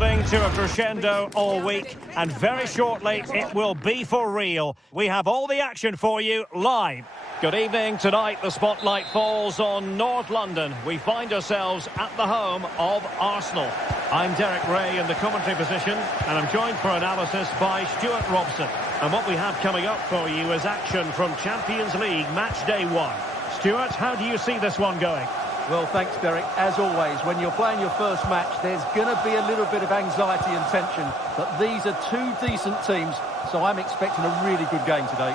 building to a crescendo all week, and very shortly it will be for real. We have all the action for you live. Good evening. Tonight the spotlight falls on North London. We find ourselves at the home of Arsenal. I'm Derek Ray in the commentary position, and I'm joined for analysis by Stuart Robson. And what we have coming up for you is action from Champions League match day 1. Stuart, how do you see this one going? Well, thanks, Derek. As always, when you're playing your first match, there's going to be a little bit of anxiety and tension. But these are two decent teams, so I'm expecting a really good game today.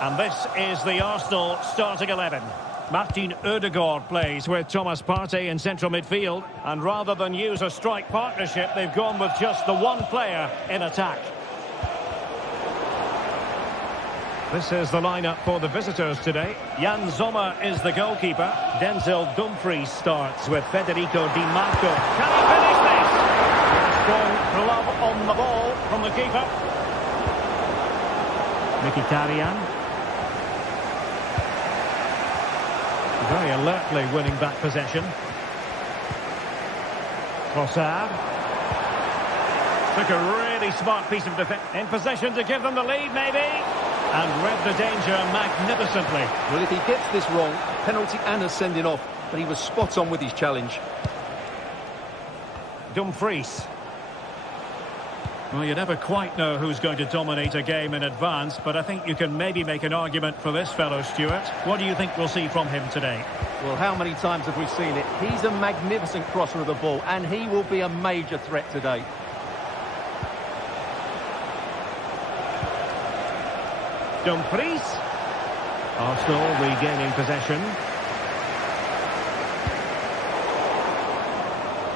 And this is the Arsenal starting 11. Martin Ødegaard plays with Thomas Partey in central midfield. And rather than use a strike partnership, they've gone with just the one player in attack. This is the lineup for the visitors today. Jan Sommer is the goalkeeper. Denzel Dumfries starts with Federico Di Marco. Can he finish this? Strong glove on the ball from the keeper. Mkhitaryan. Very alertly winning back possession. Trossard. Took a really smart piece of defense. In possession to give them the lead, maybe. And read the danger magnificently. Well, if he gets this wrong, penalty and a sending off. But he was spot on with his challenge. Dumfries. Well, you never quite know who's going to dominate a game in advance, but I think you can maybe make an argument for this fellow, Stuart. What do you think we'll see from him today? Well, how many times have we seen it? He's a magnificent crosser of the ball, and he will be a major threat today. Dumfries. Arsenal regaining possession.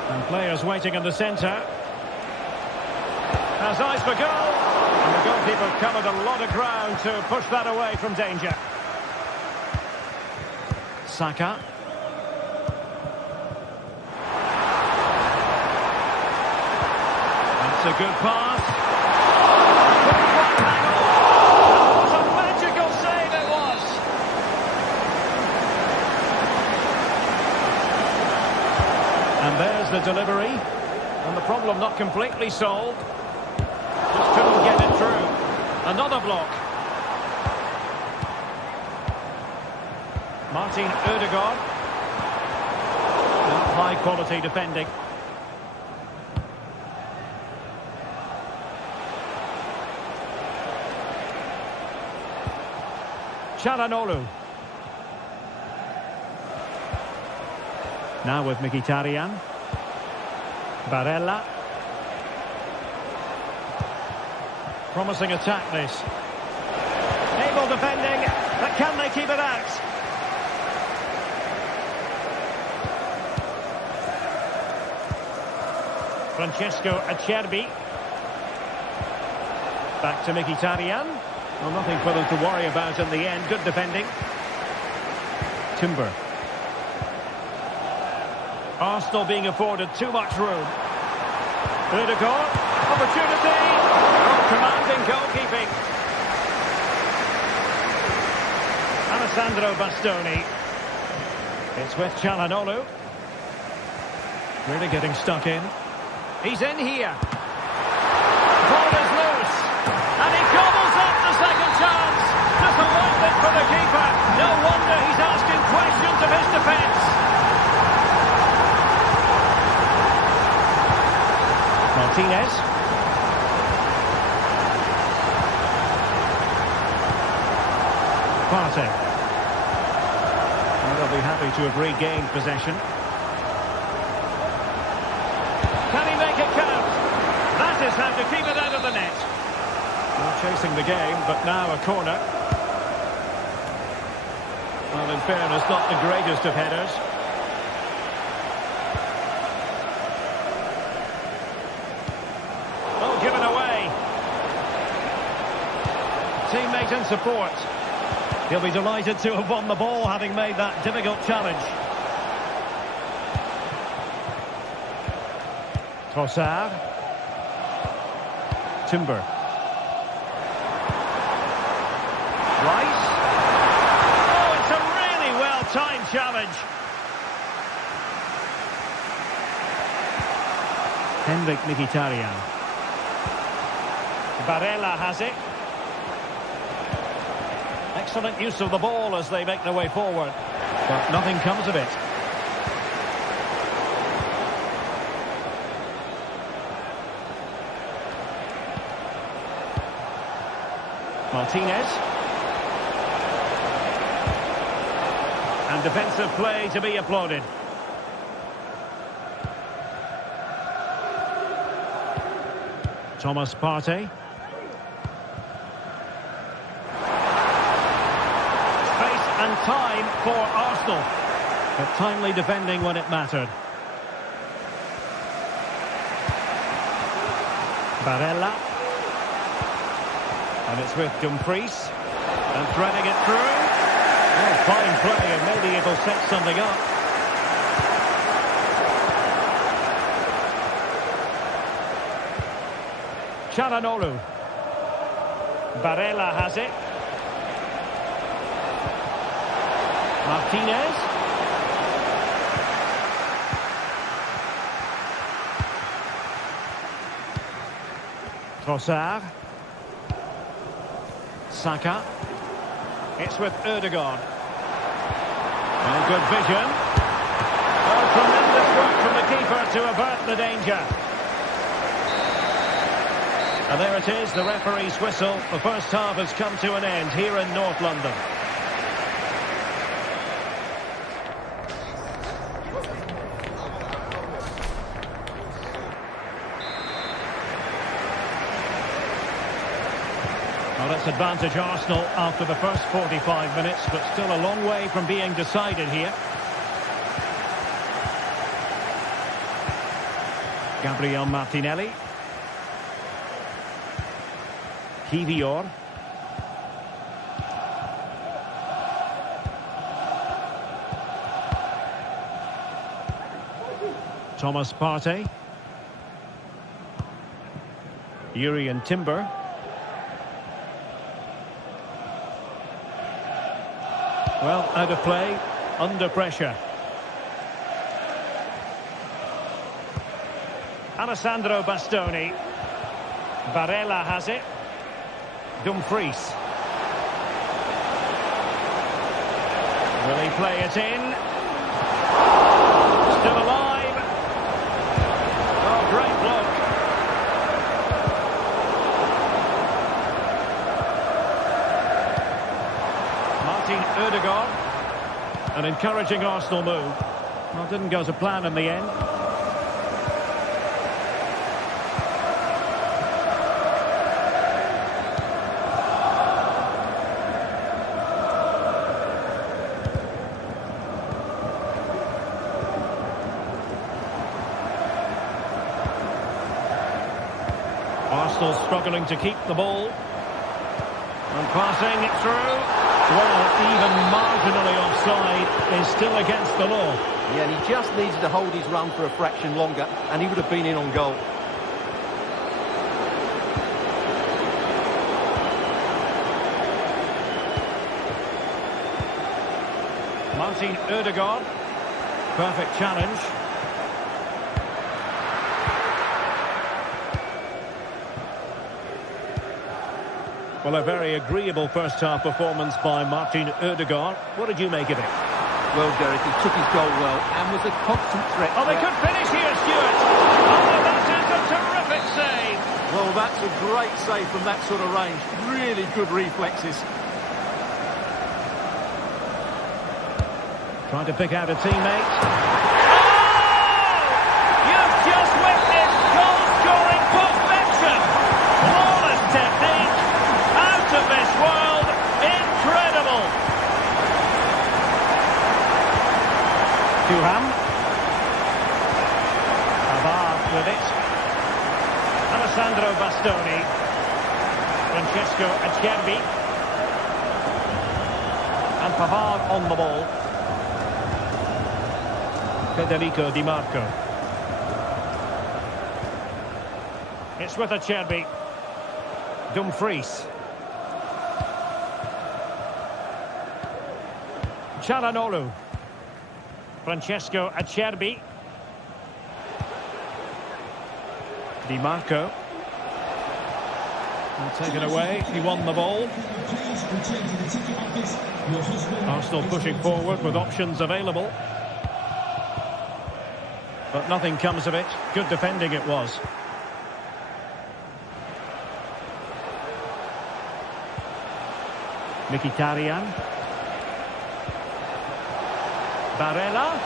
And players waiting in the centre. Has eyes for goal. And the goalkeeper covered a lot of ground to push that away from danger. Saka. That's a good pass. What a magical save it was. And there's the delivery. And the problem not completely solved. Just couldn't get it through. Another block. Martin Ødegaard. High quality defending. Çalhanoğlu. Now with Mkhitaryan. Barella. Promising attack this. Able defending, but can they keep it out? Francesco Acerbi. Back to Mkhitaryan. Well, nothing for them to worry about in the end. Good defending. Timber. Arsenal being afforded too much room. Ødegaard. Opportunity. Oh, commanding goalkeeping. Alessandro Bastoni. It's with Çalhanoğlu. Really getting stuck in. He's in here. Ball is loose. And he gobbles up the second chance. Disappointment for the keeper. No wonder he's asking questions of his defence. Martinez. Partey. Well, they'll be happy to have regained possession. Can he make it count? That is how to keep it out of the net. Well, chasing the game, but now a corner. Well, in fairness, not the greatest of headers. Oh, given away. Teammate in support. He'll be delighted to have won the ball, having made that difficult challenge. Trossard. Timber. Rice. Oh, it's a really well-timed challenge. Henrik Mkhitaryan. Barella has it. Excellent use of the ball as they make their way forward. But nothing comes of it. Martinez. And defensive play to be applauded. Thomas Partey. Space and time for Arsenal. But timely defending when it mattered. Barella. And it's with Dumfries. And threading it through. Oh, fine play, and maybe it'll set something up. Çalhanoğlu. Barella has it. Martinez. Trossard. Saka. It's with Ødegaard. And good vision. Oh, tremendous work from the keeper to avert the danger. And there it is, the referee's whistle. The first half has come to an end here in North London. Well, that's advantage Arsenal after the first 45 minutes, but still a long way from being decided here. Gabriel Martinelli. Kivior. Thomas Partey. Urian Timber. Well, out of play, under pressure. Alessandro Bastoni. Barella has it. Dumfries. Will he play it in? Still alive. Oh, great block. Martin Ødegaard. An encouraging Arsenal move. Well, didn't go to plan in the end. Arsenal struggling to keep the ball. And passing it through. Well, even marginally offside is still against the law. Yeah, and he just needs to hold his run for a fraction longer, and he would have been in on goal. Martin Ødegaard. Perfect challenge. Well, a very agreeable first-half performance by Martin Ødegaard. What did you make of it? Well, Derek, he took his goal well and was a constant threat. Oh, they could finish here, Stuart. Oh, that is a terrific save. Well, that's a great save from that sort of range. Really good reflexes. Trying to pick out a teammate. Oh! You've just witnessed goal-scoring perfection. Flawless technique. Out of this world. Incredible. Thuram. Pavard with it. Alessandro Bastoni. Francesco Acerbi. And Pavard on the ball. Federico Di Marco. It's with Acerbi. Dumfries. Çalhanoğlu. Francesco Acerbi. Di Marco. And taken away, he won the ball. Arsenal pushing forward with options available. But nothing comes of it. Good defending it was. Mkhitaryan. Barella.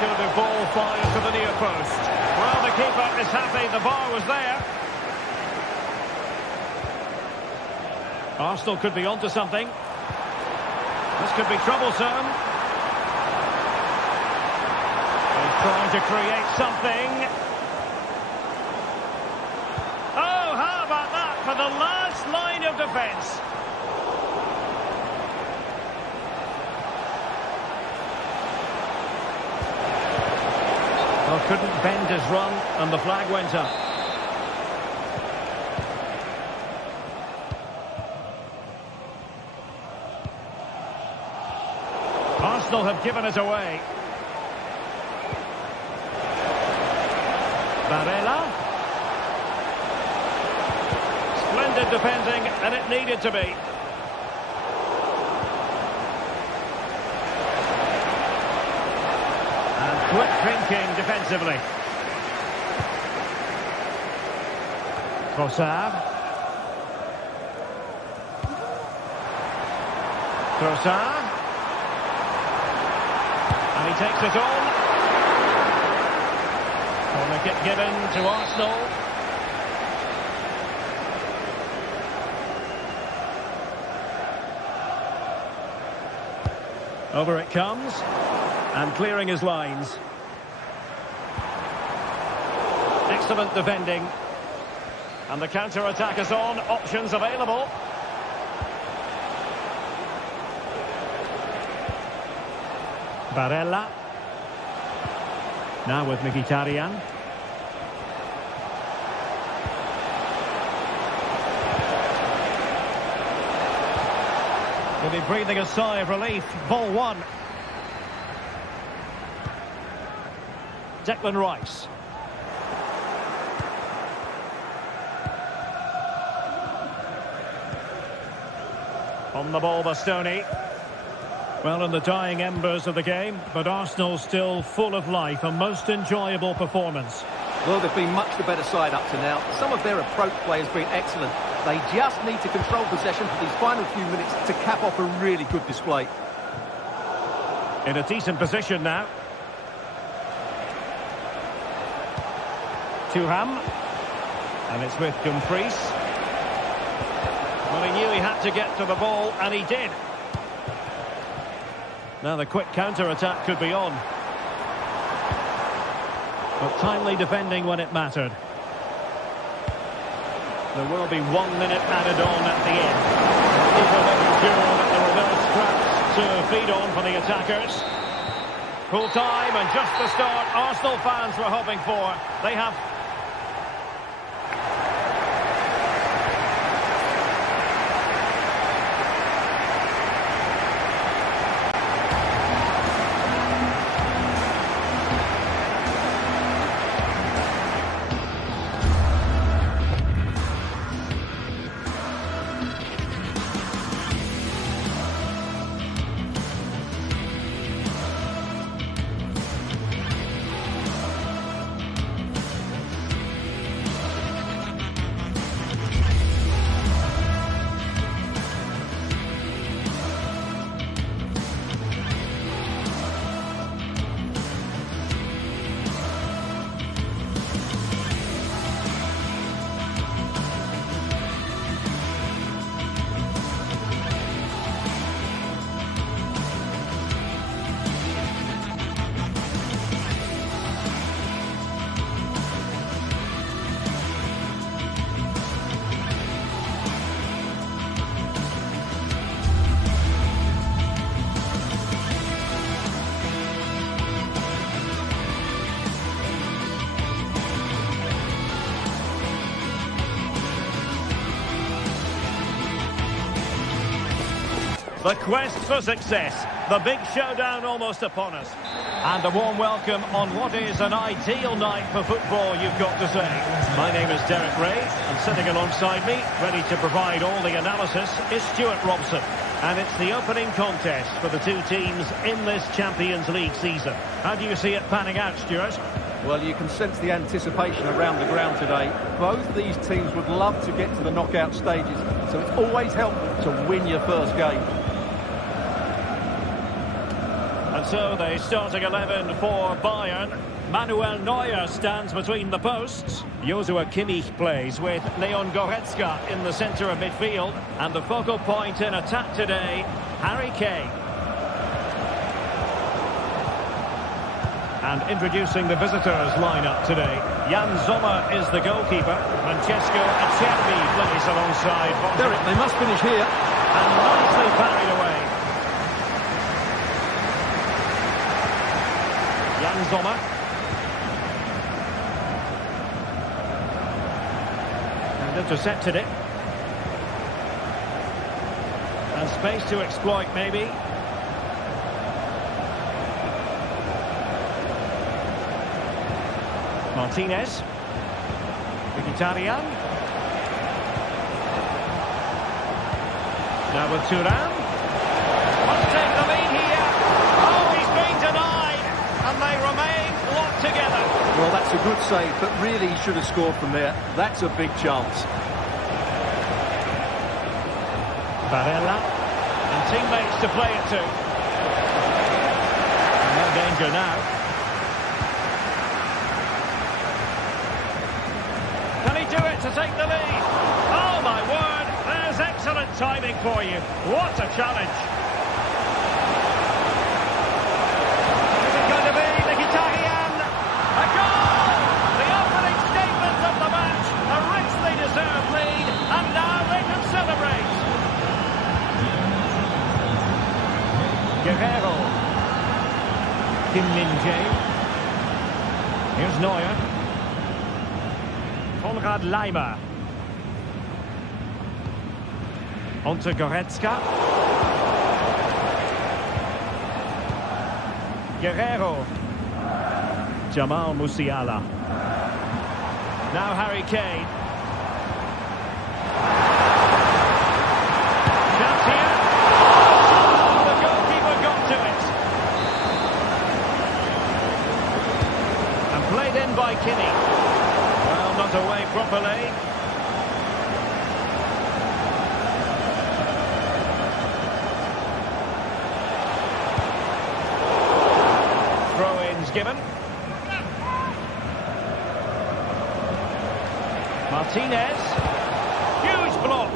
Speculative ball fired to the near post. Well, the keeper is happy. The bar was there. Arsenal could be onto something. This could be troublesome. They're trying to create something. Oh, how about that for the last line of defence? Well, couldn't bend his run, and the flag went up. Arsenal have given it away. Barella. Splendid defending, and it needed to be. And quick thinking defensively. Trossard. Trossard. And he takes it on. Corner kick given to Arsenal. Over it comes. And clearing his lines. Excellent defending. And the counter-attack is on. Options available. Barella. Now with Mkhitaryan. He'll be breathing a sigh of relief. Ball one. Declan Rice. On the ball, Bastoni. Well, in the dying embers of the game, but Arsenal still full of life, a most enjoyable performance. Well, they've been much the better side up to now. Some of their approach play has been excellent. They just need to control possession for these final few minutes to cap off a really good display. In a decent position now. Thuram. And it's with Dumfries. Well, he knew he had to get to the ball, and he did. Now the quick counter-attack could be on. But timely defending when it mattered. There will be 1 minute added on at the end. Keeper making sure that there are no scraps to feed on for the attackers. Full time and just the start Arsenal fans were hoping for. They have... The quest for success. The big showdown almost upon us. And a warm welcome on what is an ideal night for football, you've got to say. My name is Derek Ray, and sitting alongside me, ready to provide all the analysis, is Stuart Robson. And it's the opening contest for the two teams in this Champions League season. How do you see it panning out, Stuart? Well, you can sense the anticipation around the ground today. Both these teams would love to get to the knockout stages, so it's always helpful to win your first game. And so the starting 11 for Bayern. Manuel Neuer stands between the posts. Joshua Kimmich plays with Leon Goretzka in the centre of midfield. And the focal point in attack today, Harry Kane. And introducing the visitors lineup today. Jan Sommer is the goalkeeper. Francesco Acerbi plays alongside. Derek, they must finish here. And nicely parried away. Jan Sommer. And intercepted it. And space to exploit, maybe. Martinez. Mkhitaryan. Now with Thuram. Must take the lead here. Oh, he's been denied. And they remain locked together. Well, that's a good save, but really he should have scored from there. That's a big chance. Barella. And teammates to play it to. And no danger now. Can he do it to take the lead? Oh, my word. There's excellent timing for you. What a challenge. Is it going to be Mkhitaryan? A goal! The opening statement of the match. A richly deserved lead. And now they can celebrate. Guerrero. Kim Min-jae. Here's Neuer. Konrad Laimer. On to Goretzka. Guerrero. Jamal Musiala. Now Harry Kane. Chance here. Oh, the goalkeeper got to it. And played in by Kimmich. Well, not away properly. Throw-ins given. Martinez. Huge block.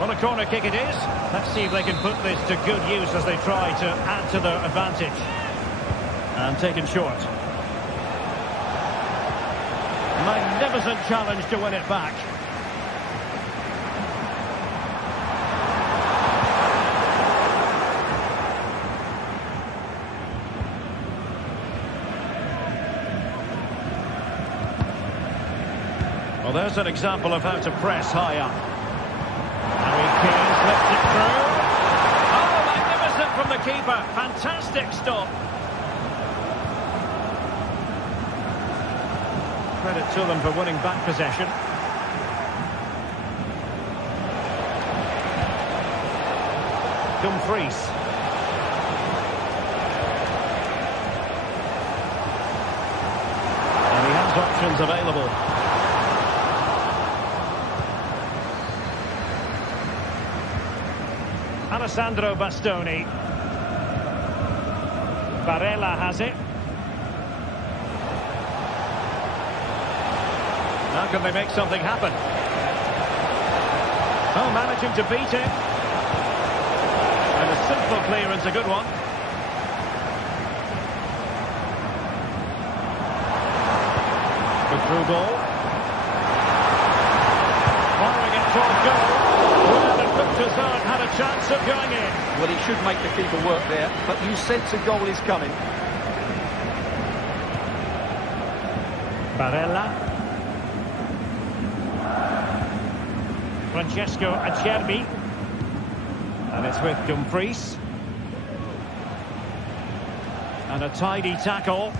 Well, a corner kick it is. Let's see if they can put this to good use as they try to add to their advantage. And taken short. Magnificent challenge to win it back. Well, there's an example of how to press high up. Harry Kane slips it through. Oh, magnificent from the keeper. Fantastic stop. Credit to them for winning back possession. Dumfries. And he has options available. Alessandro Bastoni. Barella has it. How can they make something happen? Oh, managing to beat it. And a simple clearance, a good one. The through ball. Firing it towards goal. Well, it looked as though it had a chance of going in. Well, he should make the keeper work there, but you sense a goal is coming. Barella. Francesco Acerbi. And it's with Dumfries. And a tidy tackle.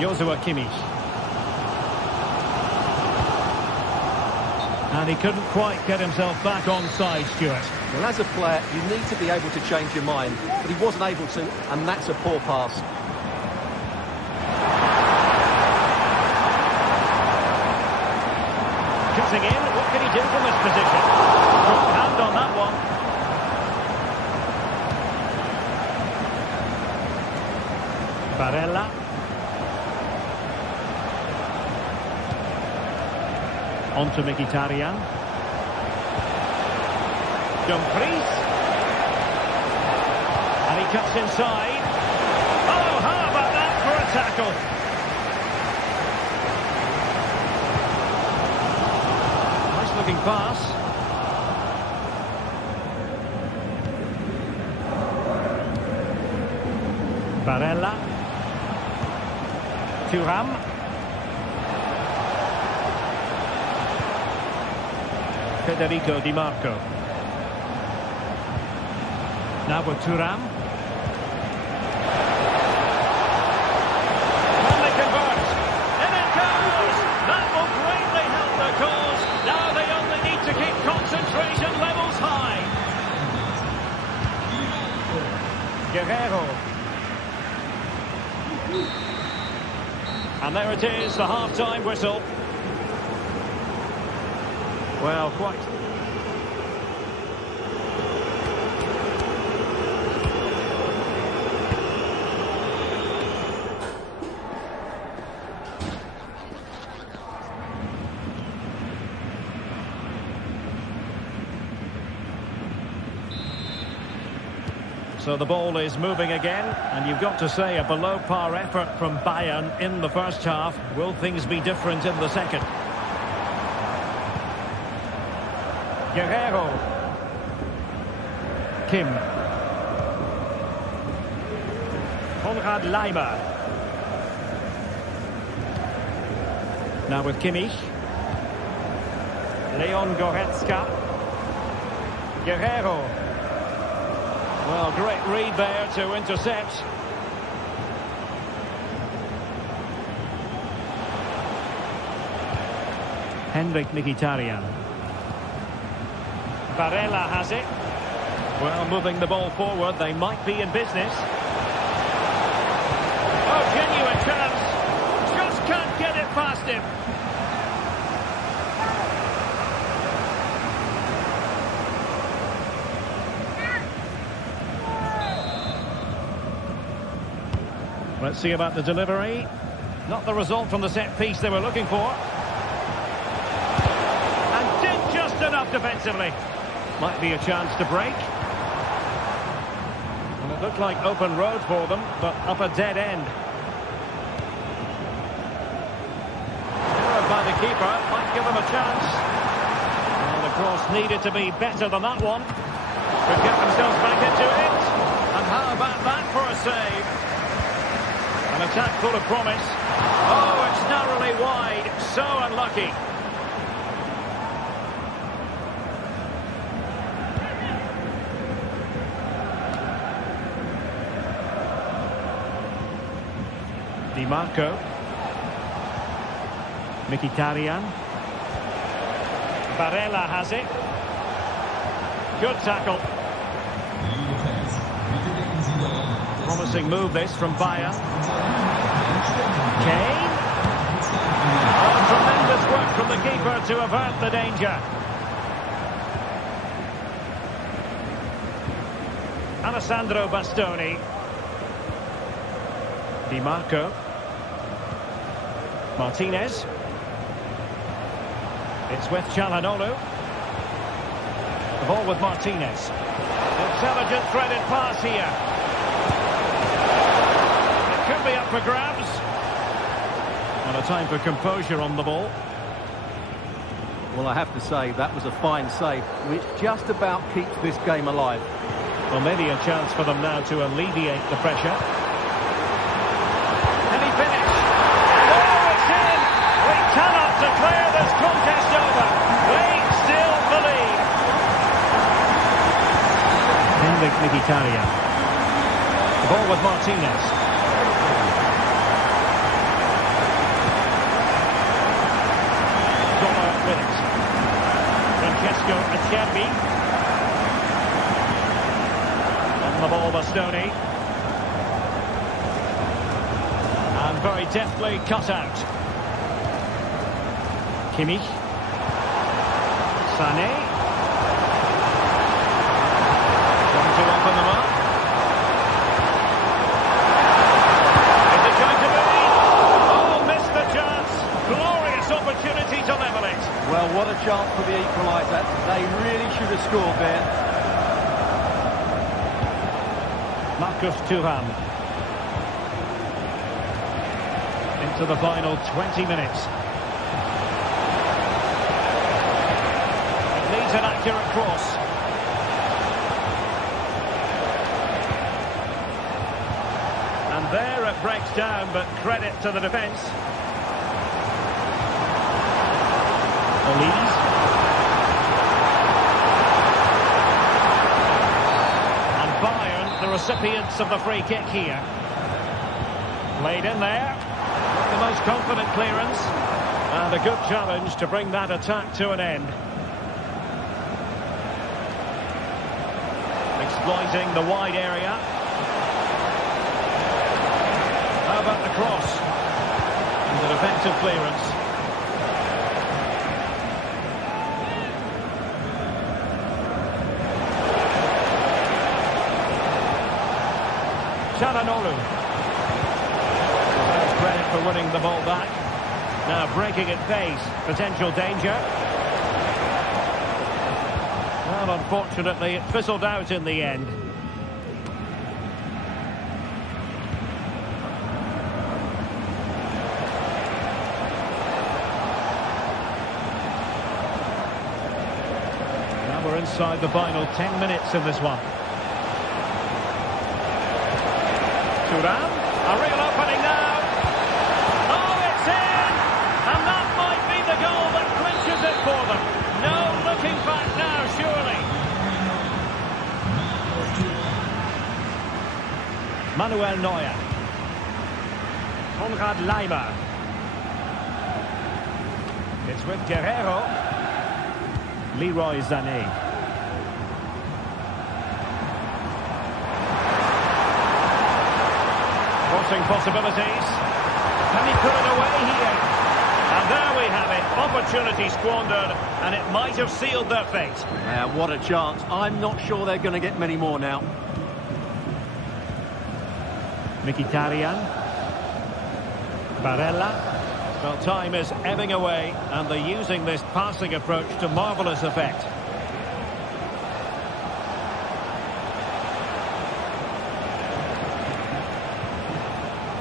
Joshua Kimmich. And he couldn't quite get himself back onside, Stuart. Well, as a player, you need to be able to change your mind, but he wasn't able to, and that's a poor pass. Cutting in, what can he do from this position? Strong hand on that one. Barella. On to Mkhitaryan. Dumfries. And he cuts inside. Oh, how about that for a tackle? Nice looking pass. Barella. Thuram. Federico Di Marco. Now with Thuram. Can they convert? And it goes! That will greatly help the cause. Now they only need to keep concentration levels high. Guerrero. And there it is, the half-time whistle. Well, quite. So the ball is moving again, and you've got to say a below-par effort from Bayern in the first half. Will things be different in the second? Guerrero. Kim. Konrad Laimer. Now with Kimmich. Leon Goretzka. Guerrero. Well, great read there to intercept. Henrik Mkhitaryan. Barella has it. Well, moving the ball forward, they might be in business. Oh, genuine chance. Just can't get it past him. Let's see about the delivery. Not the result from the set piece they were looking for. And did just enough defensively. Might be a chance to break. And it looked like open road for them, but up a dead end. By the keeper, might give them a chance. Well, the cross needed to be better than that one. Could get themselves back into it. And how about that for a save? An attack full of promise. Oh, it's narrowly wide. So unlucky. Di Marco. Mkhitaryan. Barella has it. Good tackle. Promising move this from Bayern. Kane. Oh, tremendous work from the keeper to avert the danger. Alessandro Bastoni. Di Marco. Martinez. It's with Çalhanoğlu. The ball with Martinez. Intelligent threaded pass here. It could be up for grabs. And a time for composure on the ball. Well, I have to say, that was a fine save, which just about keeps this game alive. Well, maybe a chance for them now to alleviate the pressure. Can he finish? Oh, it's in! We cannot declare this contest over. We still believe. Henrik Mkhitaryan. Ball with Martinez. Zola with it. Francesco Acerbi. On the ball, Bastoni. And very deftly cut out. Kimmich. Sané. Going to open them up. Is it going to be? Oh, missed the chance. Glorious opportunity to level it. Well, what a chance for the equaliser. They really should have scored there. Marcus Thuram. Into the final 20 minutes. Needs an accurate cross. And there it breaks down, but credit to the defence. Elise. And Bayern, the recipients of the free kick here. Played in there. Not the most confident clearance. And a good challenge to bring that attack to an end. Exploiting the wide area. How about the cross? And the defensive clearance. Çalhanoğlu. There's credit for winning the ball back. Now breaking at pace. Potential danger. Well, unfortunately, it fizzled out in the end. Now we're inside the final 10 minutes in this one. Thuram, a real opening now. Oh, it's in! And that might be the goal that clinches it for them. No looking back now, surely. Manuel Neuer. Konrad Laimer. It's with Guerrero. Leroy Sané. Crossing possibilities. Can he put it away here? And there we have it. Opportunity squandered, and it might have sealed their fate. What a chance. I'm not sure they're going to get many more now. Mkhitaryan. Barella. Well, time is ebbing away, and they're using this passing approach to marvellous effect.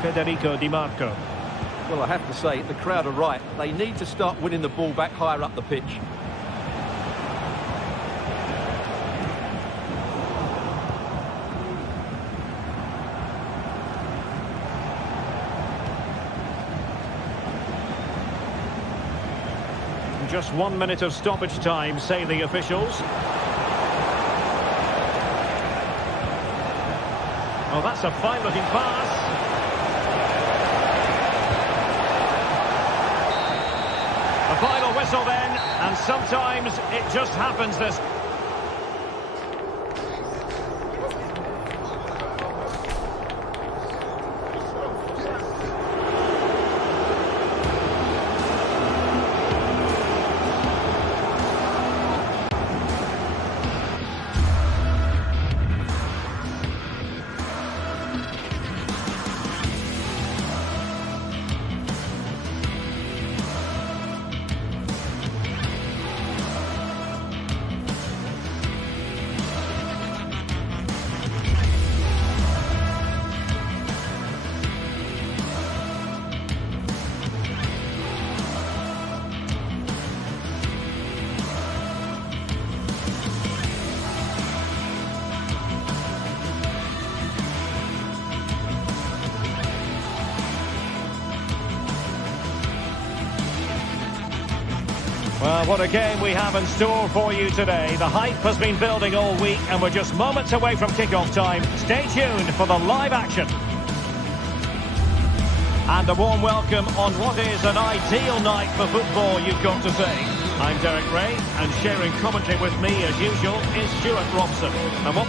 Federico Di Marco. Well, I have to say, the crowd are right. They need to start winning the ball back higher up the pitch. Just 1 minute of stoppage time, say the officials. Oh, that's a fine-looking pass. A final whistle then, and sometimes it just happens this. Well, what a game we have in store for you today. The hype has been building all week and we're just moments away from kick-off time. Stay tuned for the live action. And a warm welcome on what is an ideal night for football, you've got to say. I'm Derek Ray, and sharing commentary with me as usual is Stuart Robson. And what...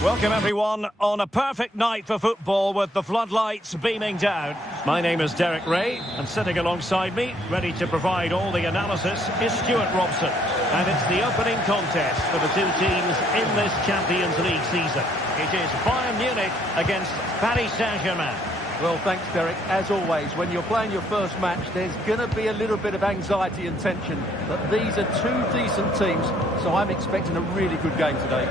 Welcome everyone on a perfect night for football with the floodlights beaming down. My name is Derek Ray, and sitting alongside me, ready to provide all the analysis, is Stuart Robson. And it's the opening contest for the two teams in this Champions League season. It is Bayern Munich against Paris Saint-Germain. Well, thanks, Derek. As always, when you're playing your first match, there's going to be a little bit of anxiety and tension. But these are two decent teams, so I'm expecting a really good game today.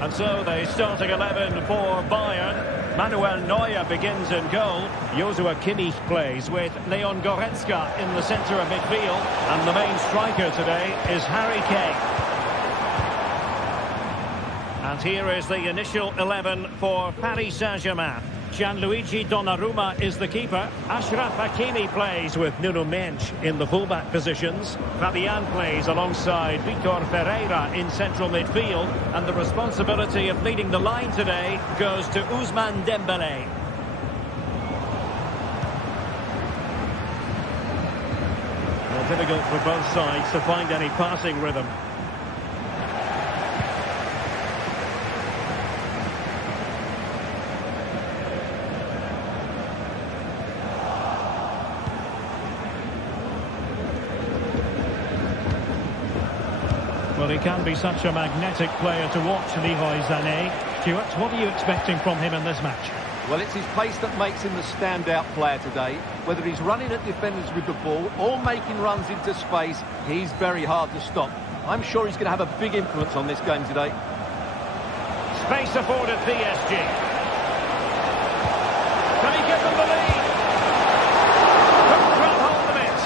And so the starting 11 for Bayern. Manuel Neuer begins in goal. Joshua Kimmich plays with Leon Goretzka in the centre of midfield. And the main striker today is Harry Kane. And here is the initial 11 for Paris Saint-Germain. Gianluigi Donnarumma is the keeper. Achraf Hakimi plays with Nuno Mendes in the fullback positions. Fabian plays alongside Vitor Ferreira in central midfield. And the responsibility of leading the line today goes to Ousmane Dembélé. Well, difficult for both sides to find any passing rhythm. Well, he can be such a magnetic player to watch, Leroy Sané. Stuart, what are you expecting from him in this match? Well, it's his pace that makes him the standout player today. Whether he's running at defenders with the ball or making runs into space, he's very hard to stop. I'm sure he's going to have a big influence on this game today. Space afforded PSG. Can he give them the lead? Couldn't grab hold of it.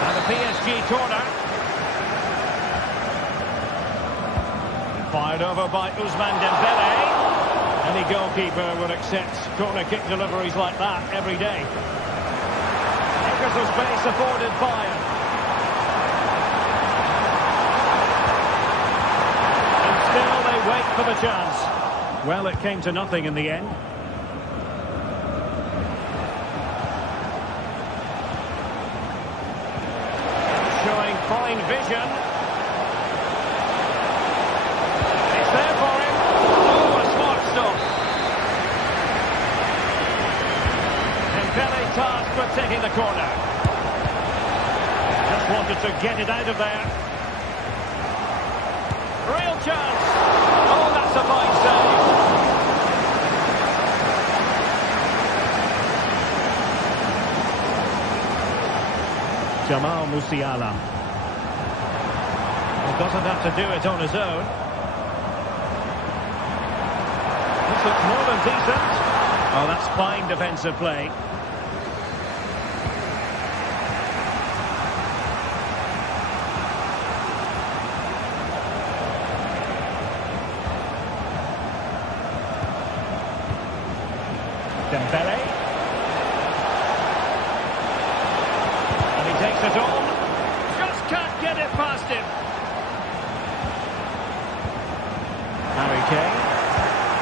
And a PSG corner. Fired over by Ousmane Dembélé. Any goalkeeper would accept corner kick deliveries like that every day. Acres of space afforded Bayern. And still they wait for the chance. Well, it came to nothing in the end. Showing fine vision. Tasked with taking the corner. Just wanted to get it out of there. Real chance. Oh, that's a fine save. Jamal Musiala. He doesn't have to do it on his own. This looks more than decent. Oh, that's fine defensive play. Dembélé. And he takes it on. Just can't get it past him. Harry Kane.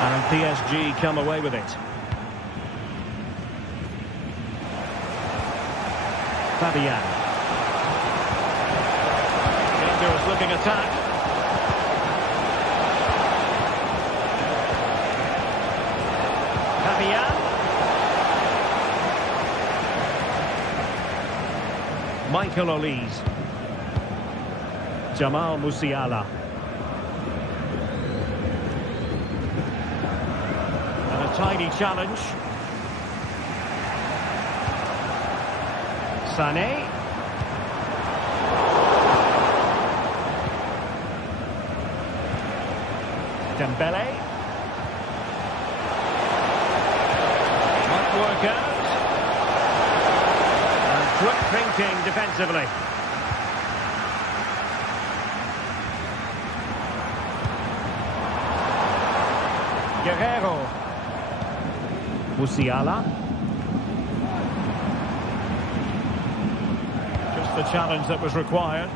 And PSG come away with it. Fabian. Dangerous looking attack. Fabian. Michael Olise. Jamal Musiala. And a tiny challenge. Sané. Dembélé. Might work out. Quick thinking defensively. Guerrero. Musiala. Just the challenge that was required.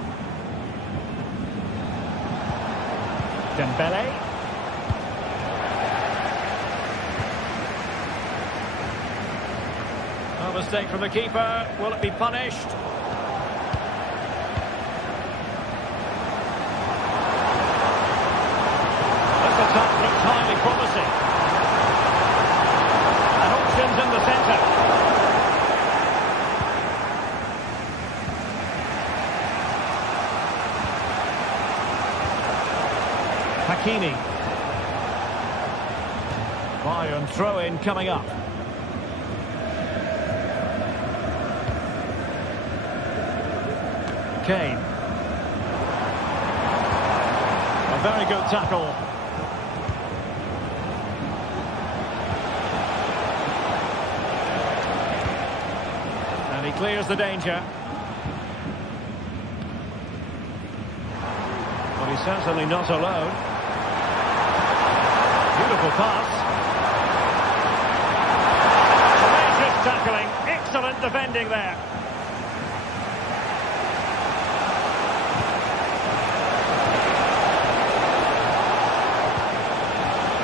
Dembele. A mistake from the keeper. Will it be punished? This attack looks highly promising. And options in the centre. Hakimi. Bayern throw-in coming up. Kane. A very good tackle. And he clears the danger. But he's certainly not alone. Beautiful pass. Courageous tackling. Excellent defending there.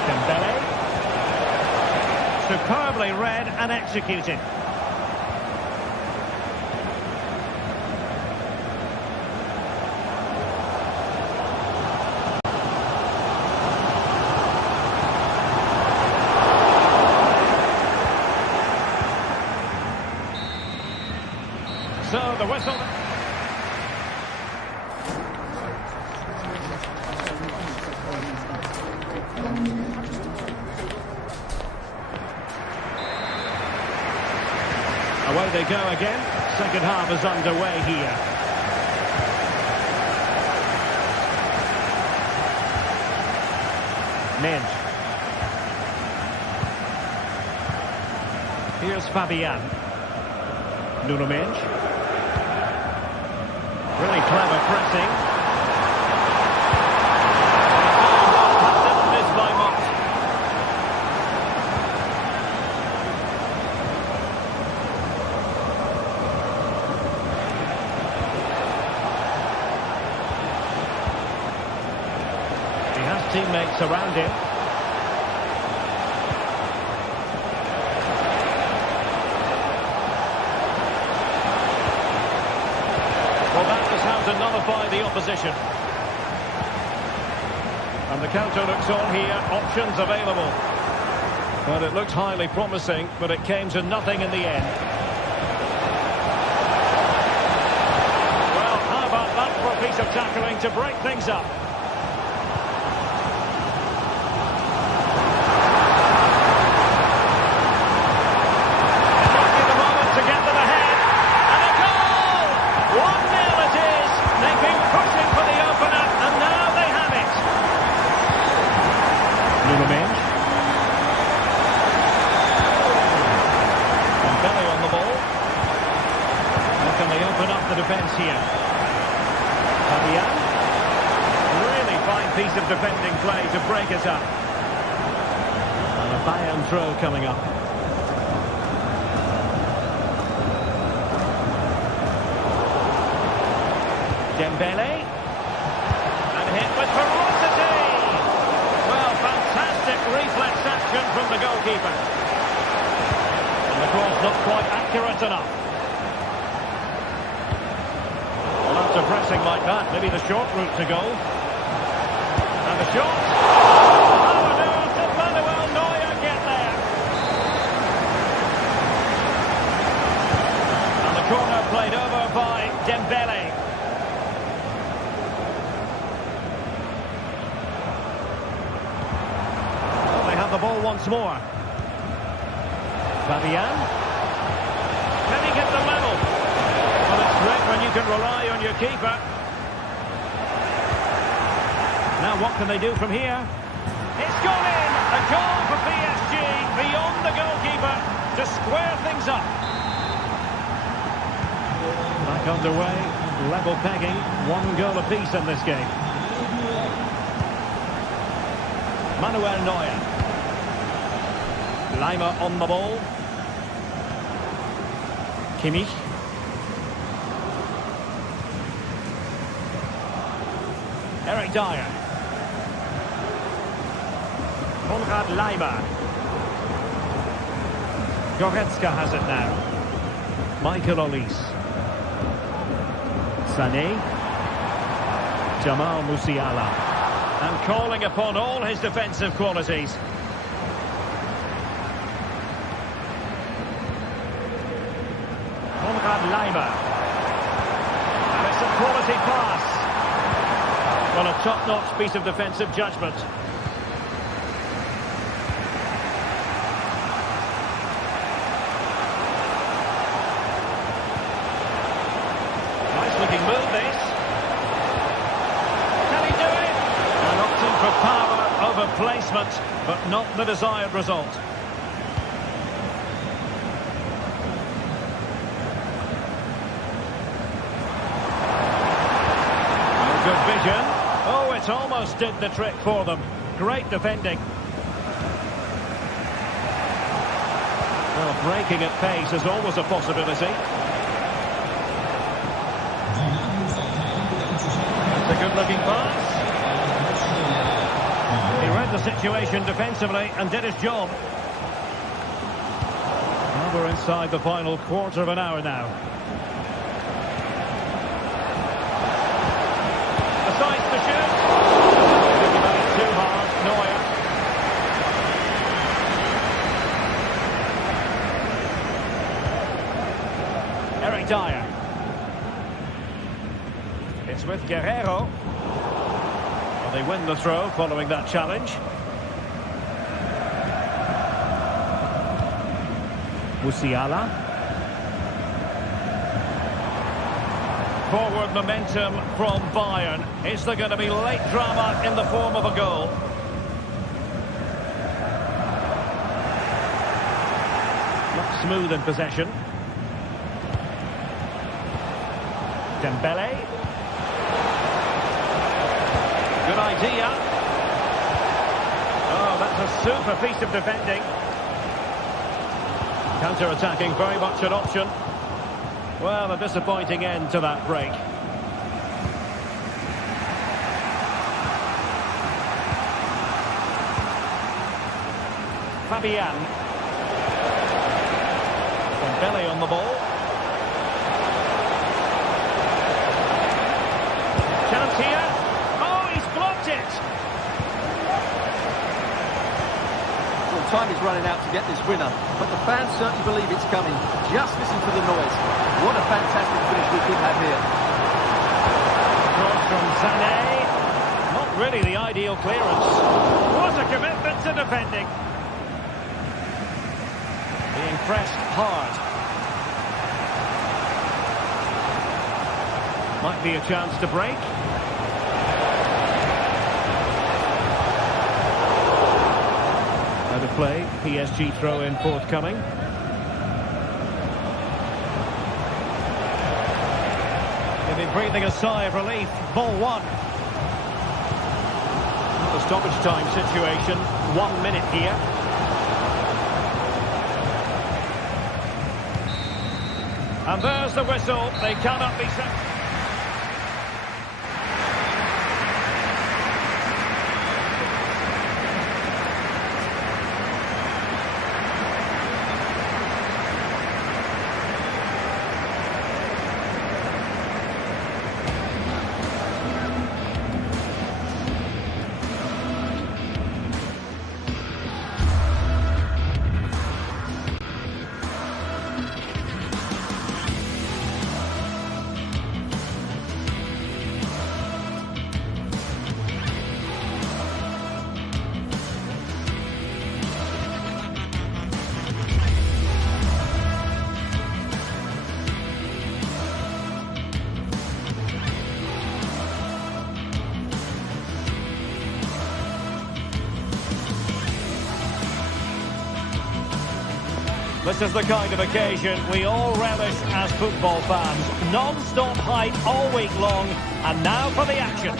Dembele. Superbly read and executed. So the whistle. Away they go again. Second half is underway here. Mensch. Here's Fabian. Nuno Mensch. Really clever pressing. Didn't miss by much. He has teammates around him. Well, that was how to nullify the opposition. And the counter looks on here. Options available. Well, it looked highly promising, but it came to nothing in the end. Well, how about that for a piece of tackling to break things up? Nuno Mensch. Dembele on the ball. How can they open up the defence here? Fabian. Really fine piece of defending play to break it up. And a Bayern throw coming up. Dembele. And hit with ferocity. Well, fantastic reflex action from the goalkeeper. And the cross not quite accurate enough. Well, after pressing like that, maybe the short route to goal. And the shot. How on earth did Manuel Neuer get there? And the corner played over by Dembele. The ball once more. Fabian. Can he get the level? Well, it's great when you can rely on your keeper. Now what can they do from here? It's gone in! A goal for PSG beyond the goalkeeper to square things up. Back underway, level pegging, 1 goal apiece in this game. Manuel Neuer. Lima on the ball. Kimmich. Eric Dyer. Konrad Lima. Goretzka has it now. Michael Olise. Sané. Jamal Musiala. And calling upon all his defensive qualities. Konrad Lima. And it's a quality pass. Well, a top-notch piece of defensive judgment. Nice looking move, this. Can he do it? And opting for power over placement, but not the desired result. Good vision. Oh, it almost did the trick for them. Great defending. Well, breaking at pace is always a possibility. It's a good-looking pass. He read the situation defensively and did his job. Well, we're inside the final quarter of an hour now. Decides to shoot. Thinking about it too hard. Neuer. Eric Dyer. It's with Guerrero. Well, they win the throw following that challenge. Musiala. Forward momentum from Bayern. Is there going to be late drama in the form of a goal? Not smooth in possession. Dembele. Good idea. Oh, that's a super piece of defending. Counter-attacking, very much an option. Well, a disappointing end to that break. Fabian. Dembele on the ball. Chance here. Oh, he's blocked it. Well, time is running out to get this winner, but the fans certainly believe it's coming. Just listen to the noise. What a fantastic finish we could have here. Cross from Sané. Not really the ideal clearance. What a commitment to defending. Being pressed hard. Might be a chance to break. Out of play. PSG throw-in forthcoming. They've been breathing a sigh of relief. Ball one. The stoppage time situation. 1 minute here. And there's the whistle. They cannot be set. This is the kind of occasion we all relish as football fans. Non-stop hype all week long, and now for the action.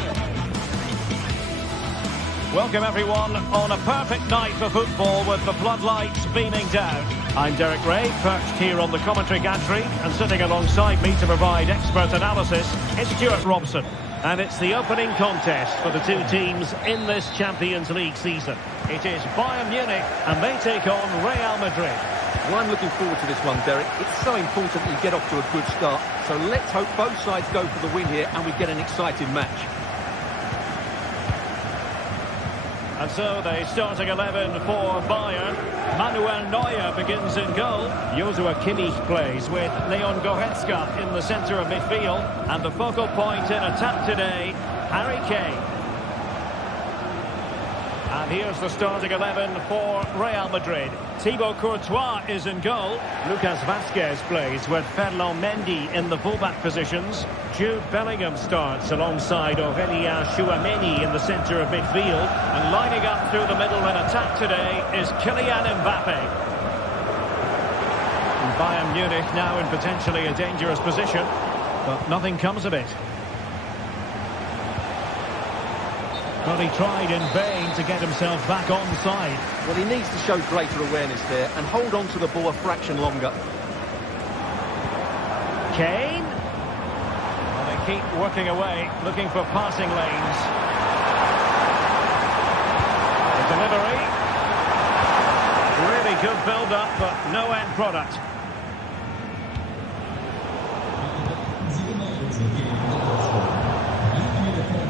Welcome everyone on a perfect night for football with the floodlights beaming down. I'm Derek Ray, perched here on the commentary gantry, and sitting alongside me to provide expert analysis is Stuart Robson. And it's the opening contest for the two teams in this Champions League season. It is Bayern Munich and they take on Real Madrid. Well, I'm looking forward to this one, Derek. It's so important that you get off to a good start. So let's hope both sides go for the win here and we get an exciting match. And so the starting 11 for Bayern. Manuel Neuer begins in goal. Joshua Kimmich plays with Leon Goretzka in the centre of midfield. And the focal point in attack today, Harry Kane. And here's the starting 11 for Real Madrid. Thibaut Courtois is in goal. Lucas Vazquez plays with Ferland Mendy in the fullback positions. Jude Bellingham starts alongside Aurélien Tchouameni in the centre of midfield. And lining up through the middle in attack today is Kylian Mbappe. And Bayern Munich now in potentially a dangerous position, but nothing comes of it. But he tried in vain to get himself back onside. Well, he needs to show greater awareness there and hold on to the ball a fraction longer. Kane. Well, they keep working away, looking for passing lanes. The delivery. Really good build-up, but no end product.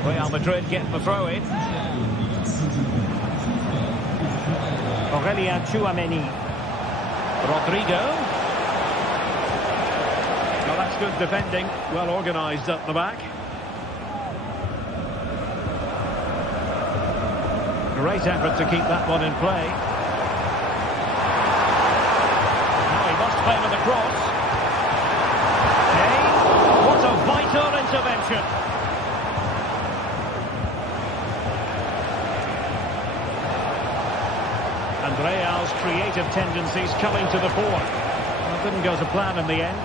Real Madrid get the throw in. Aurélien Tchouameni. Rodrigo. Well, that's good defending. Well organised up the back. Great effort to keep that one in play. Now he must play with a cross. Kane. What a vital intervention. And Real's creative tendencies coming to the fore. Well, it didn't go to plan in the end.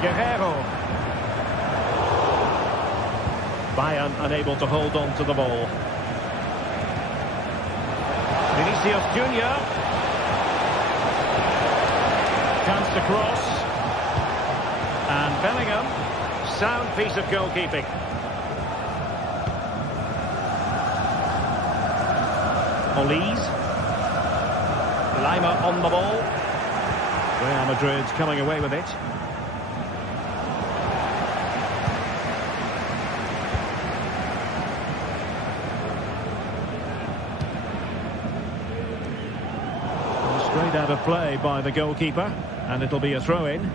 Guerrero. Bayern unable to hold on to the ball. Vinicius Junior. Chance to cross. And Bellingham. Sound piece of goalkeeping. Olise. Lima on the ball. Real Madrid coming away with it. Straight out of play by the goalkeeper, and it'll be a throw-in.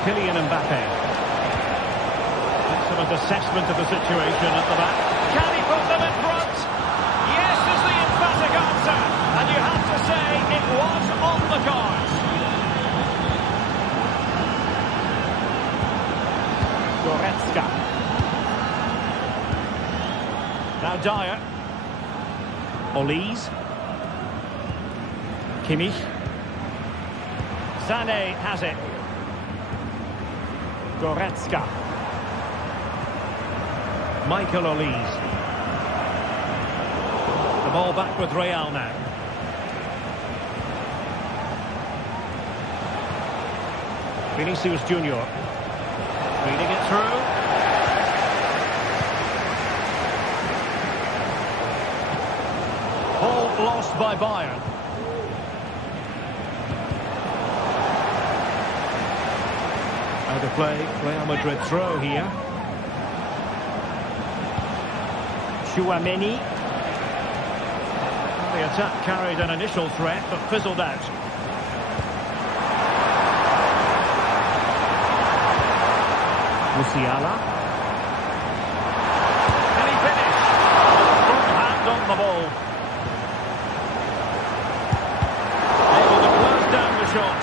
Kylian Mbappe. Excellent assessment of the situation at the back. Can he put them in front? Yes is the emphatic answer. And you have to say it was on the cards. Goretzka. Now Dyer. Olise. Kimmich. Sané has it. Goretzka. Michael Olise. The ball back with Real now. Vinicius Junior. Reading it through. Ball lost by Bayern. Out of play, Real Madrid throw here. Tchouameni. The attack carried an initial threat, but fizzled out. Musiala. Can he finish? Front hand on the ball. Able to close down the shot.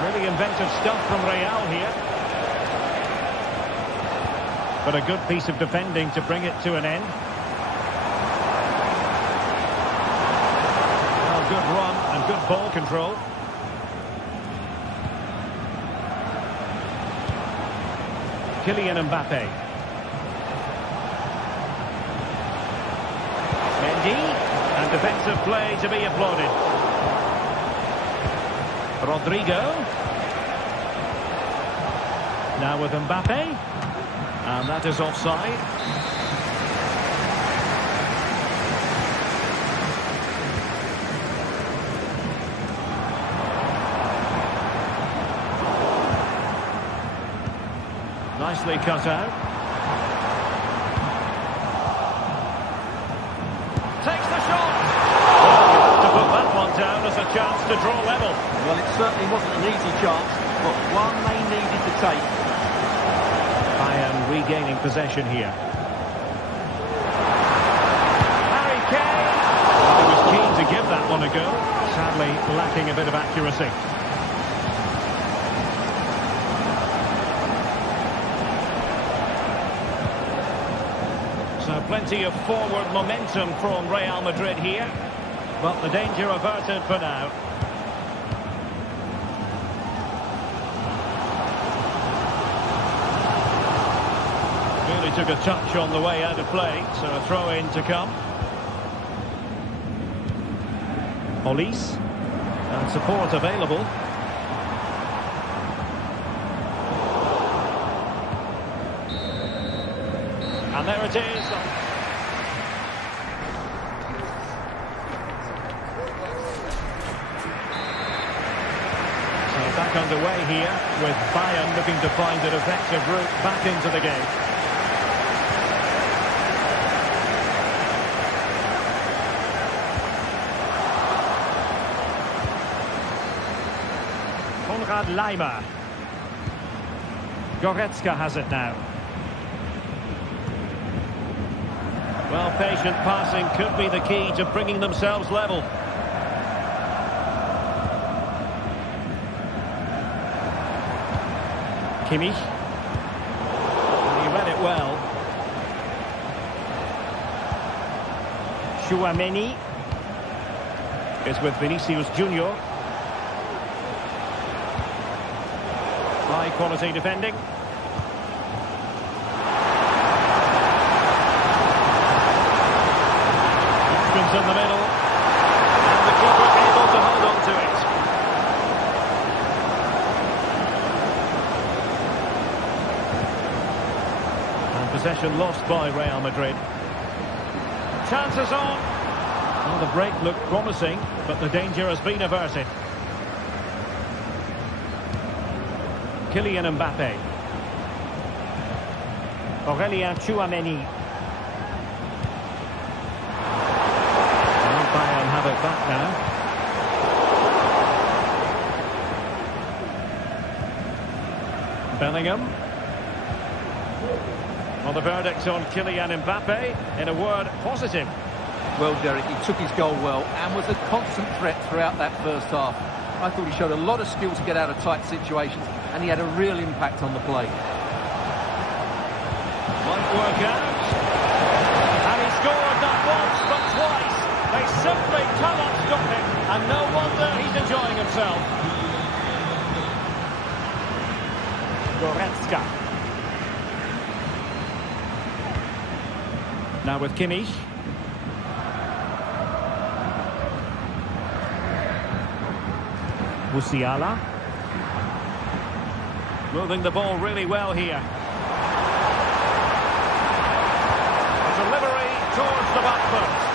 Really inventive stuff from Real here. but a good piece of defending to bring it to an end. Well, good run and good ball control. Kylian Mbappe. Mendy, and defensive play to be applauded. Rodrigo. Now with Mbappe. And that is offside. Nicely cut out. Takes the shot. Well, you have to put that one down as a chance to draw level. Well, it certainly wasn't an easy chance, but one they needed to take. Bayern regaining possession here. Harry Kane. He was keen to give that one a go. Sadly, lacking a bit of accuracy. So plenty of forward momentum from Real Madrid here, but the danger averted for now. Really took a touch on the way out of play, so a throw-in to come. Olise, and support available. And there it is. So back underway here, with Bayern looking to find an effective route back into the game. Leimer. Goretzka has it now. Well, patient passing could be the key to bringing themselves level. Kimmich. He read it well. Tchouaméni is with Vinicius Junior. High quality defending. Options in the middle. And the keeper able to hold on to it. And possession lost by Real Madrid. Chances on. Well, the break looked promising, but the danger has been averted. Kylian Mbappe. Aurélien Tchouaméni. And Bayern have it back now. Bellingham. Well, the verdict on Kylian Mbappe, in a word, positive. Well, Derek, he took his goal well and was a constant threat throughout that first half. I thought he showed a lot of skill to get out of tight situations, and he had a real impact on the play. Won't work out. And he scored not once, but twice. They simply cannot stop him, and no wonder he's enjoying himself. Goretzka. Now with Kimmich. Musiala. Moving the ball really well here. A delivery towards the back post.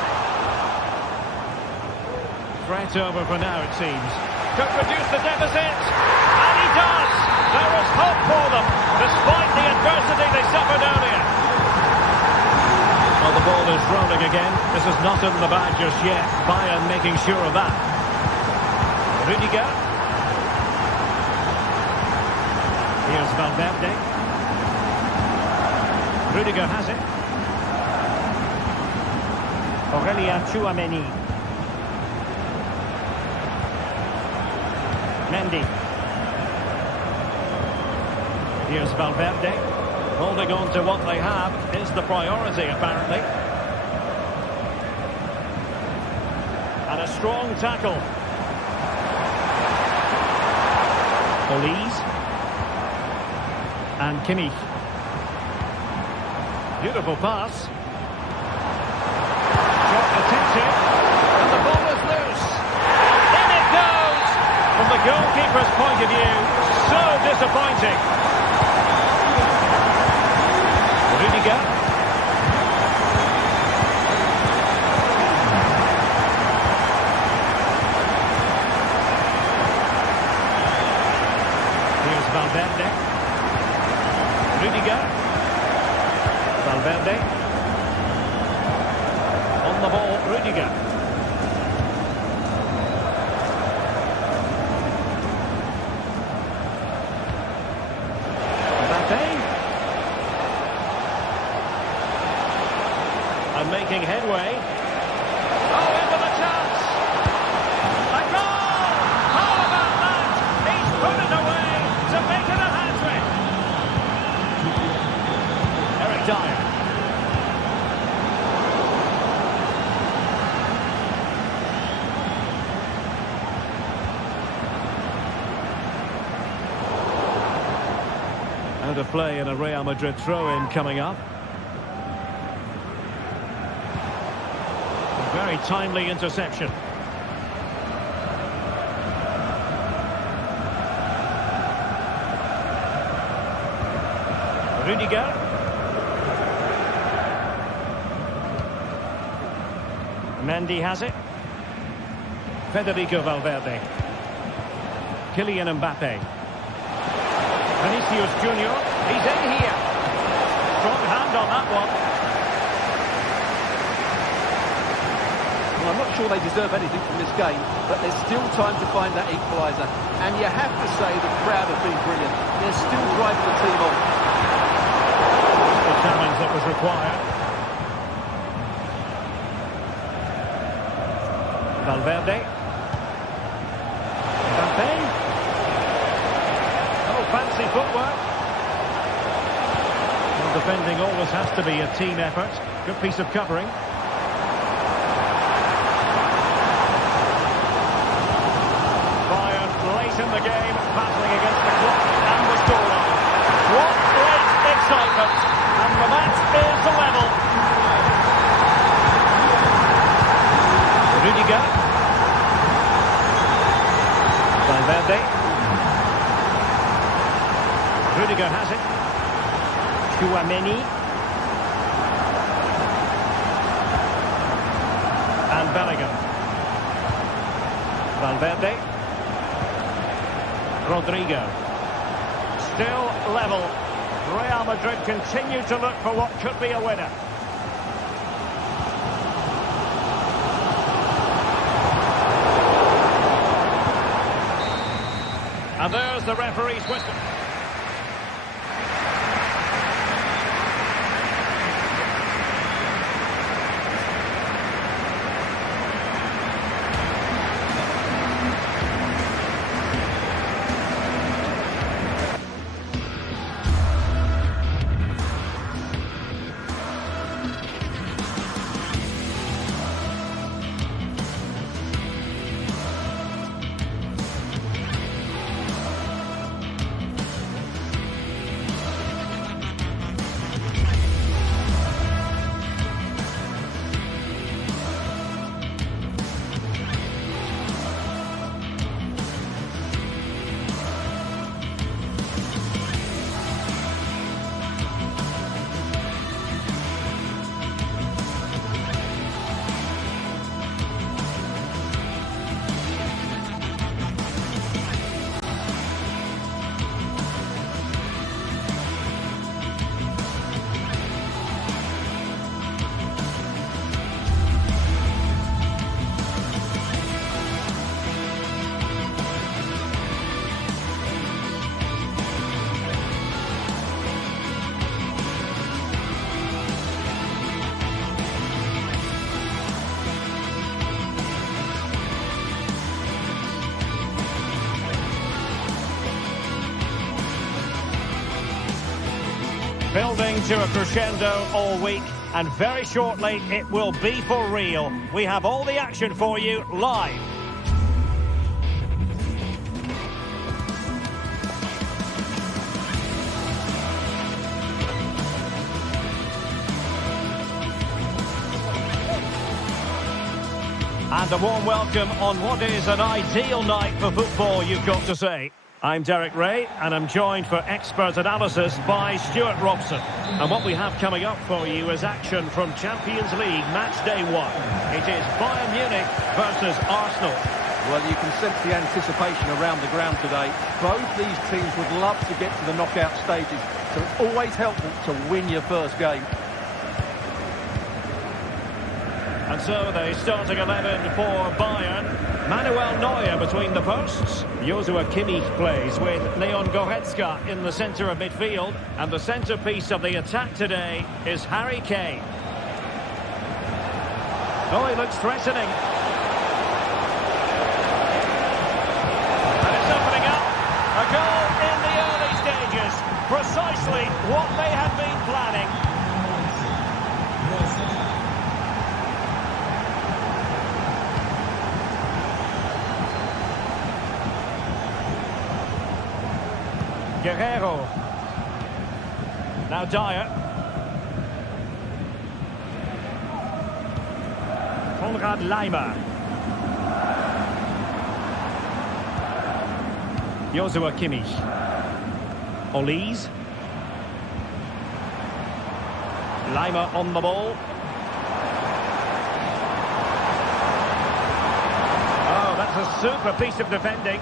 Threat over for now, it seems. Could reduce the deficit. And he does! There is hope for them, despite the adversity they suffered earlier. Well, the ball is rolling again. This is not in the bag just yet. Bayern making sure of that. Rudiger. Here's Valverde. Rudiger has it. Aurélien Tchouaméni. Mendy. Here's Valverde. Holding on to what they have is the priority, apparently. And a strong tackle. Olise. And Kimmich. Beautiful pass. Shot attempted. And the ball is loose. In it goes! From the goalkeeper's point of view, so disappointing. Rudiger. Here's Valverde. Rudiger. Valverde. On the ball, Rudiger. And making headway. Oh, into the chance! A goal! How about that? He's put it away to make it a hat-trick. Eric Dyer. Out of play in a Real Madrid throw-in coming up. Very timely interception. Rudiger. Mendy has it. Federico Valverde. Kylian Mbappe. Vinicius Junior. He's in here. Strong hand on that one. Well, I'm not sure they deserve anything from this game, but there's still time to find that equaliser. And you have to say the crowd have been brilliant. They're still driving the team on. The challenge that was required. Valverde. Mbappe. Oh, fancy footwork. Well, defending always has to be a team effort. Good piece of covering. In the game, battling against the clock and the scoreline. What great excitement, and the match is level. Rudiger. Valverde. Rudiger has it. Chouameni. And Bellingham. Valverde. Rodrigo. Still level. Real Madrid continue to look for what could be a winner. And there's the referee's whistle. to a crescendo all week, and very shortly it will be for real. We have all the action for you live. And a warm welcome on what is an ideal night for football, you've got to say. I'm Derek Ray, and I'm joined for expert analysis by Stuart Robson. And what we have coming up for you is action from Champions League match day 1. It is Bayern Munich versus Arsenal. Well, you can sense the anticipation around the ground today. Both these teams would love to get to the knockout stages, so it's always helpful to win your first game. And so the starting 11 for Bayern. Manuel Neuer between the posts. Joshua Kimmich plays with Leon Goretzka in the centre of midfield. And the centrepiece of the attack today is Harry Kane. Oh, he looks threatening. And it's opening up. A goal in the early stages. Precisely what they had been planning. Guerrero. Now Dyer. Konrad Laimer. Joshua Kimmich. Olise. Laimer on the ball. Oh, that's a super piece of defending.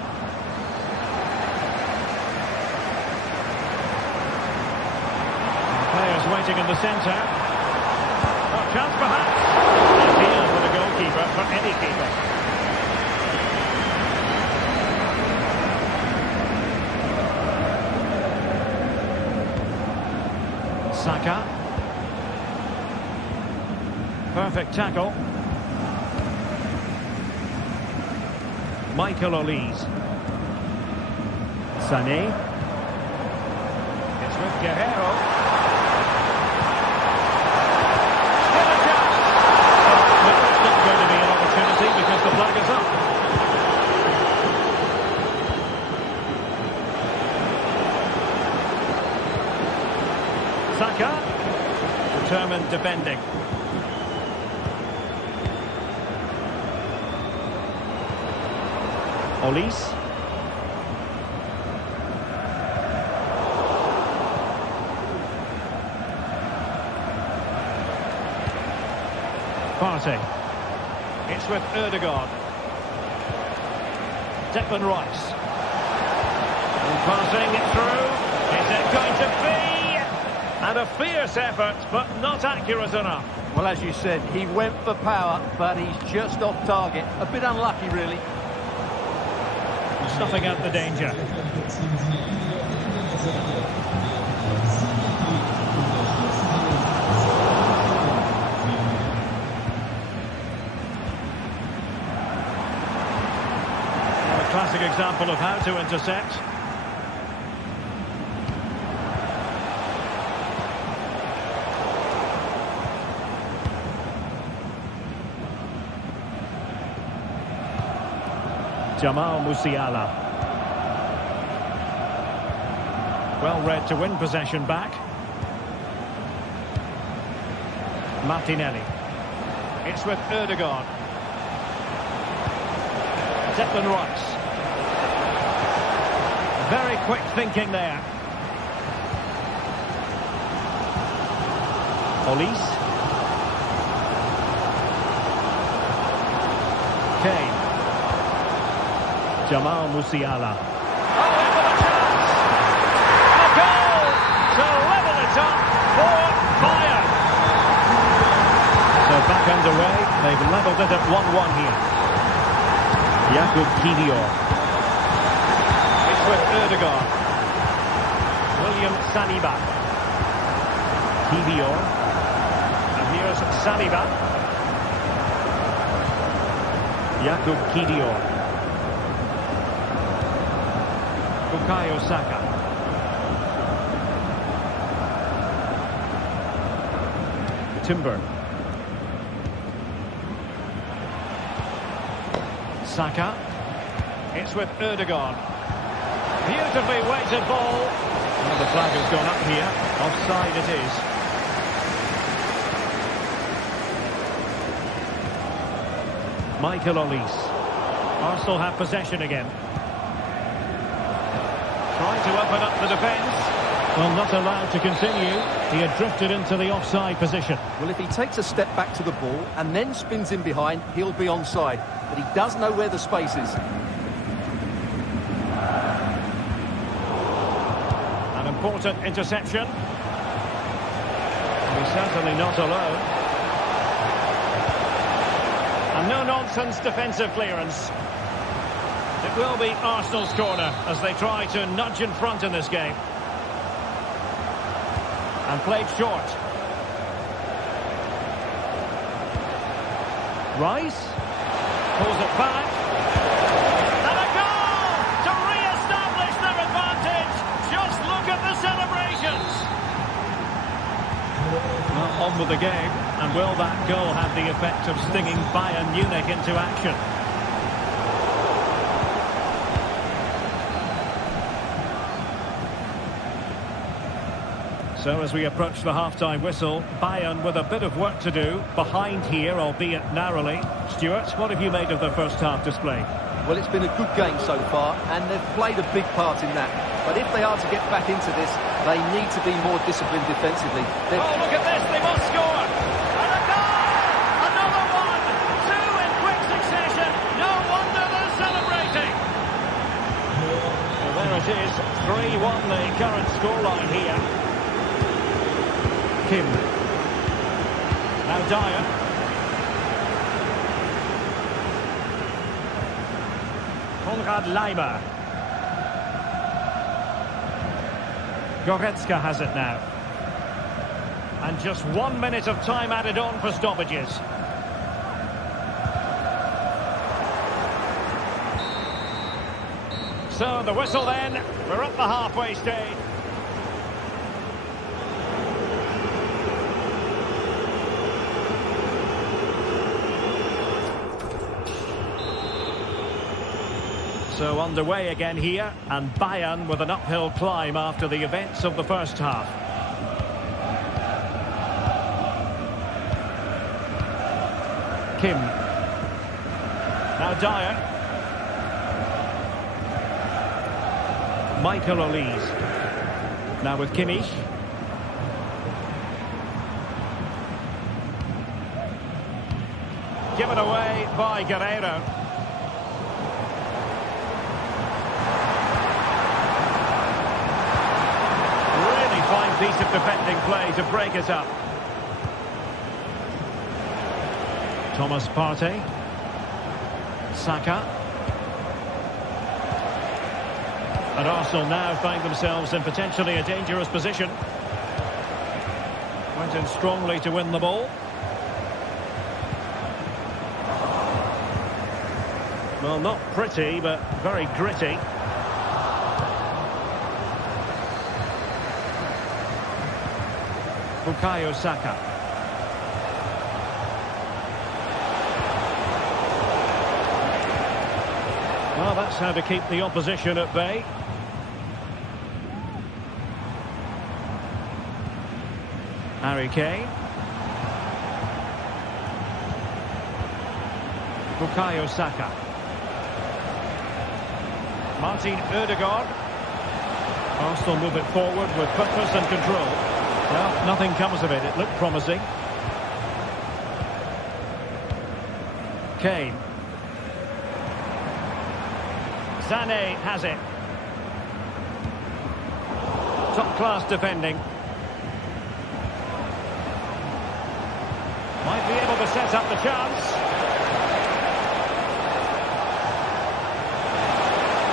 Players waiting in the centre. Oh, chance perhaps. Ideal for the goalkeeper, for any keeper. Saka. Perfect tackle. Michael Olise. Sané. It's with Guerrero. Because the flag is up. Saka, determined defending. Olise. Partey. It's with Ødegaard. Declan Rice. And passing it through. Is it going to be? And a fierce effort, but not accurate enough. Well, as you said, he went for power, but he's just off target. A bit unlucky, really. Snuffing out the danger. Classic example of how to intercept. Jamal Musiala. Well read to win possession back. Martinelli. It's with Ødegaard. Declan Rice. Very quick thinking there. Olise. Kane. Jamal Musiala. Oh, into the chance! A goal to level it up for Bayern. So back underway. They've levelled it at 1-1 here. Jakub Kiwior. With Ødegaard. William Saliba. Kiwior. And here's Saliba. Jakub Kiwior. Bukayo Saka. Timber. Saka. It's with Ødegaard. Beautifully weighted ball. Well, the flag has gone up here. Offside it is. Michael Olise. Arsenal have possession again. Trying to open up the defence. Well, not allowed to continue. He had drifted into the offside position. Well, if he takes a step back to the ball and then spins in behind, he'll be onside. But he does know where the space is. An important interception. He's certainly not alone. And no-nonsense defensive clearance. It will be Arsenal's corner as they try to nudge in front in this game. And played short. Rice pulls it back. And a goal to re-establish their advantage. Just look at the celebrations. Well, on with the game. And will that goal have the effect of stinging Bayern Munich into action? So as we approach the half-time whistle, Bayern with a bit of work to do, behind here, albeit narrowly. Stuart, what have you made of the first half display? Well, it's been a good game so far, and they've played a big part in that. But if they are to get back into this, they need to be more disciplined defensively. Oh, look at this, they must score! And a goal! Another one! Two in quick succession! No wonder they're celebrating! Well, there it is, 3-1 the current scoreline here. Kim. Now Dyer. Konrad Laimer. Goretzka has it now. And just 1 minute of time added on for stoppages. So the whistle then. We're at the halfway stage. So underway again here, and Bayern with an uphill climb after the events of the first half. Kim. Now Dyer. Michael Olise. Now with Kimmich. Given away by Guerreiro. Fine piece of defending play to break it up. Thomas Partey. Saka. And Arsenal now find themselves in potentially a dangerous position. Went in strongly to win the ball. Well, not pretty, but very gritty. Bukayo Saka. Well, that's how to keep the opposition at bay. Harry Kane. Bukayo Saka. Martin Ødegaard. Arsenal move it forward with purpose and control. Well, nothing comes of it. It looked promising. Kane. Sané has it. Top-class defending. Might be able to set up the chance.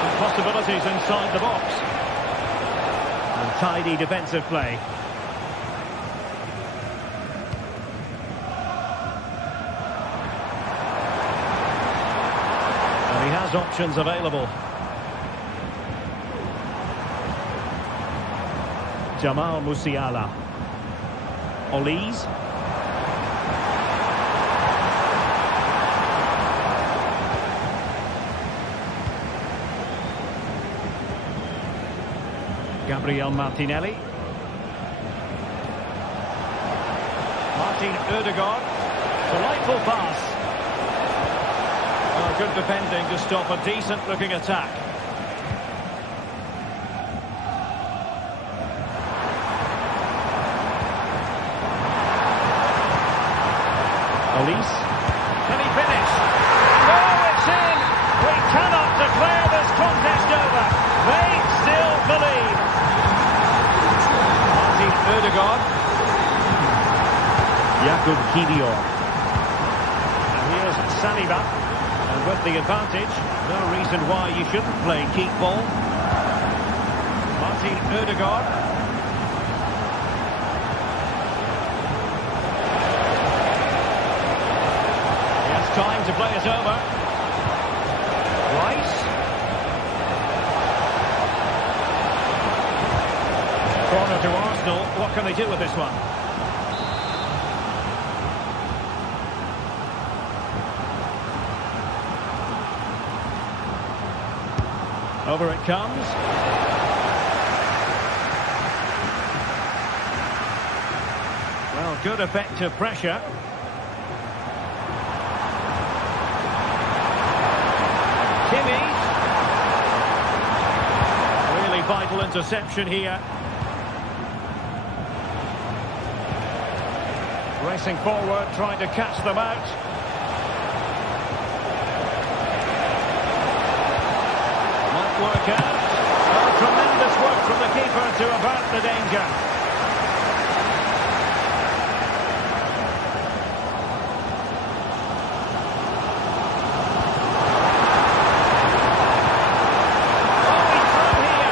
And possibilities inside the box. And tidy defensive play. And he has options available. Jamal Musiala. Olise. Gabriel Martinelli. Martin Ødegaard. Delightful pass. Oh, good defending to stop a decent-looking attack. Elise. Can he finish? Oh, it's in! We cannot declare this contest over. They still believe. Martin Ødegaard. Jakub Kivior. And here's Saliba. And with the advantage, no reason why you shouldn't play keep ball. Martin Ødegaard. He has time to play it over. Rice. Corner to Arsenal. What can they do with this one? Over it comes. Well, good effective pressure. Kimi. Really vital interception here. Racing forward, trying to catch them out. Work out. Oh, tremendous work from the keeper to avert the danger. Oh, he's through here.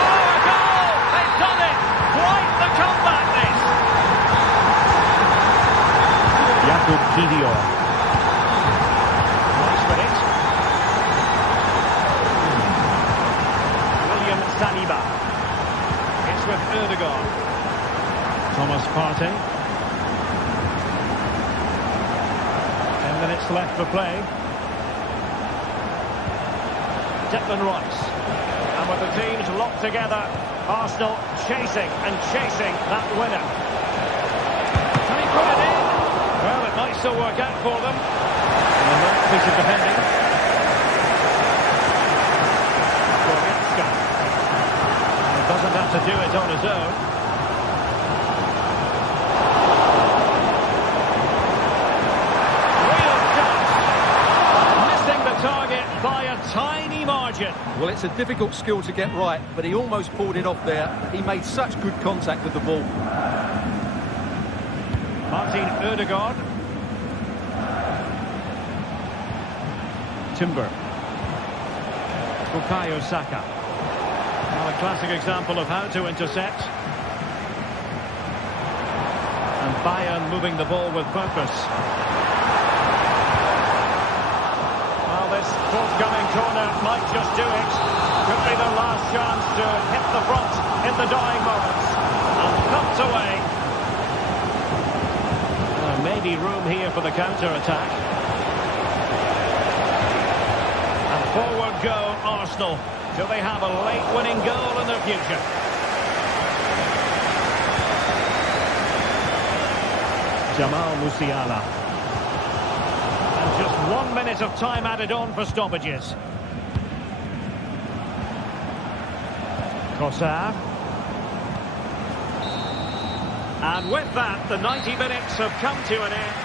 Oh, a goal! They've done it! Quite the comeback, this! Jakub Kivior. Nice with it. Saliba. It's with Ødegaard. Thomas Partey. 10 minutes left for play. Declan Rice. And with the teams locked together, Arsenal chasing and chasing that winner. Can he put it in? Well, it might still work out for them. And a nice piece of defending. Doesn't have to do it on his own. Real chance. Missing the target by a tiny margin. Well, it's a difficult skill to get right, but he almost pulled it off there. He made such good contact with the ball. Martin Ødegaard. Timber. Bukayo Saka. Well, a classic example of how to intercept. And Bayern moving the ball with purpose. Well, this forthcoming corner might just do it. Could be the last chance to hit the front in the dying moments. And pumped away. Maybe room here for the counter-attack. And forward go Arsenal. Do they have a late winning goal in their future? Jamal Musiala. And just 1 minute of time added on for stoppages. Kossar. And with that, the 90 minutes have come to an end.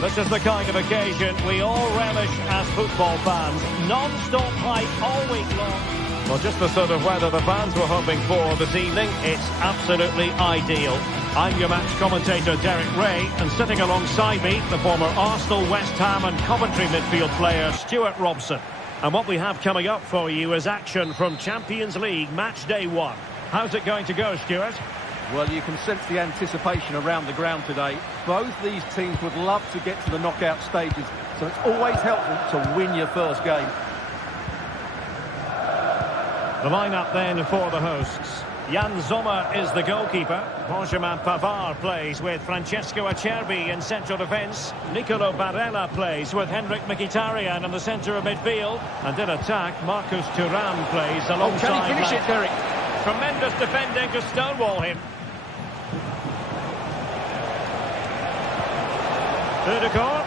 This is the kind of occasion we all relish as football fans. Non-stop hype all week long. Well, just the sort of weather the fans were hoping for this evening. It's absolutely ideal. I'm your match commentator, Derek Ray, and sitting alongside me, the former Arsenal, West Ham and Coventry midfield player, Stuart Robson. And what we have coming up for you is action from Champions League match day 1. How's it going to go, Stuart? Well, you can sense the anticipation around the ground today. Both these teams would love to get to the knockout stages, so it's always helpful to win your first game. The lineup then for the hosts. Jan Sommer is the goalkeeper. Benjamin Pavard plays with Francesco Acerbi in central defence. Nicolo Barella plays with Henrik Mkhitaryan in the centre of midfield. And in attack, Marcus Thuram plays alongside... Can he finish it, Derek? Tremendous defending to stonewall him. Ødegaard.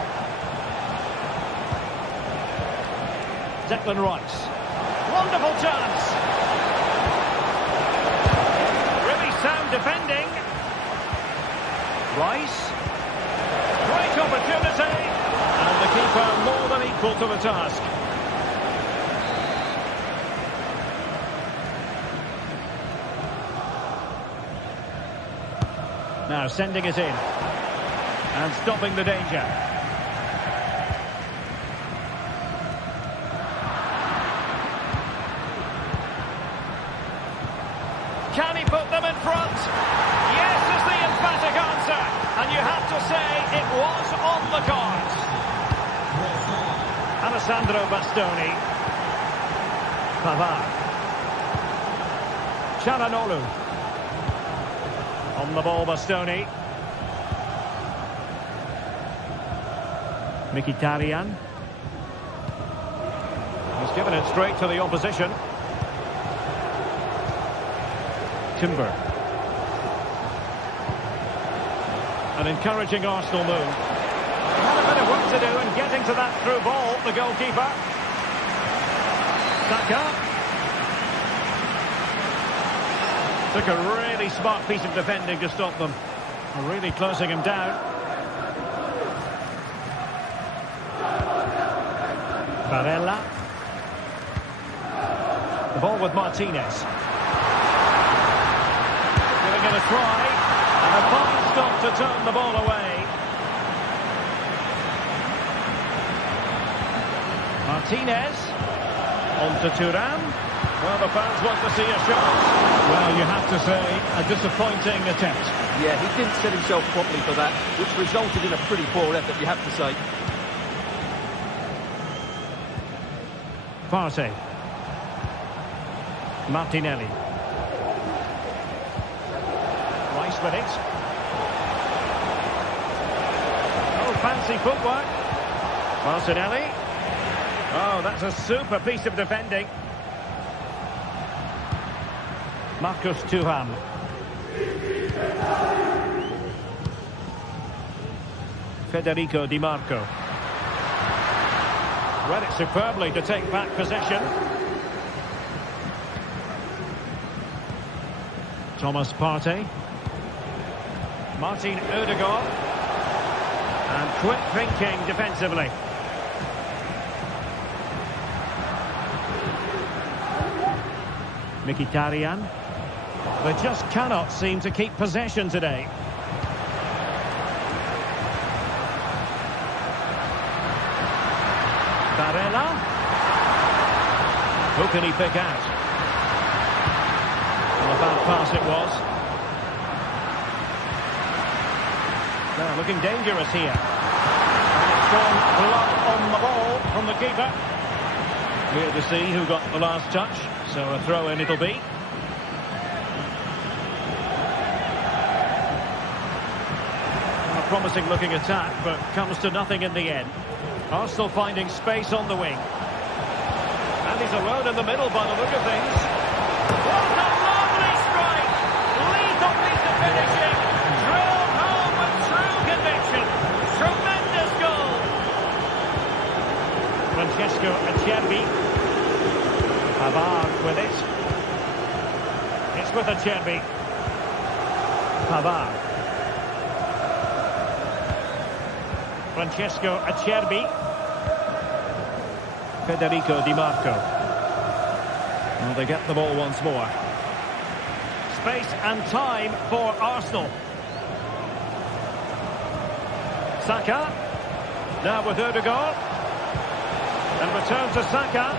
Declan Rice. Wonderful chance. Really sound defending. Rice. Great opportunity. And the keeper more than equal to the task. Now sending it in. And stopping the danger. Can he put them in front? Yes is the emphatic answer. And you have to say it was on the cards. Alessandro Bastoni. Pavard. Çalhanoğlu. On the ball, Bastoni. Mkhitaryan. He's given it straight to the opposition. Timber. An encouraging Arsenal move. He had a bit of work to do in getting to that through ball, the goalkeeper. Saka. Took a really smart piece of defending to stop them. Really closing him down. Barella. The ball with Martinez. Giving it a try. And a fine stop to turn the ball away. Martinez. On to Thuram. Well, the fans want to see a shot. Well, you have to say, a disappointing attempt. Yeah, he didn't set himself properly for that, which resulted in a pretty poor effort, you have to say. Partey. Martinelli. Rice with it. Oh, fancy footwork. Martinelli. Oh, that's a super piece of defending. Marcus Thuram. Federico Di Marco. Read it superbly to take back possession. Thomas Partey. Martin Ødegaard. And quick thinking defensively. Mkhitaryan. They just cannot seem to keep possession today. Barella. Who can he pick out? Well, a bad pass it was. They're looking dangerous here. It's gone blood on the ball from the keeper. Here to see who got the last touch. So a throw-in it'll be. A promising looking attack, but comes to nothing in the end. Arsenal finding space on the wing. And he's alone in the middle by the look of things. What a lovely strike! Lethal piece of finishing. Drilled home with true conviction. Tremendous goal. Francesco Acerbi. Pavard with it. It's with Acerbi. Pavard. Francesco Acerbi. Federico Di Marco. Well, they get the ball once more. Space and time for Arsenal. Saka. Now with Ødegaard. And return to Saka.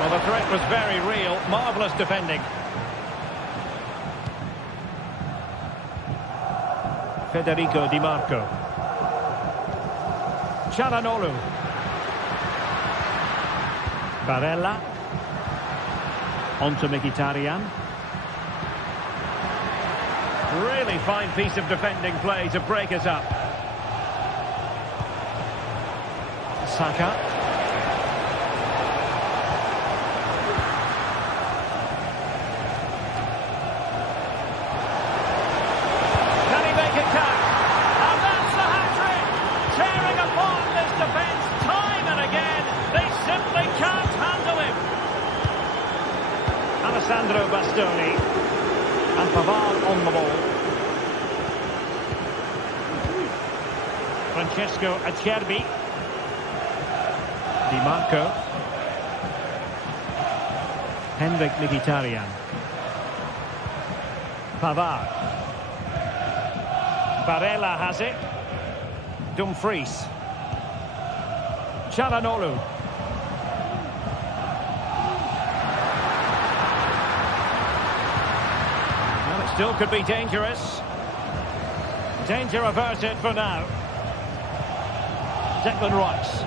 Well, the threat was very real. Marvellous defending. Federico Di Marco. Çalhanoğlu. Barella. On to Mkhitaryan. Really fine piece of defending play to break us up. Saka. Can he make it count? And that's the hat-trick! Tearing apart this defence time and again. They simply can't handle him. Alessandro Bastoni. And Pavard on the ball. Francesco Acerbi. Di Marco. Henrik Mkhitaryan. Pavard. Barella has it. Dumfries. Çalhanoğlu. Well, it still could be dangerous. Danger averted for now. Declan Rice.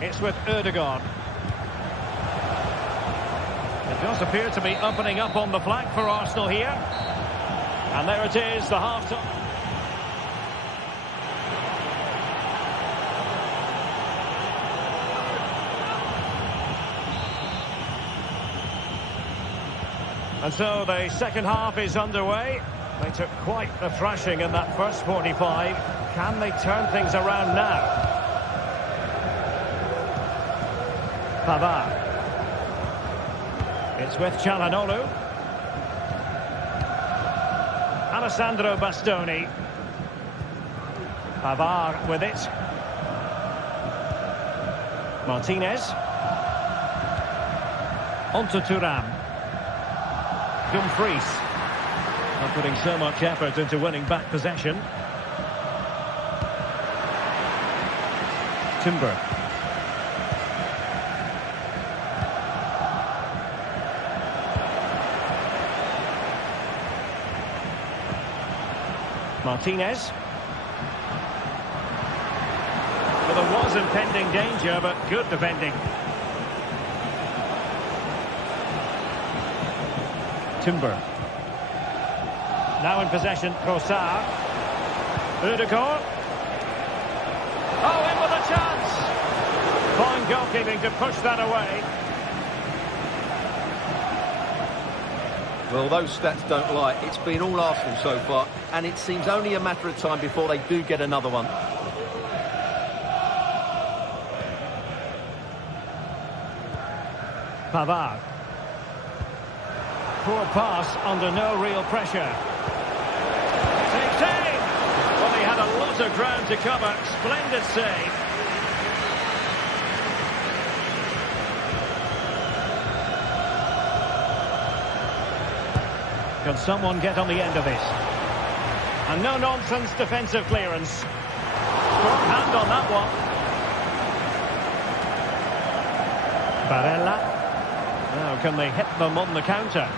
It's with Ødegaard. It does appear to be opening up on the flank for Arsenal here. And there it is, the half-time. And so the second half is underway. They took quite a thrashing in that first 45. Can they turn things around now? Pavard. It's with Çalhanoğlu. Alessandro Bastoni. Pavard with it. Martinez. On to Thuram. Dumfries. Not putting so much effort into winning back possession. Timber. Martinez. Well, there was impending danger, but good defending. Timber. Now in possession, Trossard. Ødegaard. Oh, in with a chance. Fine goalkeeping to push that away. Well, those stats don't lie. It's been all Arsenal so far, and it seems only a matter of time before they do get another one. Pavard. Poor pass under no real pressure. Takes aim! Well, he had a lot of ground to cover. Splendid save. Can someone get on the end of this? And no-nonsense defensive clearance. Strong hand on that one. Barella. Now, can they hit them on the counter?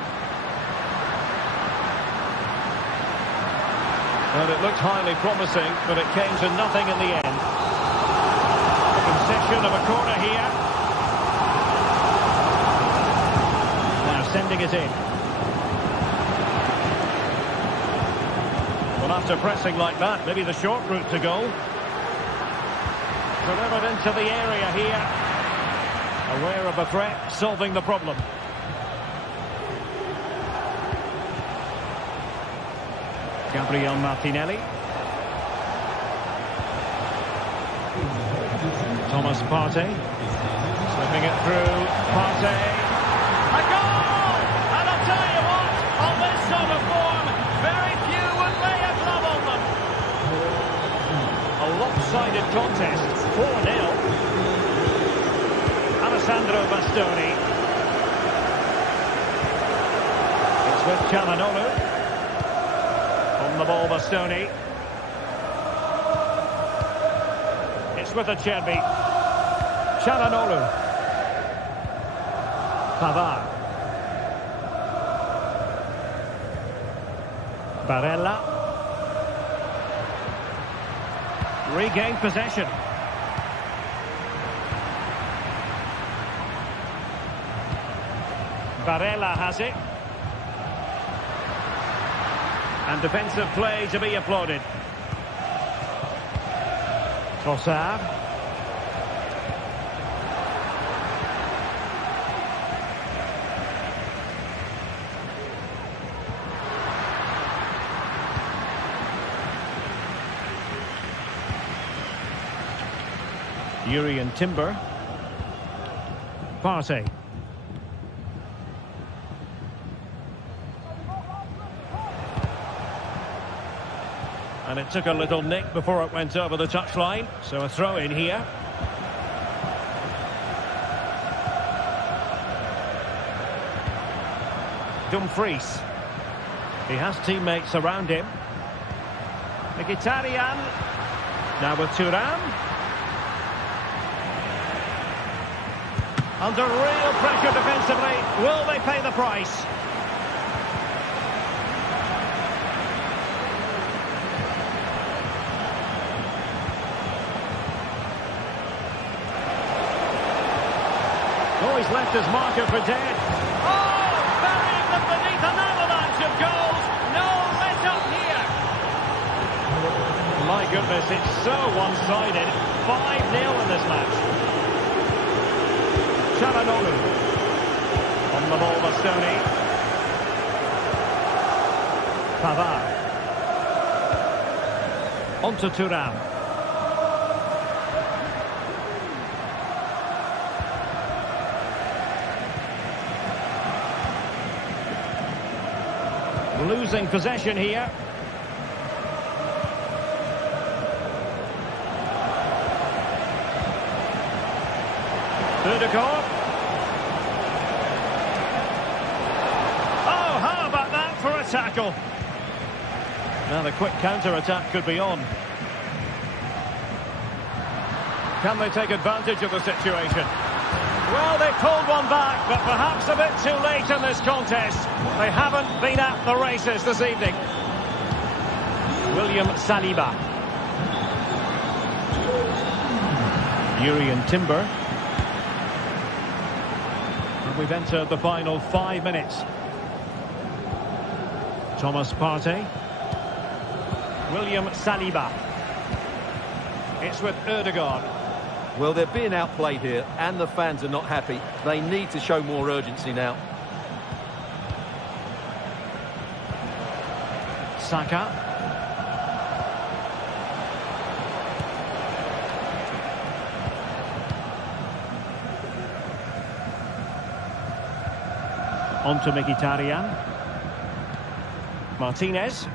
Well, it looked highly promising, but it came to nothing in the end. Concession of a corner here. Now sending it in. Well, after pressing like that, maybe the short route to goal. Delivered into the area here. Aware of the threat, solving the problem. Gabriel Martinelli. Thomas Partey. Slipping it through. Partey. A goal! And I'll tell you what, on this sort of form, very few would lay a glove on them. A lopsided contest. 4-0. Alessandro Bastoni. It's with Calhanoglu. On the ball, Bastoni. It's with Acerbi. Calhanoglu. Pavard. Barella. Regained possession. Barella has it. And defensive play to be applauded. Trossard. Urian Timber. Partey. And it took a little nick before it went over the touchline. So a throw in here. Dumfries. He has teammates around him. Mkhitaryan. Now with Thuram. Under real pressure defensively. Will they pay the price? Oh, he's left his marker for dead. Oh, burying them beneath an avalanche of goals. No let up here. My goodness, it's so one-sided. 5-0 in this match. Calhanoglu. On the ball, Bastoni. Pavard. On to Thuram. Losing possession here. Ødegaard. Oh, how about that for a tackle? Now the quick counter-attack could be on. Can they take advantage of the situation? Well, they pulled one back, but perhaps a bit too late in this contest. They haven't been at the races this evening. William Saliba. Urian Timber. And we've entered the final 5 minutes. Thomas Partey. William Saliba. It's with Ødegaard. Well, they're being outplayed here, and the fans are not happy. They need to show more urgency now. Saka. On to Mkhitaryan. Martinez.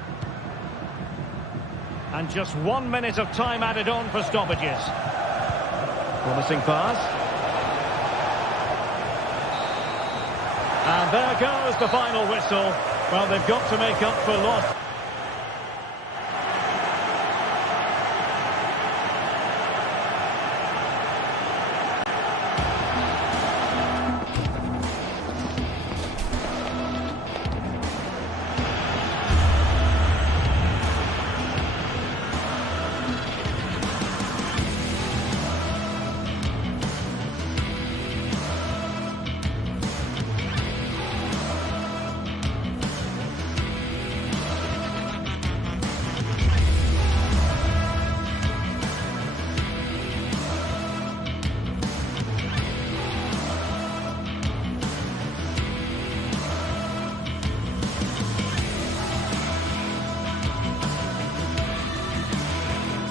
And just 1 minute of time added on for stoppages. Promising pass. And there goes the final whistle. Well, they've got to make up for lost.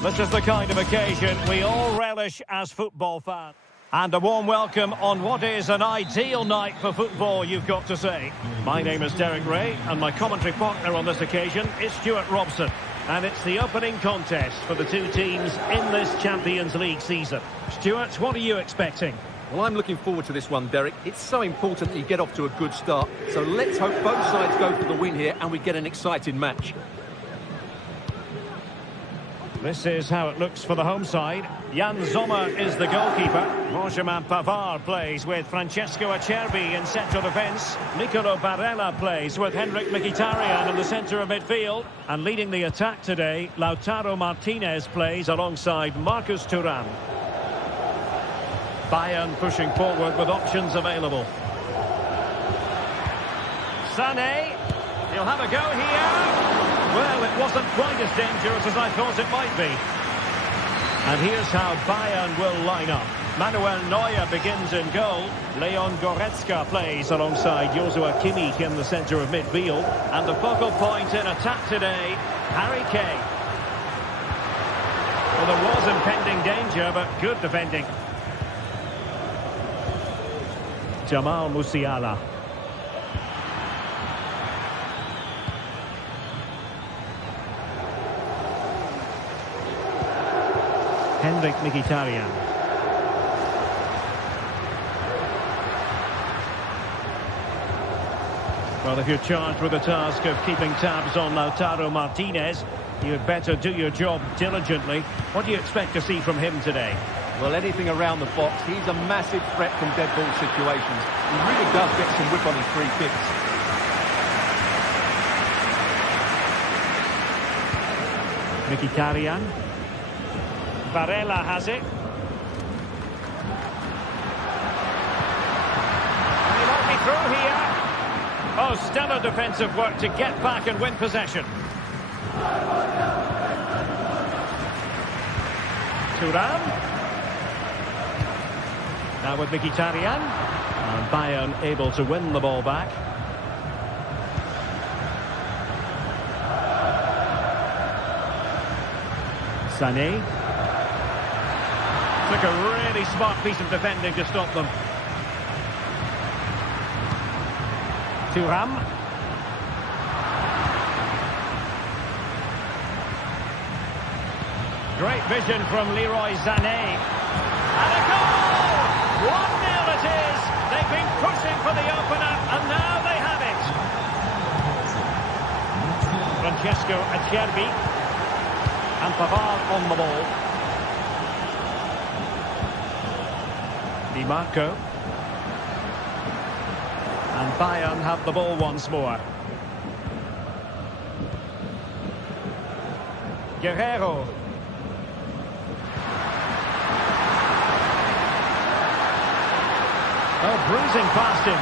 This is the kind of occasion we all relish as football fans. And a warm welcome on what is an ideal night for football, you've got to say. My name is Derek Ray, and my commentary partner on this occasion is Stuart Robson. And it's the opening contest for the two teams in this Champions League season. Stuart, what are you expecting? Well, I'm looking forward to this one, Derek. It's so important that you get off to a good start. So let's hope both sides go for the win here and we get an exciting match. This is how it looks for the home side. Jan Sommer is the goalkeeper. Benjamin Pavard plays with Francesco Acerbi in central defence. Nicolo Barella plays with Henrik Mkhitaryan in the centre of midfield. And leading the attack today, Lautaro Martinez plays alongside Marcus Thuram. Bayern pushing forward with options available. Sané, he'll have a go here. Well, it wasn't quite as dangerous as I thought it might be. And here's how Bayern will line up. Manuel Neuer begins in goal. Leon Goretzka plays alongside Joshua Kimmich in the centre of midfield. And the focal point in attack today, Harry Kane. Well, there was impending danger, but good defending. Jamal Musiala. Henrik Mkhitaryan. Well, if you're charged with the task of keeping tabs on Lautaro Martinez, you'd better do your job diligently. What do you expect to see from him today? Well, anything around the box. He's a massive threat from dead ball situations. He really does get some whip on his free kicks. Mkhitaryan. Barella has it. And he might be through here. Oh, stellar defensive work to get back and win possession. Thuram. Now with Mkhitaryan. And Bayern able to win the ball back. Sané. Took a really smart piece of defending to stop them. Thuram. Great vision from Leroy Sané. And a goal! 1-0 it is. They've been pushing for the opener, and now they have it. Francesco Acerbi. And Pavard on the ball. Di Marco. And Bayern have the ball once more. Guerrero. Oh, bruising past him.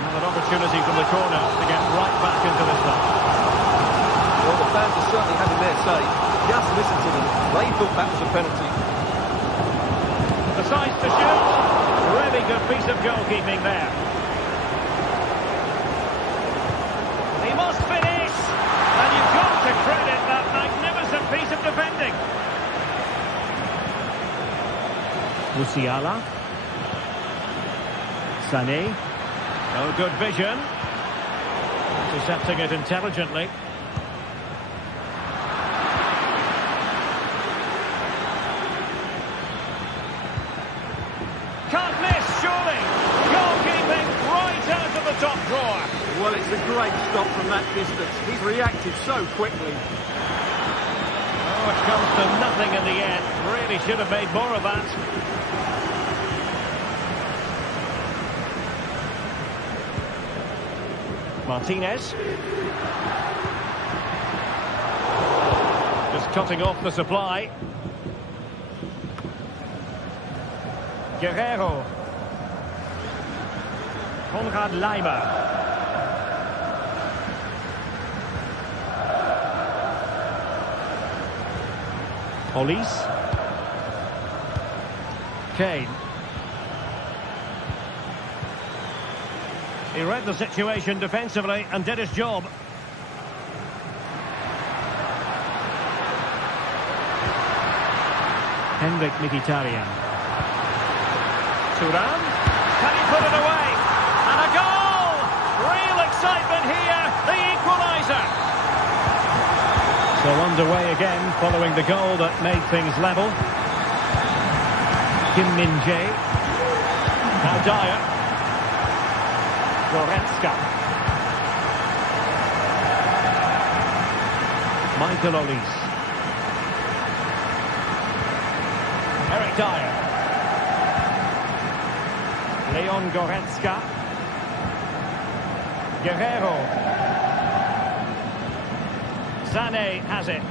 Another opportunity from the corner to get right back into this one. Well, the fans are certainly having their say. Just listen to them. They thought that was a penalty. Decides to shoot. Really good piece of goalkeeping there. He must finish. And you've got to credit that magnificent piece of defending. Musiala. Sané. No good vision. Intercepting it intelligently. Can't miss, surely. Goalkeeping right out of the top drawer. Well, it's a great stop from that distance. He's reacted so quickly. Oh, it comes to nothing in the end. Really should have made more of that. Martinez. Just cutting off the supply. Guerrero. Konrad Leimer. Olise. Kane. He read the situation defensively and did his job. Henrik Mkhitaryan. Thuram. Can he put it away? And a goal! Real excitement here, the equaliser. So underway again following the goal that made things level. Kim Min-jae. Now Dyer. Goretzka. Michael Olise. Eric Dyer. Leon Goretzka. Guerrero. Sané has it.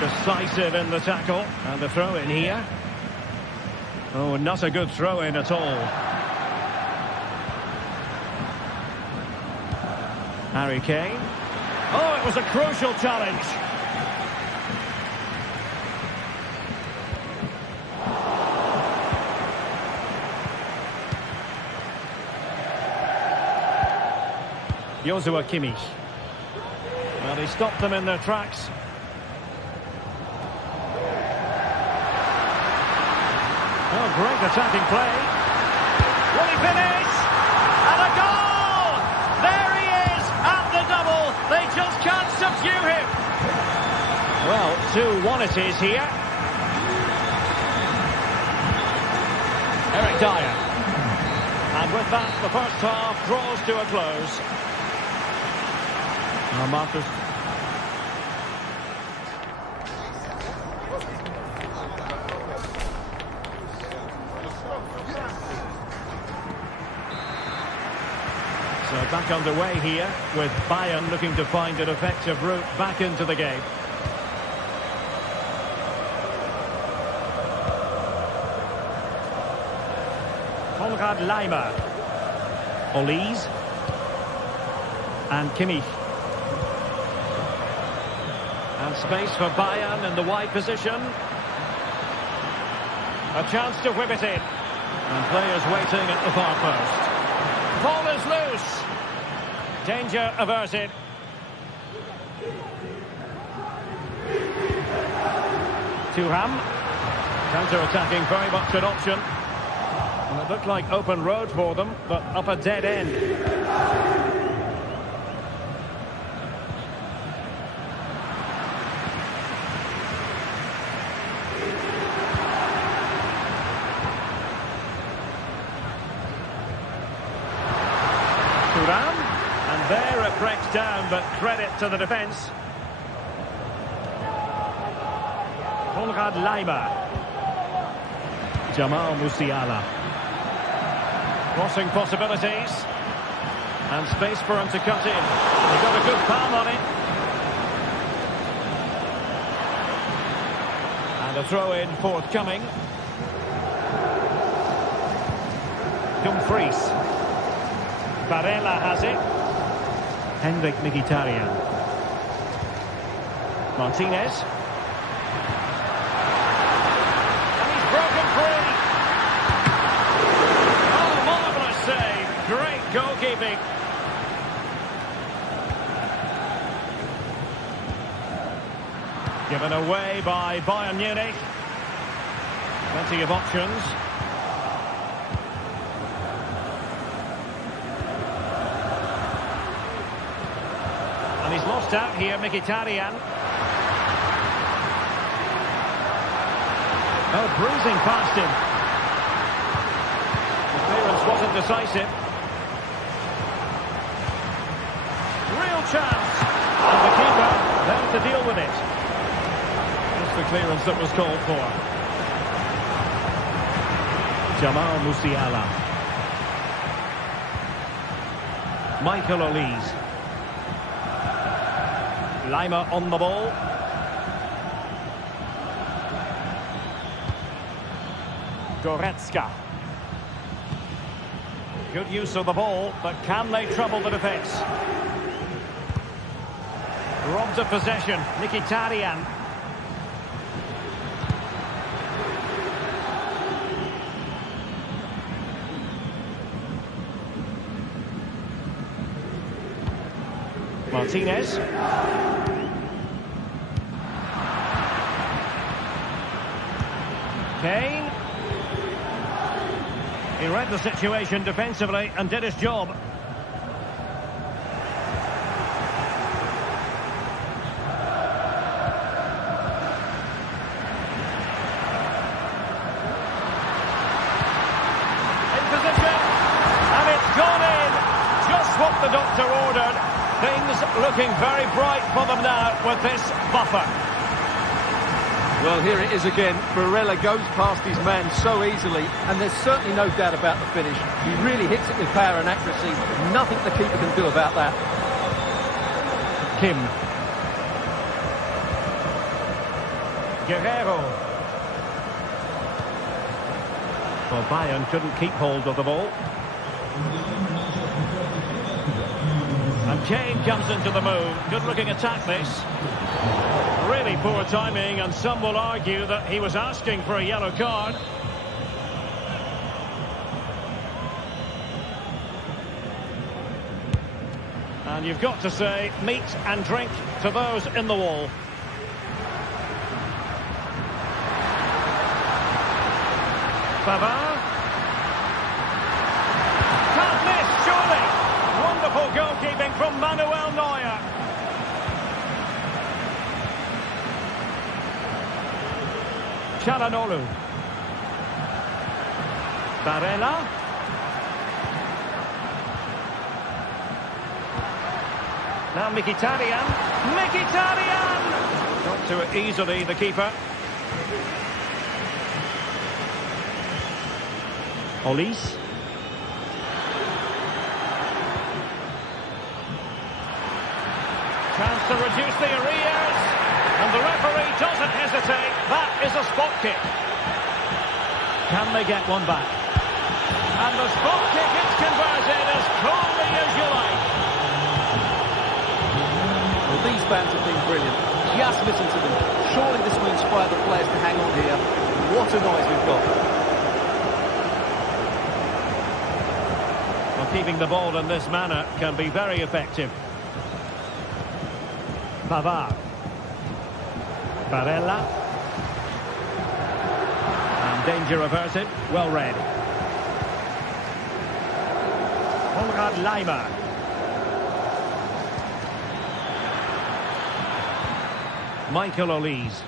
Decisive in the tackle. And the throw in here. Oh, not a good throw in at all. Harry Kane. Oh, it was a crucial challenge. Joshua Kimmich. Well, he stopped them in their tracks. Oh, great attacking play. Will he finish? And a goal! There he is at the double. They just can't subdue him. Well, 2-1 it is here. Eric Dyer. And with that, the first half draws to a close. Now Marcus. So back underway here with Bayern looking to find an effective route back into the game. Konrad Laimer. Olise. And Kimmich. And space for Bayern in the wide position. A chance to whip it in. And players waiting at the far post. Ball is loose. Danger averted. Thuram. Counter-attacking, very much an option. And it looked like open road for them, but up a dead end. Thuram. And there it breaks down, but credit to the defence. Konrad Laimer. Jamal Musiala. Crossing possibilities. And space for him to cut in. He got a good palm on it. And a throw-in forthcoming. Dumfries. Barella has it. Henrik Mkhitaryan. Martinez. And he's broken free. Oh, marvellous save. Great goalkeeping. Given away by Bayern Munich. Plenty of options. And he's lost out here, Mkhitaryan. Oh, bruising past him. The clearance wasn't decisive. Real chance. And the keeper there to deal with it. That's the clearance that was called for. Jamal Musiala. Michael Olise. Laimer on the ball. Goretzka. Good use of the ball, but can they trouble the defence? Robbed of possession, Mkhitaryan. Martinez. Kane. He read the situation defensively and did his job. Things looking very bright for them now with this buffer. Well, here it is again. Barella goes past his man so easily, and there's certainly no doubt about the finish. He really hits it with power and accuracy. Nothing the keeper can do about that. Kim. Guerrero. Well, Bayern couldn't keep hold of the ball. And Kane comes into the move. Good-looking attack, this. Really poor timing, and some will argue that he was asking for a yellow card. And you've got to say, meat and drink to those in the wall. Pavard. Can't miss, surely. Wonderful goalkeeping from Manuel Neuer. Çalhanoğlu. Barella. Now Mkhitaryan. Mkhitaryan! Not to it easily, the keeper. Olise. Chance to reduce the arrears. And the referee doesn't hesitate. That is a spot kick. Can they get one back? And the spot kick is converted as coolly as you like. Well, these fans have been brilliant. Just listen to them. Surely this will inspire the players to hang on here. What a noise we've got. Well, keeping the ball in this manner can be very effective. Pavard. Barella. And danger averted. Well read. Konrad Laimer. Michael Olise.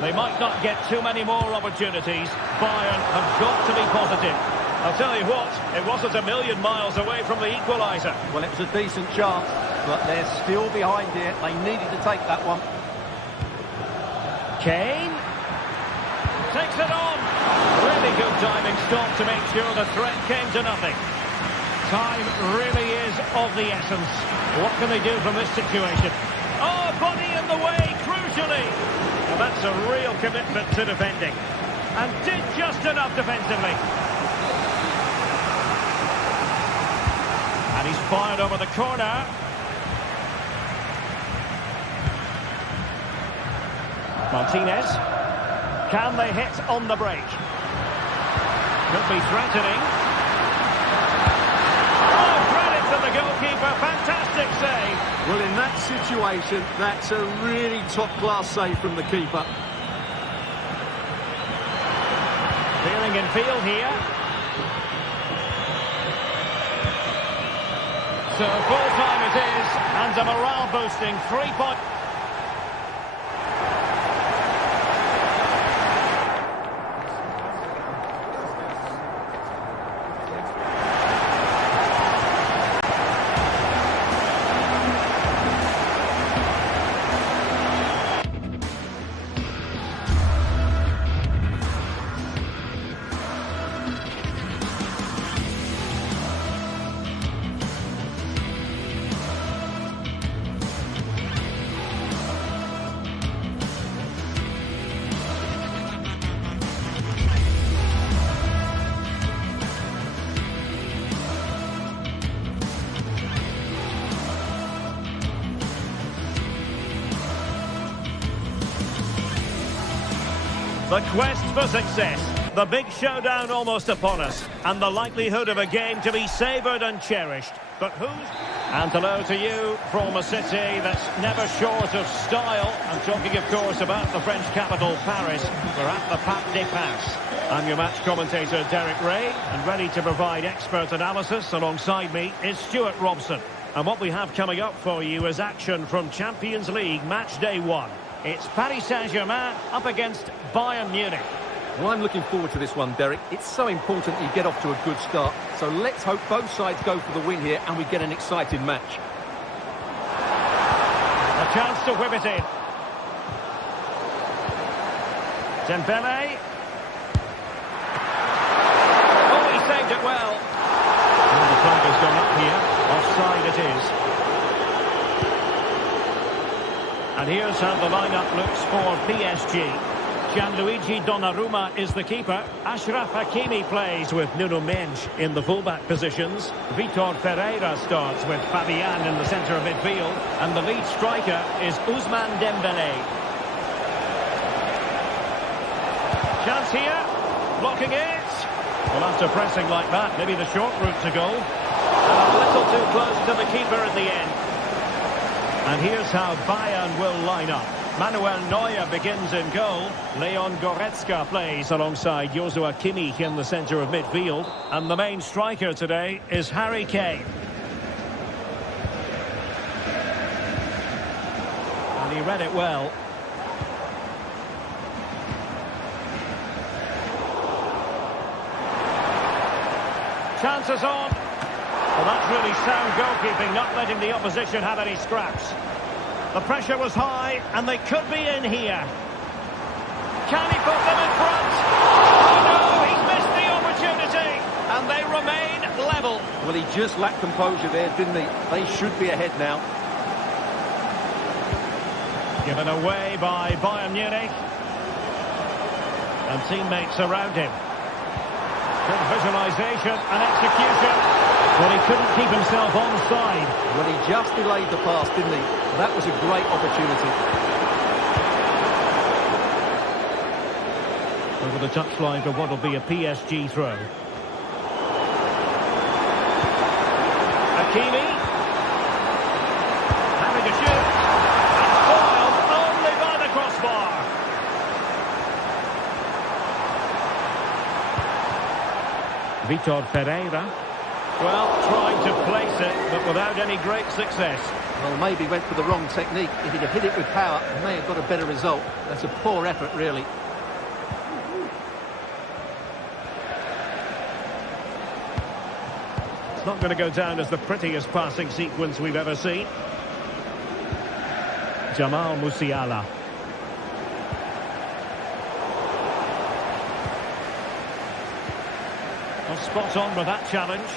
They might not get too many more opportunities. Bayern have got to be positive. I'll tell you what, it wasn't a million miles away from the equaliser. Well, it was a decent chance, but they're still behind here. They needed to take that one. Kane takes it on. Really good diving stop to make sure the threat came to nothing. Time really is of the essence. What can they do from this situation? Oh, body in the way, crucially. And that's a real commitment to defending. And did just enough defensively. And he's fired over the corner. Martinez. Can they hit on the break? Could be threatening. Oh, credit to the goalkeeper. Fantastic save. Well, in that situation, that's a really top-class save from the keeper. Clearing in field here. So full time it is, and a morale-boosting 3-point. The quest for success, the big showdown almost upon us, and the likelihood of a game to be savoured and cherished. But who's... And hello to you from a city that's never short of style. I'm talking, of course, about the French capital, Paris. We're at the Parc des Princes. I'm your match commentator, Derek Ray, and ready to provide expert analysis alongside me is Stuart Robson. And what we have coming up for you is action from Champions League Match Day 1. It's Paris Saint-Germain up against Bayern Munich. Well, I'm looking forward to this one, Derek. It's so important you get off to a good start. So let's hope both sides go for the win here and we get an exciting match. A chance to whip it in. Dembele. Oh, he saved it well. And the flag has gone up here. Offside it is. And here's how the lineup looks for PSG. Gianluigi Donnarumma is the keeper. Achraf Hakimi plays with Nuno Mendes in the fullback positions. Vitor Ferreira starts with Fabian in the centre of midfield. And the lead striker is Ousmane Dembele. Chance here. Blocking it. Well, after pressing like that, maybe the short route to goal. And a little too close to the keeper at the end. And here's how Bayern will line up. Manuel Neuer begins in goal. Leon Goretzka plays alongside Joshua Kimmich in the centre of midfield. And the main striker today is Harry Kane. And he read it well. Chances on. Well, that's really sound goalkeeping, not letting the opposition have any scraps. The pressure was high, and they could be in here. Can he put them in front? Oh no, he's missed the opportunity, and they remain level. Well, he just lacked composure there, didn't he? They should be ahead now. Given away by Bayern Munich. And teammates around him. Good visualisation and execution. Well, he couldn't keep himself onside. Well, he just delayed the pass, didn't he? That was a great opportunity. Over the touchline for what will be a PSG throw. Hakimi. Having a shoot. And foiled only by the crossbar. Vitor Ferreira. Well, trying to place it, but without any great success. Well, maybe went for the wrong technique. If he'd have hit it with power, he may have got a better result. That's a poor effort, really. It's not going to go down as the prettiest passing sequence we've ever seen. Jamal Musiala. Well, spot on with that challenge.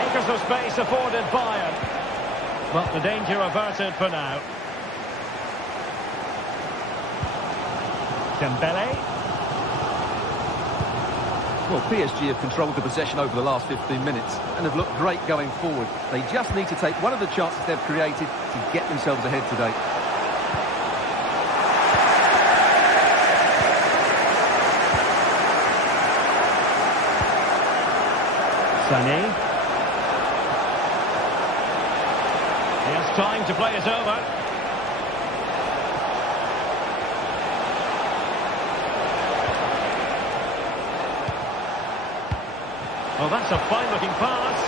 Acres of space afforded Bayern. But the danger averted for now. Dembele. Well, PSG have controlled the possession over the last 15 minutes and have looked great going forward. They just need to take one of the chances they've created to get themselves ahead today. Sané. He has time to play it over. Oh, that's a fine-looking pass.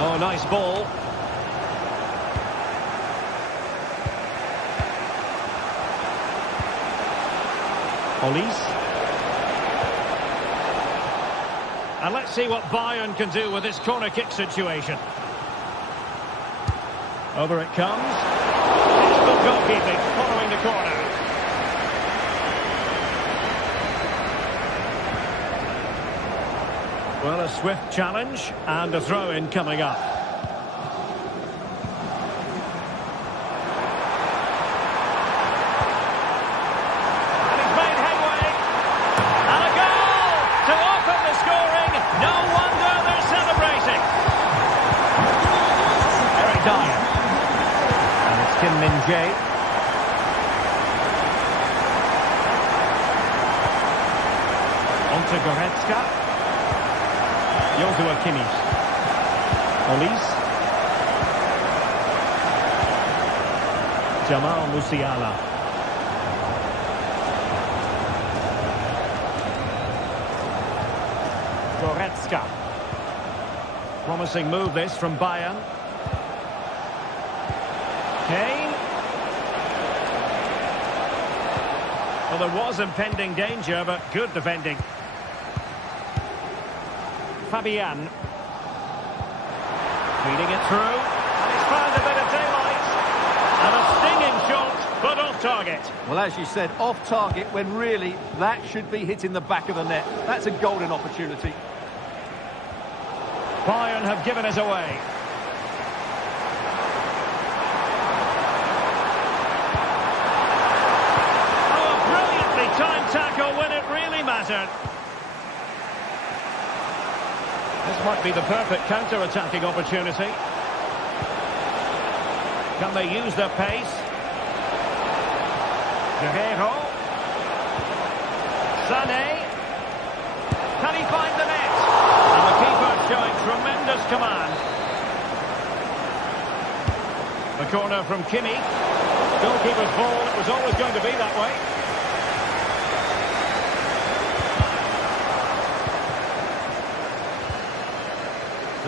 Oh, nice ball. Olise. And let's see what Bayern can do with this corner kick situation. Over it comes. Excellent goalkeeping following the corner. Well, a swift challenge and a throw-in coming up. And he's made headway. And a goal to open the scoring. No wonder they're celebrating. Eric Dyer. And it's Kim Min-jae. On to Goretzka. Joshua Kimmich. Olise. Jamal Musiala. Goretzka. Promising move this from Bayern. Kane. Well, there was impending danger, but good defending. Fabian. Feeding it through. And he's found a bit of daylight. And a stinging shot, but off target. Well, as you said, off target when really that should be hitting the back of the net. That's a golden opportunity. Bayern have given us away. Oh, a brilliantly timed tackle when it really mattered. This might be the perfect counter-attacking opportunity. Can they use their pace? Guerrero. Sané. Can he find the net? And the keeper showing tremendous command. The corner from Kimi. Goalkeeper's ball. It was always going to be that way.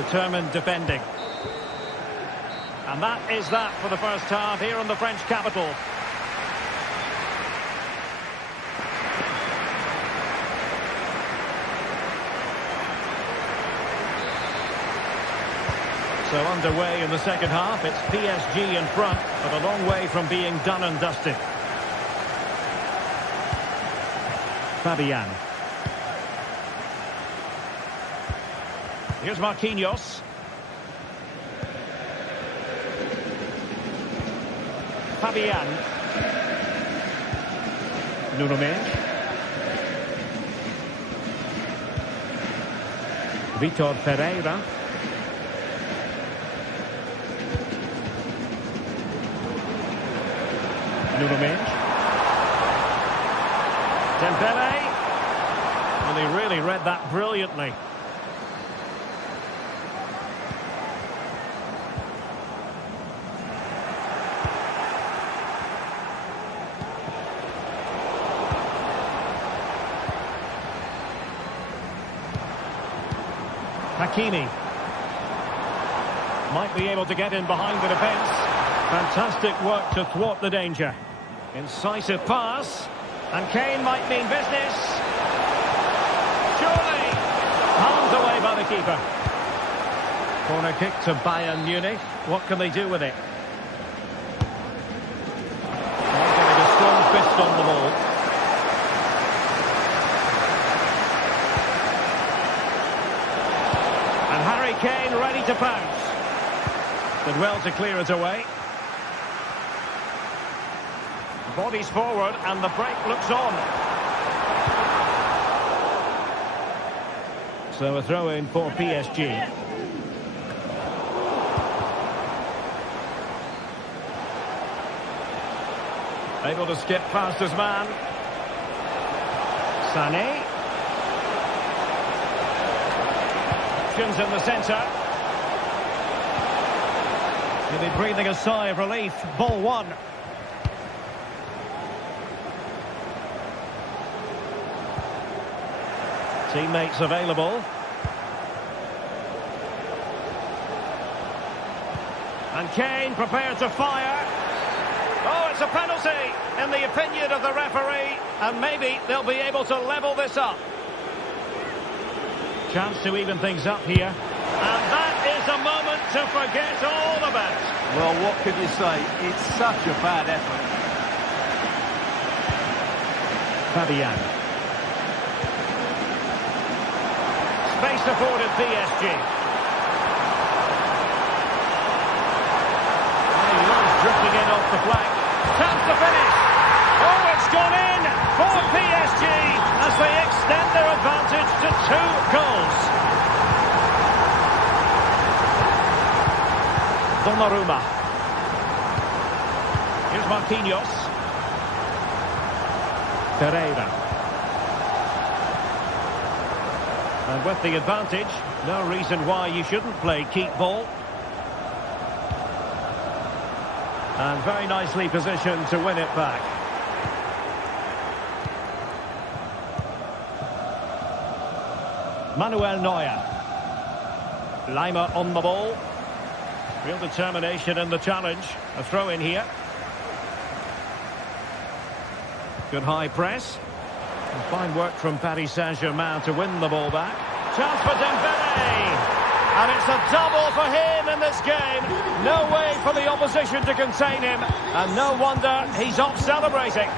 Determined defending. And that is that for the first half here in the French capital. So underway in the second half, it's PSG in front, but a long way from being done and dusted. Fabian. Here's Marquinhos. Fabian. Nuno Mendes. Vitor Pereira. Nuno Mendes. Dembele. And he really read that brilliantly. Hakimi might be able to get in behind the defence. Fantastic work to thwart the danger. Incisive pass, and Kane might mean business. Surely, palmed away by the keeper. Corner kick to Bayern Munich. What can they do with it? Getting a strong fist on the ball. Harry Kane ready to pounce. Did well to clear it away. Bodies forward and the break looks on. So a throw in for PSG. Able to skip past his man. Sané. In the centre. He'll be breathing a sigh of relief. Ball one. Teammates available. And Kane prepared to fire. Oh, it's a penalty in the opinion of the referee. And maybe they'll be able to level this up. Chance to even things up here. And that is a moment to forget all about. Well, what could you say? It's such a bad effort. Fabian. Space afforded PSG. And he was drifting in off the flank. Chance to finish. Oh, it's gone in for PSG as they extend their advantage to 2 goals. Donnarumma. Here's Marquinhos. Pereira. And with the advantage, no reason why you shouldn't play keep ball. And very nicely positioned to win it back. Manuel Neuer. Lima on the ball. Real determination in the challenge. A throw in here. Good high press. And fine work from Paris Saint-Germain to win the ball back. Chance for Dembele. And it's a double for him in this game. No way for the opposition to contain him. And no wonder he's off celebrating.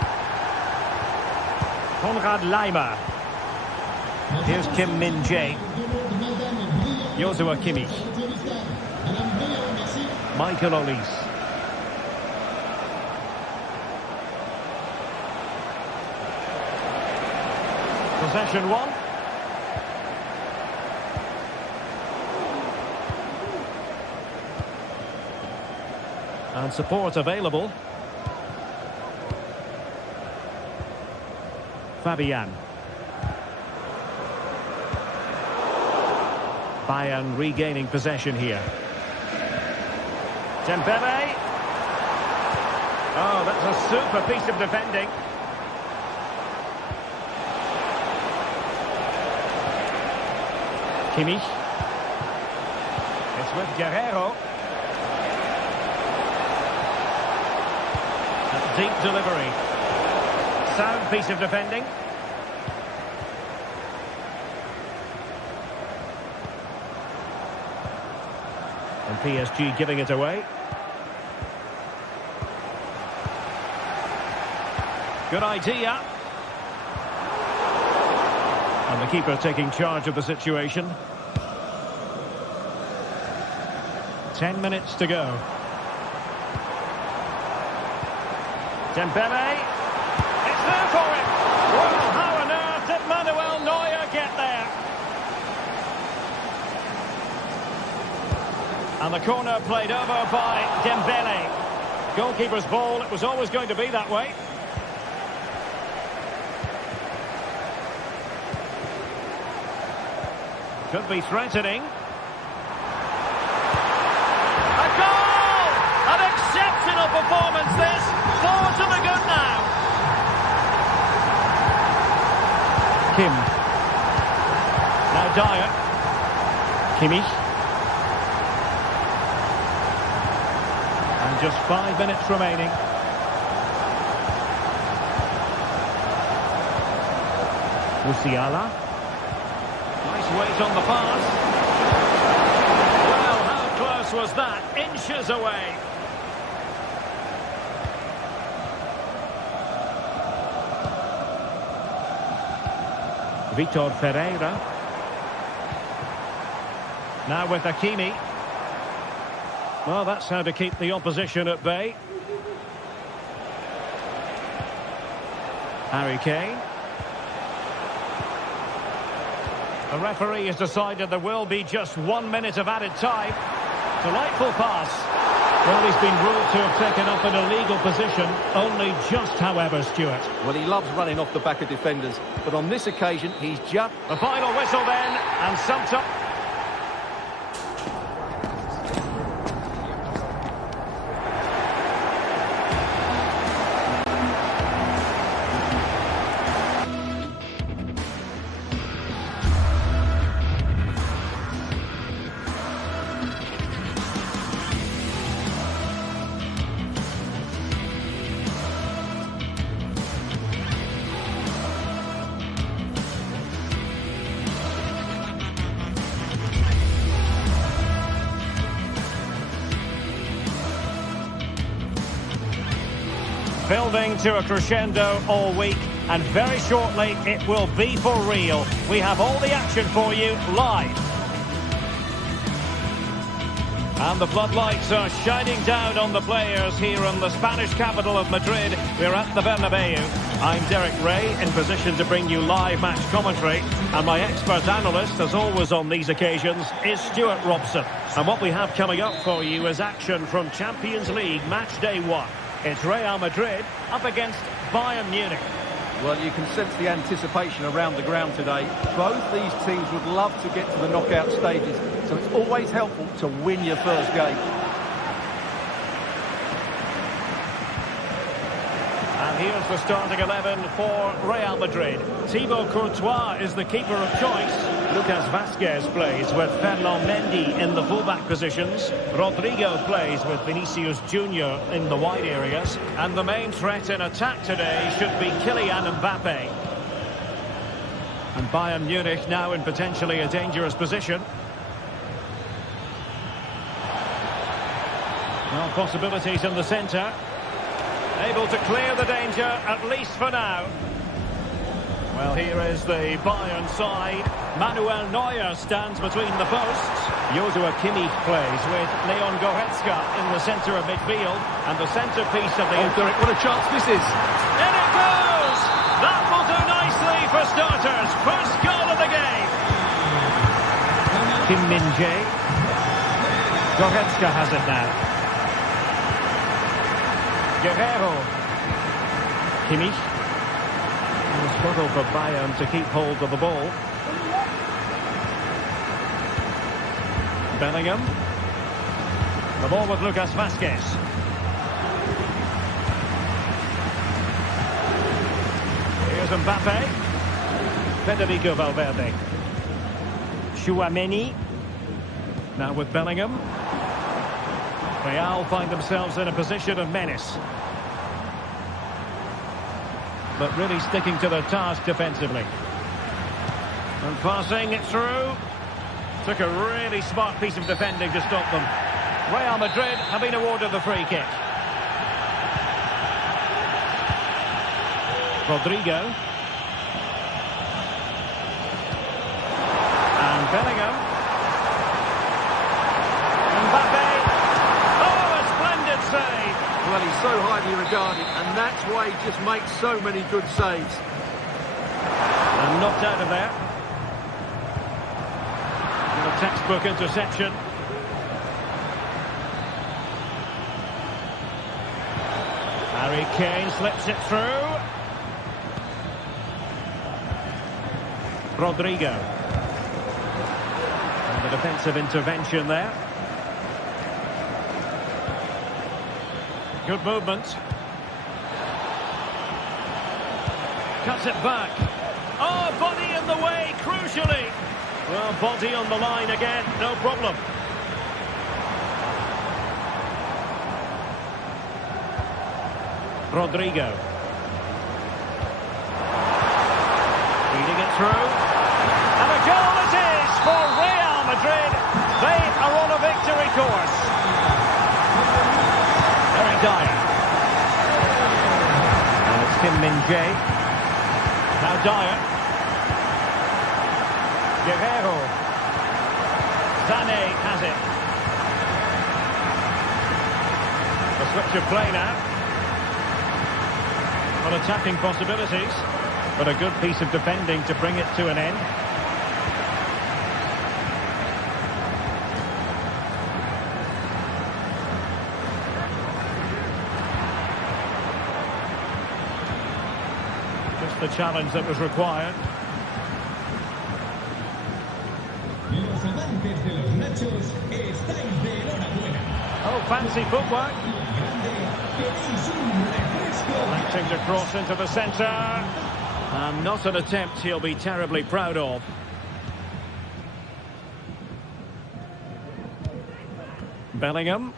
Konrad Laimer. Here's Kim Min-jae. Joshua Kimmich. Michael Olise. Possession one. And support available. Fabian. Bayern regaining possession here. Dembele. Oh, that's a super piece of defending. Kimmich. It's with Guerrero. A deep delivery. Sound piece of defending. And PSG giving it away. Good idea. And the keeper taking charge of the situation. 10 minutes to go. Dembele. It's there for him. Well, how on earth did Manuel Neuer get there? And the corner played over by Dembele. Goalkeeper's ball, it was always going to be that way. Could be threatening. A goal! An exceptional performance this. 4 to the good now. Kim. Now Dyer. Kimmich. And just 5 minutes remaining. Musiala. Nice weight on the pass. Well, how close was that? Inches away. Vitor Pereira. Now with Hakimi. Well, that's how to keep the opposition at bay. Harry Kane. The referee has decided there will be just 1 minute of added time. Delightful pass. Well, he's been ruled to have taken up an illegal position. Only just, however, Stuart. Well, he loves running off the back of defenders. But on this occasion, he's just... The final whistle then, and summed up. Building to a crescendo all week, and very shortly it will be for real. We have all the action for you live. And the floodlights are shining down on the players here in the Spanish capital of Madrid. We're at the Bernabeu. I'm Derek Ray, in position to bring you live match commentary. And my expert analyst, as always on these occasions, is Stuart Robson. And what we have coming up for you is action from Champions League match day 1. It's Real Madrid up against Bayern Munich. Well, you can sense the anticipation around the ground today. Both these teams would love to get to the knockout stages, so it's always helpful to win your first game. And here's the starting 11 for Real Madrid. Thibaut Courtois is the keeper of choice. Lucas Vazquez plays with Ferland Mendy in the fullback positions. Rodrigo plays with Vinicius Junior in the wide areas. And the main threat in attack today should be Kylian Mbappe. And Bayern Munich now in potentially a dangerous position. Well, possibilities in the centre. Able to clear the danger, at least for now. Well, here is the Bayern side. Manuel Neuer stands between the posts. Joshua Kimmich plays with Leon Goretzka in the centre of midfield. And the centrepiece of the... Oh, Derek, what a chance this is. In it goes! That will do nicely for starters. First goal of the game. Kim Min-jae. Goretzka has it now. Guerrero. Kimmich. Struggle for Bayern to keep hold of the ball. Bellingham. The ball with Lucas Vazquez. Here's Mbappe. Federico Valverde. Tchouaméni. Now with Bellingham. Real find themselves in a position of menace. But really sticking to their task defensively. And passing it through. Took a really smart piece of defending to stop them. Real Madrid have been awarded the free kick. Rodrigo. And Bellingham. Mbappe. Oh, a splendid save. Well, he's so highly regarded, and that's why he just makes so many good saves. And knocked out of there. And a textbook interception. Harry Kane slips it through. Rodrigo. And the defensive intervention there. Good movement. Cuts it back. Oh, body in the way, crucially. Well, body on the line again, no problem. Rodrigo. Feeding it through. And a goal it is for Real Madrid. They are on a victory course. Dyer. And it's Kim Min-jae. Now Dyer. Guerrero. Sané has it. A switch of play now. Well, attacking possibilities, but a good piece of defending to bring it to an end. The challenge that was required. Oh, fancy footwork. Electing to cross into the centre. And not an attempt he'll be terribly proud of. Bellingham.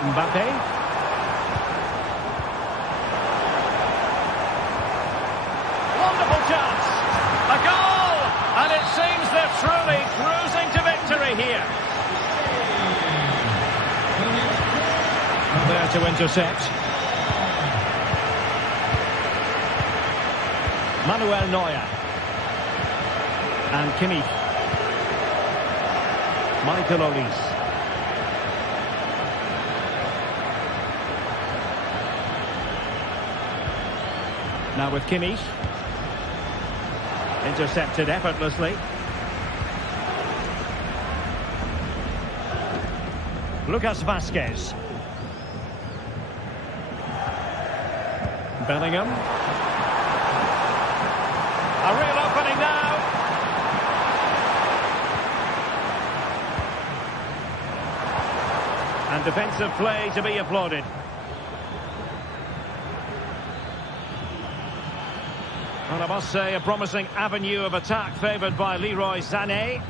Mbappe. Wonderful chance. A goal! And it seems they're truly cruising to victory here. There to intercept. Manuel Neuer. And Kimmich. Michael Olise. Now with Kimmich. Intercepted effortlessly. Lucas Vazquez. Bellingham. A real opening now. And defensive play to be applauded. Well, I must say, a promising avenue of attack favoured by Leroy Sané.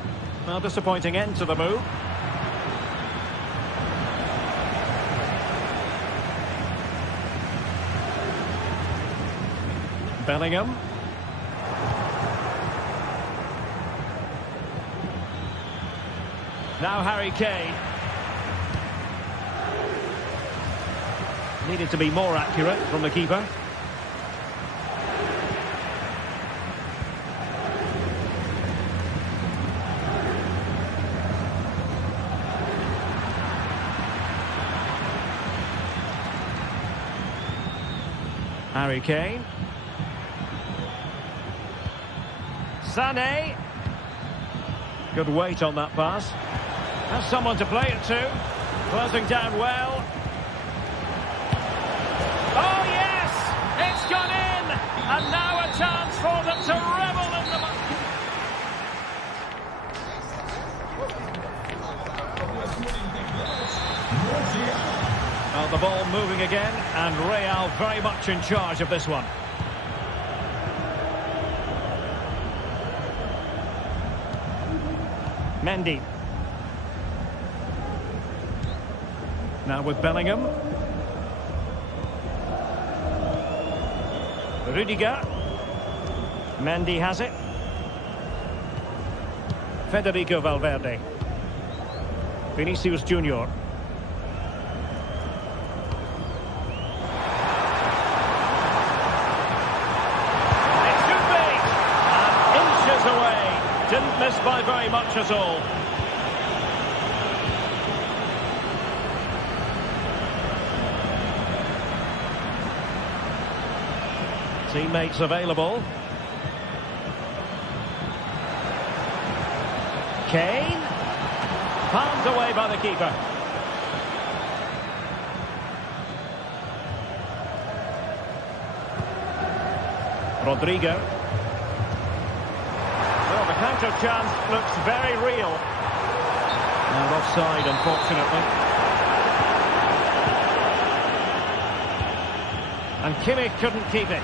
Well, disappointing end to the move. Bellingham. Now Harry Kane. Needed to be more accurate from the keeper. Harry Kane. Sané. Good weight on that pass. Has someone to play it to. Closing down well. Oh, yes! It's gone in! And now a chance for them to revel in the... Well, the ball moving again, and Real very much in charge of this one. Mendy. Now with Bellingham. Rudiger. Mendy has it. Federico Valverde. Vinicius Junior. It should be. And inches away. Didn't miss by very much at all. Teammates available. Kane. Palmed away by the keeper. Rodrigo. Well, the counter chance looks very real. And offside, unfortunately. And Kimmich couldn't keep it.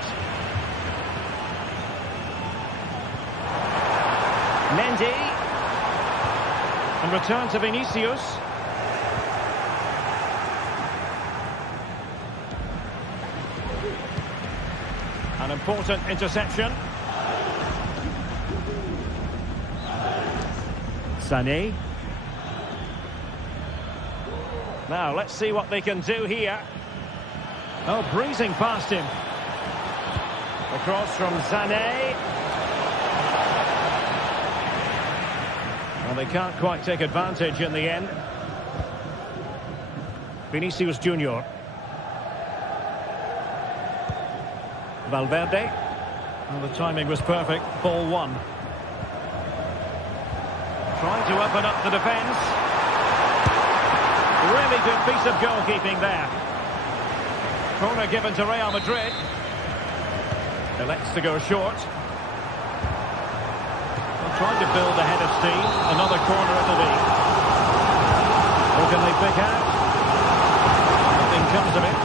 Mendy. And return to Vinicius. An important interception. Sané. Now, let's see what they can do here. Oh, breezing past him. Across from Sané. Well, they can't quite take advantage in the end. Vinicius Junior. Valverde. Well, the timing was perfect. Ball one. Trying to open up the defence. Really good piece of goalkeeping there. Corner given to Real Madrid. Elects to go short. Trying to build a head of steam. Another corner it'll be. What can they pick out? Nothing comes of it.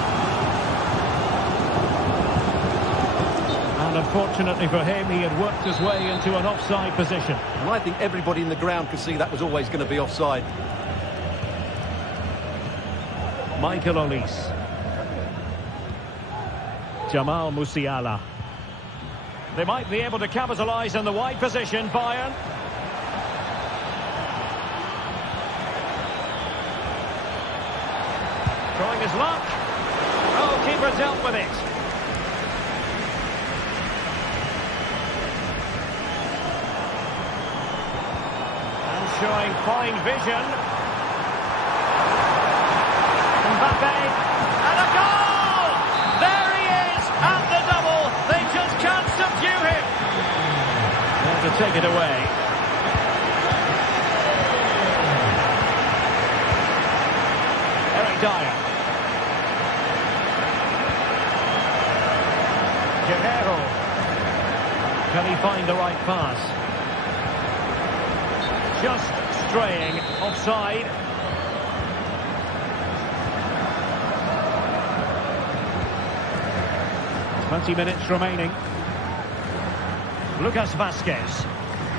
And unfortunately for him, he had worked his way into an offside position. And I think everybody in the ground could see that was always going to be offside. Michael Olise. Jamal Musiala. They might be able to capitalise on the wide position, Bayern. Trying his luck. Oh, keeper dealt with it. And showing fine vision. Mbappe. And a goal! There he is at the double. They just can't subdue him. And to take it away. Eric Dyer. Guerrero. Can he find the right pass? Just straying offside. .20 minutes remaining. Lucas Vazquez.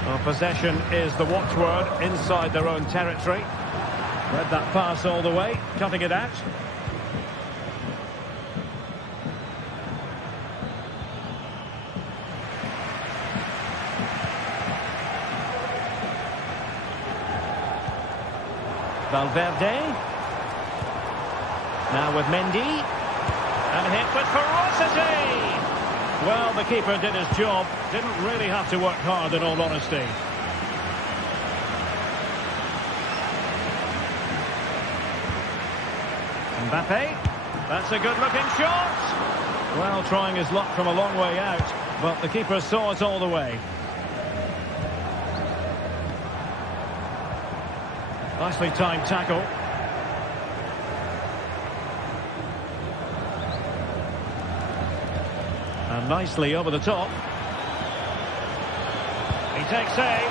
Well, possession is the watchword inside their own territory. Read that pass all the way, cutting it out. Valverde. Now with Mendy. And hit with ferocity! Well, the keeper did his job. Didn't really have to work hard, in all honesty. Mbappe. That's a good-looking shot. Well, trying his luck from a long way out, but the keeper saw it all the way. Nicely timed tackle. And nicely over the top. He takes aim.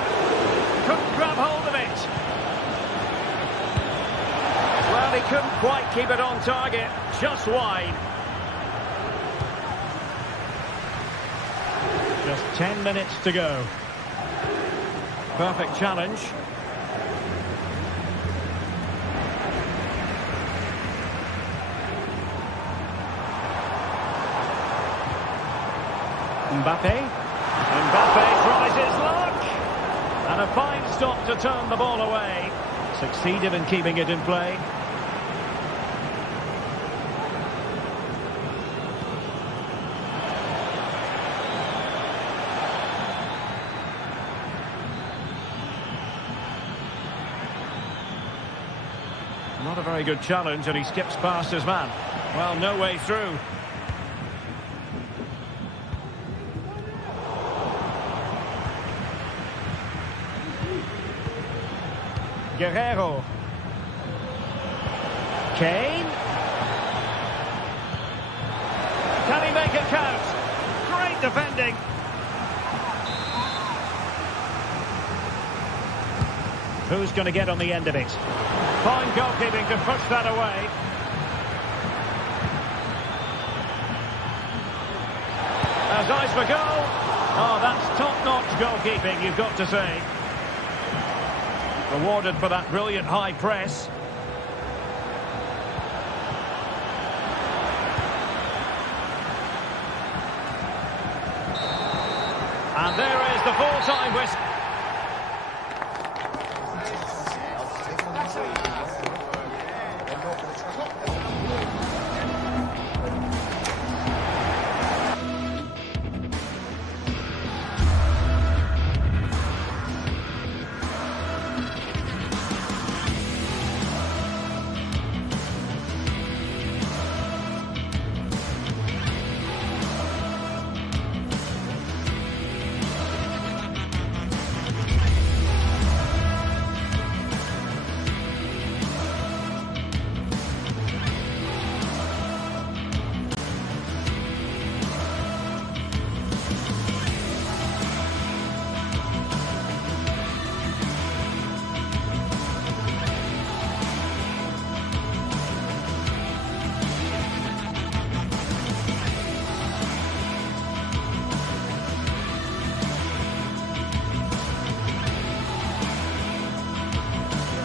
Couldn't grab hold of it. Well, he couldn't quite keep it on target. Just wide. Just 10 minutes to go. Perfect challenge. Mbappe tries his luck. And a fine stop to turn the ball away. Succeeded in keeping it in play. Not a very good challenge, and he skips past his man. Well, no way through. Guerrero. Kane. Can he make it count? Great defending. Who's going to get on the end of it? Fine goalkeeping to push that away. There's eyes for goal. Oh, that's top-notch goalkeeping, you've got to say. Rewarded for that brilliant high press. And there is the full-time whistle.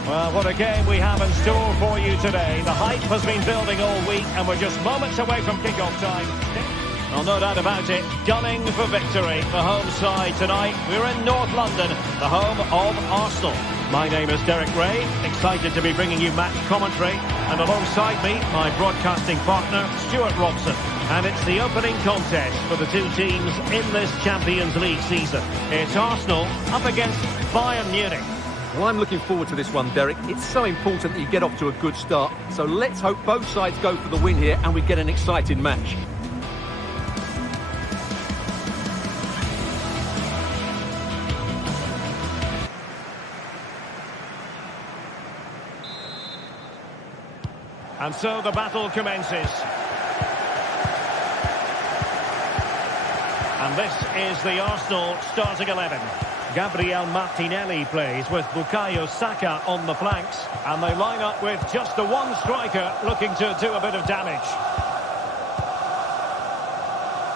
Well, what a game we have in store for you today. The hype has been building all week, and we're just moments away from kick-off time. Well, no doubt about it, gunning for victory. The home side tonight, we're in North London, the home of Arsenal. My name is Derek Ray, excited to be bringing you match commentary. And alongside me, my broadcasting partner, Stuart Robson. And it's the opening contest for the two teams in this Champions League season. It's Arsenal up against Bayern Munich. Well, I'm looking forward to this one, Derek. It's so important that you get off to a good start. So let's hope both sides go for the win here and we get an exciting match. And so the battle commences. And this is the Arsenal starting 11. Gabriel Martinelli plays with Bukayo Saka on the flanks. And they line up with just the one striker looking to do a bit of damage.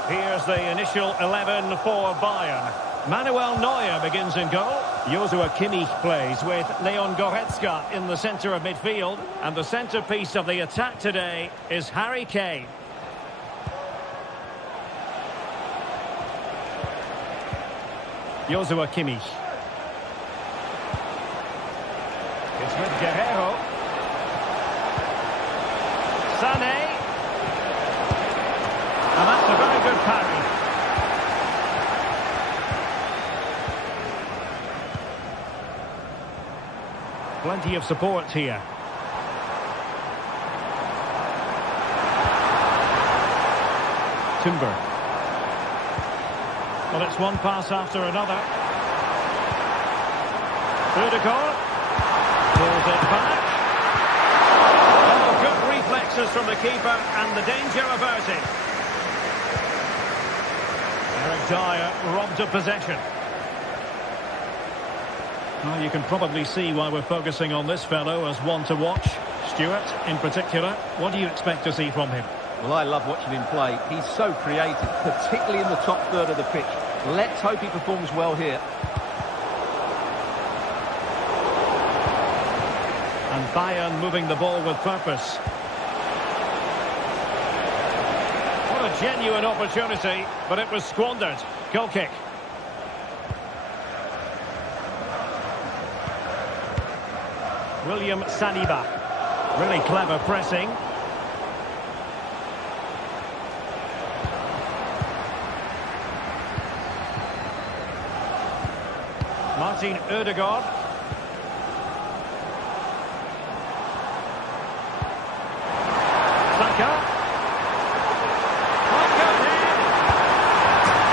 Here's the initial 11 for Bayern. Manuel Neuer begins in goal. Joshua Kimmich plays with Leon Goretzka in the centre of midfield. And the centrepiece of the attack today is Harry Kane. Joshua Kimmich. It's with Guerrero. Sané. And that's a very good parry. Plenty of support here. Timber. Well, it's one pass after another. Ødegaard pulls it back. Oh, good reflexes from the keeper and the danger averted. Eric Dyer robbed of possession. Well, you can probably see why we're focusing on this fellow as one to watch. Stuart, in particular, what do you expect to see from him? Well, I love watching him play. He's so creative, particularly in the top third of the pitch. Let's hope he performs well here. And Bayern moving the ball with purpose. What a genuine opportunity, but it was squandered. Goal kick. William Saliba. Really clever pressing. Martin Ødegaard. Saka. Might go ahead.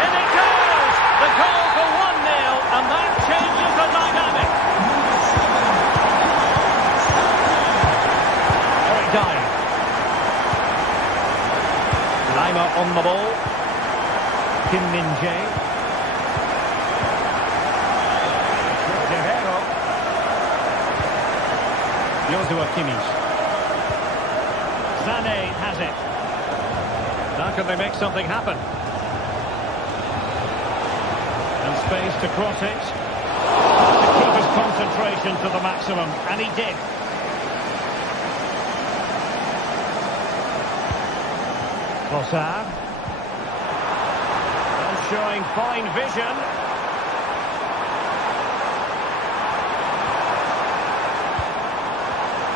In it goes! The goal for 1-0, and that changes the dynamic. Eric Dyer. Lima on the ball. Kim Min-jae. Joshua Kimmich. Sané has it. Now can they make something happen? And space to cross it. To keep his concentration to the maximum, and he did. Trossard. And showing fine vision.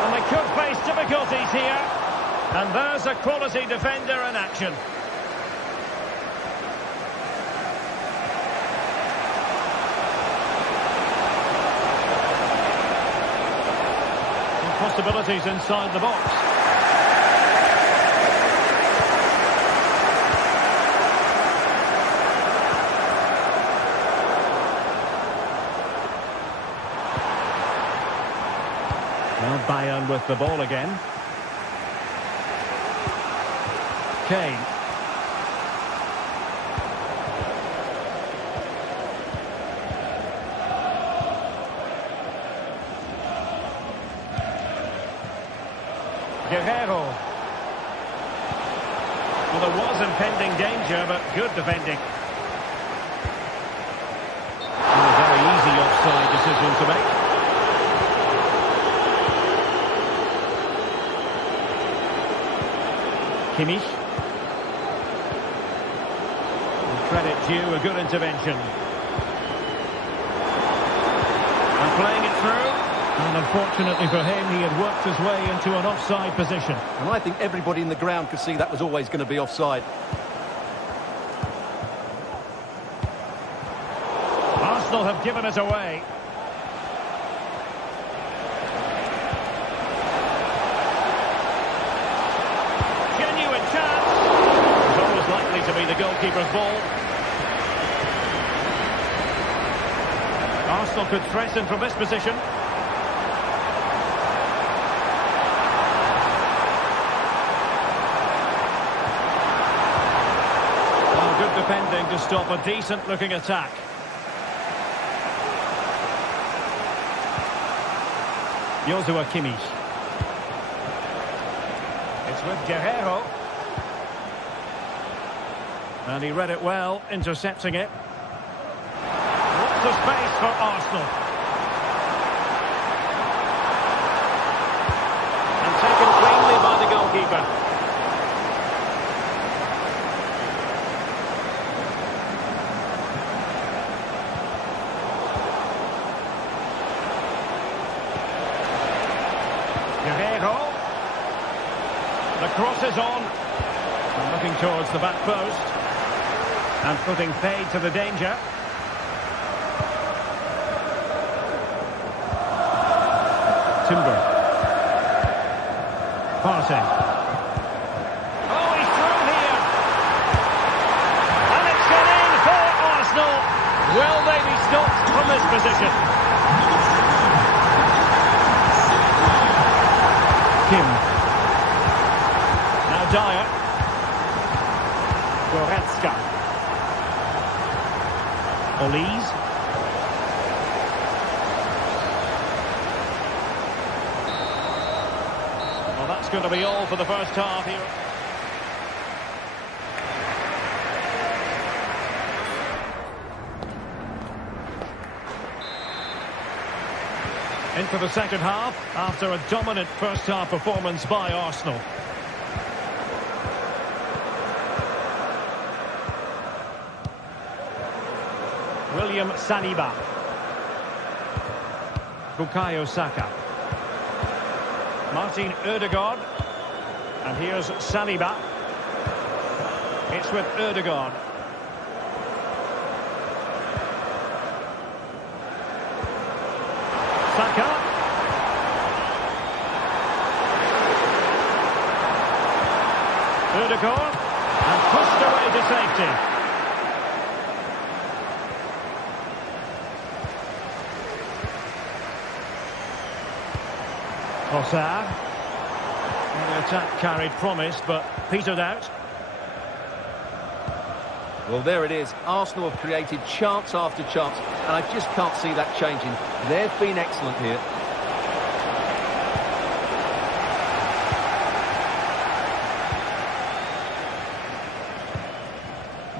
And they could face difficulties here. And there's a quality defender in action. And possibilities inside the box. Now Bayern with the ball again. Kane. Guerrero. Well, there was impending danger, but good defending. And a very easy offside decision to make. Kimmich. And credit due, a good intervention. And playing it through. And unfortunately for him, he had worked his way into an offside position. And I think everybody in the ground could see that was always going to be offside. Arsenal have given it away. Genuine chance. It's always likely to be the goalkeeper's ball. Arsenal could threaten from this position. Good defending to stop a decent-looking attack. Joshua Kimmich. It's with Guerrero. And he read it well, intercepting it. lots of space for Arsenal. And taken cleanly by the goalkeeper. Guerrero. The cross is on. And looking towards the back post. And putting paid to the danger. Timber. Partey. Oh, he's through here. And it's gone in for Arsenal. Will they be stopped from this position? Kim. Now Dyer. Goretzka. Olise. Well, that's going to be all for the first half here. Into the second half after a dominant first half performance by Arsenal. William Saliba. Bukayo Saka. Martin Ødegaard. And here's Saliba. It's with Ødegaard. Saka. Ødegaard. And pushed away to safety. Trossard. The attack carried promise, but petered out. Well, there it is. Arsenal have created chance after chance, and I just can't see that changing. They've been excellent here.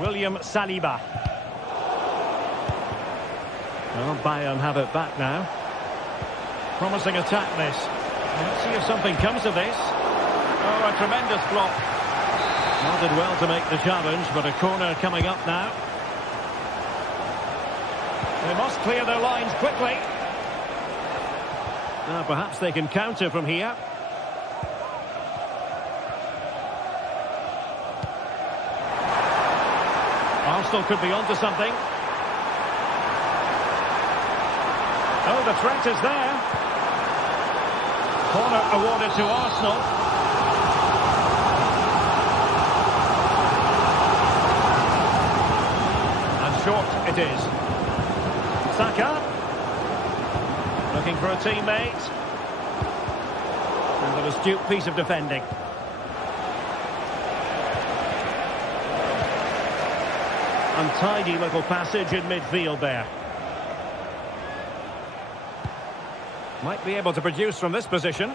William Saliba. Well, Bayern have it back now. Promising attack this. Let's see if something comes of this. Oh, a tremendous block. Not did well to make the challenge, but a corner coming up now. They must clear their lines quickly. Now perhaps they can counter from here. Arsenal could be onto something. Oh, the threat is there. Corner awarded to Arsenal. And short it is. Saka. Looking for a teammate. And an astute piece of defending. Untidy little passage in midfield there. Might be able to produce from this position.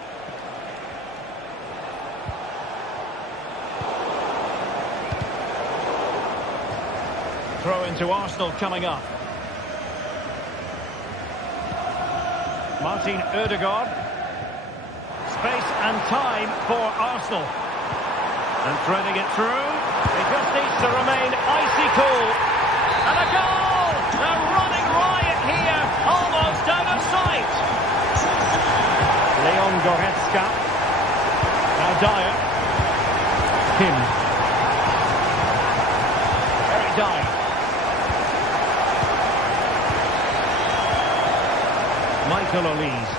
Throw into Arsenal coming up. Martin Ødegaard. Space and time for Arsenal. And threading it through. It just needs to remain icy cool. And a goal! They're running riot here. Almost out of sight. Leon Goretzka. Now Dyer. Kim. Very Dyer. Michael Olise.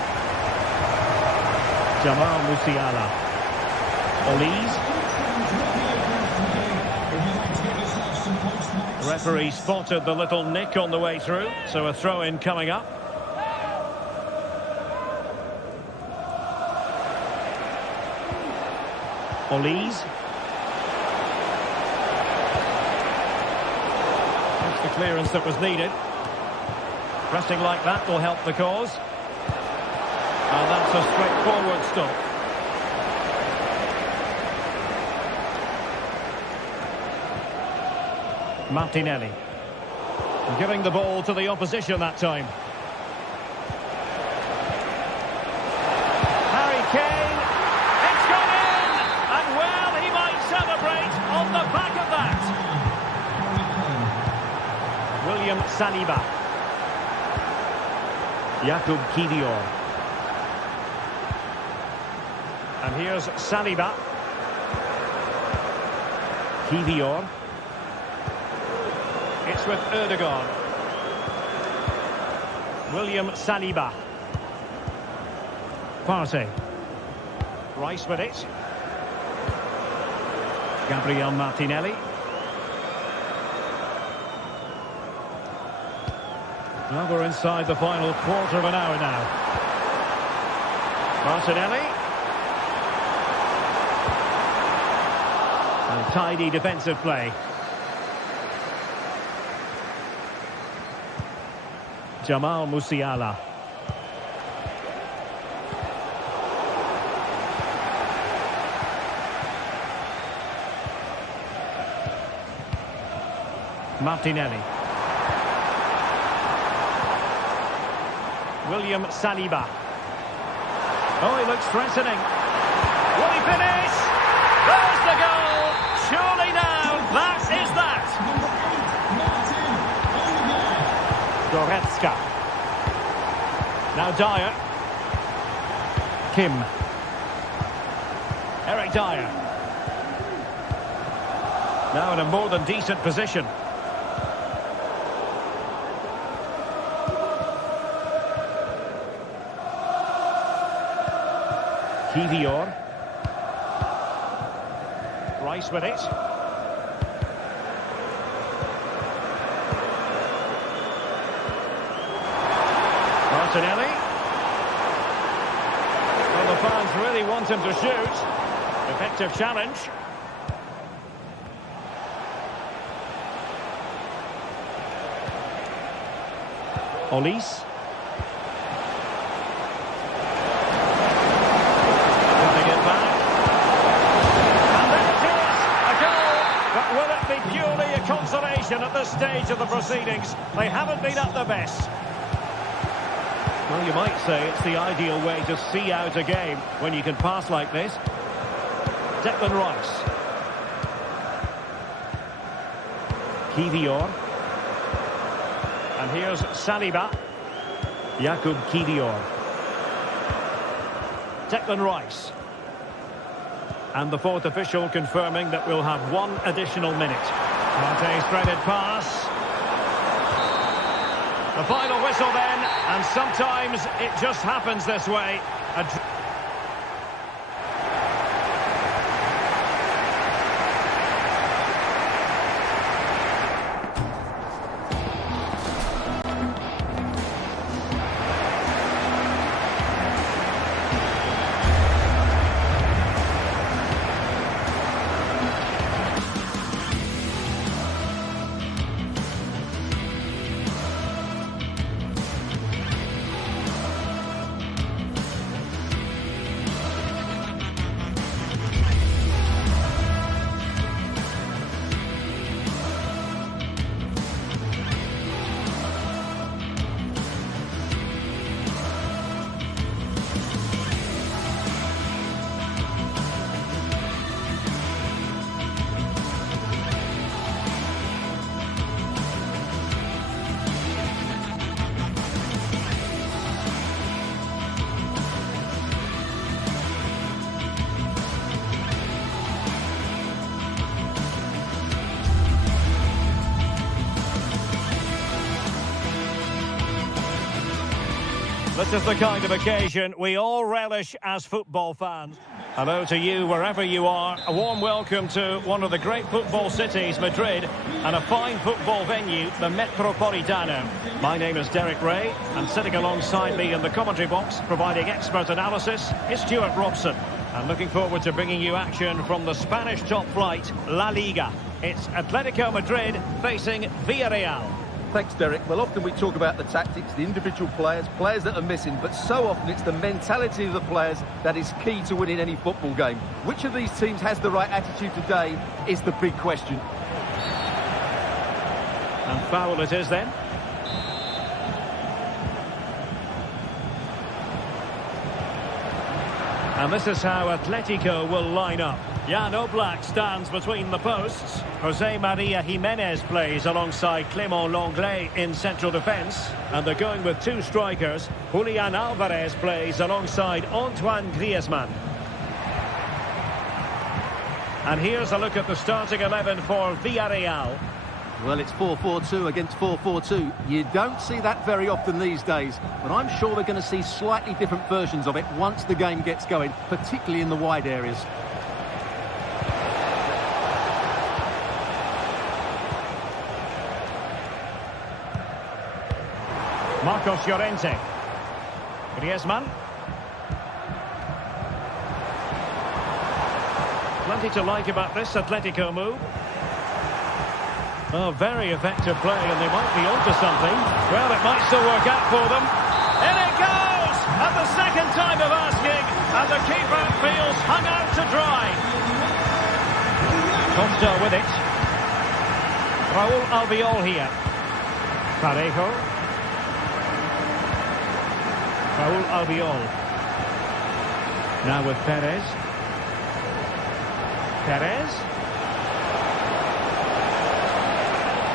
Jamal Musiala. Olise. The referee spotted the little nick on the way through, so a throw-in coming up. Olise. That's the clearance that was needed. Pressing like that will help the cause. And that's a straightforward stop. Martinelli. Giving the ball to the opposition that time. Harry Kane. It's gone in! And well, he might celebrate on the back of that. William Saliba. Jakub Kiwior. And here's Saliba. Kiwior. It's with Ødegaard. William Saliba. Partey. Rice with it. Gabriel Martinelli. Well, we're inside the final quarter of an hour now. Martinelli. And tidy defensive play. Jamal Musiala. Martinelli. William Saliba. Oh, he looks threatening. Will he finish? There's the goal! Surely now, that is that! Goretzka. Now Dyer. Kim. Eric Dyer. Now in a more than decent position. Kiwior. Rice with it. Martinelli. Well, the fans really want him to shoot. Effective challenge. Olise. Putting it back. And there it is! A goal! But will it be purely a consolation at this stage of the proceedings? They haven't been at their best. Well, you might say it's the ideal way to see out a game when you can pass like this. Declan Rice. Kiwior. And here's Saliba. Jakub Kiwior. Declan Rice. And the fourth official confirming that we'll have one additional minute. Partey's threaded pass. The final whistle then, and sometimes it just happens this way. This is the kind of occasion we all relish as football fans. Hello to you wherever you are. A warm welcome to one of the great football cities, Madrid, and a fine football venue, the Metropolitano. My name is Derek Ray, and sitting alongside me in the commentary box, providing expert analysis, is Stuart Robson. And looking forward to bringing you action from the Spanish top flight, La Liga. It's Atletico Madrid facing Villarreal. Thanks, Derek. Well, often we talk about the tactics, the individual players that are missing, but so often it's the mentality of the players that is key to winning any football game. Which of these teams has the right attitude today is the big question. And foul it is then. And this is how Atletico will line up. Jan Oblak stands between the posts. Jose Maria Jimenez plays alongside Clément Lenglet in central defence. And they're going with two strikers. Julian Alvarez plays alongside Antoine Griezmann. And here's a look at the starting 11 for Villarreal. Well, it's 4-4-2 against 4-4-2. You don't see that very often these days, but I'm sure we're going to see slightly different versions of it once the game gets going, particularly in the wide areas. Marcos Llorente. Griezmann. Plenty to like about this Atletico move. Oh, very effective play, and they might be onto something. Well, it might still work out for them. In it goes! At the second time of asking, and the keeper feels hung out to dry. Costa with it. Raúl Albiol here. Parejo. Raúl Albiol. Now with Perez. Perez.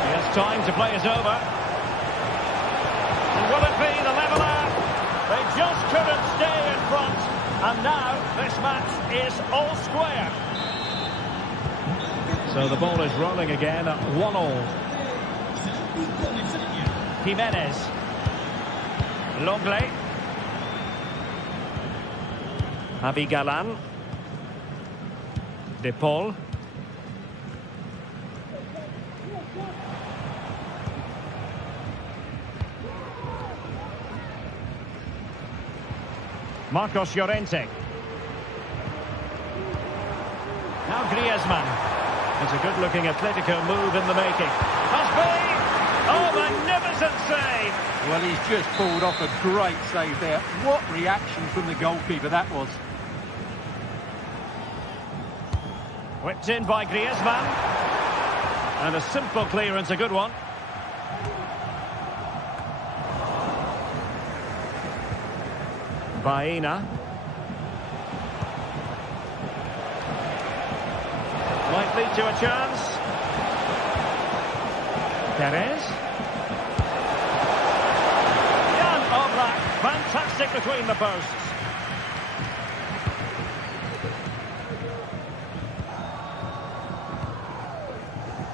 He has time to play it over. And will it be the leveller? They just couldn't stay in front. And now this match is all square. So the ball is rolling again at 1-1. Jimenez. Lenglet. Javi Galán. De Paul. Marcos Llorente. Now Griezmann. It's a good-looking Atletico move in the making. Must be! Oh, magnificent save! Well, he's just pulled off a great save there. What reaction from the goalkeeper that was. Whipped in by Griezmann. And a simple clearance, a good one. Baena. Might lead to a chance. Perez. Jan Oblak. Fantastic between the posts.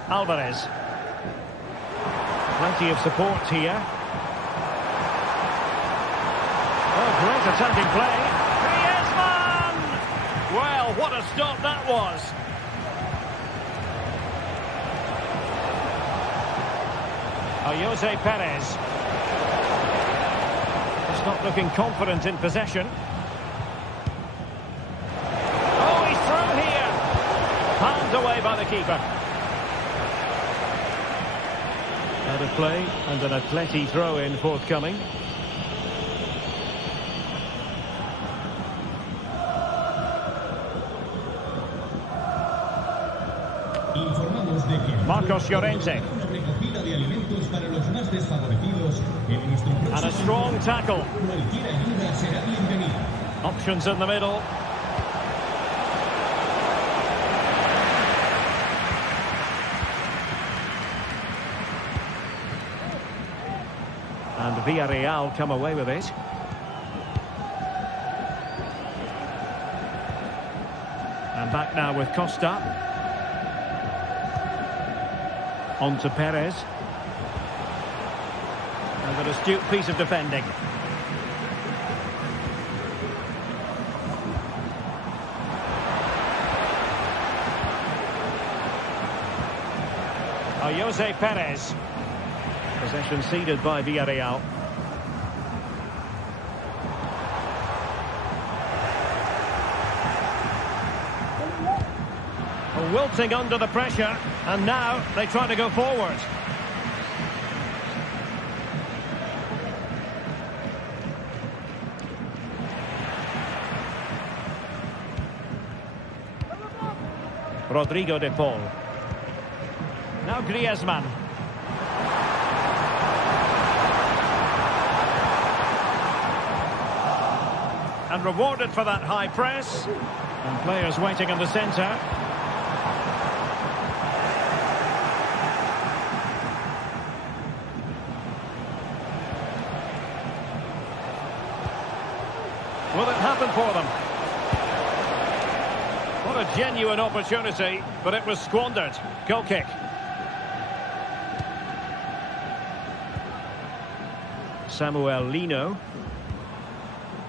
Alvarez. Plenty of support here. Oh, great attacking play. Griezmann! Well, what a stop that was. Jose Perez. Just not looking confident in possession. Oh, he's through here. Palmed away by the keeper. Out of play, and an Atleti throw-in forthcoming. Marcos Llorente. And a strong tackle. Options in the middle. And Villarreal come away with it. And back now with Costa. On to Perez. And an astute piece of defending. Jose Perez. Possession ceded by Villarreal. Wilting under the pressure, and now they try to go forward. Rodrigo de Paul. Now Griezmann. and rewarded for that high press. And players waiting in the centre. Will it happen for them? What a genuine opportunity, but it was squandered. Goal kick. Samuel Lino.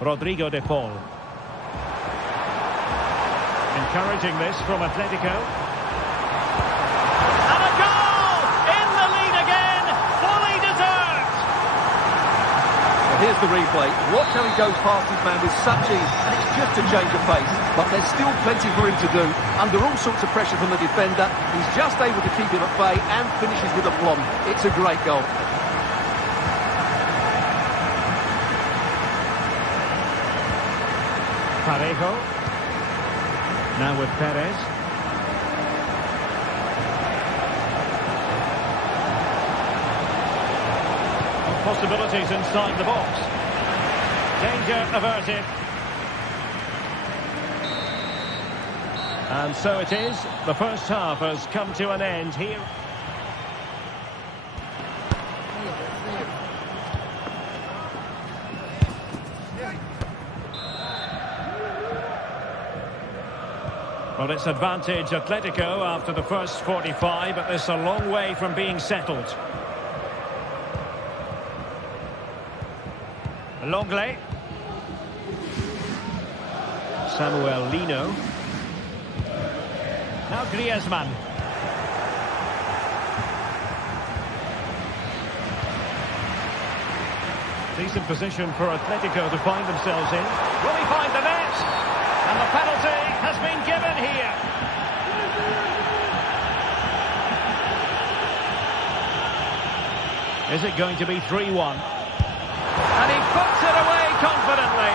Rodrigo de Paul. Encouraging this from Atletico. And a goal! In the lead again! Fully deserved! Well, here's the replay. Watch how he goes past his man with such ease, and it's just a change of pace. But there's still plenty for him to do. Under all sorts of pressure from the defender, he's just able to keep him at bay and finishes with aplomb. It's a great goal. Parejo. Now with Perez. Possibilities inside the box. Danger averted. And so it is. The first half has come to an end here. Well, it's advantage Atletico after the first 45, but this a long way from being settled. Longley. Samuel Lino. Now Griezmann. Decent position for Atletico to find themselves in. Will he find the net? And the penalty has been given here. Is it going to be 3-1? And he puts it away confidently.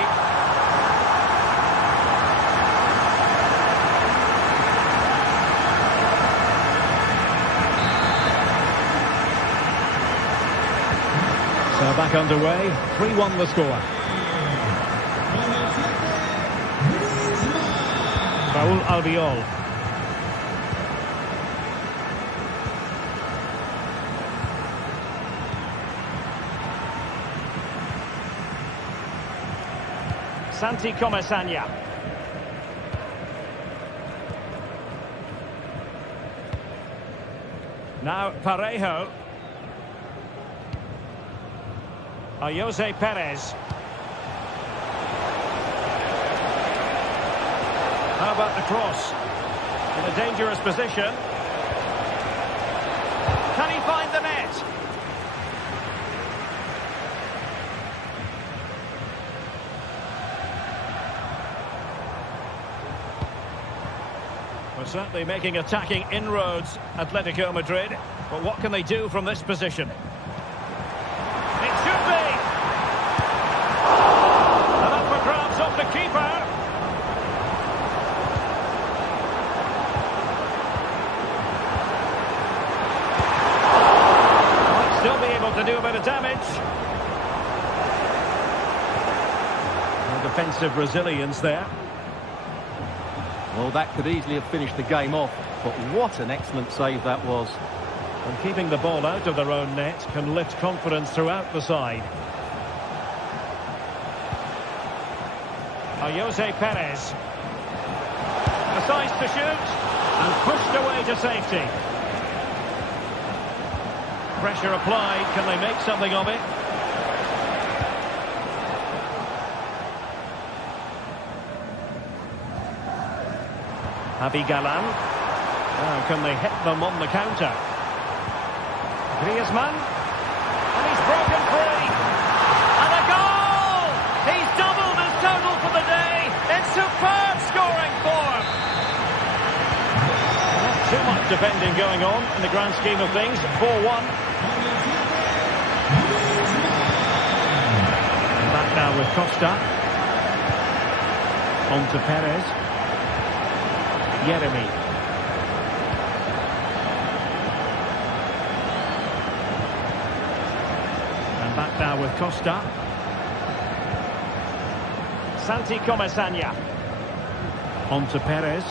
So back underway, 3-1 the score. Raúl Albiol. Santi Comesaña. Now Parejo. Jose Perez. How about the cross? In a dangerous position. Can he find the net? We're certainly making attacking inroads, Atletico Madrid. But what can they do from this position? It should be! And up for grabs off the keeper. Might still be able to do a bit of damage. No defensive resilience there. Well, that could easily have finished the game off, but what an excellent save that was. And keeping the ball out of their own net can lift confidence throughout the side. Jose Perez. Decides to shoot and pushed away to safety. Pressure applied. Can they make something of it? Javi Galan. Now can they hit them on the counter? Griezmann. And he's broken free. And a goal! He's doubled his total for the day. In superb scoring form. Not too much defending going on in the grand scheme of things. 4-1. And back now with Costa. On to Perez. Jeremy. And back now with Costa. Santi Comesaña. On to Perez.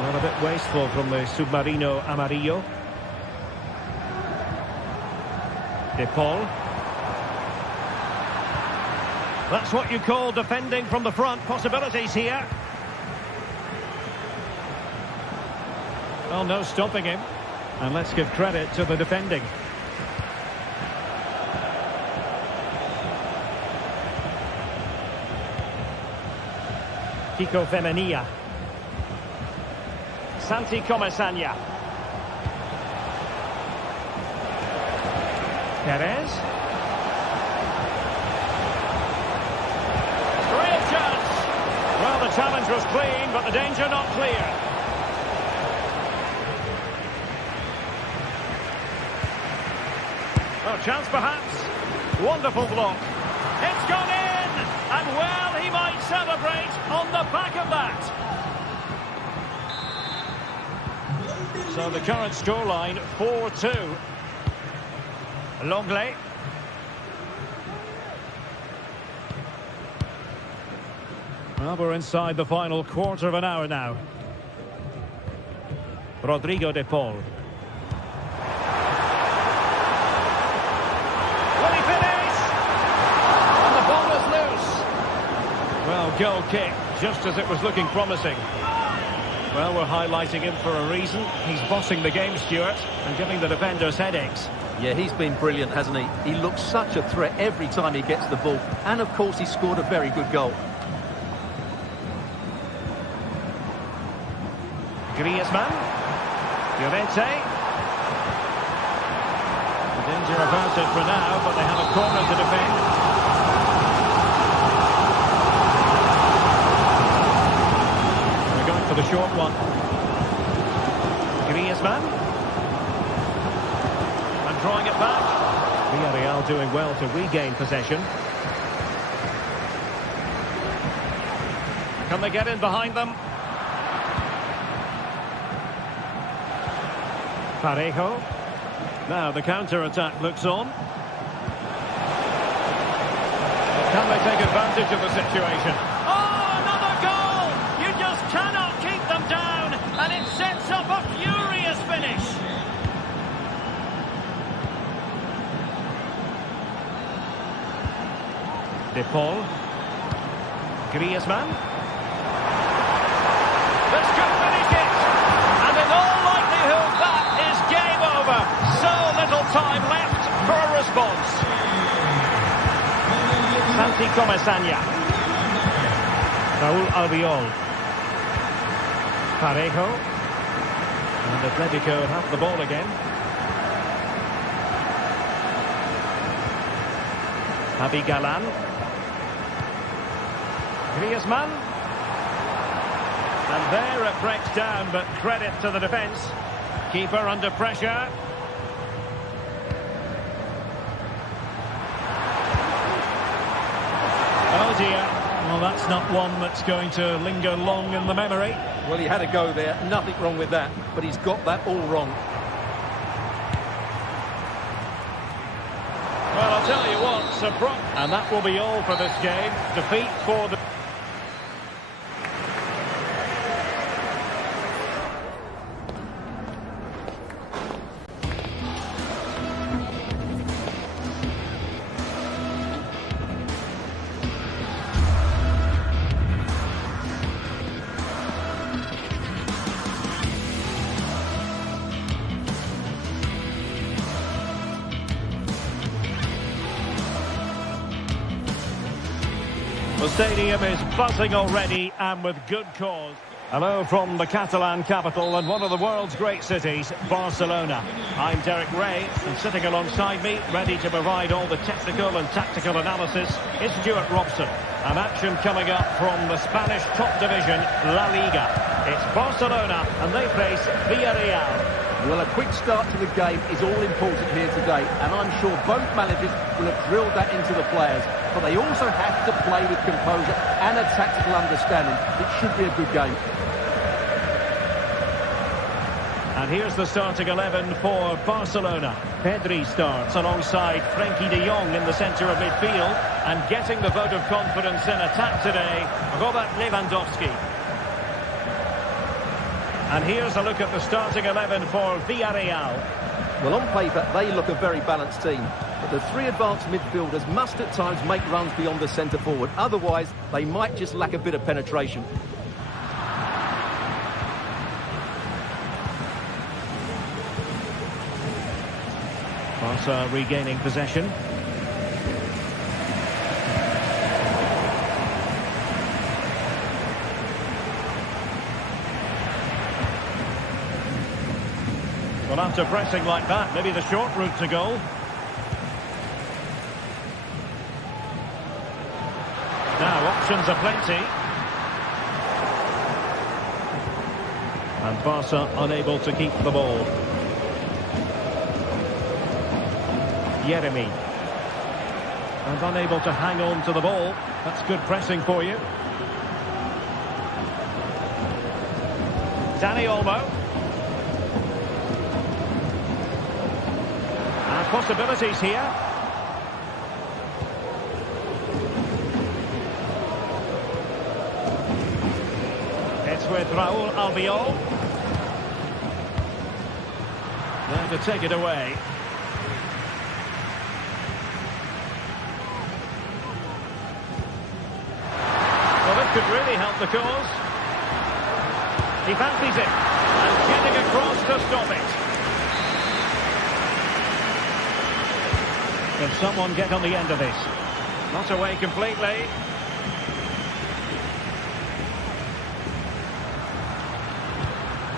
Well, a bit wasteful from the Submarino Amarillo. De Paul. That's what you call defending from the front. Possibilities here. Well, no stopping him. And let's give credit to the defending. Kiko Femenia. Santi Comesaña. Perez. Great chance. Well, the challenge was clean, but the danger not clear. Oh, chance perhaps. Wonderful block. It's gone in! And well, he might celebrate on the back of that. So the current scoreline, 4-2. Longley. Well, we're inside the final quarter of an hour now. Rodrigo de Paul. Will he finish? And the ball is loose. Well, goal kick, just as it was looking promising. Well, we're highlighting him for a reason. He's bossing the game, Stuart, and giving the defenders headaches. Yeah, he's been brilliant, hasn't he? He looks such a threat every time he gets the ball. And, of course, he scored a very good goal. Griezmann. Llorente. The danger averted for now, but they have a corner to defend. They're going for the short one. Griezmann. Drawing it back. Villarreal doing well to regain possession. Can they get in behind them? Parejo. Now the counter-attack looks on. Can they take advantage of the situation? Oh, another goal! You just cannot keep them down, and it sets up a furious finish. De Paul. Griezmann. This could finish it. And in all likelihood, that is game over. So little time left for a response. Santi Comesaña. Raúl Albiol. Parejo. And Atletico have the ball again. Javi Galan. Griezmann. And there it breaks down, but credit to the defence. Keeper under pressure. Oh dear. Well, that's not one that's going to linger long in the memory. Well, he had a go there. Nothing wrong with that. But he's got that all wrong. Well, I'll tell you what, and that will be all for this game. Defeat for the... The stadium is buzzing already, and with good cause. Hello from the Catalan capital and one of the world's great cities, Barcelona. I'm Derek Ray, and sitting alongside me, ready to provide all the technical and tactical analysis, is Stuart Robson. An action coming up from the Spanish top division, La Liga. It's Barcelona, and they face Villarreal. Well, a quick start to the game is all important here today, and I'm sure both managers will have drilled that into the players. But they also have to play with composure and a tactical understanding. It should be a good game. And here's the starting 11 for Barcelona. Pedri starts alongside Frenkie de Jong in the centre of midfield. And getting the vote of confidence in attack today, Robert Lewandowski. And here's a look at the starting 11 for Villarreal. Well, on paper, they look a very balanced team. But the three advanced midfielders must at times make runs beyond the centre forward. Otherwise, they might just lack a bit of penetration. Barca regaining possession. Well, after pressing like that, maybe the short route to goal. Now, options are plenty. And Barca unable to keep the ball. Yeremy. And unable to hang on to the ball. That's good pressing for you. Dani Olmo. And possibilities here. It's with Raúl Albiol. There to take it away. Could really help the cause. He fancies it. And getting across to stop it. Can someone get on the end of this? Not away completely.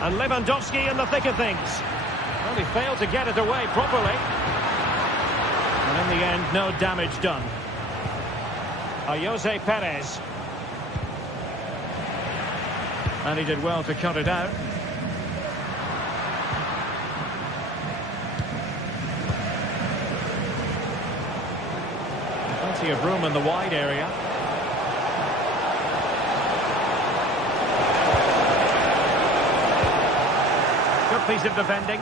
And Lewandowski in the thick of things. Well, he failed to get it away properly. And in the end, no damage done. Jose Perez. And he did well to cut it out. Plenty of room in the wide area. Good piece of defending.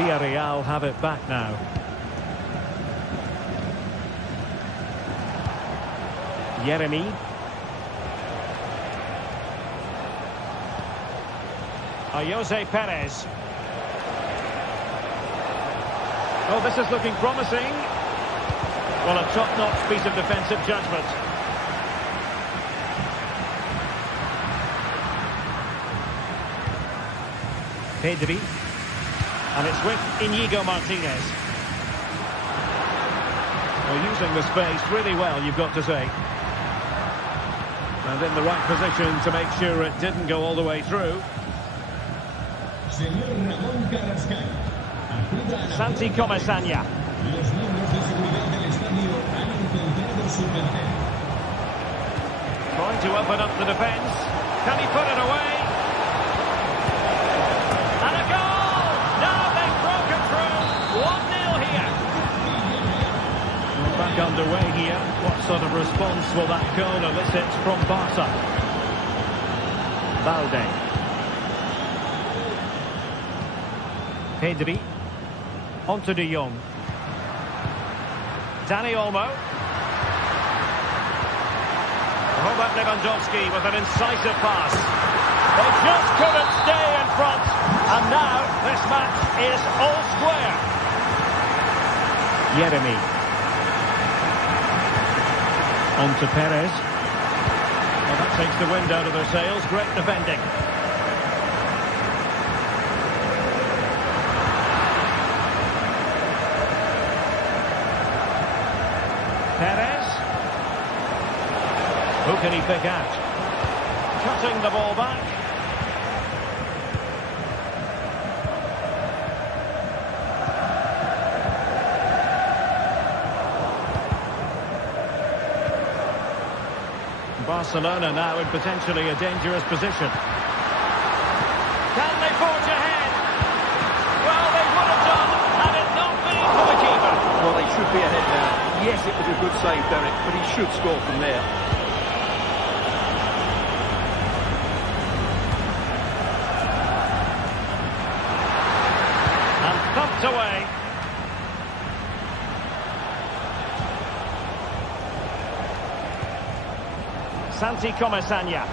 Villarreal have it back now. Yeremy. Jose Perez. Oh, this is looking promising. Well, a top-notch piece of defensive judgment. Pedri. And it's with Íñigo Martínez. Well, using the space really well, you've got to say. And in the right position to make sure it didn't go all the way through. Santi Comesaña. Trying to open up the defence. Can he put it away? And a goal! No, they've broken through. 1-0 here. We're back underway here. What sort of response will that goal elicit from Barca? Valde. Pedri. Onto de Jong. Dani Olmo. Robert Lewandowski with an incisive pass. They just couldn't stay in front. And now this match is all square. Yeremy. On to Perez. Well, that takes the wind out of their sails. Great defending. Perez. Who can he pick out? Cutting the ball back. Barcelona now in potentially a dangerous position. Can they forge ahead? Well, should be ahead now. Yes, it was a good save, Derek, but he should score from there. And thumped away. Santi Comesaña.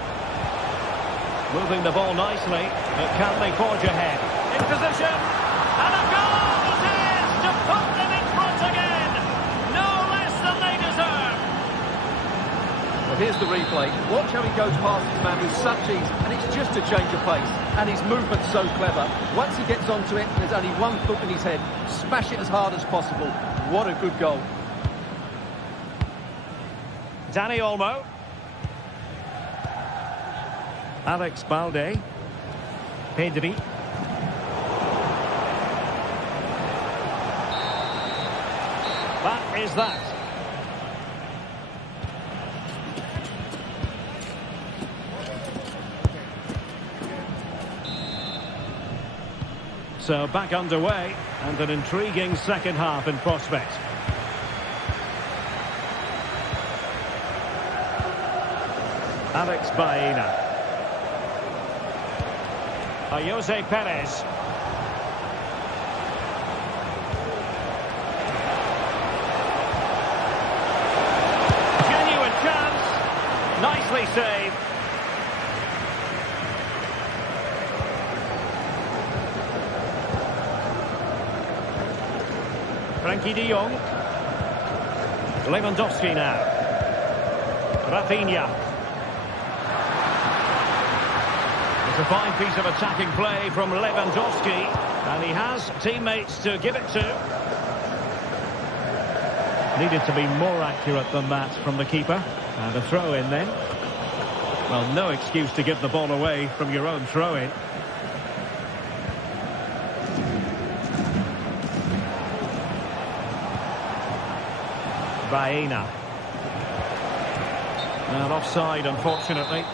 Moving the ball nicely, but can they forge ahead? In position, and a goal it is to put them in front again! No less than they deserve! Well, here's the replay. Watch how he goes past his man with such ease, and it's just a change of pace. And his movement's so clever. Once he gets onto it, there's only one thought in his head. Smash it as hard as possible. What a good goal. Dani Olmo. Alex Balde. Pedri. That is that. So back underway, and an intriguing second half in prospect. Alex Baena. Jose Perez. Genuine chance. Nicely saved. Frankie de Jong. Lewandowski now. Rafinha. It's a fine piece of attacking play from Lewandowski, and he has teammates to give it to. Needed to be more accurate than that from the keeper. And a throw-in then. Well, no excuse to give the ball away from your own throw-in. Baena. And offside, unfortunately.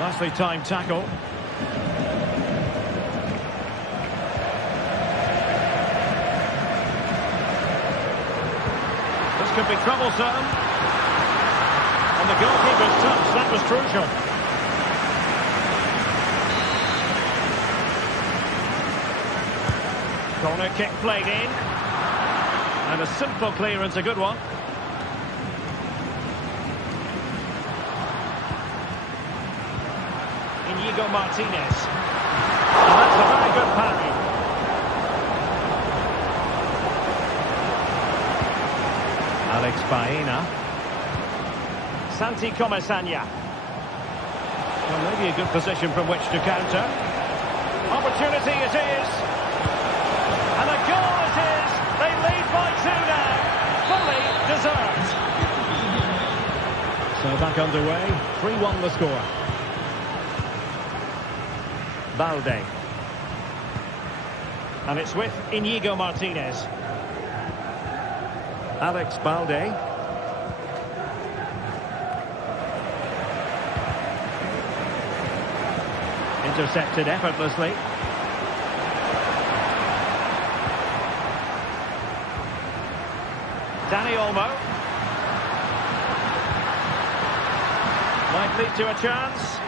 Nicely timed tackle. This could be troublesome. And the goalkeeper's touch, that was crucial. Corner kick played in. And a simple clearance, a good one. Inigo Martinez. And that's a very good parry. Alex Baena. Santi Comesaña. Well, maybe a good position from which to counter. Opportunity it is. And a goal it is. They lead by 2 now. Fully deserved. So back underway. 3-1 the score. Balde. And it's with Inigo Martinez. Alex Balde. Intercepted effortlessly. Dani Olmo. Might lead to a chance.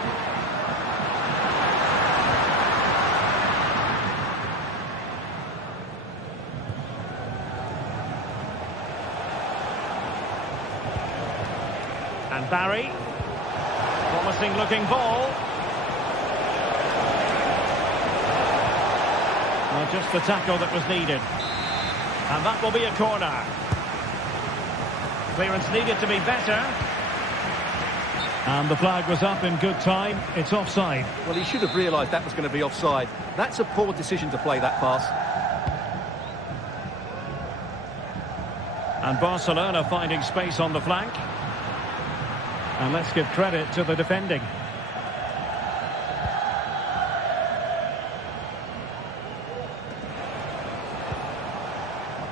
And Barry. Promising looking ball. Well, just the tackle that was needed. And that will be a corner. Clearance needed to be better. And the flag was up in good time. It's offside. Well, he should have realised that was going to be offside. That's a poor decision to play that pass. And Barcelona finding space on the flank. And let's give credit to the defending.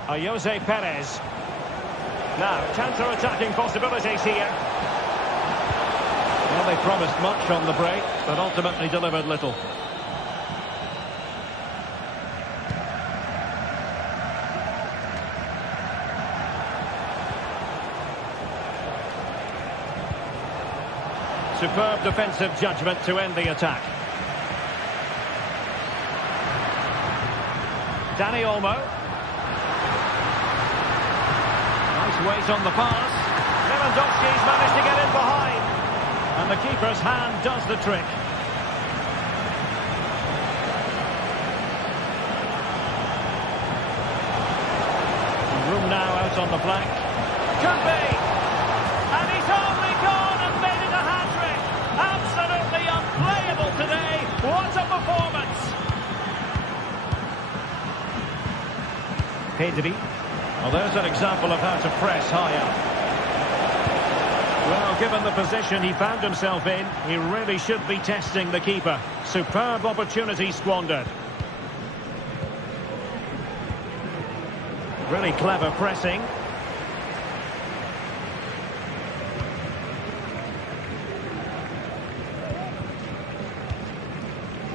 Jose Perez. Now, counter-attacking possibilities here. Well, they promised much on the break, but ultimately delivered little. Superb defensive judgment to end the attack. Danny Olmo. Nice weight on the pass. Lewandowski's managed to get in behind. And the keeper's hand does the trick. Room now out on the flank. Could be. And he's only gone and made it a hat-trick. Absolutely unplayable today. What a performance. Pedri. Well, there's an example of how to press high up. Well, given the position he found himself in, he really should be testing the keeper. Superb opportunity squandered. Really clever pressing.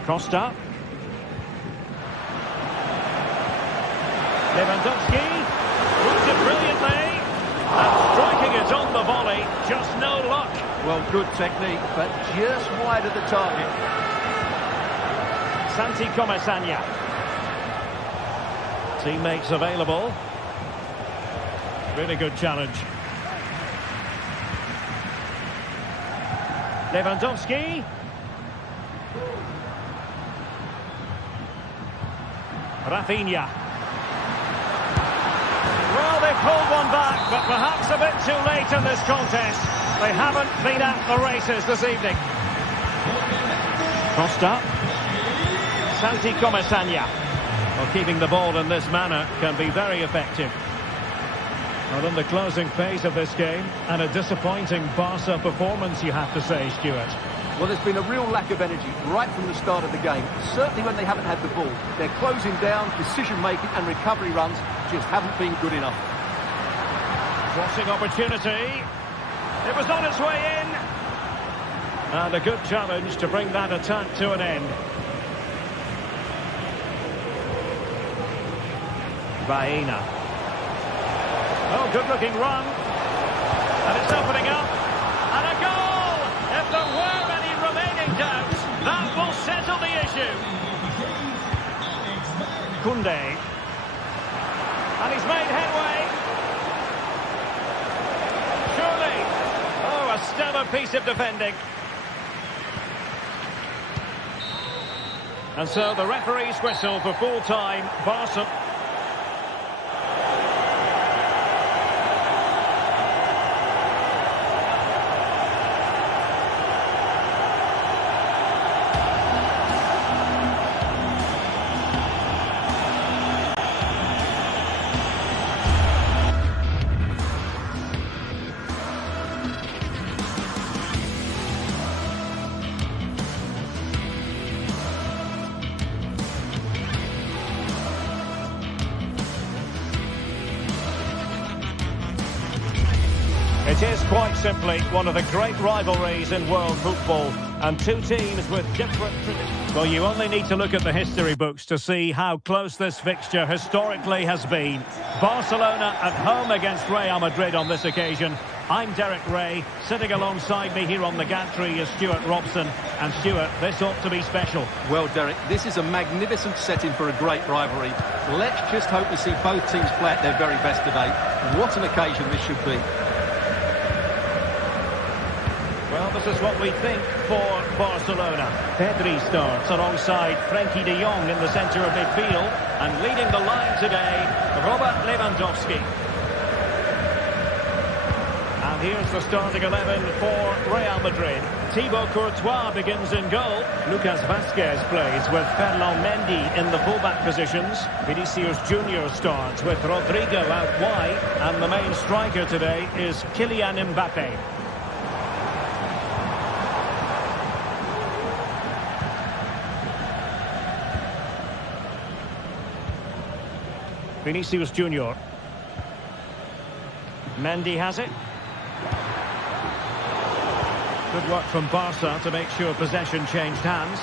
Costa. Lewandowski. Moves it brilliantly. And striking it on the volley. Just no luck. Well, good technique, but just wide of the target. Santi Comesaña. Teammates available. Really good challenge. Lewandowski. Rafinha. Well, they pulled one back, but perhaps a bit too late in this contest. They haven't been at the races this evening. Costa. Santi Comesaña. Well, keeping the ball in this manner can be very effective. Well, in the closing phase of this game, and a disappointing Barca performance, you have to say, Stuart. Well, there's been a real lack of energy right from the start of the game. Certainly when they haven't had the ball. They're closing down, decision-making and recovery runs just haven't been good enough. Crossing opportunity. It was on its way in. And a good challenge to bring that attack to an end. Baena. Oh, good-looking run. And it's opening up. And a goal! If there were any remaining doubts, that will settle the issue. Koundé. And he's made headway. Surely. Oh, a stellar piece of defending. And so the referee's whistle for full-time. Barca. It is quite simply one of the great rivalries in world football, and two teams with different traditions. Well, you only need to look at the history books to see how close this fixture historically has been. Barcelona at home against Real Madrid on this occasion. I'm Derek Ray. Sitting alongside me here on the gantry is Stuart Robson. And Stuart, this ought to be special. Well, Derek, this is a magnificent setting for a great rivalry. Let's just hope we see both teams play at their very best today. What an occasion this should be. Well, this is what we think for Barcelona. Pedri starts alongside Frenkie de Jong in the centre of midfield. And leading the line today, Robert Lewandowski. And here's the starting 11 for Real Madrid. Thibaut Courtois begins in goal. Lucas Vazquez plays with Ferland Mendy in the fullback positions. Vinicius Junior starts with Rodrigo out wide. And the main striker today is Kylian Mbappe. Vinicius Junior. Mendy has it. Good work from Barca to make sure possession changed hands.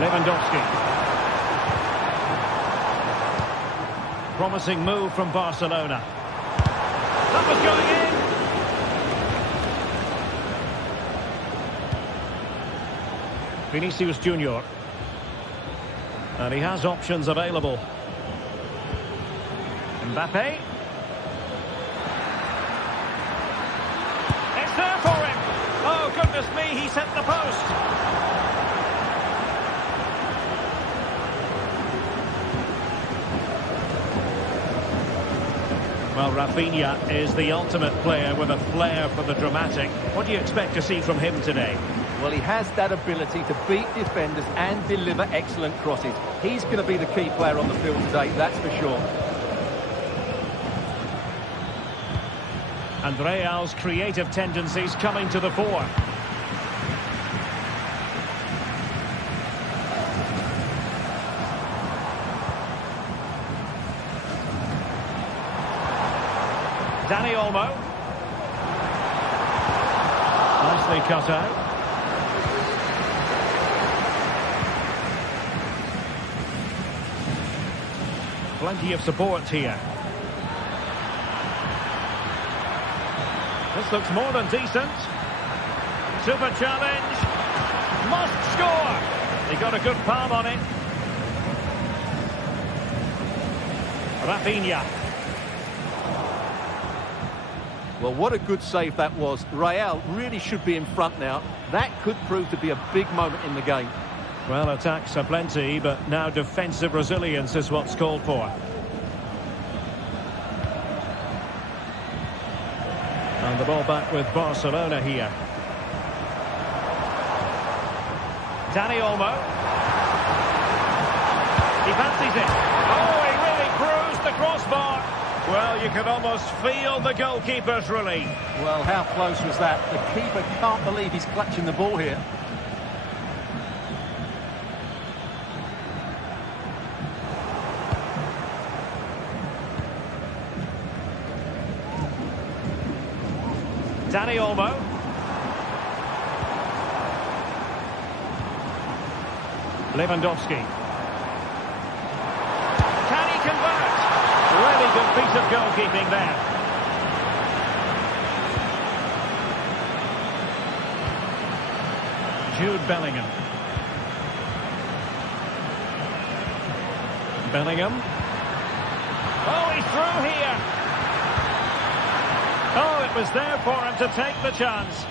Lewandowski. Promising move from Barcelona. That was going in. Vinicius Junior. And he has options available. Mbappe. It's there for him. Oh, goodness me, he's hit the post. Well, Rafinha is the ultimate player with a flair for the dramatic. What do you expect to see from him today? Well, he has that ability to beat defenders and deliver excellent crosses. He's going to be the key player on the field today, that's for sure. And Real's creative tendencies coming to the fore. Dani Olmo. Nicely cut out. Plenty of support here. This looks more than decent. Super challenge. Must score. He got a good palm on it. Rafinha. Well, what a good save that was. Real really should be in front now. That could prove to be a big moment in the game. Well, attacks are plenty, but now defensive resilience is what's called for. And the ball back with Barcelona here. Dani Olmo. He fancies it. Oh, he really bruised the crossbar. Well, you can almost feel the goalkeeper's relief. Well, how close was that? The keeper can't believe he's clutching the ball here. Dani Olmo. Lewandowski. Can he convert? Really good piece of goalkeeping there. Jude Bellingham. Bellingham. Oh, he's through here. Oh, it was there for him to take the chance.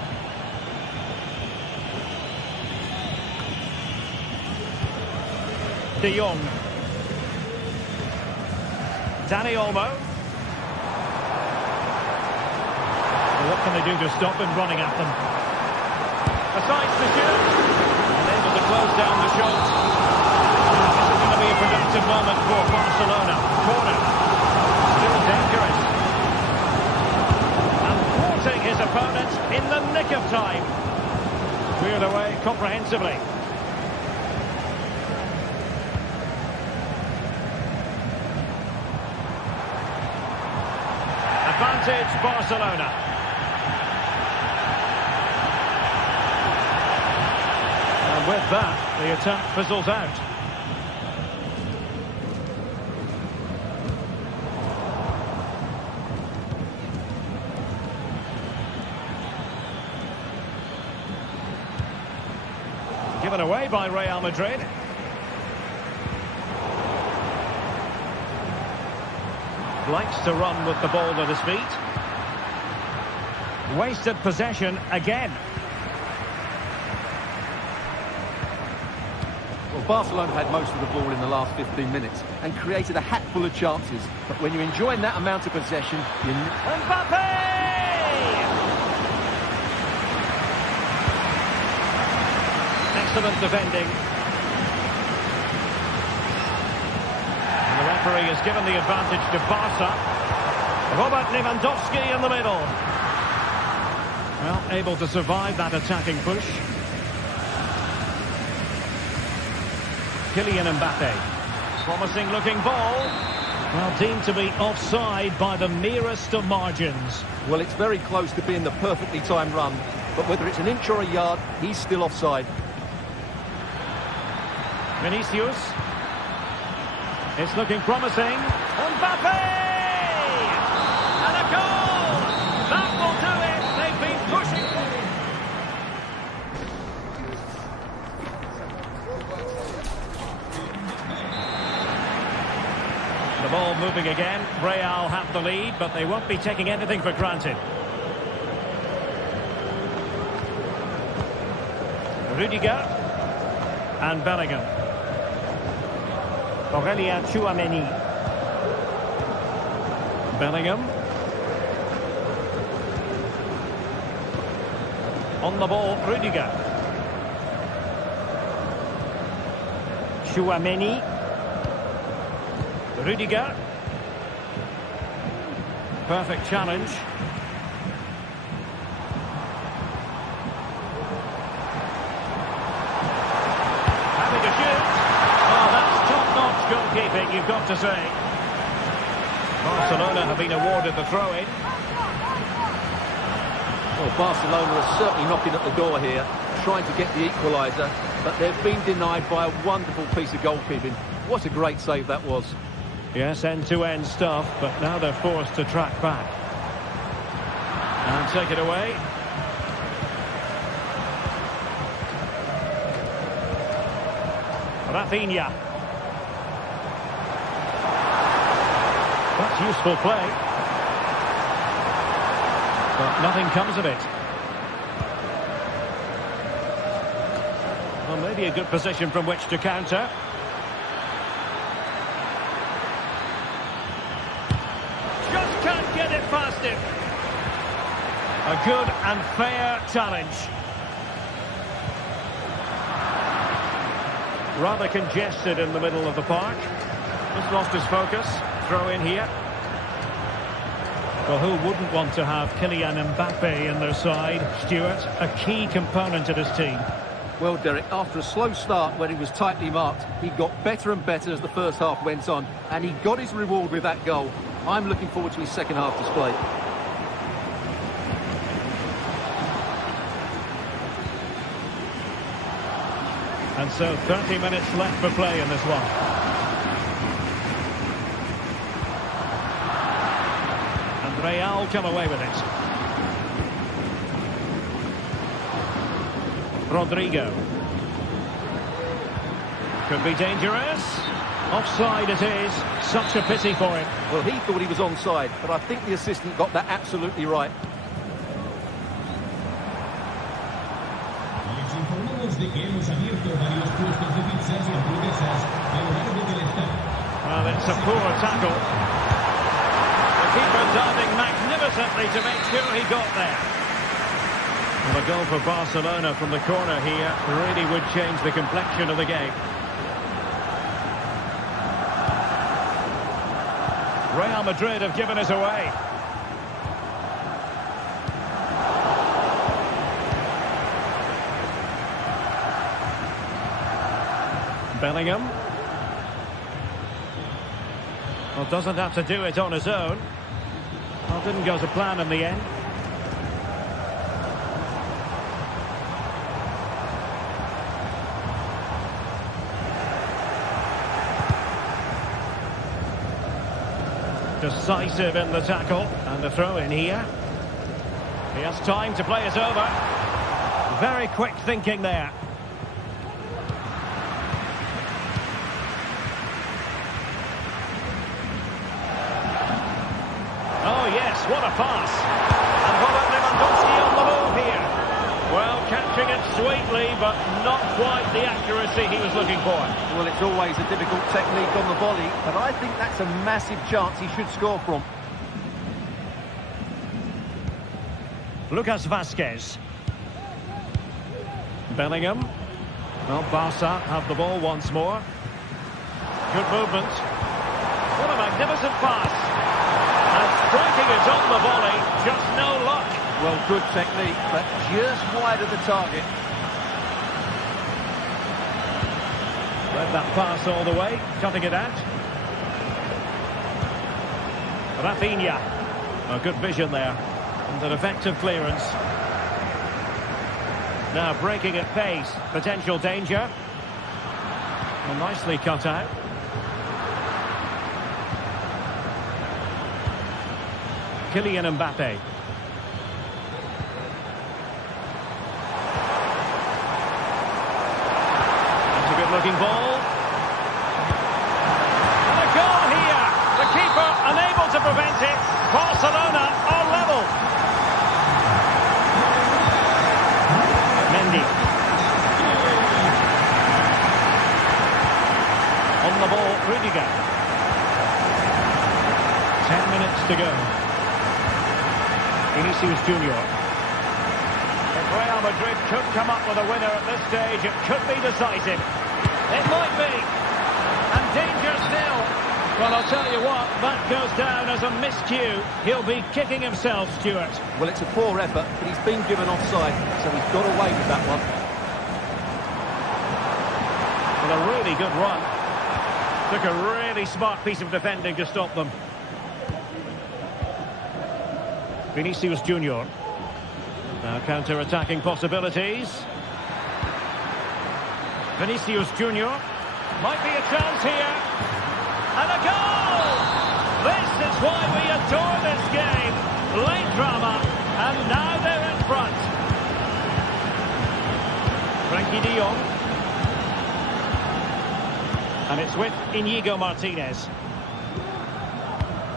De Jong. Dani Olmo. Well, what can they do to stop him running at them? Decides to shoot. And able to close down the shot. This is going to be a productive moment for Barcelona. Corner. Still dangerous. And thwarting his opponent in the nick of time. Cleared away comprehensively. Advantage Barcelona. And with that, the attack fizzles out. Given away by Real Madrid. Likes to run with the ball at his feet. Wasted possession again. Well, Barcelona had most of the ball in the last 15 minutes and created a hatful of chances. But when you're enjoying that amount of possession, you... Mbappe! Excellent defending. The referee has given the advantage to Barca. Robert Lewandowski in the middle. Well, able to survive that attacking push. Kylian Mbappe. Promising looking ball. Well, deemed to be offside by the merest of margins. Well, it's very close to being the perfectly timed run, but whether it's an inch or a yard, he's still offside. Vinicius. It's looking promising. Mbappe! And a goal! That will do it. They've been pushing. The ball moving again. Real have the lead, but they won't be taking anything for granted. Rudiger and Bellingham. Aurélien Tchouameni. Bellingham. On the ball, Rudiger. Tchouameni. Rudiger. Perfect challenge. Having a shoot. Oh, that's top-notch goalkeeping, you've got to say. Barcelona have been awarded the throw-in. Well, Barcelona are certainly knocking at the door here, trying to get the equaliser, but they've been denied by a wonderful piece of goalkeeping. What a great save that was. Yes, end-to-end stuff, but now they're forced to track back. And take it away. Rafinha. That's useful play. But nothing comes of it. Well, maybe a good position from which to counter. Just can't get it past him. A good and fair challenge. Rather congested in the middle of the park. Just lost his focus. Throw in here. Well, who wouldn't want to have Kylian Mbappe in their side? Stuart, a key component of his team. Well, Derek, after a slow start when he was tightly marked, he got better and better as the first half went on, and he got his reward with that goal. I'm looking forward to his second half display. And so 30 minutes left for play in this one. And Real come away with it. Rodrigo. Could be dangerous. Offside it is. Such a pity for him. Well, he thought he was onside, but I think the assistant got that absolutely right. Well, it's a poor tackle. The keeper diving magnificently to make sure he got there. Well, a goal for Barcelona from the corner here really would change the complexion of the game. Real Madrid have given us away. Bellingham. Well, doesn't have to do it on his own. Well, didn't go to plan in the end. Decisive in the tackle. And the throw in here. He has time to play it over. Very quick thinking there. Oh yes, what a pass. And Robert Lewandowski on the ball here. Well, catching it sweetly, but not quite the accuracy he was looking for. Well, it's always a difficult technique on the volley, but I think that's a massive chance he should score from. Lucas Vazquez. Bellingham. Well, Barca have the ball once more. Good movement. What a magnificent pass. And striking it on the volley, just no luck. Well, good technique, but just wide of the target. Read that pass all the way, cutting it out. Rafinha. A good vision there. And an effective clearance. Now breaking at pace. Potential danger. Well, nicely cut out. Kylian Mbappe. That's a good-looking ball. And a goal here. The keeper unable to prevent it. Barcelona are level. Mendy. On the ball, Rudiger. 10 minutes to go. Vinicius Junior. If Real Madrid could come up with a winner at this stage, it could be decisive. It might be. And danger still. Well, I'll tell you what, that goes down as a miscue. He'll be kicking himself, Stuart. Well, it's a poor effort, but he's been given offside, so he's got away with that one. Well, a really good run. Took a really smart piece of defending to stop them. Vinicius Junior. Now counter-attacking possibilities. Vinicius Junior. Might be a chance here. And a goal! This is why we adore this game. Late drama. And now they're in front. Frankie de Jong. And it's with Inigo Martinez.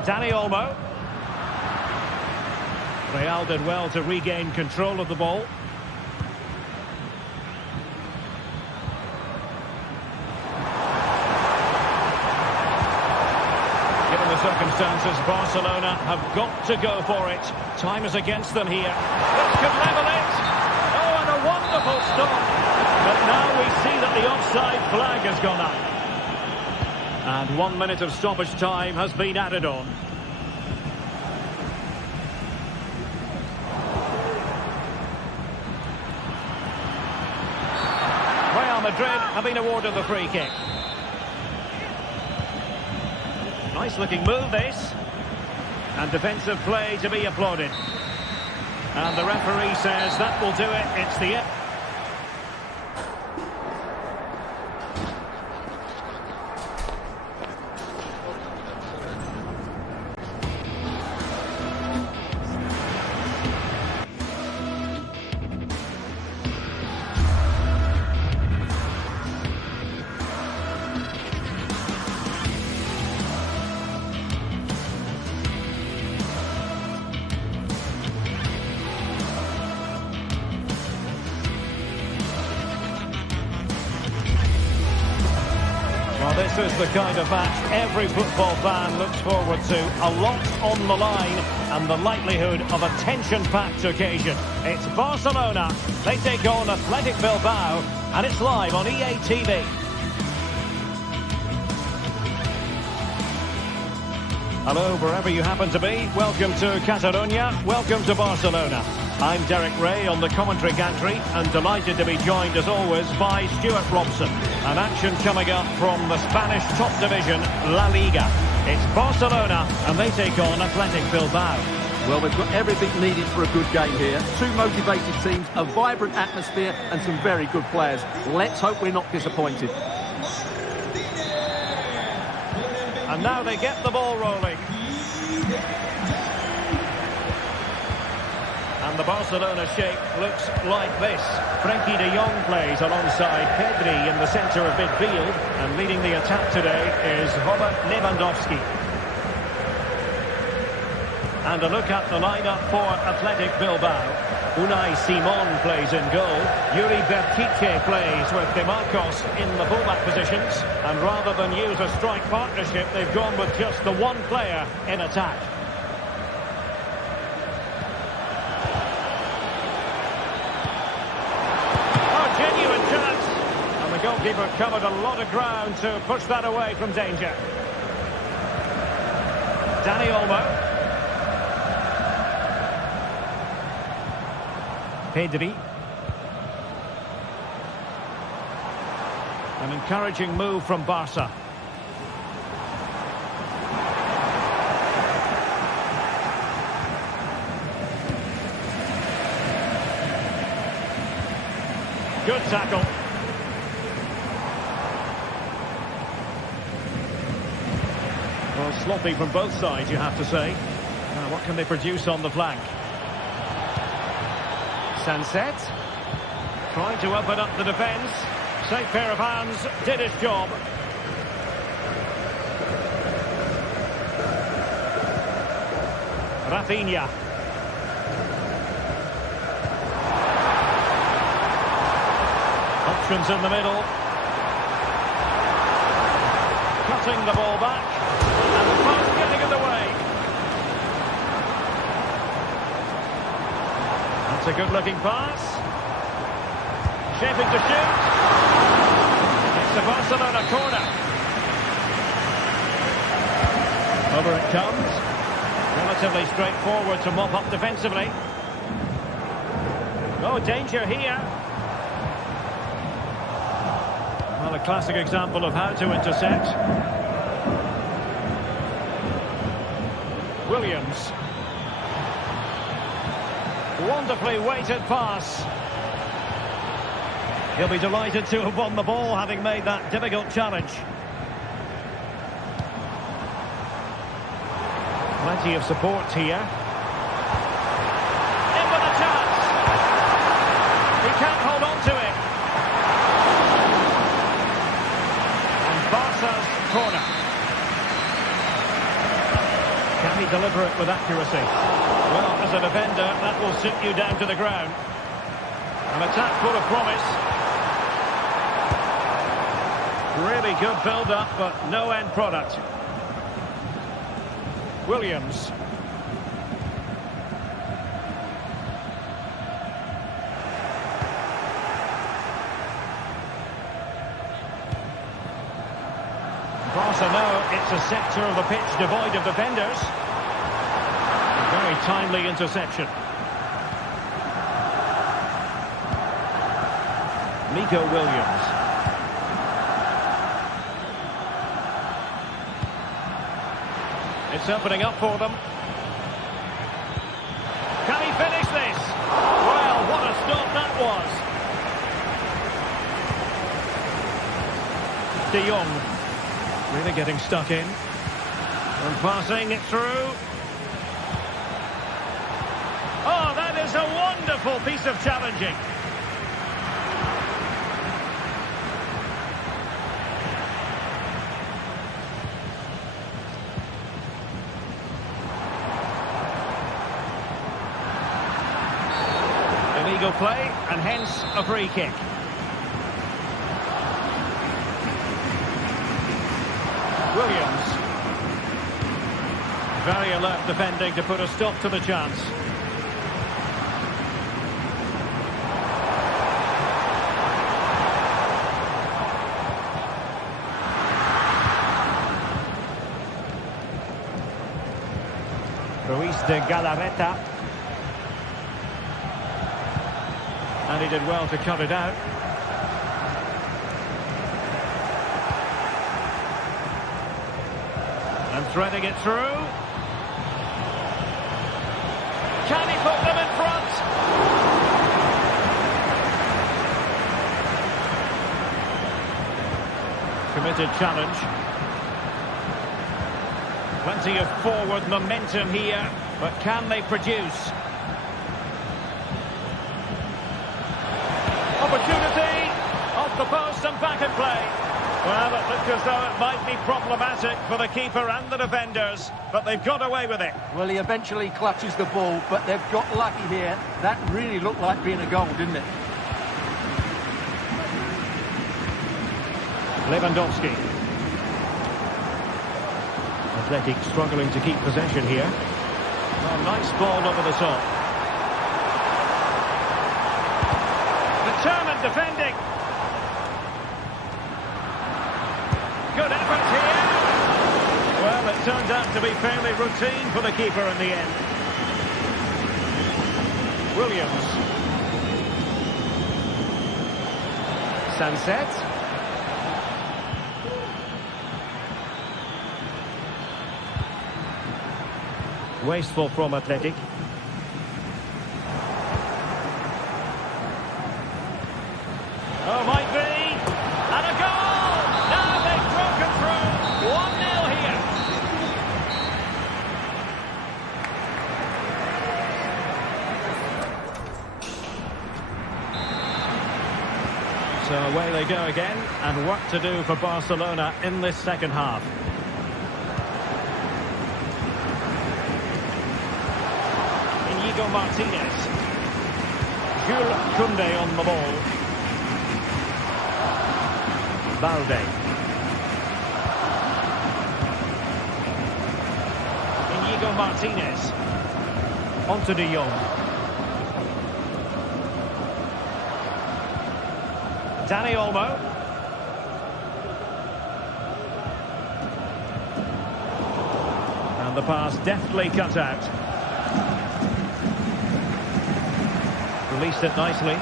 Dani Olmo. Real did well to regain control of the ball. Given the circumstances, Barcelona have got to go for it. Time is against them here. This could level it. Oh, and a wonderful stop. But now we see that the offside flag has gone up. And 1 minute of stoppage time has been added on. Madrid have been awarded the free kick. Nice looking move this. And defensive play to be applauded. And the referee says that will do it. It's the end. This is the kind of match every football fan looks forward to. A lot on the line and the likelihood of a tension-packed occasion. It's Barcelona. They take on Athletic Bilbao, and it's live on EA TV. Hello, wherever you happen to be. Welcome to Catalonia. Welcome to Barcelona. I'm Derek Ray on the commentary gantry and delighted to be joined as always by Stuart Robson. An action coming up from the Spanish top division, La Liga. It's Barcelona and they take on Athletic Bilbao. Well, we've got everything needed for a good game here. Two motivated teams, a vibrant atmosphere and some very good players. Let's hope we're not disappointed. And now they get the ball rolling. And the Barcelona shape looks like this. Frankie de Jong plays alongside Pedri in the centre of midfield. And leading the attack today is Robert Lewandowski. And a look at the lineup for Athletic Bilbao. Unai Simon plays in goal. Yuri Bertiche plays with De Marcos in the fullback positions. And rather than use a strike partnership, they've gone with just the one player in attack. Goalkeeper covered a lot of ground to push that away from danger. Dani Olmo. Pedri. An encouraging move from Barca. Good tackle. Well, sloppy from both sides, you have to say. Now, what can they produce on the flank? Sunset. Trying to open up the defence. Safe pair of hands, did his job. Rafinha. Options in the middle. Cutting the ball back. And the pass getting in the way. That's a good-looking pass. Shaping to shoot. It's a Barcelona corner. Over it comes. Relatively straightforward to mop up defensively. Oh, danger here. Well, a classic example of how to intercept. Williams. Wonderfully weighted pass. He'll be delighted to have won the ball, having made that difficult challenge. Plenty of support here. In with a chance. He can't hold on to it. And Barca's corner. Can he deliver it with accuracy? Well, as a defender, that will sit you down to the ground. An attack full of promise. Really good build-up, but no end product. Williams. Barca know it's a sector of the pitch devoid of defenders. Very timely interception. Nico Williams. It's opening up for them. Can he finish this? Well, what a stop that was. De Jong. Really getting stuck in. And passing it through. Oh, that is a wonderful piece of challenging. Illegal play, and hence a free kick. Williams. Very alert defending to put a stop to the chance. Ruiz de Galarreta. And he did well to cut it out. And threading it through. Can he put them in front? Committed challenge. Plenty of forward momentum here, but can they produce? Opportunity, off the post and back in play. Well, it looked as though it might be problematic for the keeper and the defenders, but they've got away with it. Well, he eventually clutches the ball, but they've got lucky here. That really looked like being a goal, didn't it? Lewandowski. Athletic struggling to keep possession here. Oh, nice ball over the top. Determined defending. Good effort here. Well, it turned out to be fairly routine for the keeper in the end. Williams. Sunset. Wasteful from Athletic. Away they go again, and work to do for Barcelona in this second half. Inigo Martinez. Jules Koundé on the ball. Balde. Inigo Martinez. On to De Jong. Dani Olmo. And the pass deftly cut out. Released it nicely.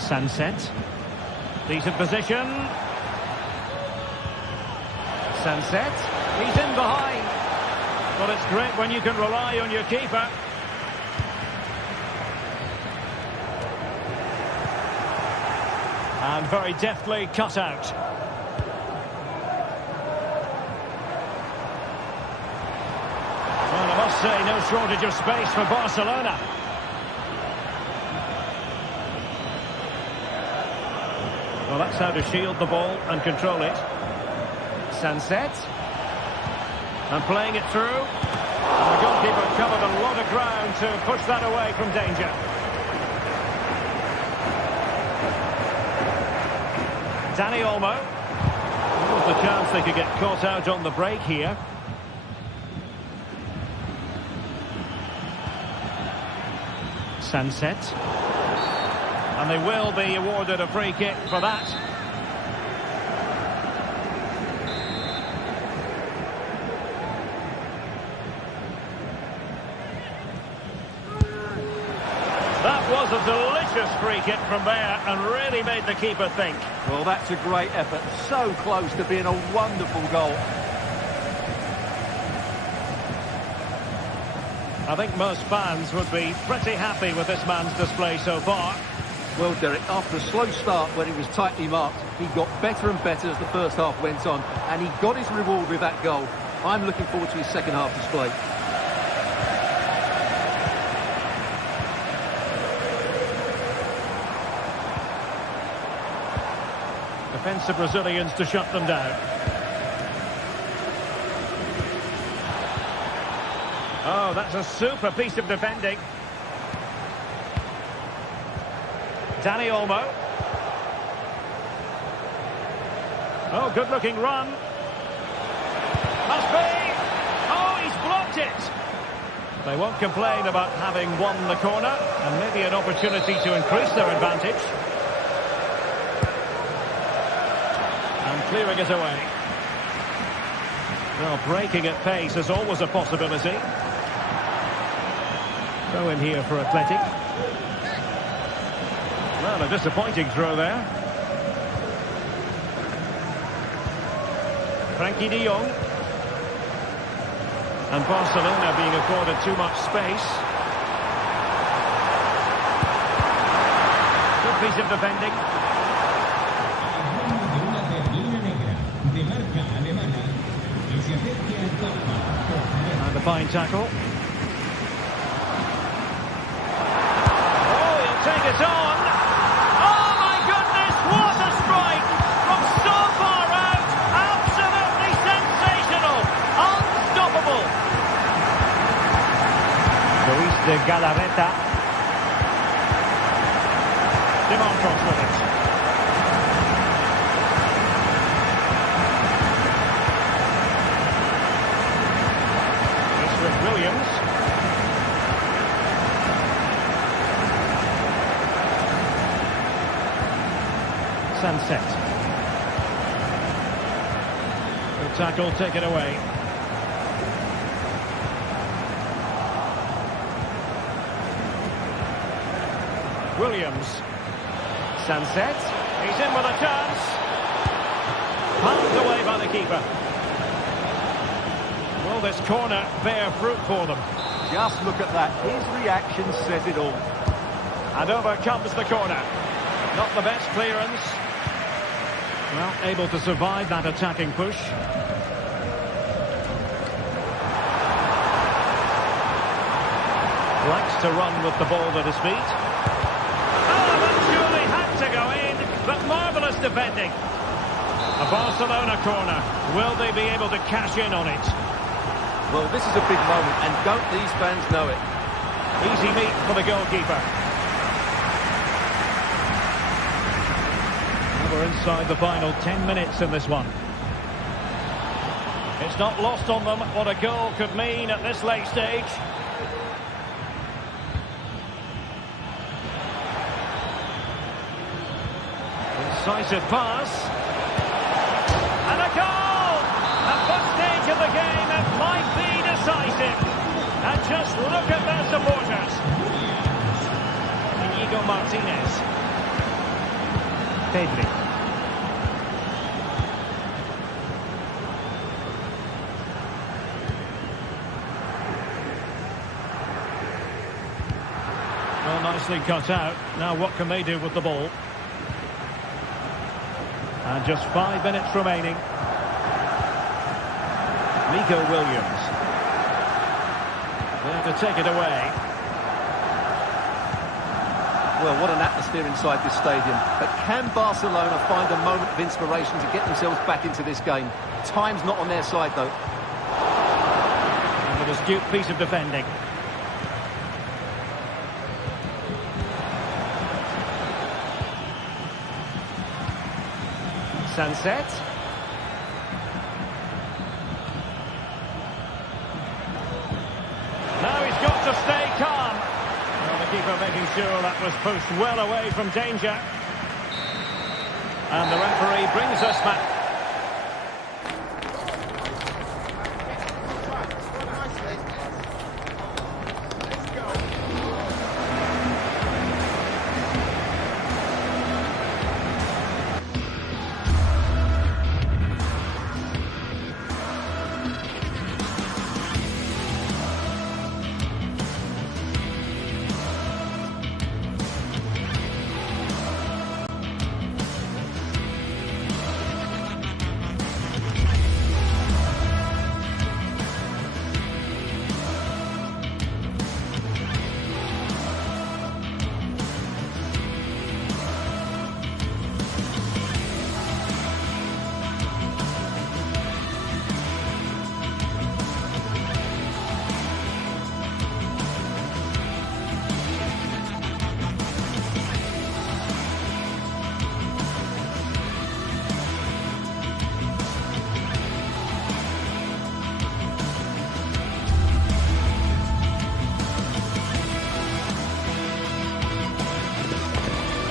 Sunset. Decent position. Sunset. He's in behind. But it's great when you can rely on your keeper. And very deftly cut out. Well, I must say, no shortage of space for Barcelona. Well, that's how to shield the ball and control it. Sunset. And playing it through. And the goalkeeper covered a lot of ground to push that away from danger. Dani Olmo. There was the chance they could get caught out on the break here. Sunset. And they will be awarded a free kick for that. That was a delicious free kick from there and really made the keeper think. Well, that's a great effort. So close to being a wonderful goal. I think most fans would be pretty happy with this man's display so far. Well, Derek, after a slow start when he was tightly marked, he got better and better as the first half went on, and he got his reward with that goal. I'm looking forward to his second half display. Defensive Brazilians to shut them down. Oh, that's a super piece of defending. Dani Olmo. Oh, good-looking run. Must be. Oh, he's blocked it. They won't complain about having won the corner, and maybe an opportunity to increase their advantage. And clearing it away. Well, breaking at pace is always a possibility. Throw in here for Athletic. Well, a disappointing throw there. Frankie de Jong. And Barcelona being afforded too much space. Good piece of defending. And a fine tackle. Oh, he'll take it on. Oh my goodness, what a strike! From so far out, absolutely sensational, unstoppable. Luis de Galarreta. Dimontos with it. This with Williams. Sunset. Good tackle, take it away. Williams. Sunset. He's in with a chance. Pumped away by the keeper. Will this corner bear fruit for them? Just look at that. His reaction says it all. And over comes the corner. Not the best clearance. Well, able to survive that attacking push. Likes to run with the ball at his feet. Oh, that surely had to go in, but marvellous defending. A Barcelona corner. Will they be able to cash in on it? Well, this is a big moment, and don't these fans know it? Easy meat for the goalkeeper. We're inside the final 10 minutes in this one. It's not lost on them what a goal could mean at this late stage. Incisive pass. And a goal! At first stage of the game, it might be decisive. And just look at their supporters. Inigo Martinez. Pedri. Well, nicely cut out. Now what can they do with the ball? And just 5 minutes remaining. Nico Williams. There to take it away. Well, what an atmosphere inside this stadium. But can Barcelona find a moment of inspiration to get themselves back into this game? Time's not on their side, though. And an astute piece of defending. Sunset. Now he's got to stay calm. Well, the keeper making sure that was pushed well away from danger. And the referee brings us back.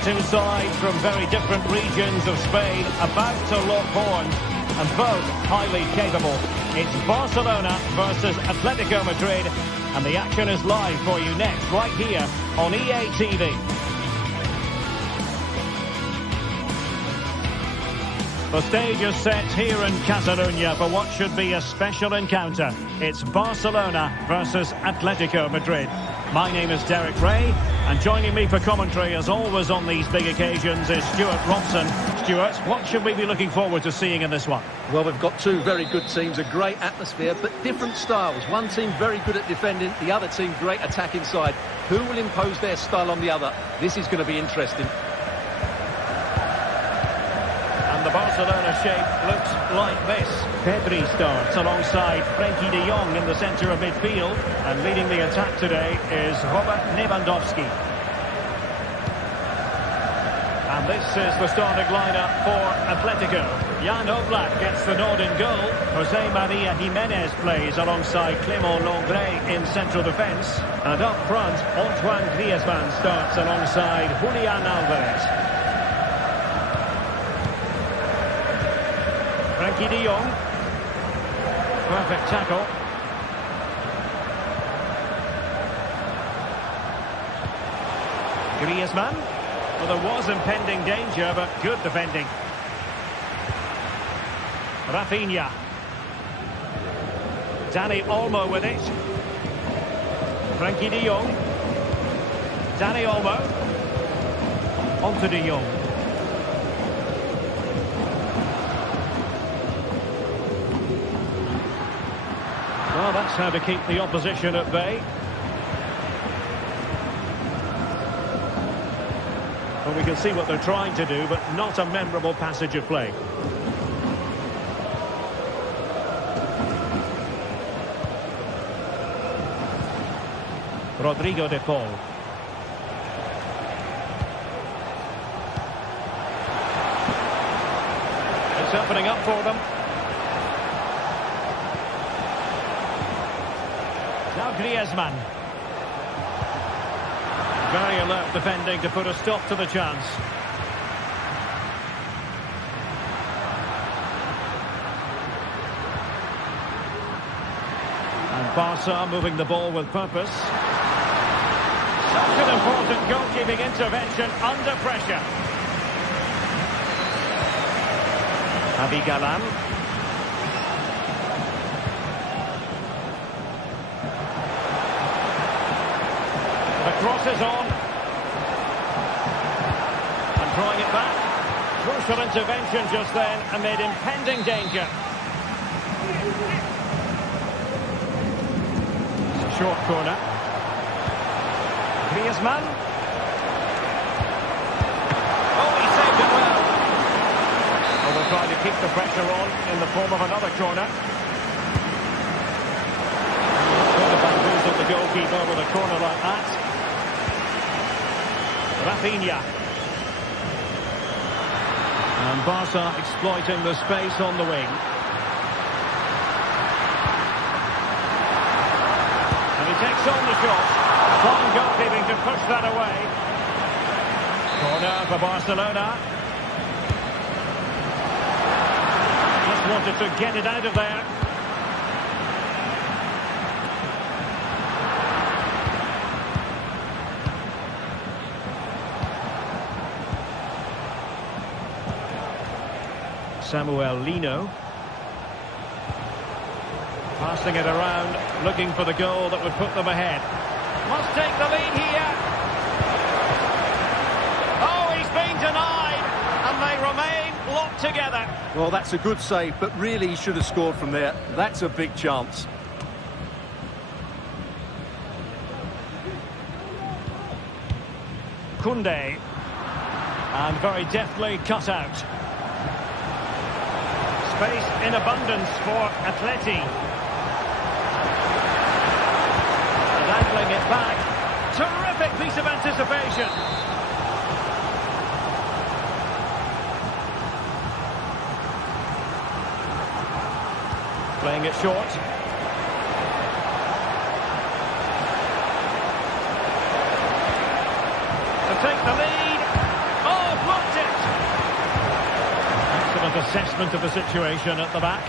Two sides from very different regions of Spain about to lock horns, and both highly capable. It's Barcelona versus Atletico Madrid, and the action is live for you next, right here on EA TV. The stage is set here in Catalonia for what should be a special encounter. It's Barcelona versus Atletico Madrid. My name is Derek Ray, and joining me for commentary, as always on these big occasions, is Stuart Robson. Stuart, what should we be looking forward to seeing in this one? Well, we've got two very good teams, a great atmosphere, but different styles. One team very good at defending, the other team great attack inside. Who will impose their style on the other? This is going to be interesting. And the Barcelona shape looks like this. Pedri starts alongside Frenkie de Jong in the centre of midfield, and leading the attack today is Robert Lewandowski. And this is the starting lineup for Atletico. Jan Oblak gets the nod in goal. Jose Maria Jimenez plays alongside Clément Lenglet in central defence. And up front, Antoine Griezmann starts alongside Julian Alvarez. Frenkie de Jong. Perfect tackle. Griezmann. Well, there was impending danger, but good defending. Rafinha. Dani Olmo with it. Frenkie de Jong. Dani Olmo. On to de Jong. Well, that's how to keep the opposition at bay. Well, we can see what they're trying to do, but not a memorable passage of play. Rodrigo de Paul. It's opening up for them. Now Griezmann. Very alert defending to put a stop to the chance. And Barca moving the ball with purpose. Such an important goalkeeping intervention under pressure. Abigalan. The cross is on. And drawing it back. Crucial intervention just then amid impending danger. It's a short corner. Griezmann. Oh, he saved it well. Well, they're trying to keep the pressure on in the form of another corner. Could have bamboozled the goalkeeper with a corner like that. Rafinha. And Barca exploiting the space on the wing. And he takes on the shot. Fine goalkeeping to push that away. Corner for Barcelona. Just wanted to get it out of there. Samuel Lino. Passing it around, looking for the goal that would put them ahead. Must take the lead here. Oh, he's been denied, and they remain locked together. Well, that's a good save, but really he should have scored from there. That's a big chance. Koundé. And very deftly cut out. Space in abundance for Atleti. Angling it back. Terrific piece of anticipation. Playing it short. To take the lead. Oh, blocked it. Excellent assessment of the situation at the back.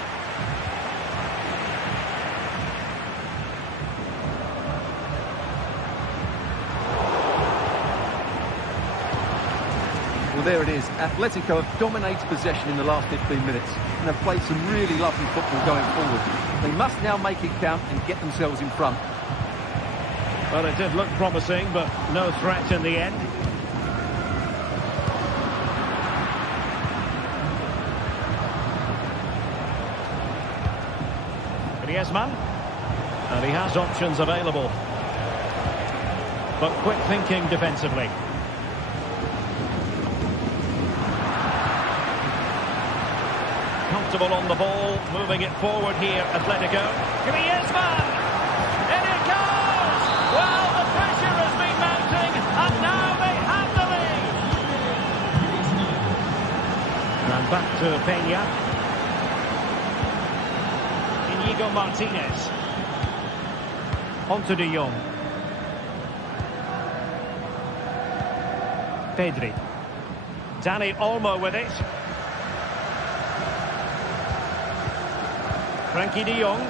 Well, there it is. Atletico have dominated possession in the last 15 minutes and have played some really lovely football going forward. They must now make it count and get themselves in front. Well, it did look promising, but no threat in the end. Griezmann. And he has options available. But quick thinking defensively. Comfortable on the ball, moving it forward here, Atletico. Griezmann! In it goes! Well, the pressure has been mounting, and now they have the lead! And back to Peña. Inigo Martinez. On to De Jong. Pedri. Dani Olmo with it. Frankie de Jong.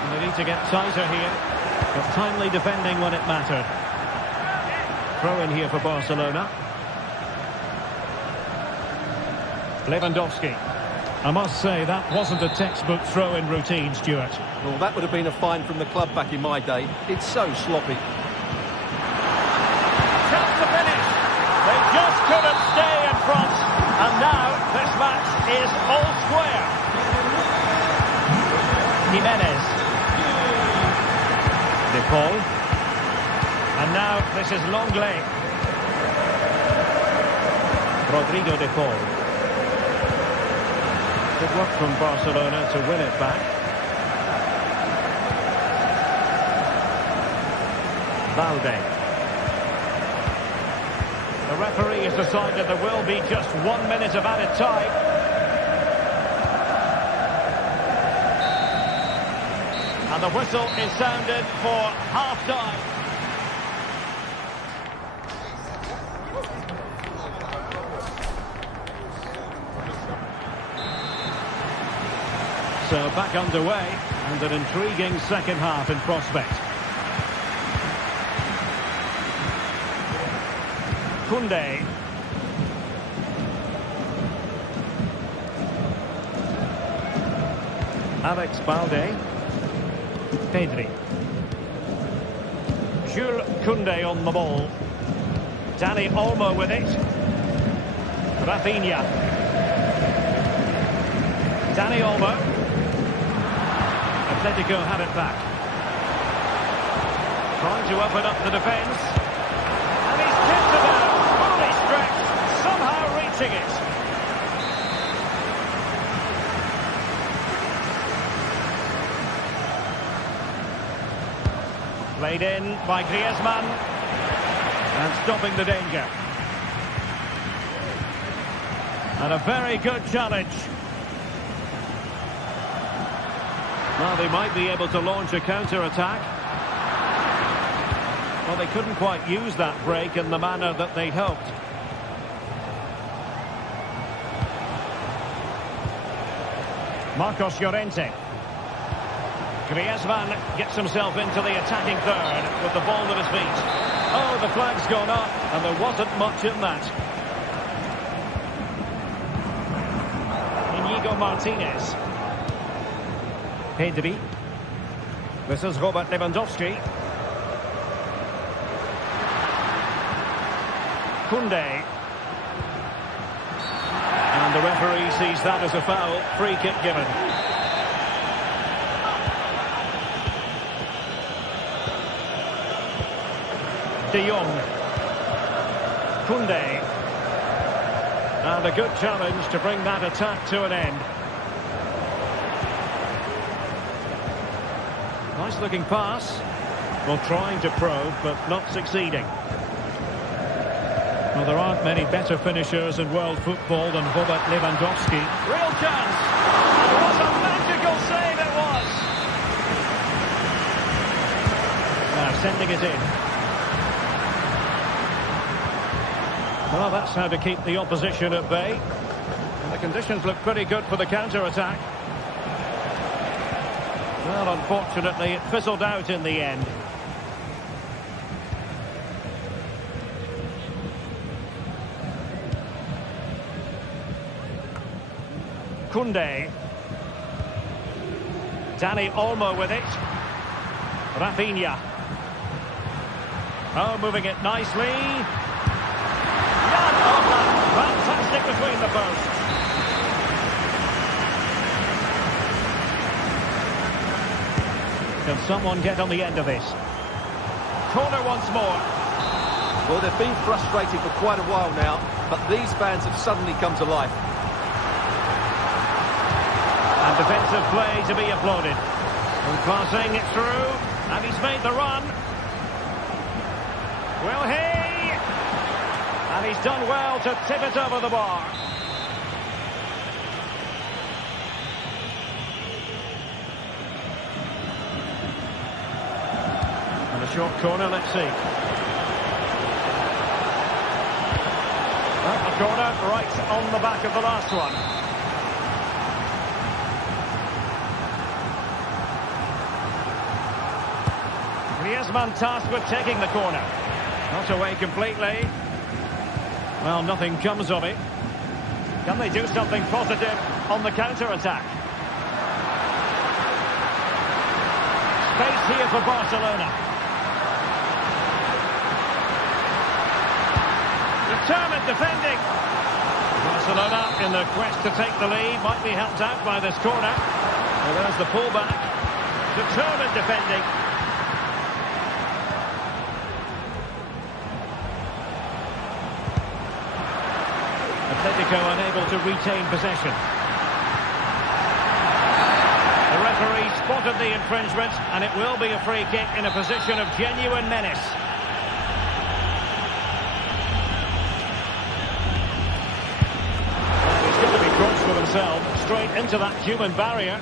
And they need to get tighter here. But timely defending when it mattered. Throw in here for Barcelona. Lewandowski. I must say, that wasn't a textbook throw-in routine, Stuart. Well, that would have been a fine from the club back in my day. It's so sloppy. Chance to finish. They just couldn't stay in front. And now this match is all square. Jimenez. De Paul. And now this is Longley. Rodrigo de Paul. Good work from Barcelona to win it back. Valde. The referee has decided there will be just 1 minute of added time. And the whistle is sounded for half-time. So back underway, and an intriguing second half in prospect. Koundé. Alex Balde. Pedri. Jules Koundé on the ball. Dani Olmo with it. Rafinha. Dani Olmo. Atletico have it back. Trying to open up the defence. And he's kicked it out. Fully stretched. Somehow reaching it. Played in by Griezmann. And stopping the danger. And a very good challenge. Well, they might be able to launch a counter-attack. Well, they couldn't quite use that break in the manner that they'd hoped. Marcos Llorente. Griezmann gets himself into the attacking third with the ball at his feet. Oh, the flag's gone up, and there wasn't much in that. Inigo Martinez. Pedri. This is Robert Lewandowski. Koundé. And the referee sees that as a foul. Free kick given. De Jong. Koundé. And a good challenge to bring that attack to an end. Nice looking pass. Well, trying to probe, but not succeeding. Well, there aren't many better finishers in world football than Robert Lewandowski. Real chance! And what a magical save it was! Now, sending it in. Well, that's how to keep the opposition at bay. And the conditions look pretty good for the counter-attack. Well, unfortunately, it fizzled out in the end. Koundé. Dani Olmo with it. Rafinha. Oh, moving it nicely. Jan Oblak. Fantastic between the posts. Can someone get on the end of this? Corner once more. Well, they've been frustrated for quite a while now, but these fans have suddenly come to life. And defensive play to be applauded. And passing it through, and he's made the run. Will he? And he's done well to tip it over the bar. Short corner, let's see. Well, the corner right on the back of the last one. Griezmann tasked with taking the corner. Not away completely. Well, nothing comes of it. Can they do something positive on the counter-attack? Space here for Barcelona. Determined defending. Barcelona in the quest to take the lead might be helped out by this corner. Well, there's the pullback. Determined defending. Atletico unable to retain possession. The referee spotted the infringement, and it will be a free kick in a position of genuine menace. He's going to be crossed with himself, straight into that human barrier.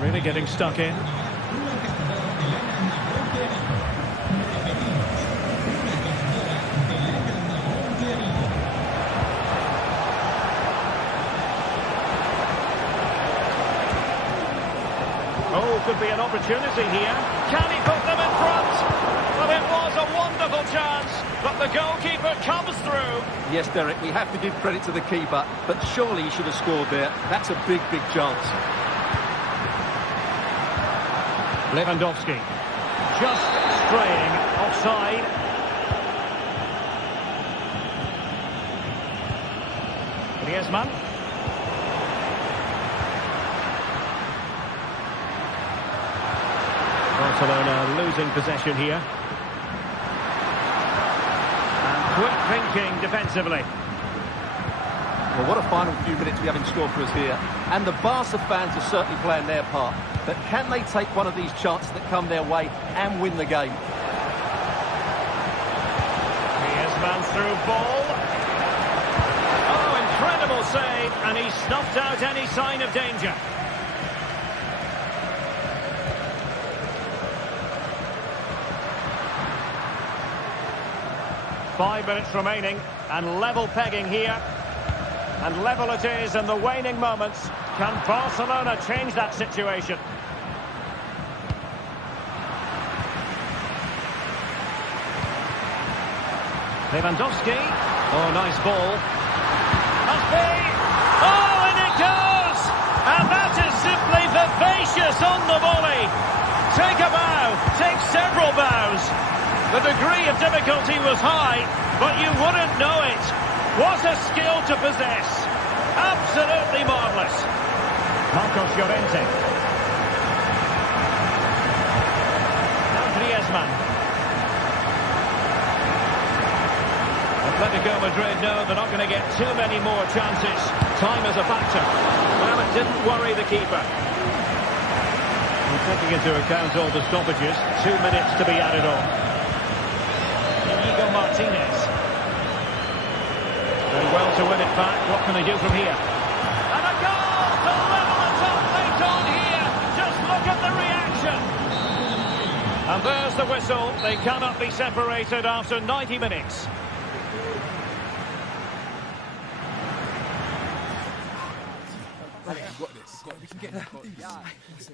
Really getting stuck in. Oh, could be an opportunity here. Can he put them in front? Well, it was a wonderful chance, but the goalkeeper comes through. Yes, Derek, we have to give credit to the keeper, but surely he should have scored there. That's a big, big chance. Lewandowski, just straying offside. Griezmann. Barcelona losing possession here. And quick thinking defensively. Well, what a final few minutes we have in store for us here. And the Barca fans are certainly playing their part. But can they take one of these chances that come their way and win the game? Griezmann's through ball. Oh, incredible save. And he snuffed out any sign of danger. Five minutes remaining, and level pegging here. And level it is in the waning moments. Can Barcelona change that situation? Lewandowski. Oh, nice ball. Must be. Oh, and it goes! And that is simply vivacious on the volley. Take a bow. Take several bows. The degree of difficulty was high, but you wouldn't know it. What a skill to possess. Absolutely marvellous. Marcos Llorente. Now Griezmann. Atletico Madrid know they're not going to get too many more chances. Time is a factor. Well, it didn't worry the keeper. And taking into account all the stoppages, 2 minutes to be added on. Inigo Martinez. Very well to win it back. What can they do from here? And a goal to level it up late on here. Just look at the reaction. And there's the whistle. They cannot be separated after 90 minutes. We've got this. We can get this.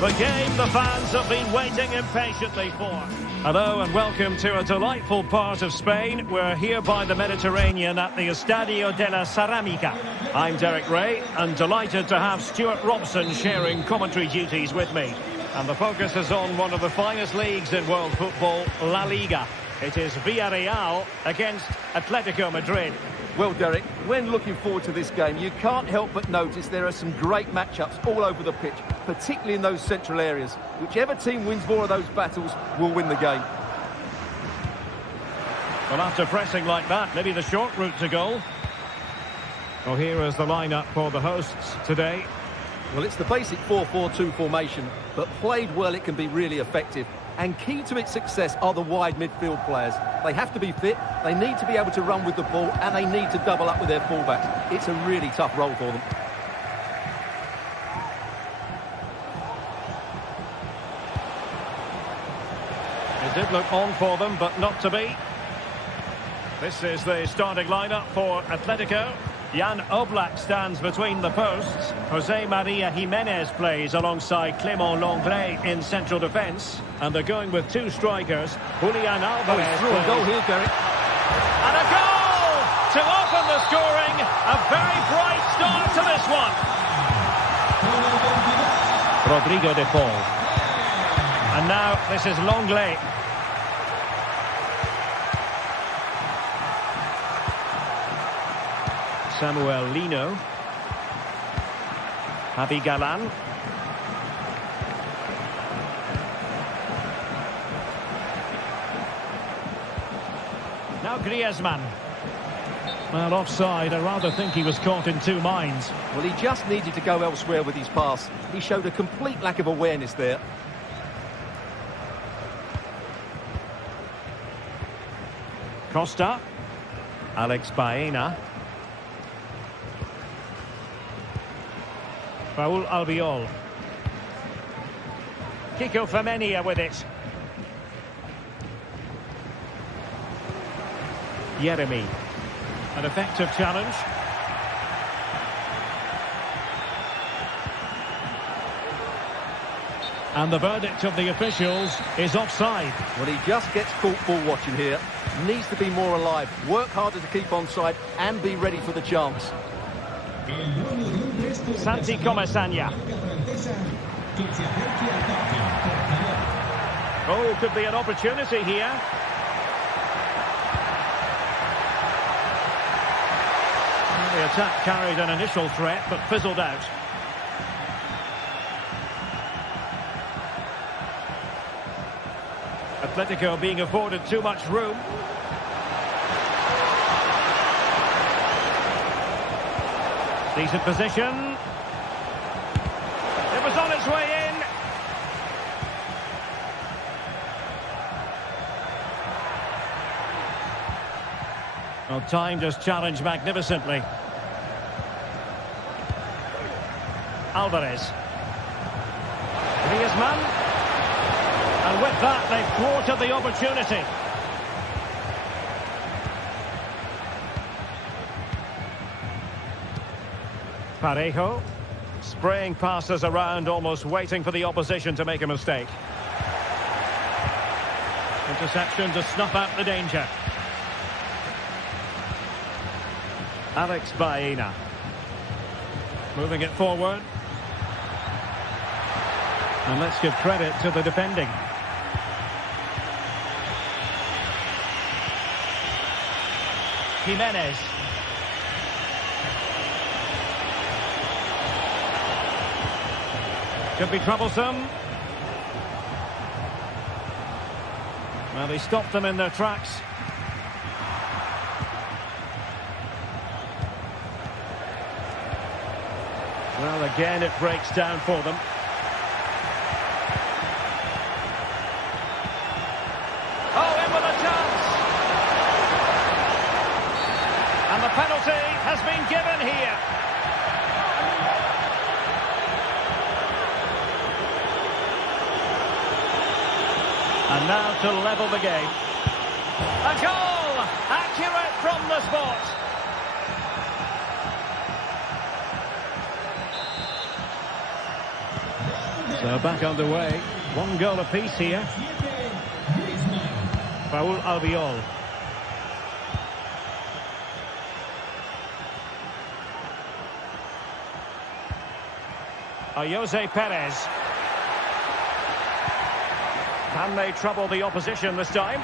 The game the fans have been waiting impatiently for. Hello and welcome to a delightful part of Spain. We're here by the Mediterranean at the Estadio de la Ceramica. I'm Derek Ray and delighted to have Stuart Robson sharing commentary duties with me. And the focus is on one of the finest leagues in world football, La Liga. It is Villarreal against Atletico Madrid. Well, Derek, when looking forward to this game, you can't help but notice there are some great matchups all over the pitch, particularly in those central areas. Whichever team wins more of those battles will win the game. Well, after pressing like that, maybe the short route to goal. Well, here is the lineup for the hosts today. Well, it's the basic 4-4-2 formation, but played well it can be really effective. And key to its success are the wide midfield players. They have to be fit, they need to be able to run with the ball, and they need to double up with their fullbacks. It's a really tough role for them. It did look on for them, but not to be. This is the starting lineup for Atletico. Jan Oblak stands between the posts. Jose Maria Jimenez plays alongside Clément Lenglet in central defence. And they're going with two strikers. Julian Alvarez. Through a goal here, Derek. And a goal to open the scoring. A very bright start to this one. Rodrigo de Paul. And now this is Lenglet. Samuel Lino. Javi Galan. Now Griezmann. Well, offside. I rather think he was caught in two minds. Well, he just needed to go elsewhere with his pass. He showed a complete lack of awareness there. Costa. Alex Baena. Raúl Albiol. Kiko Femenia with it. Yeremy. An effective challenge. And the verdict of the officials is offside. Well, he just gets caught ball watching here. Needs to be more alive, work harder to keep onside and be ready for the chance. Santi Comesaña. Oh, could be an opportunity here. The attack carried an initial threat, but fizzled out. Atletico being afforded too much room. Decent position. It was on its way in. Well, timed his challenge magnificently. Alvarez. Griezmann. And with that, they've thwarted the opportunity. Parejo. Spraying passes around, almost waiting for the opposition to make a mistake. Interception to snuff out the danger. Alex Baena. Moving it forward. And let's give credit to the defending. Jimenez. Could be troublesome. Well, they stopped them in their tracks. Well, again, it breaks down for them. Oh, in with a chance! And the penalty has been given here. And now to level the game. A goal! Accurate from the spot. So back underway. One goal apiece here. Raul Albiol. Jose Perez. Can they trouble the opposition this time?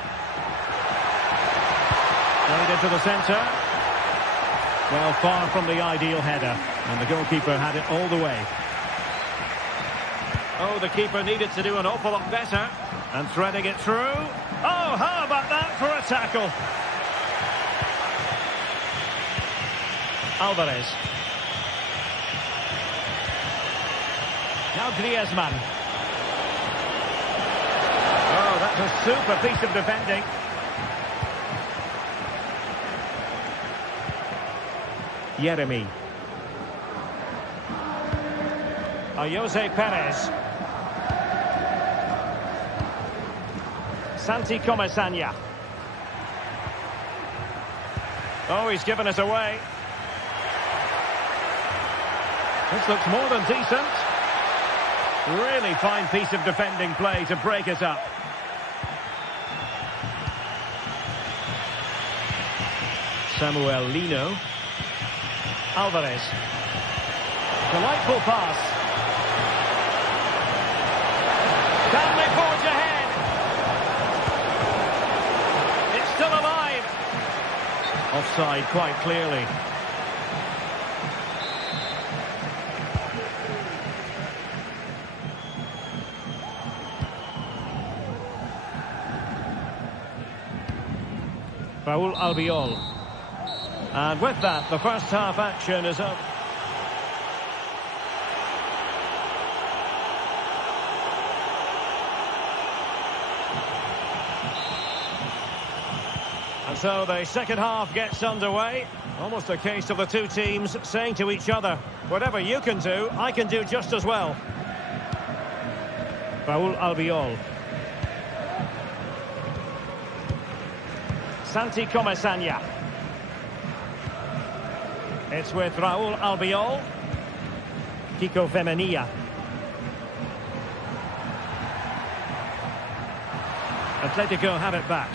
Going into the centre. Well, far from the ideal header. And the goalkeeper had it all the way. Oh, the keeper needed to do an awful lot better. And threading it through. Oh, how about that for a tackle? Alvarez. Now Griezmann. Oh, that's a super piece of defending. Yeremy. Jose Perez. Santi Comesaña. Oh, he's given it away. This looks more than decent. Really fine piece of defending play to break it up. Samuel Lino. Alvarez. Delightful pass. Can they forge ahead? It's still alive. Offside quite clearly. Raul Albiol. And with that, the first half action is up. And so the second half gets underway. Almost a case of the two teams saying to each other, whatever you can do, I can do just as well. Raul Albiol. Santi Comesaña. It's with Raul Albiol. Kiko Femenia. Atletico have it back.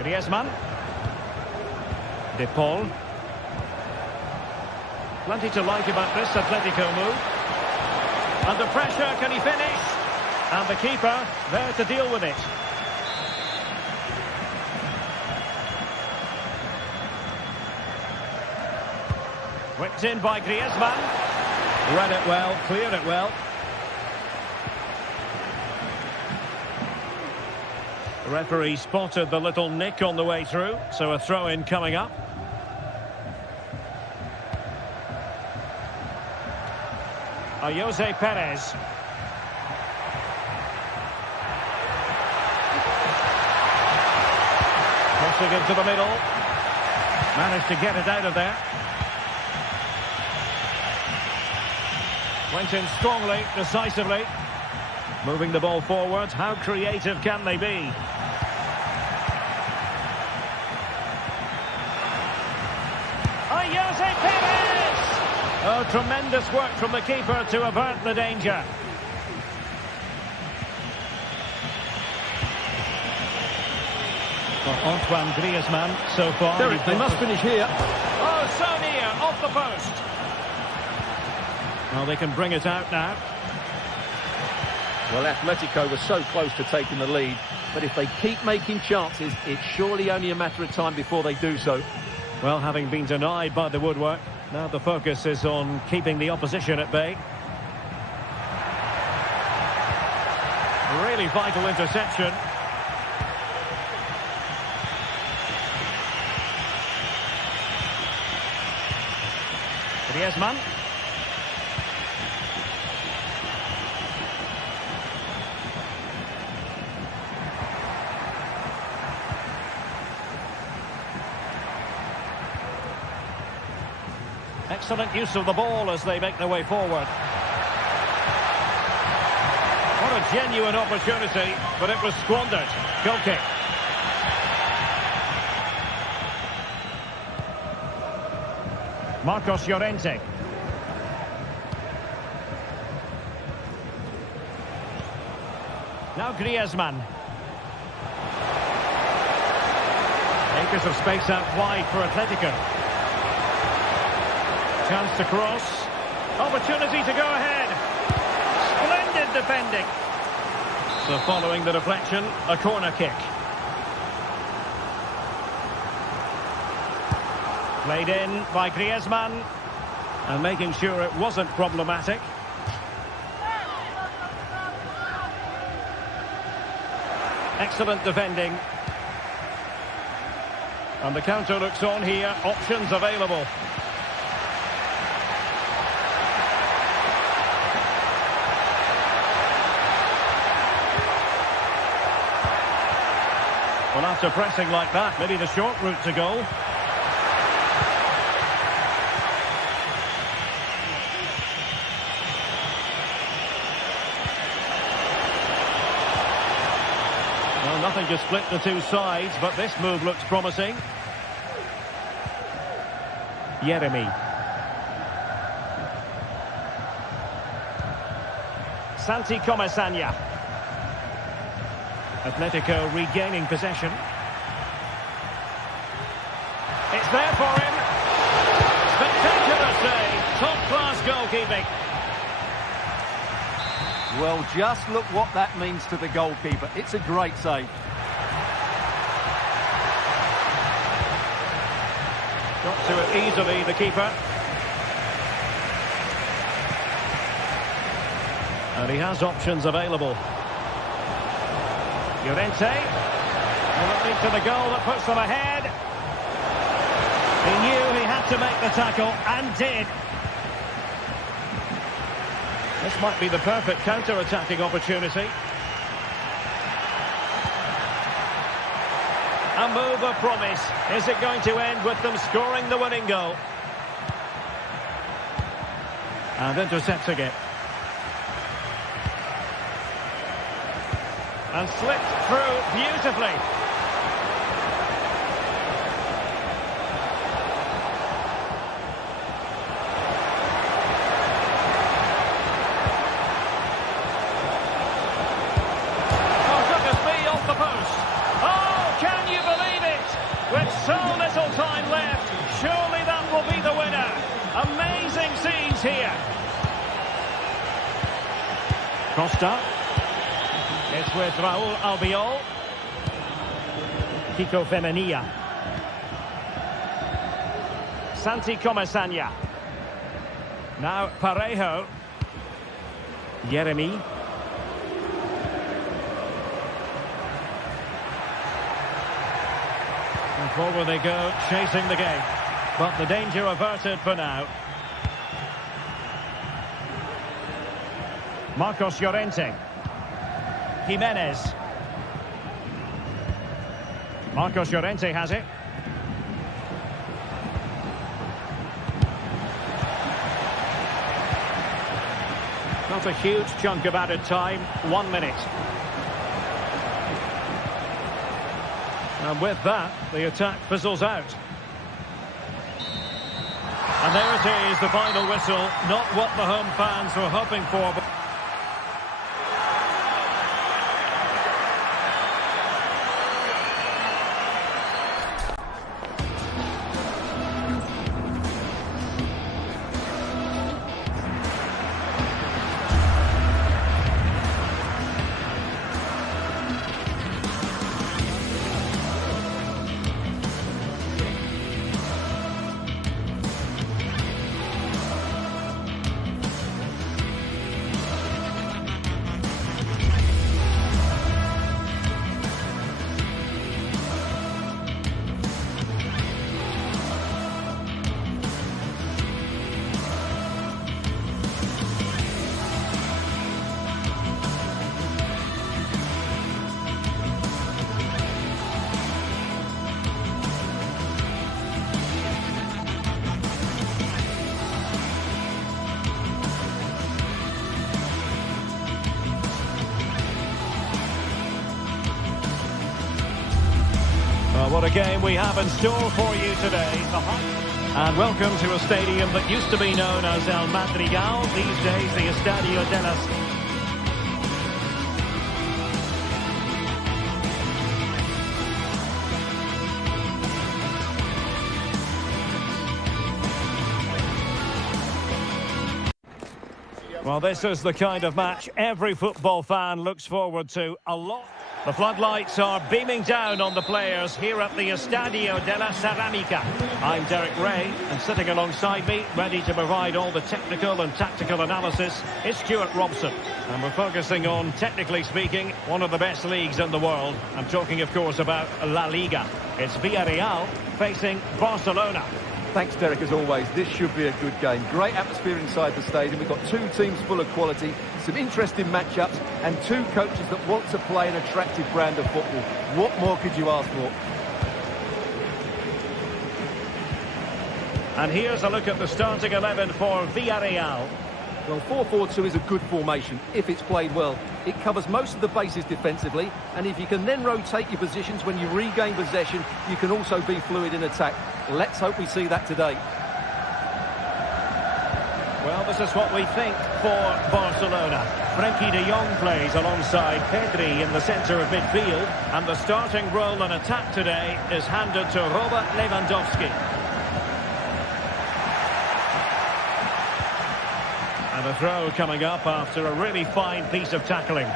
Griezmann. De Paul. Plenty to like about this Atletico move. Under pressure, can he finish? And the keeper there to deal with it. Whipped in by Griezmann. Read it well, cleared it well. The referee spotted the little nick on the way through, so a throw-in coming up. Jose Perez. Crossing into the middle. Managed to get it out of there. Went in strongly, decisively. Moving the ball forward. How creative can they be? Jose Perez! Oh, tremendous work from the keeper to avert the danger. Well, Antoine Griezmann so far. They must finish here. Oh, so near, off the post. Well, they can bring it out now. Well, Atletico were so close to taking the lead, but if they keep making chances, it's surely only a matter of time before they do so. Well, having been denied by the woodwork, now the focus is on keeping the opposition at bay. Really vital interception. Griezmann. Excellent use of the ball as they make their way forward. What a genuine opportunity, but it was squandered. Goal kick. Marcos Llorente. Now Griezmann. Acres of space out wide for Atletico. Chance to cross. Opportunity to go ahead. Splendid defending. So following the deflection, a corner kick. Played in by Griezmann. And making sure it wasn't problematic. Excellent defending. And the counter looks on here. Options available. Well, after pressing like that, maybe the short route to goal. Well, nothing to split the two sides, but this move looks promising. Yeremy. Santi Comesaña. Atletico regaining possession. It's there for him. Spectacular save. Top-class goalkeeping. Well, just look what that means to the goalkeeper. It's a great save. Got to it easily, the keeper. And he has options available. Llorente. Will it lead to the goal that puts them ahead? He knew he had to make the tackle, and did. This might be the perfect counter-attacking opportunity. A move of promise. Is it going to end with them scoring the winning goal? And intercepting it. And slipped through beautifully. Oh, goodness me, off the post. Oh, can you believe it? With so little time left, surely that will be the winner. Amazing scenes here. Costa. It's with Raúl Albiol. Kiko Femenia. Santi Comesaña. Now Parejo. Yeremy. And forward they go, chasing the game. But the danger averted for now. Marcos Llorente. Jimenez. Marcos Llorente has it. Not a huge chunk of added time. 1 minute. And with that, the attack fizzles out. And there it is, the final whistle. Not what the home fans were hoping for, but what a game we have in store for you today. And welcome to a stadium that used to be known as El Madrigal, these days the Estadio de las... Well, this is the kind of match every football fan looks forward to a lot. The floodlights are beaming down on the players here at the Estadio de la Ceramica. I'm Derek Ray, and sitting alongside me, ready to provide all the technical and tactical analysis, is Stuart Robson. And we're focusing on, technically speaking, one of the best leagues in the world. I'm talking, of course, about La Liga. It's Villarreal facing Barcelona. Thanks, Derek, as always. This should be a good game. Great atmosphere inside the stadium. We've got two teams full of quality, some interesting matchups, and two coaches that want to play an attractive brand of football. What more could you ask for? And here's a look at the starting 11 for Villarreal. Well, 4-4-2 is a good formation if it's played well. It covers most of the bases defensively, and if you can then rotate your positions when you regain possession, you can also be fluid in attack. Let's hope we see that today. Well, this is what we think for Barcelona. Frenkie de Jong plays alongside Pedri in the centre of midfield, and the starting role in attack today is handed to Robert Lewandowski. And a throw coming up after a really fine piece of tackling.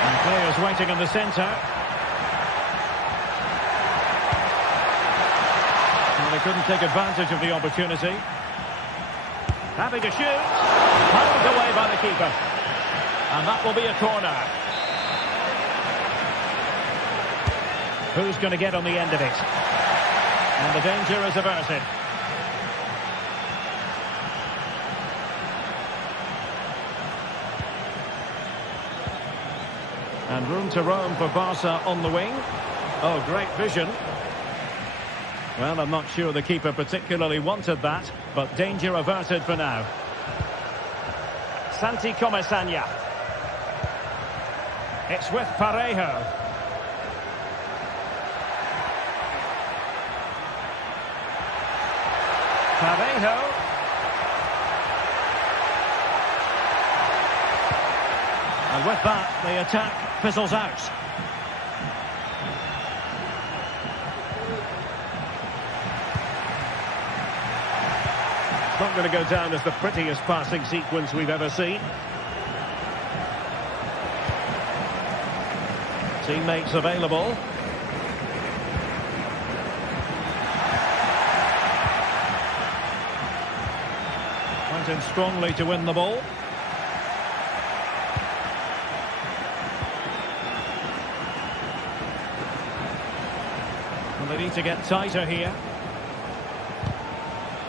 And players waiting in the centre. And they couldn't take advantage of the opportunity. Having to shoot. Held away by the keeper. And that will be a corner. Who's going to get on the end of it? And the danger is averted. And room to roam for Barca on the wing. Oh, great vision. Well, I'm not sure the keeper particularly wanted that, but danger averted for now. Santi Comesaña. It's with Parejo. Parejo. And with that, the attack fizzles out. It's not going to go down as the prettiest passing sequence we've ever seen. Teammates available. Went in strongly to win the ball. Well, they need to get tighter here.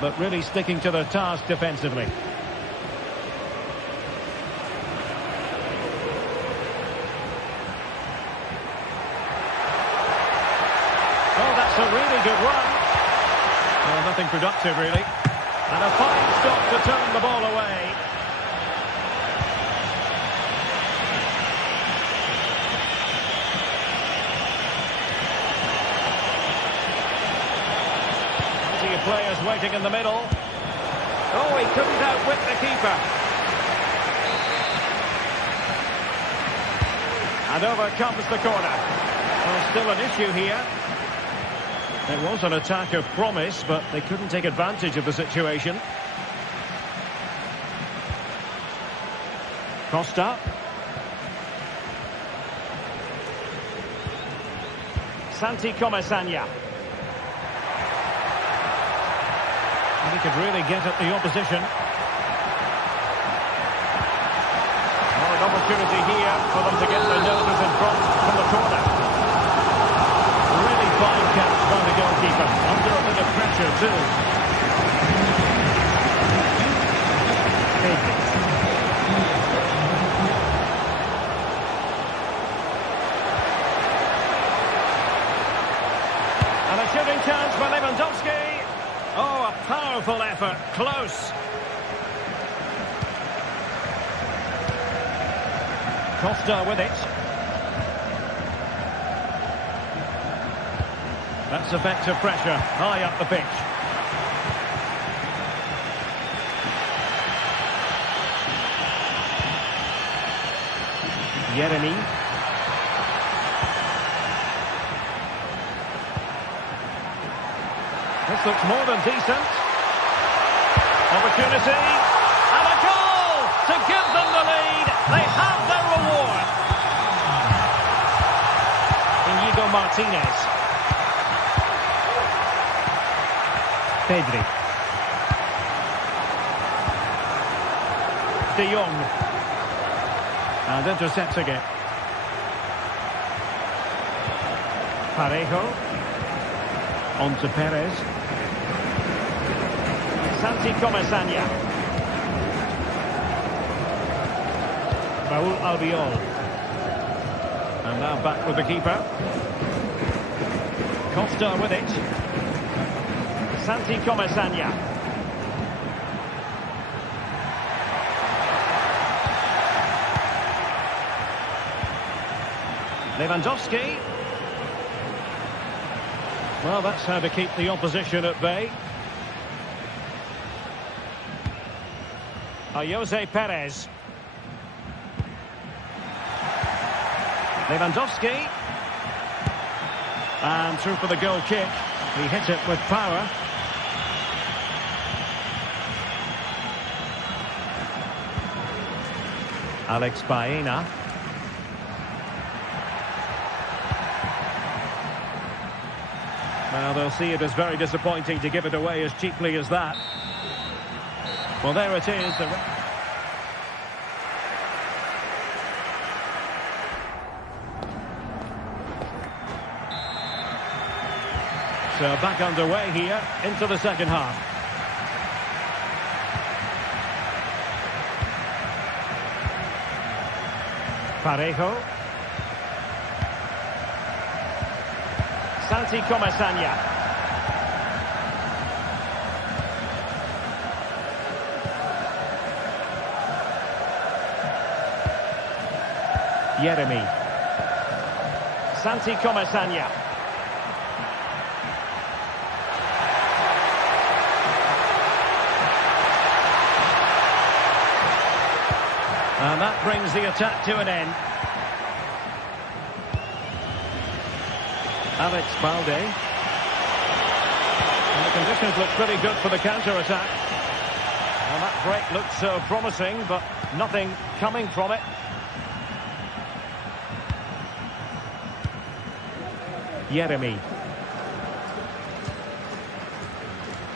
But really sticking to their task defensively. Oh, that's a really good run. Well, nothing productive, really. And a fine stop to turn the ball away. Plenty of players waiting in the middle. Oh, he couldn't outwit the keeper. And over comes the corner. Well, still an issue here. It was an attack of promise, but they couldn't take advantage of the situation. Costa. Santi Comesaña. And he could really get at the opposition. Well, an opportunity here for them to get their noses in front from the corner. Really fine catch by the goalkeeper. Under a bit of pressure too. And a shooting chance for Lewandowski. Oh, a powerful effort. Close. Costa with it. That's effective pressure, high up the pitch. Yeremy. This looks more than decent. Opportunity. And a goal to give them the lead. They have their reward. Inigo Martinez. Pedri. De Jong. And intercepts again. Parejo. On to Perez. Santi Comesaña. Raúl Albiol. And now back with the keeper. Costa with it. Santi Comesaña. Lewandowski. Well, that's how to keep the opposition at bay. Jose Perez. Lewandowski. And through for the goal kick. He hit it with power. Alex Baena. Well, they'll see it as very disappointing to give it away as cheaply as that. Well, there it is. So back underway here into the second half. Parejo. Santi Comesaña. Yeremy. Santi Comesaña. And that brings the attack to an end. Alex Balde. And the conditions look pretty good for the counter-attack. Well, that break looks promising, but nothing coming from it. Yeremy.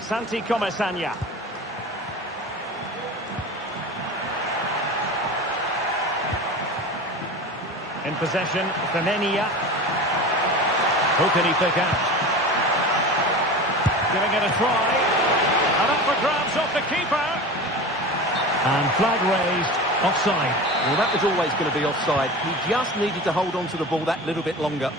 Santi Comesaña. In possession, Femenia. Who can he pick out? Giving it a try. And up for grabs off the keeper. And flag raised, offside. Well, that was always going to be offside. He just needed to hold on to the ball that little bit longer.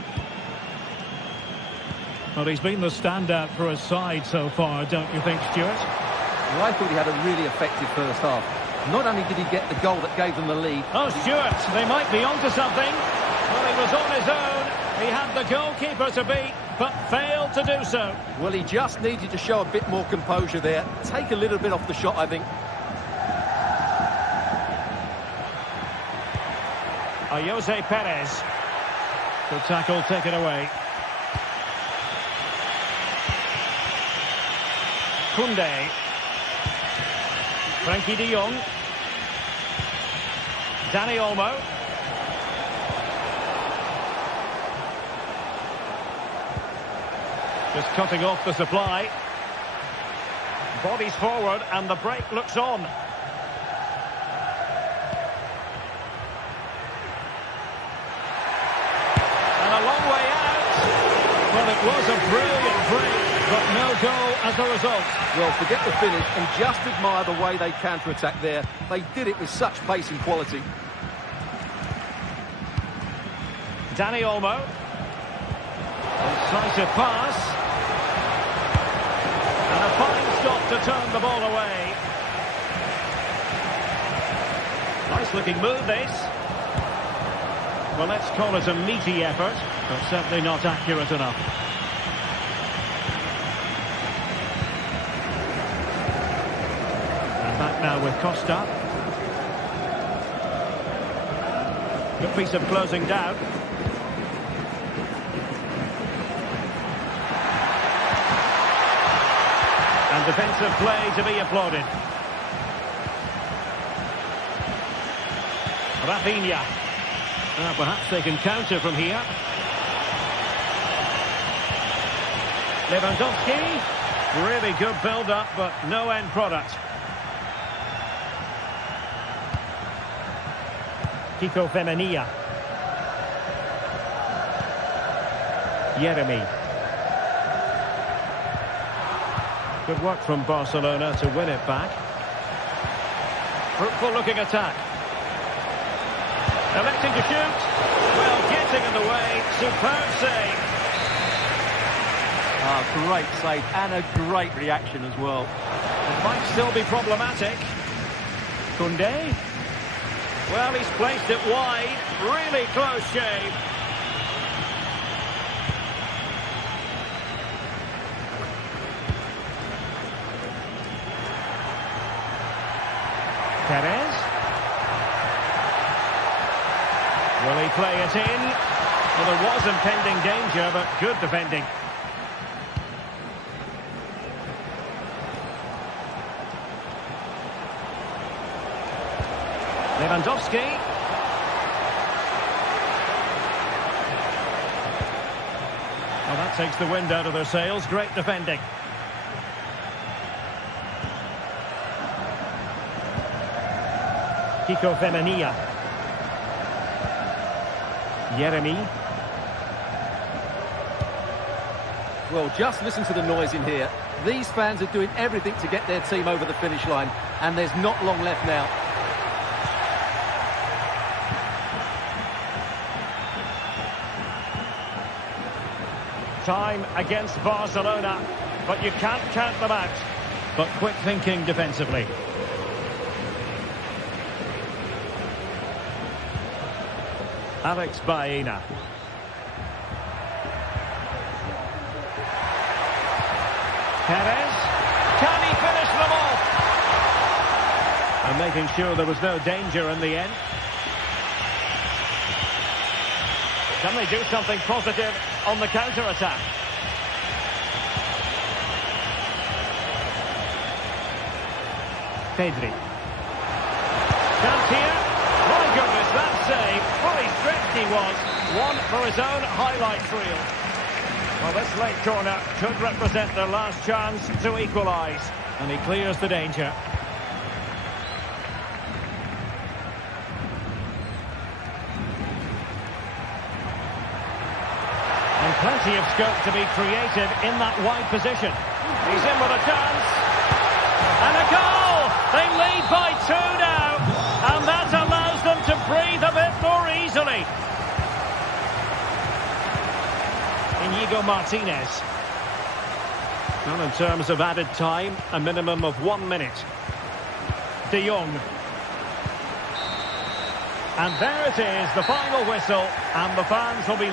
Well, he's been the standout for his side so far, don't you think, Stuart? Well, I thought he had a really effective first half. Not only did he get the goal that gave them the lead... Oh, Stuart, they might be onto something. Well, he was on his own. He had the goalkeeper to beat, but failed to do so. Well, he just needed to show a bit more composure there. Take a little bit off the shot, I think. Jose Perez. Good tackle taken away. Koundé. Frankie de Jong. Dani Olmo. Just cutting off the supply. Bodies forward and the break looks on. And a long way out. Well, it was a brilliant break, but no goal as a result. Well, forget the finish and just admire the way they counter-attack there. They did it with such pace and quality. Dani Olmo. Incisive pass. And a fine stop to turn the ball away. Nice looking move, this. Well, let's call it a meaty effort, but certainly not accurate enough. now with Costa. Good piece of closing down. And defensive play to be applauded. Rafinha. Perhaps they can counter from here. Lewandowski. Really good build-up, but no end product. Kiko Femenia. Yeremi. Good work from Barcelona to win it back. Fruitful looking attack. Electing to shoot. Well, getting in the way. Superb save. Great save and a great reaction as well. It might still be problematic. Koundé. Well, he's placed it wide. Really close shave. Perez. Will he play it in? Well, there was impending danger, but good defending. Lewandowski. Well, that takes the wind out of their sails. Great defending. Kiko Femenia. Yeremi. Well, just listen to the noise in here. These fans are doing everything to get their team over the finish line, and there's not long left now. Time against Barcelona, but you can't count them out. But quick thinking defensively. Alex Baena. Perez. Can he finish them off? And making sure there was no danger in the end. Can they do something positive on the counter-attack? Pedri. Chance here. My goodness, that save. Fully stretched he was. One for his own highlights reel. Well, this late corner could represent their last chance to equalise. And he clears the danger. And plenty of scope to be creative in that wide position. He's in with a chance. And a goal! They lead by 2 now. And that allows them to breathe a bit more easily. Inigo Martinez. Well, in terms of added time, a minimum of 1 minute. De Jong. And there it is, the final whistle. And the fans will be...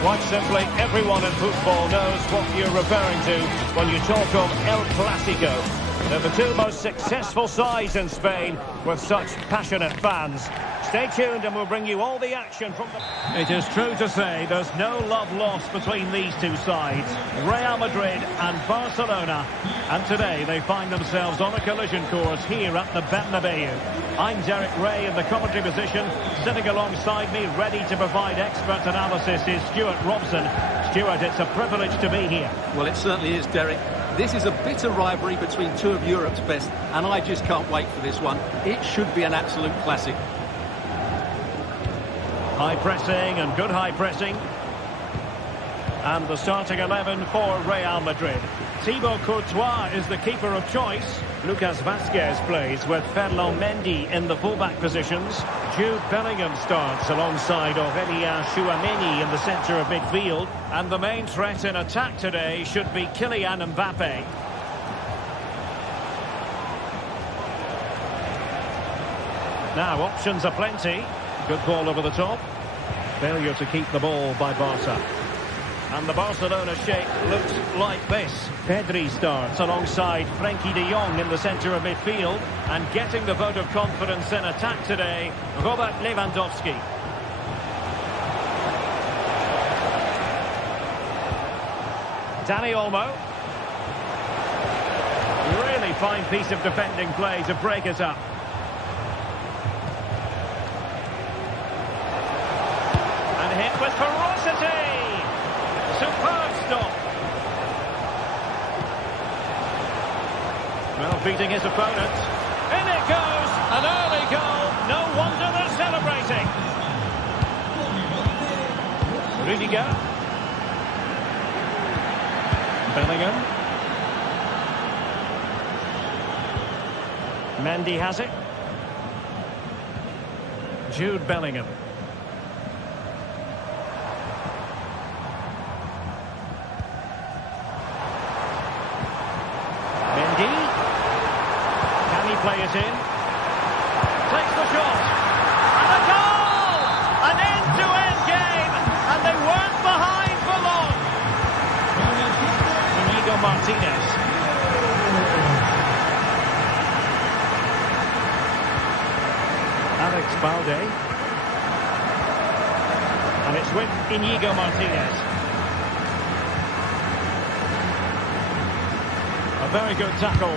Quite simply, everyone in football knows what you're referring to when you talk of El Clasico. They're the two most successful sides in Spain with such passionate fans. Stay tuned and we'll bring you all the action from the... It is true to say there's no love lost between these two sides, Real Madrid and Barcelona. And today they find themselves on a collision course here at the Bernabeu. I'm Derek Ray in the commentary position. Sitting alongside me, ready to provide expert analysis, is Stuart Robson. Stuart, it's a privilege to be here. Well, it certainly is, Derek. This is a bitter rivalry between two of Europe's best, and I just can't wait for this one. It should be an absolute classic. High pressing and good high pressing. And the starting 11 for Real Madrid. Thibaut Courtois is the keeper of choice. Lucas Vazquez plays with Ferland Mendy in the fullback positions. Jude Bellingham starts alongside Aurélien Tchouaméni in the centre of midfield. And the main threat in attack today should be Kylian Mbappe. Now options are plenty. Good ball over the top. Failure to keep the ball by Barca. And the Barcelona shape looks like this. Pedri starts alongside Frenkie de Jong in the centre of midfield. And getting the vote of confidence in attack today, Robert Lewandowski. Dani Olmo. Really fine piece of defending play to break it up. And hit with ferocity. Superb stop. Well, beating his opponent. In it goes. An early goal. No wonder they're celebrating. Rudiger. Bellingham. Mendy has it. Jude Bellingham. Play it in. Takes the shot. And a goal! An end-to-end game. And they weren't behind for long. Inigo Martinez. Alex Balde. And it's with Inigo Martinez. A very good tackle.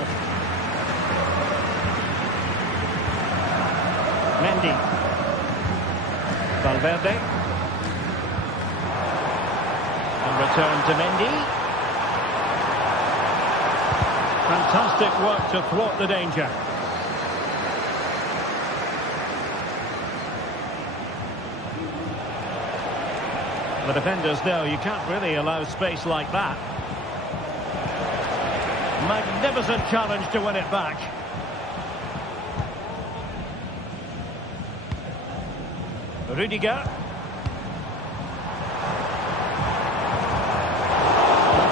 Mendy. Valverde. And return to Mendy. Fantastic work to thwart the danger. The defenders know you can't really allow space like that. Magnificent challenge to win it back. Rudiger.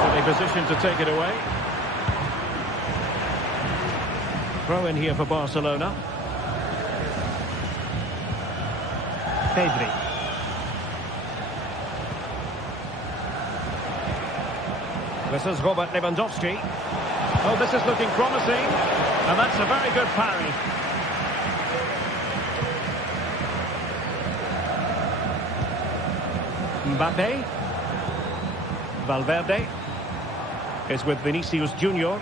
In a position to take it away. Throw in here for Barcelona. Pedri. This is Robert Lewandowski. Oh, this is looking promising. And that's a very good parry. Mbappe. Valverde is with Vinicius Junior.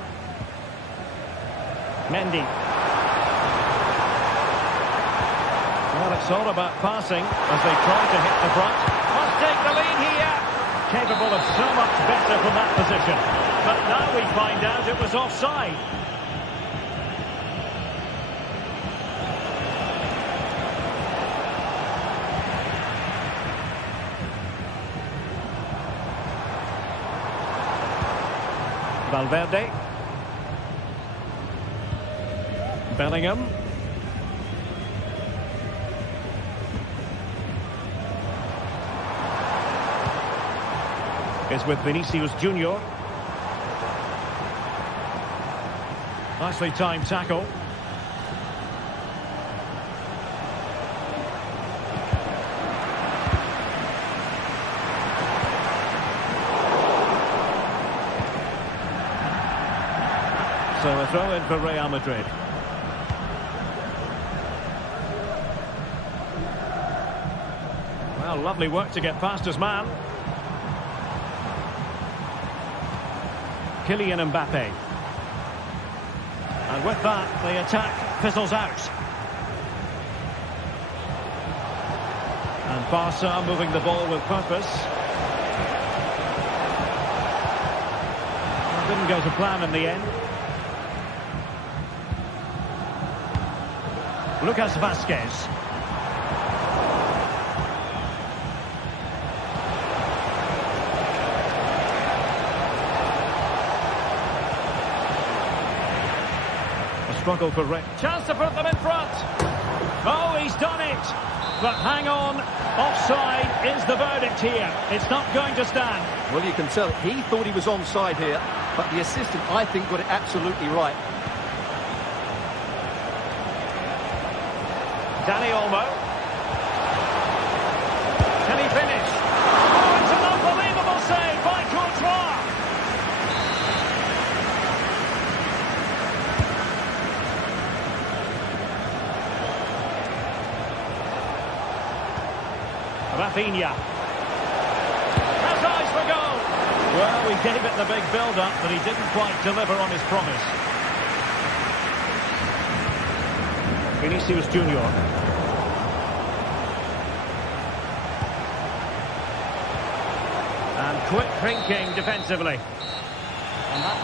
Mendy. Well, it's all about passing as they try to hit the front. Must take the lead here. Capable of so much better from that position. But now we find out it was offside. Valverde. Bellingham. Is with Vinicius Junior. Nicely timed tackle. So a throw in for Real Madrid. Well, lovely work to get past his man. Kylian Mbappe. And with that, the attack fizzles out. And Barca moving the ball with purpose. Didn't go to plan in the end. Lucas Vazquez. A struggle for Rick. Chance to put them in front. Oh, he's done it. But hang on. Offside is the verdict here. It's not going to stand. Well, you can tell he thought he was onside here, but the assistant, I think, got it absolutely right. Dani Olmo. Can he finish? Oh, it's an unbelievable save by Courtois. Rafinha. Has eyes for goal. Well, he gave it the big build-up, but he didn't quite deliver on his promise. Vinicius Junior. And quick thinking defensively. And that...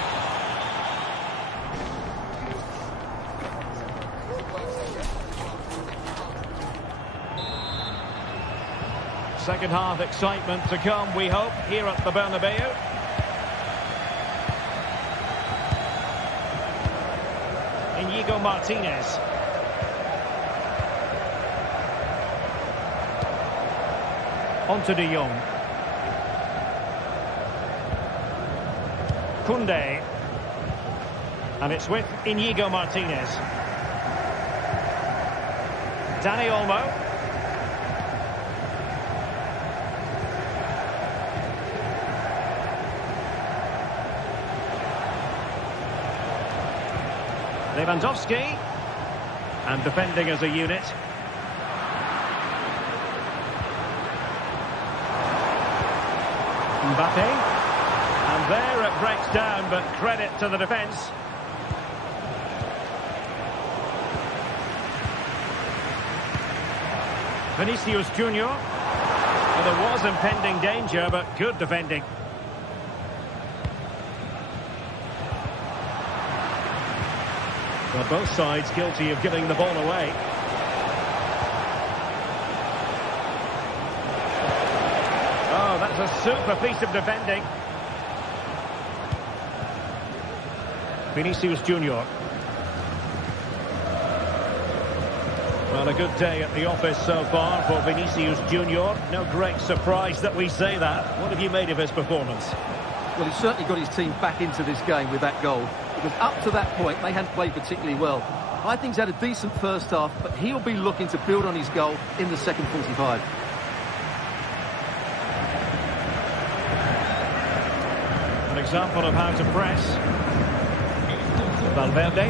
Second half excitement to come, we hope, here at the Bernabeu. Inigo Martinez. On to De Jong. Koundé. And it's with Inigo Martinez. Dani Olmo. Lewandowski. And defending as a unit. Mbappe. And there it breaks down, but credit to the defence. Vinicius Junior. Well, there was impending danger, but good defending. Well, both sides guilty of giving the ball away. Oh, that's a super piece of defending. Vinicius Junior. Well, a good day at the office so far for Vinicius Junior. No great surprise that we say that. What have you made of his performance? Well, he's certainly got his team back into this game with that goal. Because up to that point, they hadn't played particularly well. I think he's had a decent first half, but he'll be looking to build on his goal in the second 45. An example of how to press. Valverde.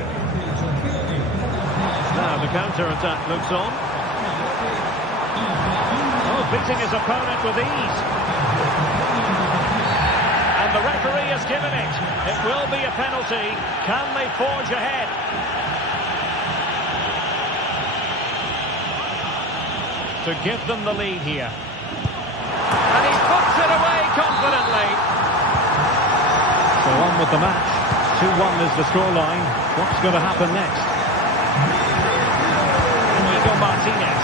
Now the counter-attack looks on. Oh, beating his opponent with ease. And the referee has given it. It will be a penalty. Can they forge ahead? To give them the lead here. And he puts it away confidently. So on with the match. 2-1 is the scoreline. What's going to happen next? Inigo Martinez.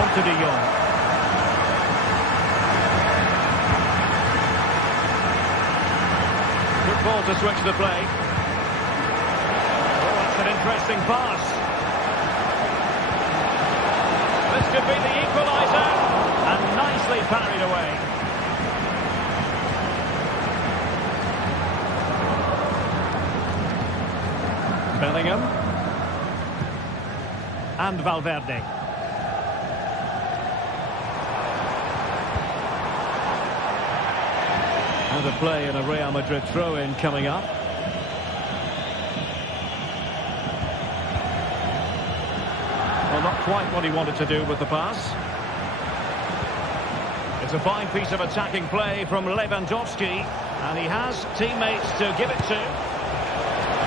On to De Jong. Good ball to switch the play. Oh, that's an interesting pass. This could be the equaliser. And nicely parried away. Bellingham. And Valverde. Out of play and a Real Madrid throw-in coming up. Well, not quite what he wanted to do with the pass. It's a fine piece of attacking play from Lewandowski, and he has teammates to give it to.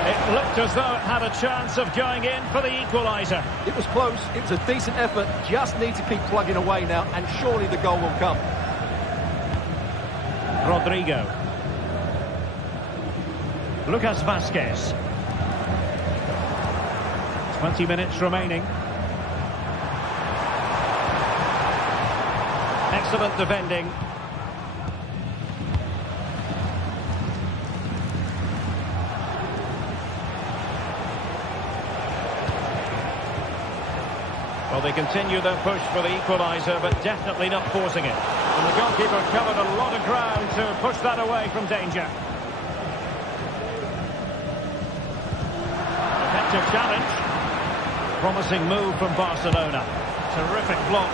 It looked as though it had a chance of going in for the equaliser. It was close, it was a decent effort, just need to keep plugging away now, and surely the goal will come. Rodrigo. Lucas Vazquez. 20 minutes remaining. Excellent defending. Well, they continue their push for the equaliser, but definitely not forcing it. And the goalkeeper covered a lot of ground to push that away from danger. Effective challenge. Promising move from Barcelona. Terrific block.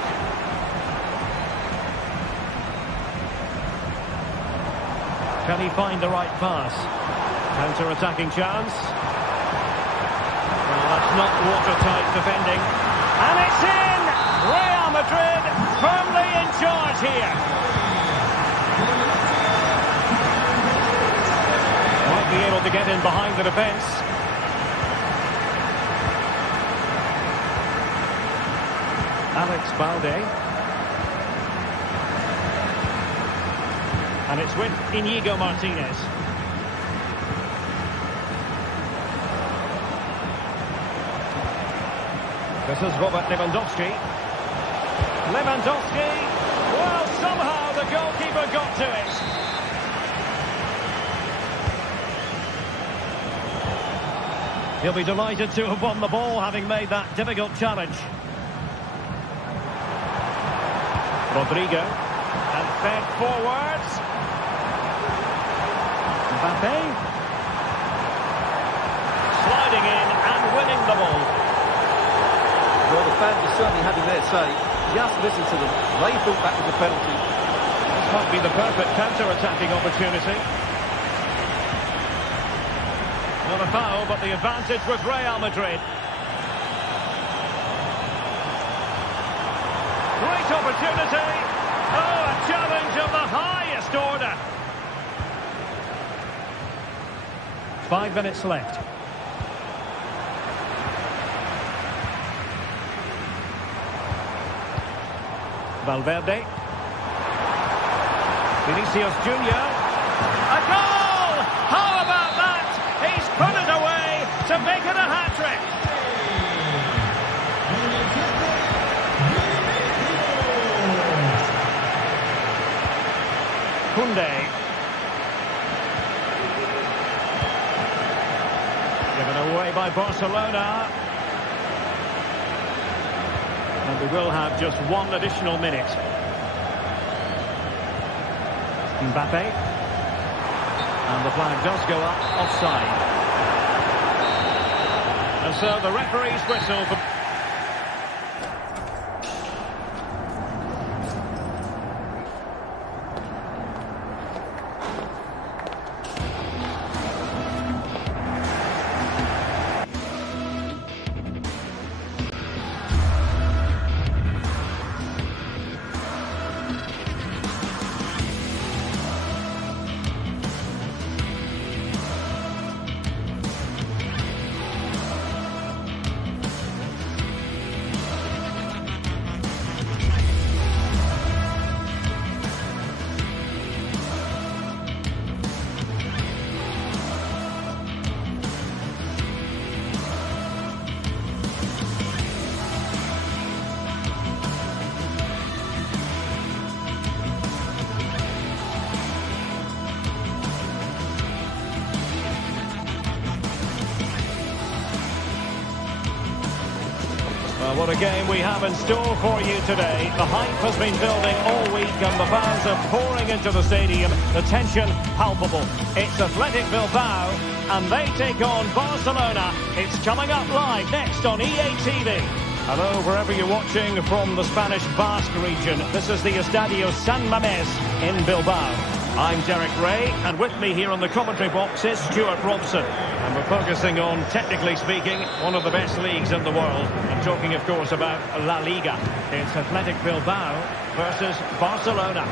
Can he find the right pass? Counter-attacking chance. Well, that's not watertight defending. And it's in! Real Madrid firmly in charge here. Might be able to get in behind the defence. Alex Balde. And it's with Inigo Martinez. This is Robert Lewandowski. Lewandowski. Well, somehow the goalkeeper got to it. He'll be delighted to have won the ball, having made that difficult challenge. Rodrigo. And fed forwards. Mbappe. Sliding in and winning the ball. Well, the fans are certainly having their say. Just listen to them. They thought that was a penalty. This might be the perfect counter-attacking opportunity. Not a foul, but the advantage was Real Madrid. Great opportunity. Oh, a challenge of the highest order. 5 minutes left. Valverde. Vinicius Junior. A goal! How about that? He's put it away to make it a hat-trick. Koundé. Given away by Barcelona. And we will have just one additional minute. Mbappe. And the flag does go up offside. And so the referee's whistle for... Well, what a game we have in store for you today. The hype has been building all week and the fans are pouring into the stadium. The tension palpable. It's Athletic Bilbao and they take on Barcelona. It's coming up live next on EA TV. Hello, wherever you're watching from the Spanish Basque region. This is the Estadio San Mamés in Bilbao. I'm Derek Ray, and with me here on the commentary box is Stuart Robson. And we're focusing on, technically speaking, one of the best leagues in the world. I'm talking, of course, about La Liga. It's Athletic Bilbao versus Barcelona.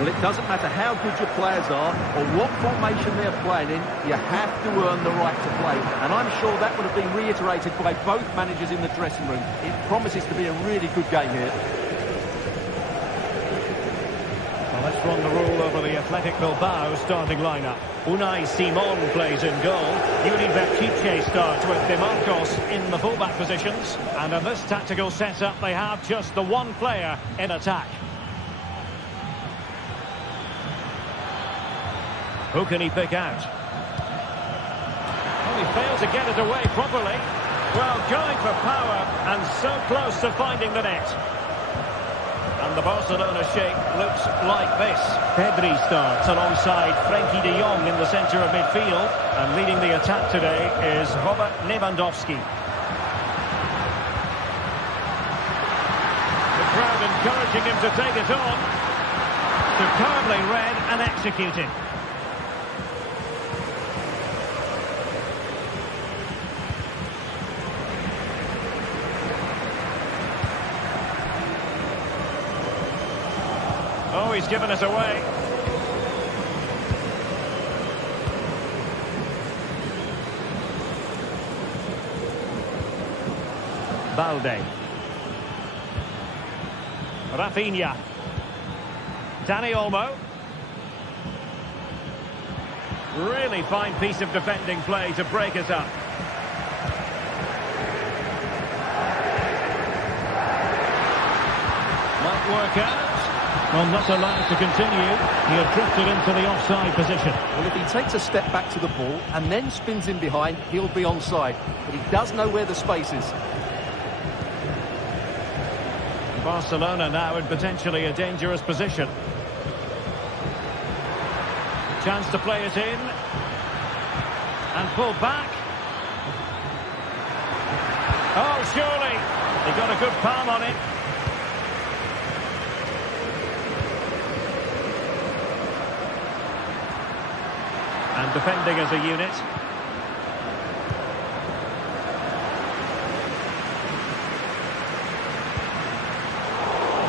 Well, it doesn't matter how good your players are or what formation they're playing in, you have to earn the right to play. And I'm sure that would have been reiterated by both managers in the dressing room. It promises to be a really good game here. Well, let's run the rule over the Athletic Bilbao starting lineup. Unai Simon plays in goal. Yuri Berchiche starts with De Marcos in the fullback positions. And in this tactical setup, they have just the one player in attack. Who can he pick out? Well, he failed to get it away properly. Well, going for power and so close to finding the net. And the Barcelona shape looks like this. Pedri starts alongside Frenkie de Jong in the centre of midfield. And leading the attack today is Robert Lewandowski. The crowd encouraging him to take it on. Superbly read and executed. Oh, he's given us away. Balde. Rafinha. Dani Olmo. Really fine piece of defending play to break us up. Might work out. Well, not allowed to continue. He had drifted into the offside position. Well, if he takes a step back to the ball and then spins in behind, he'll be onside. But he does know where the space is. Barcelona now in potentially a dangerous position. Chance to play it in. And pull back. Oh, surely. He got a good palm on it. And defending as a unit.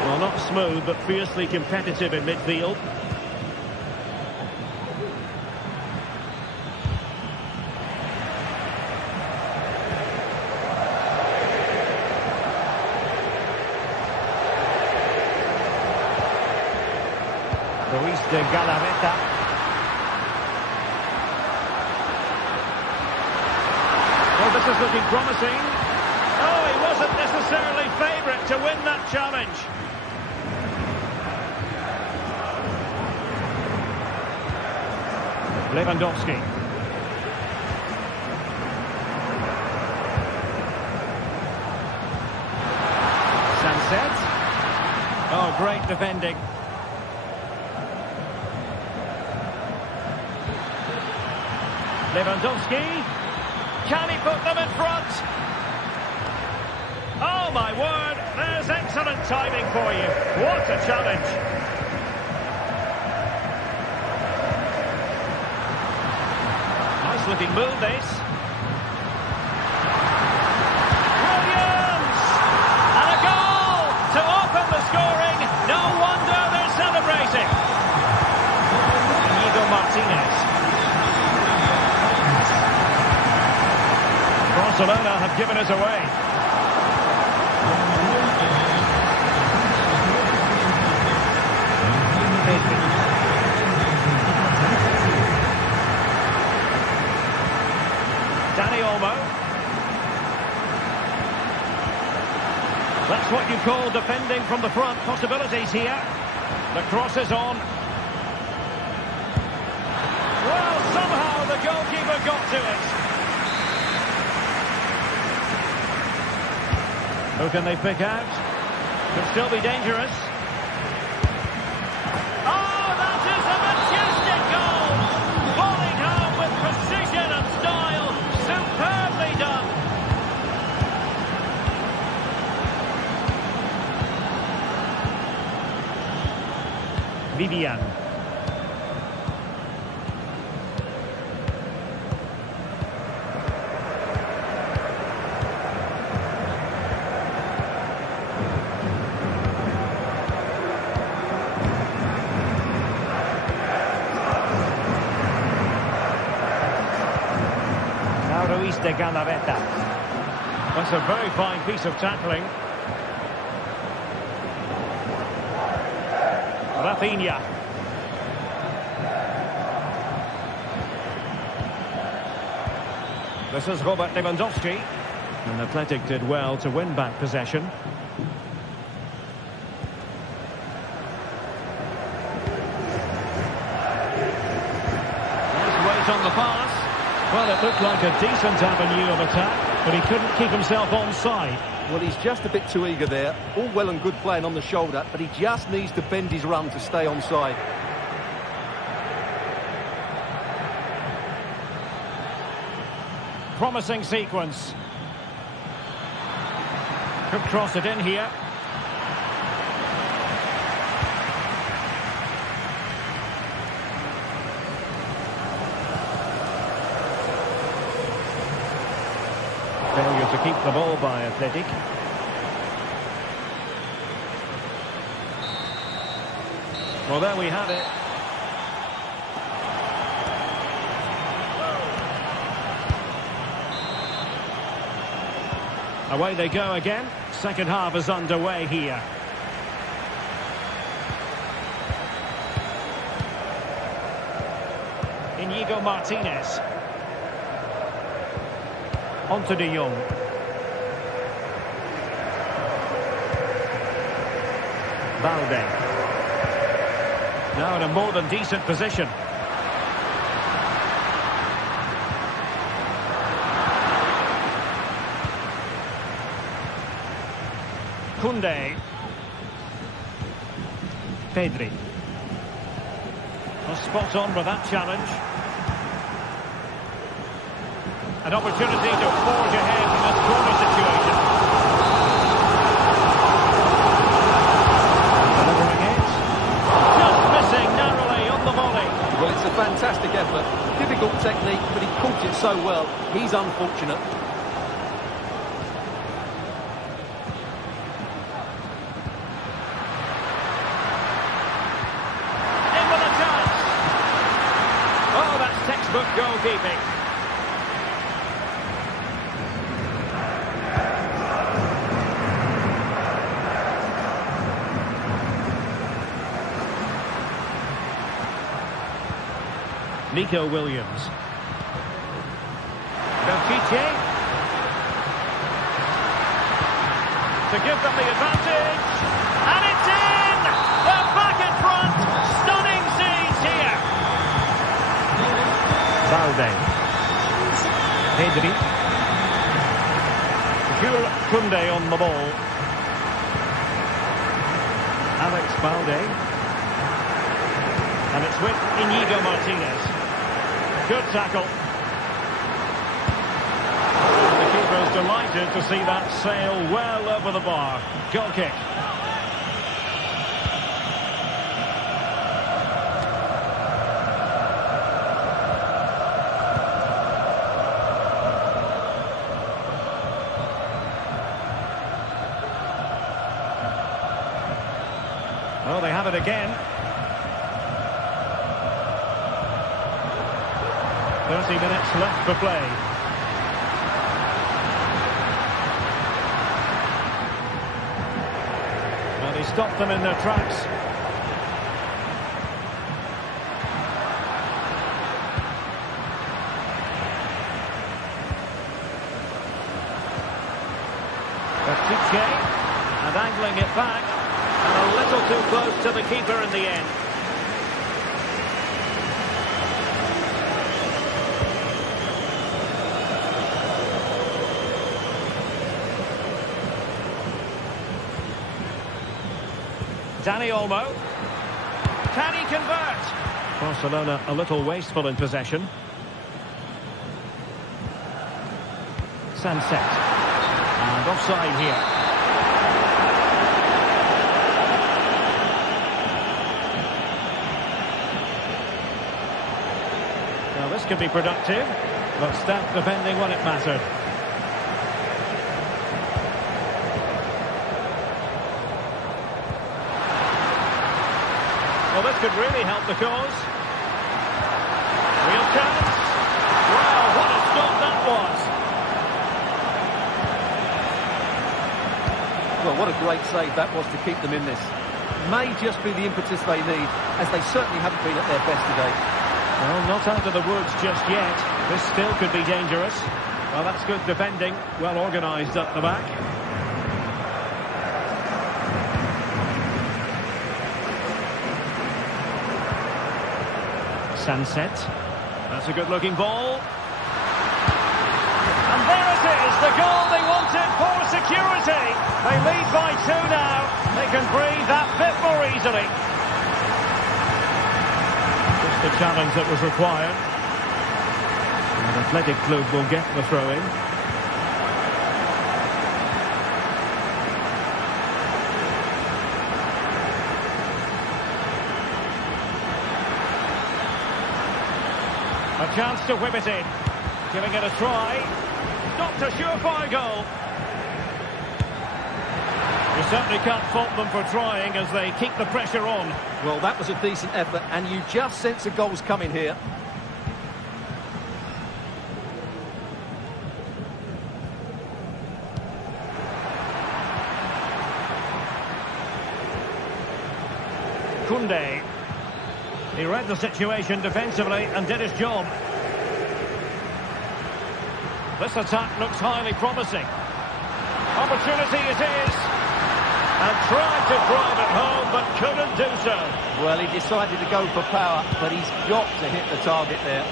Well, not smooth, but fiercely competitive in midfield. Luis de Galarreta. This is looking promising. Oh, he wasn't necessarily favourite to win that challenge. Lewandowski. Sanchez. Oh, great defending. Lewandowski. Can he put them in front? Oh, my word. There's excellent timing for you. What a challenge. Nice looking move, this. Williams! And a goal to open the scoring. No wonder they're celebrating. Inigo Martinez. Barcelona have given us away. Dani Olmo. That's what you call defending from the front. Possibilities here. The cross is on. Well, somehow the goalkeeper got to it. Who can they pick out? Could still be dangerous. Oh, that is a majestic goal! Falling home with precision and style. Superbly done. Vivian. de Galarreta. That's a very fine piece of tackling. Rafinha. This is Robert Lewandowski. And Athletic did well to win back possession. Nice weight on the pass. Well, it looked like a decent avenue of attack, but he couldn't keep himself onside. Well, he's just a bit too eager there. All well and good playing on the shoulder, but he just needs to bend his run to stay onside. Promising sequence. Could cross it in here. Failure to keep the ball by Athletic. Well, there we have it. Away they go again. Second half is underway here. Inigo Martinez. Onto de Jong. Balde. Now in a more than decent position. Koundé. Pedri. Well, spot on with that challenge. An opportunity to forge ahead in this corner situation. Delivering it. Just missing narrowly on the volley. Well, it's a fantastic effort. Difficult technique, but he caught it so well. He's unfortunate. Textbook goalkeeping. Nico Williams. Belchiche. To give them the advantage. And it's in! They're back in front! Stunning scenes here! Balde. Pedri. Jules Koundé on the ball. Alex Balde. And it's with Inigo Martinez. Good tackle. The keeper is delighted to see that sail well over the bar. Goal kick. Well, they have it again. 30 minutes left for play. Well, he stopped them in their tracks. Belchiche, and angling it back. And a little too close to the keeper in the end. Dani Olmo. Can he convert? Barcelona a little wasteful in possession. Sunset. And offside here. Now this could be productive, but stat defending when it mattered. Well, this could really help the cause. Real chance. Wow, what a stop that was. Well, what a great save that was to keep them in this. May just be the impetus they need, as they certainly haven't been at their best today. Well, not out of the woods just yet. This still could be dangerous. Well, that's good defending. Well organised up the back. Sunset. That's a good-looking ball. And there it is, the goal they wanted for security. They lead by 2 now. They can breathe that bit more easily. Just the challenge that was required. An athletic club will get the throw-in. A chance to whip it in. Giving it a try. Not a surefire goal. You certainly can't fault them for trying as they keep the pressure on. Well, that was a decent effort, and you just sense a goal's coming here. Koundé. He read the situation defensively and did his job. This attack looks highly promising. Opportunity it is. And tried to drive it home, but couldn't do so. Well, he decided to go for power, but he's got to hit the target there.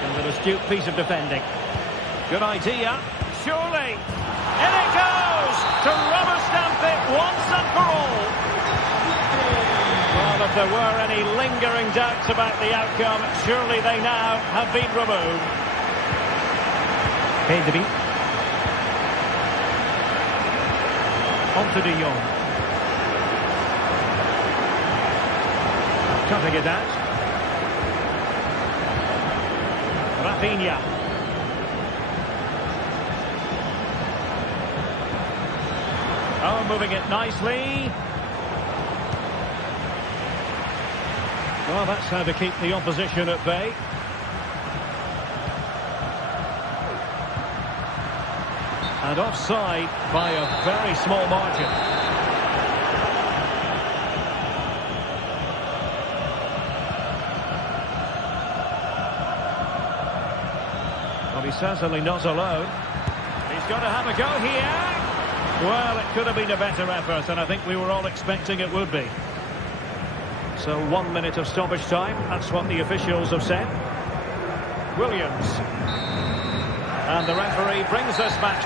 And an astute piece of defending. Good idea. Surely. In it goes! To rubber stamp it once and for all. Well, if there were any lingering doubts about the outcome, surely they now have been removed. Pedri. On to De Jong. Cutting it out. Rafinha. Oh, moving it nicely. Well, that's how to keep the opposition at bay. And offside by a very small margin. Well, he's certainly not alone. He's got to have a go here. Well, it could have been a better effort, and I think we were all expecting it would be. So 1 minute of stoppage time, that's what the officials have said. Williams. And the referee brings this match.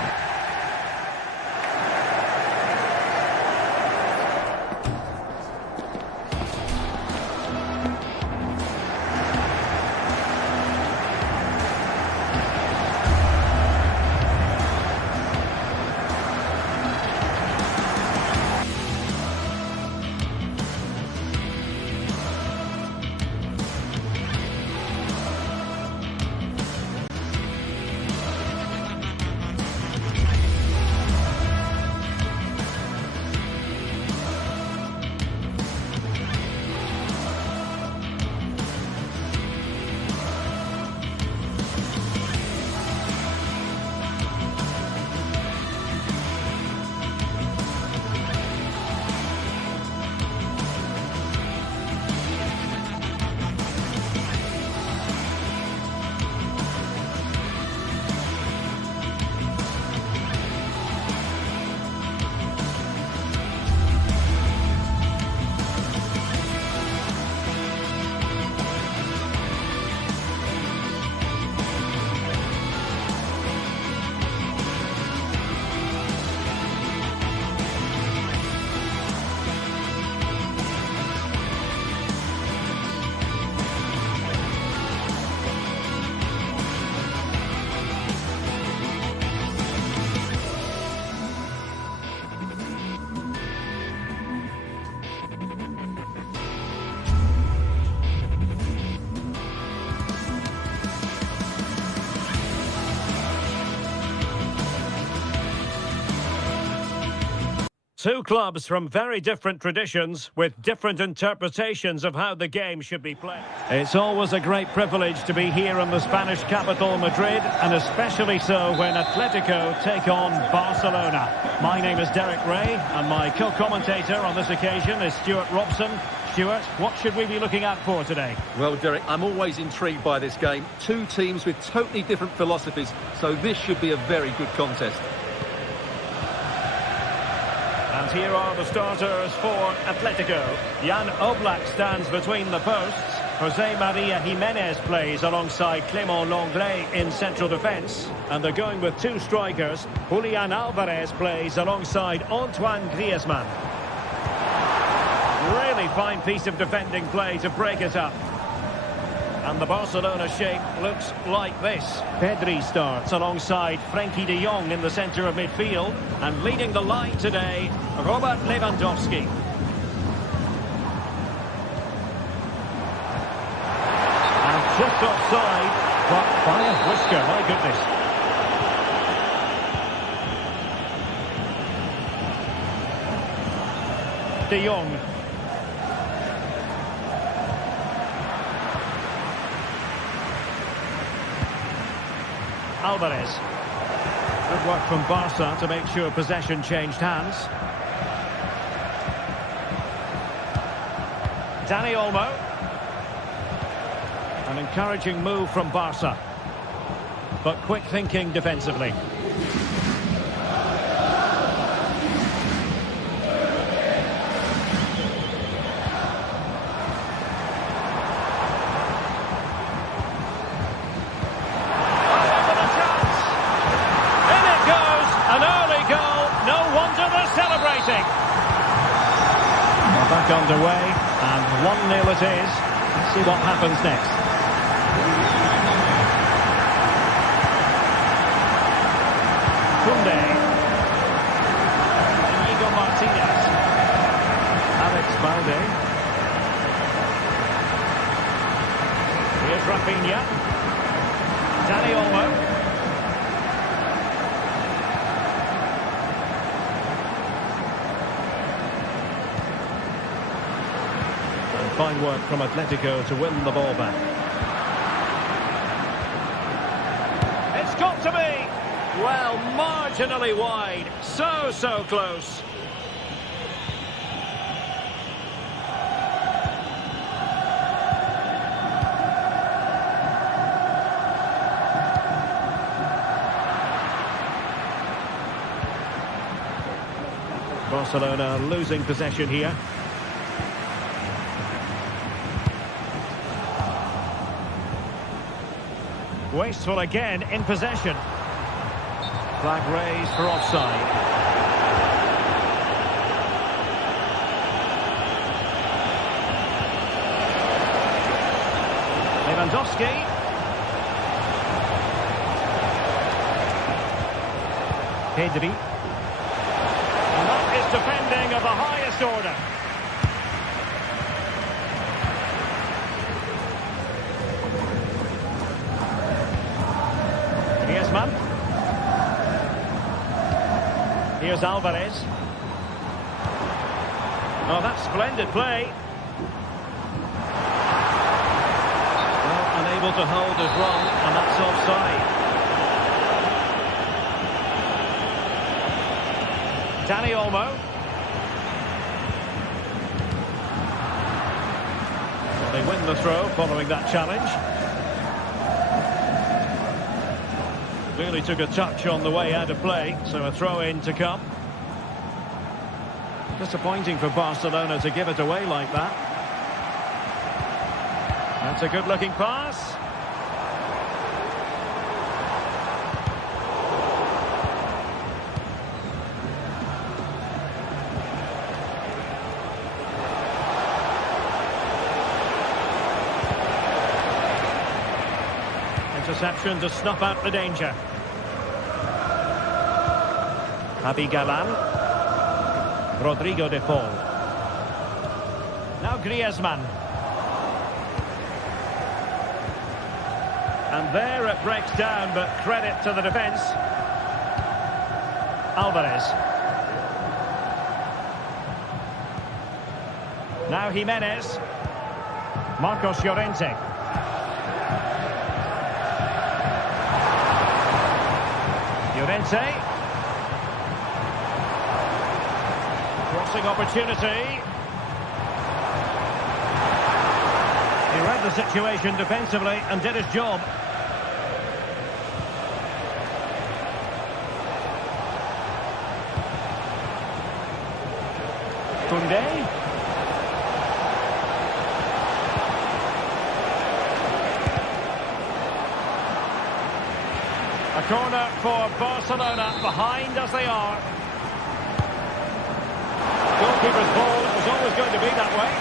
Two clubs from very different traditions with different interpretations of how the game should be played. It's always a great privilege to be here in the Spanish capital, Madrid, and especially so when Atletico take on Barcelona. My name is Derek Ray, and my co-commentator on this occasion is Stuart Robson. Stuart, what should we be looking out for today? Well, Derek, I'm always intrigued by this game. Two teams with totally different philosophies, so this should be a very good contest. And here are the starters for Atletico. Jan Oblak stands between the posts. Jose Maria Jimenez plays alongside Clément Lenglet in central defence. And they're going with two strikers. Julian Alvarez plays alongside Antoine Griezmann. Really fine piece of defending play to break it up. And the Barcelona shape looks like this. Pedri starts alongside Frenkie de Jong in the centre of midfield. And leading the line today, Robert Lewandowski. And just offside, but by a whisker, my goodness. De Jong. Alvarez. Good work from Barca to make sure possession changed hands. Dani Olmo. An encouraging move from Barca, but quick thinking defensively. Back underway, and 1-0 it is. Let's see what happens next. Koundé. Inigo Martinez. Alex Balde. Here's Rafinha. Dani Olmo. Fine work from Atletico to win the ball back. It's got to be! Well, marginally wide. So close. Barcelona losing possession here. Wasteful again in possession. Flag raised for offside. Lewandowski. Pedri. And that is defending of the highest order. Griezmann. Here's Alvarez. Oh, that's splendid play. Well, unable to hold his run, and that's offside. Dani Olmo. Well, they win the throw following that challenge. Really took a touch on the way out of play, so a throw-in to come. Disappointing for Barcelona to give it away like that. That's a good-looking pass. Interception to snuff out the danger. Javi Galan. Rodrigo de Paul. Now Griezmann. And there it breaks down, but credit to the defence. Alvarez. Now Jimenez. Marcos Llorente. Llorente. Crossing opportunity. He read the situation defensively and did his job. Koundé. A corner for Barcelona, behind as they are. Goalkeeper's ball, it was always going to be that way.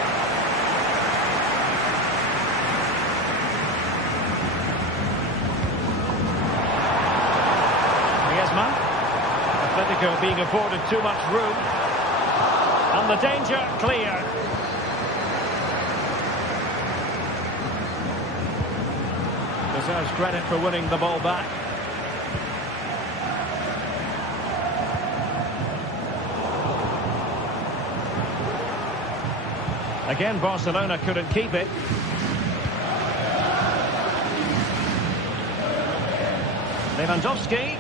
Griezmann. Atletico being afforded too much room. And the danger clear. Deserves credit for winning the ball back. Again, Barcelona couldn't keep it. Lewandowski.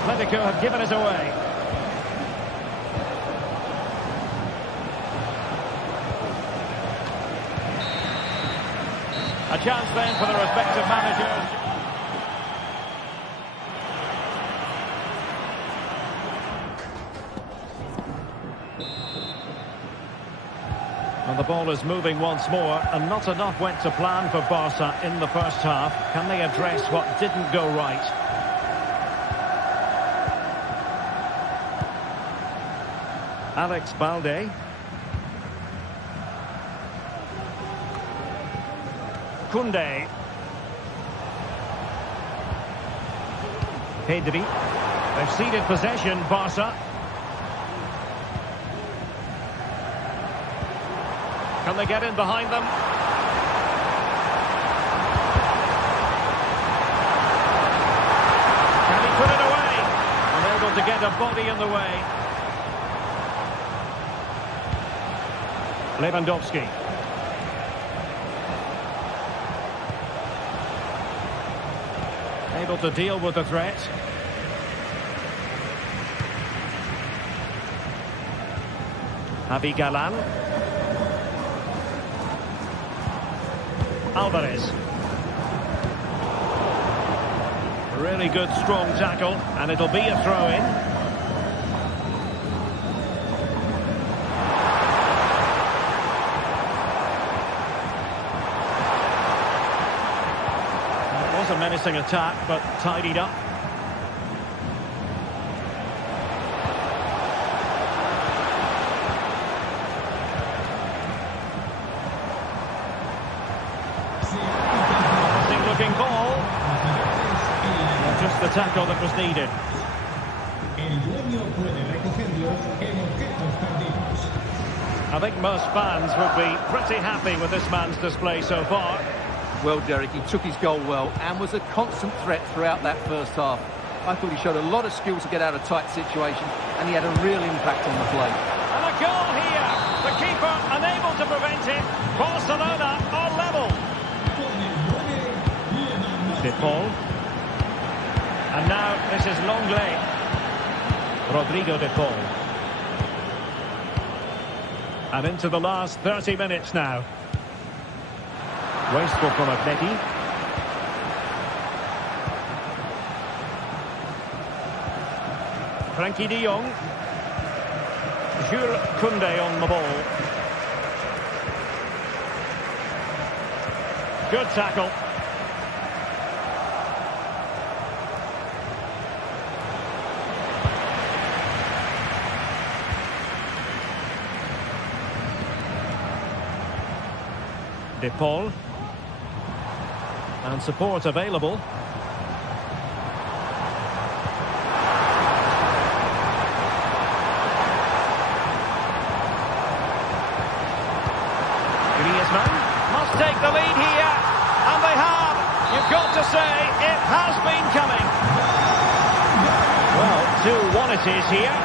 Atletico have given us away. A chance then for the respective managers. And the ball is moving once more, and not enough went to plan for Barca in the first half. Can they address what didn't go right? Alex Balde. Koundé. Pedri. They've ceded possession, Barca. Can they get in behind them? Can he put it away? Unable to get a body in the way. Lewandowski. Able to deal with the threat. Javi Galan. Alvarez. Really good, strong tackle, and it'll be a throw-in. It was a menacing attack, but tidied up. Looking ball. Just the tackle that was needed. I think most fans would be pretty happy with this man's display so far. Well, Derek, he took his goal well and was a constant threat throughout that first half. I thought he showed a lot of skill to get out of tight situations, and he had a real impact on the play. And a goal here. The keeper unable to prevent it. Barcelona are level. De Paul. And now this is Longley. Rodrigo De Paul. And into the last 30 minutes now. Wasteful from Atleti. Frankie de Jong. Jules Koundé on the ball. Good tackle. De Paul. And support available. Griezmann must take the lead here, and they have. You've got to say, it has been coming. Well, 2-1 it is here.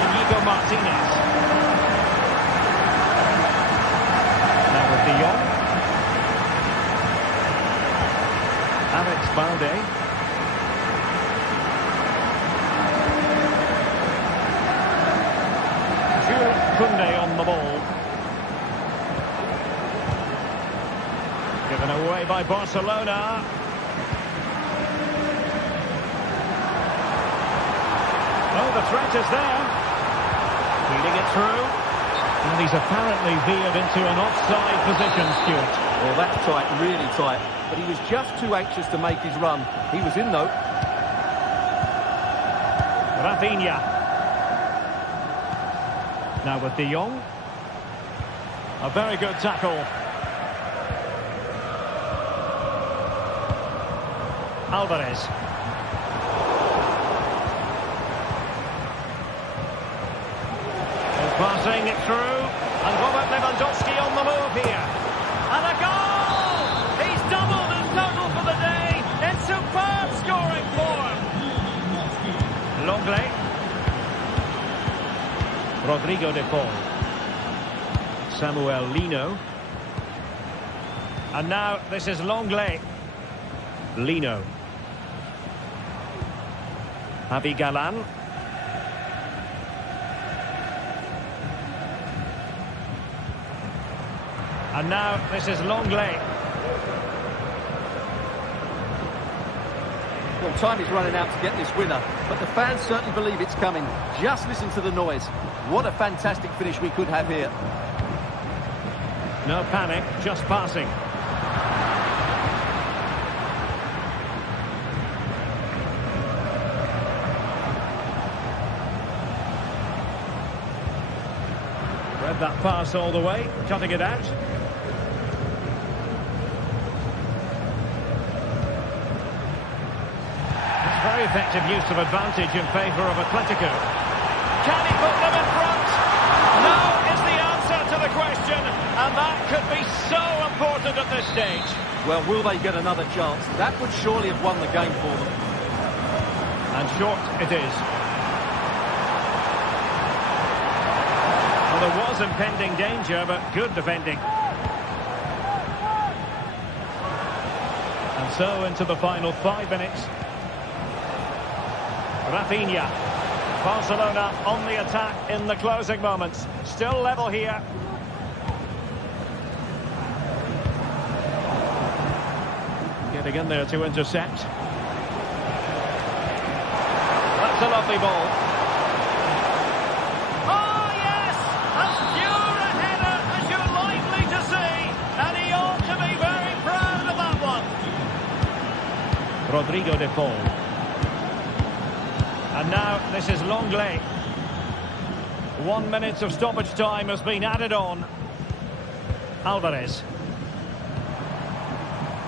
Inigo Martinez. Now with De Jong. Alex Balde. Kunde on the ball. Given away by Barcelona. Oh, the threat is there. Feeding it through. And he's apparently veered into an offside position, Stuart. Well, that's tight, really tight. But he was just too anxious to make his run. He was in, though. Rafinha. Now with De Jong. A very good tackle. Alvarez. Passing it through. And Robert Lewandowski on the move here. And a goal! He's doubled his total for the day. In superb scoring form. Longley. Rodrigo de Paul. Samuel Lino. And now this is Longley. Lino. Javi Galan. And now this is Longley. Well, time is running out to get this winner, but the fans certainly believe it's coming. Just listen to the noise. What a fantastic finish we could have here. No panic, just passing. Read that pass all the way, cutting it out. Very effective use of advantage in favour of Atletico. Can he put them in front? No is the answer to the question, and that could be so important at this stage. Well, will they get another chance? That would surely have won the game for them. And short it is. Well, there was impending danger, but good defending. And so into the final 5 minutes. Rafinha. Barcelona on the attack in the closing moments. Still level here. Getting in there to intercept. That's a lovely ball. Oh, yes! As pure a header as you're likely to see. And he ought to be very proud of that one. Rodrigo de Paul. And now this is Longley. 1 minute of stoppage time has been added on. Alvarez.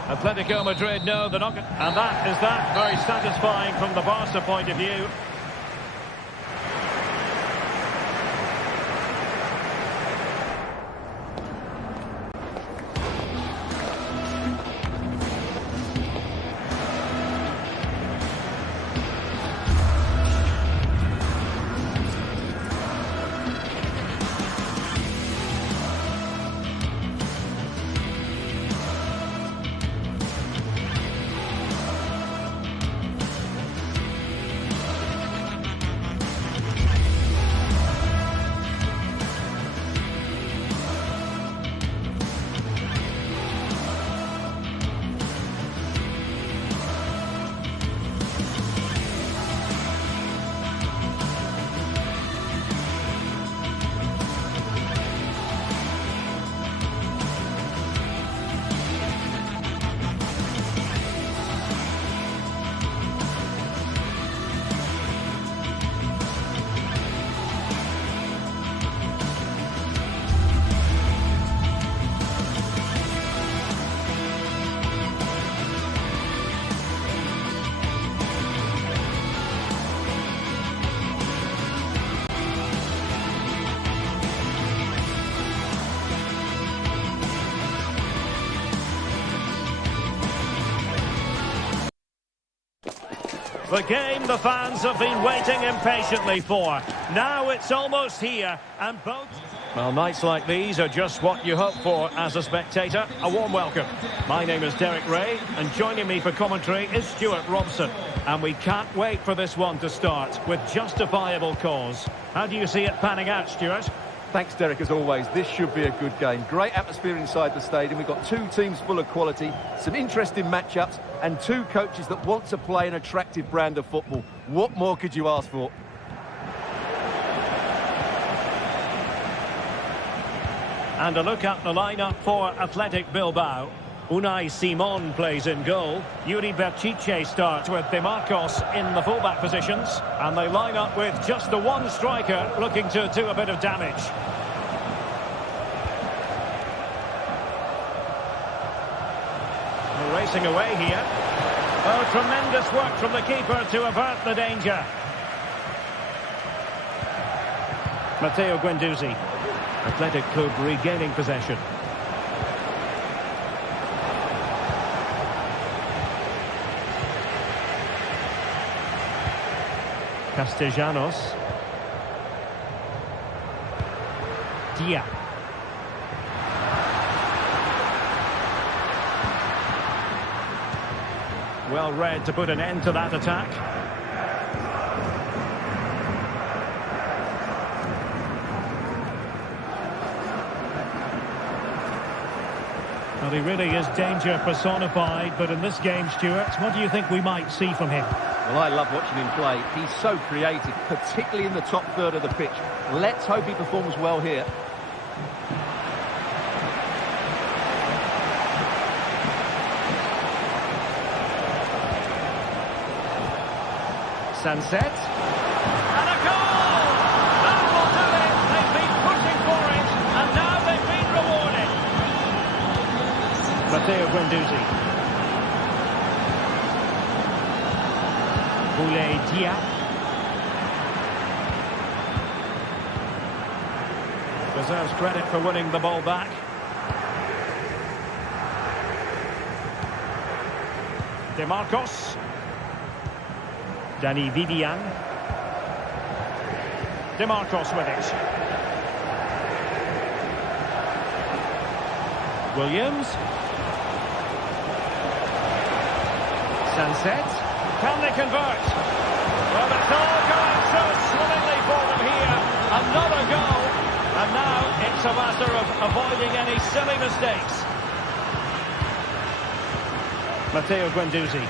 Atletico Madrid know they're not going to... And that is that. Very satisfying from the Barca point of view. The game the fans have been waiting impatiently for. Now it's almost here, and both... Well, nights like these are just what you hope for as a spectator. A warm welcome. My name is Derek Ray, and joining me for commentary is Stuart Robson. And we can't wait for this one to start with justifiable cause. How do you see it panning out, Stuart? Thanks, Derek, as always. This should be a good game. Great atmosphere inside the stadium. We've got two teams full of quality, some interesting matchups, and two coaches that want to play an attractive brand of football. What more could you ask for? And a look at the lineup for Athletic Bilbao. Unai Simon plays in goal. Yuri Berchiche starts with De Marcos in the fullback positions. And they line up with just the one striker looking to do a bit of damage. They're racing away here. Oh, tremendous work from the keeper to avert the danger. Matteo Guendouzi. Athletic Club regaining possession. Castellanos. Dia. Well read to put an end to that attack. Well, he really is danger personified, but in this game, Stuart, what do you think we might see from him? Well, I love watching him play. He's so creative, particularly in the top third of the pitch. Let's hope he performs well here. Sunset. And a goal! That will do it. They've been pushing for it, and now they've been rewarded. Matteo Guendouzi. Dia. Deserves credit for winning the ball back. De Marcos. Dani Vivian. De Marcos with it. Williams. Sunset. Can they convert? Well, it's all going so swimmingly for them here. Another goal. And now it's a matter of avoiding any silly mistakes. Matteo Guendouzi.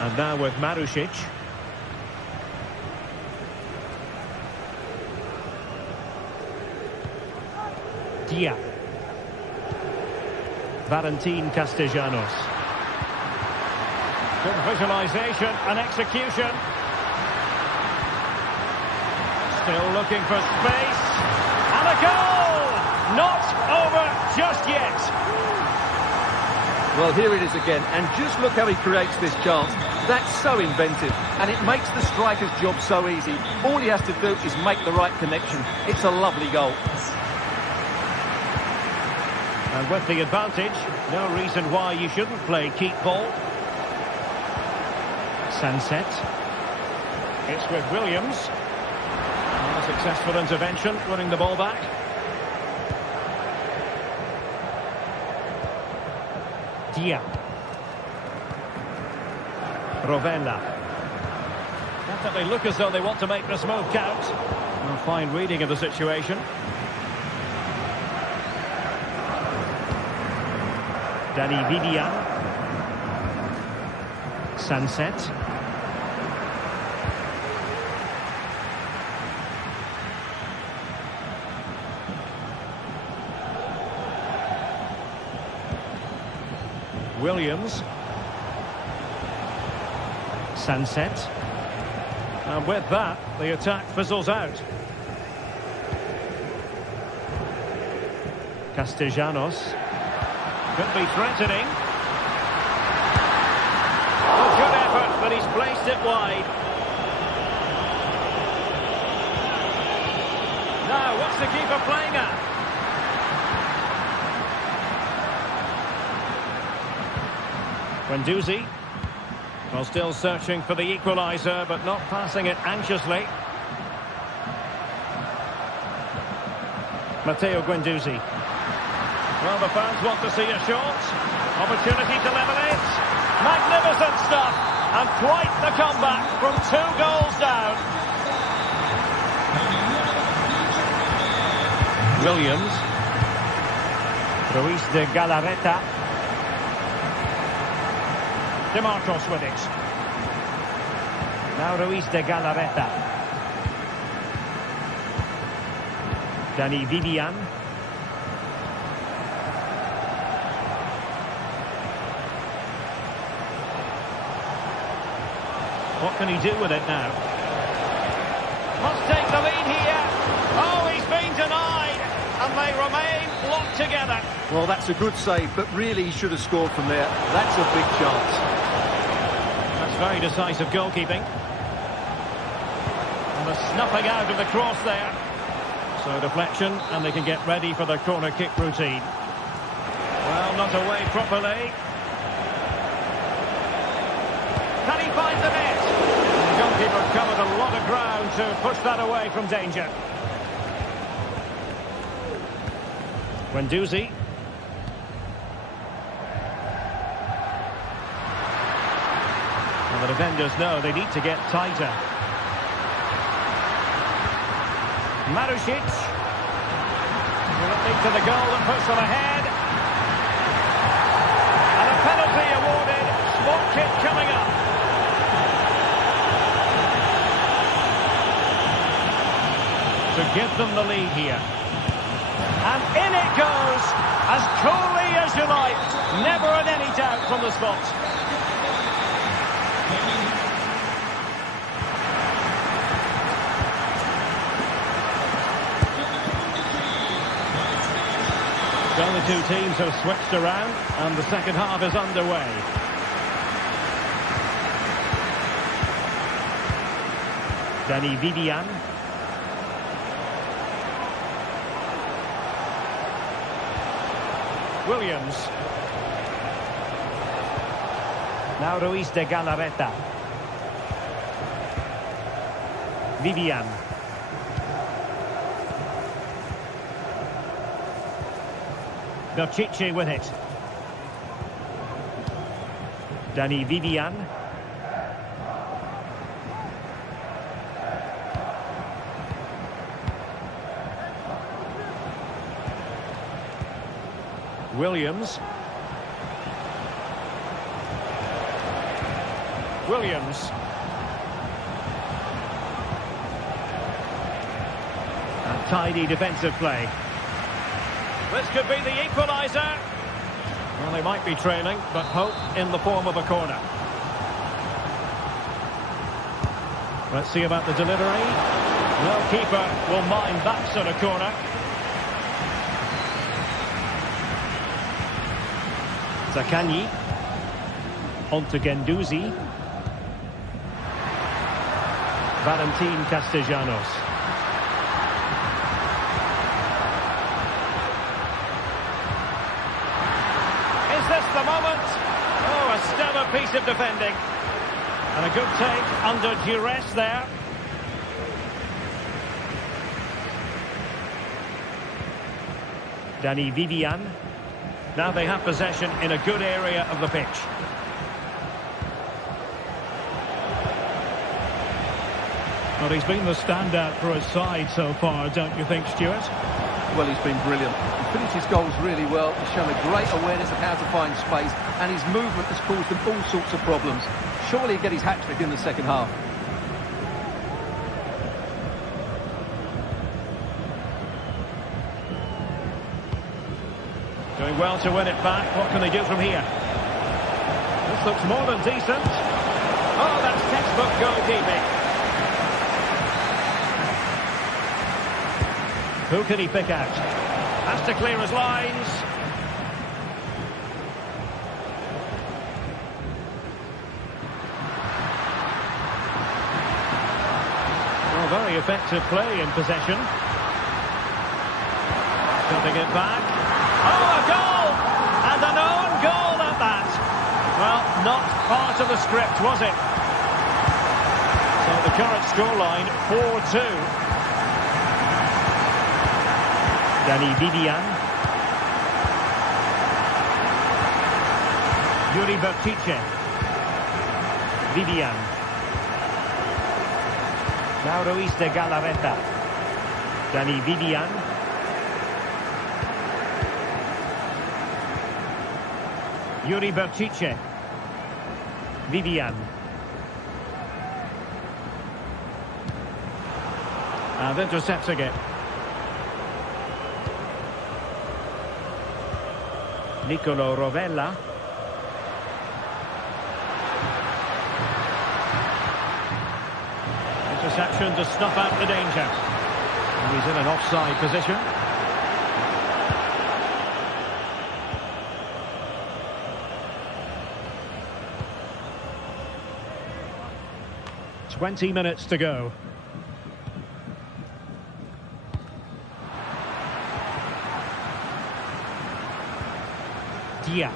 And now with Marušić. Dia. Valentin Castellanos. Good visualisation and execution. Still looking for space. And a goal! Not over just yet. Well, here it is again. And just look how he creates this chance. That's so inventive. And it makes the striker's job so easy. All he has to do is make the right connection. It's a lovely goal. And with the advantage, no reason why you shouldn't play keep ball. Sunset. It's with Williams. A successful intervention, winning the ball back. Dia. Rovella. Definitely look as though they want to make this move count. A fine reading of the situation. Dani Vivian. Sunset. Williams. Sunset. And with that, the attack fizzles out. Castellanos. Could be threatening. Oh, good effort, but he's placed it wide. Now, what's the keeper playing at? Guendouzi. Well, still searching for the equaliser, but not passing it anxiously. Matteo Guendouzi. Well, the fans want to see a shot. Opportunity to level it. Magnificent stuff. And quite the comeback from 2 goals down. Williams. Ruiz de Galarreta. DeMarcos with it. Now Ruiz de Galarreta. Dani Vivian. What can he do with it now? Must take the lead here. Oh, he's been denied. And they remain locked together. Well, that's a good save, but really he should have scored from there. That's a big chance. That's very decisive goalkeeping. And the snuffing out of the cross there. So deflection, and they can get ready for the corner kick routine. Well, not away properly. Can he find the net? The goalkeeper covered a lot of ground to push that away from danger. Guendouzi. And the defenders know they need to get tighter. Marusic. Will it lead to the goal that puts them ahead? And a penalty awarded. Spot kick coming up. To give them the lead here. And in it goes, as coolly as you like. Never in any doubt from the spot. So the two teams have switched around, and the second half is underway. Dani Vivian. Williams. Now Ruiz de Galarreta. Vivian. Belchiche with it. Dani Vivian. Williams. Williams. And tidy defensive play. This could be the equaliser. Well, they might be trailing, but hope in the form of a corner. Let's see about the delivery. No keeper will mind that sort of corner. Zaccagni. On to Guendouzi. Valentin Castellanos. Is this the moment? Oh, a stellar piece of defending. And a good take under duress there. Dani Vivian. Now they have possession in a good area of the pitch. Well, he's been the standout for his side so far, don't you think, Stuart? Well, he's been brilliant. He finishes goals really well. He's shown a great awareness of how to find space, and his movement has caused them all sorts of problems. Surely he'll get his hat-trick in the second half. Doing well to win it back. What can they do from here? This looks more than decent. Oh, that's textbook goalkeeping. Who can he pick out? Has to clear his lines. Well, very effective play in possession. Cutting it back. Oh, a goal! And an own goal at that. Well, not not part of the script, was it? So the current scoreline, 4-2. Danny Vivian. Yuri Bertice. Vivian. Now Ruiz de Galarreta. Danny Vivian. Yuri Bertice. Vivian. And intercepts again. Nicolo Rovella. Interception to snuff out the danger. And he's in an offside position. "20 minutes to go. Dia.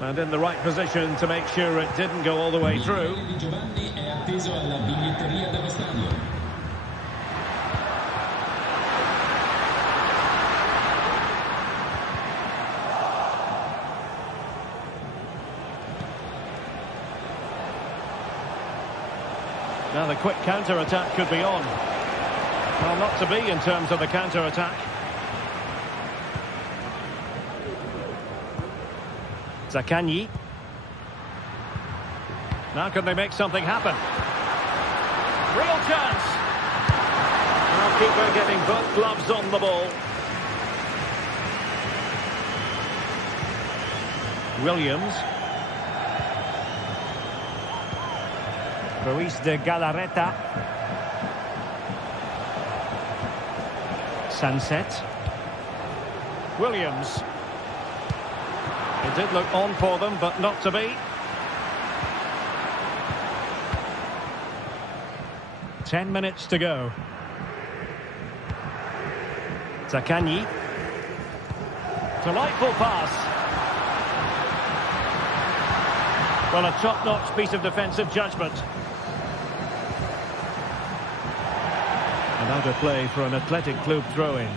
And in the right position to make sure it didn't go all the way through. Now the quick counter-attack could be on. Well, not to be in terms of the counter-attack. Zaccagni. Now can they make something happen? Real chance. Now keeper getting both gloves on the ball. Williams. Ruiz de Galarreta. Sunset. Williams. It did look on for them, but not to be. 10 minutes to go. Zaccagni. Delightful pass. Well, a top-notch piece of defensive judgment. And out of play for an Athletic Club throw-in.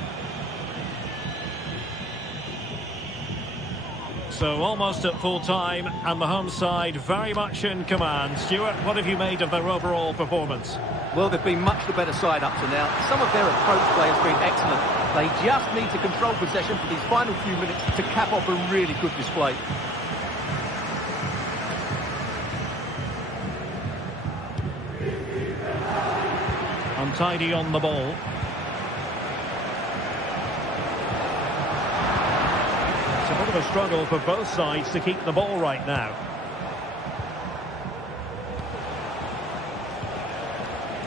So almost at full time, and the home side very much in command. Stuart, what have you made of their overall performance? Well, they've been much the better side up to now. Some of their approach play has been excellent. They just need to control possession for these final few minutes to cap off a really good display. Untidy on the ball. It's a bit of a struggle for both sides to keep the ball right now.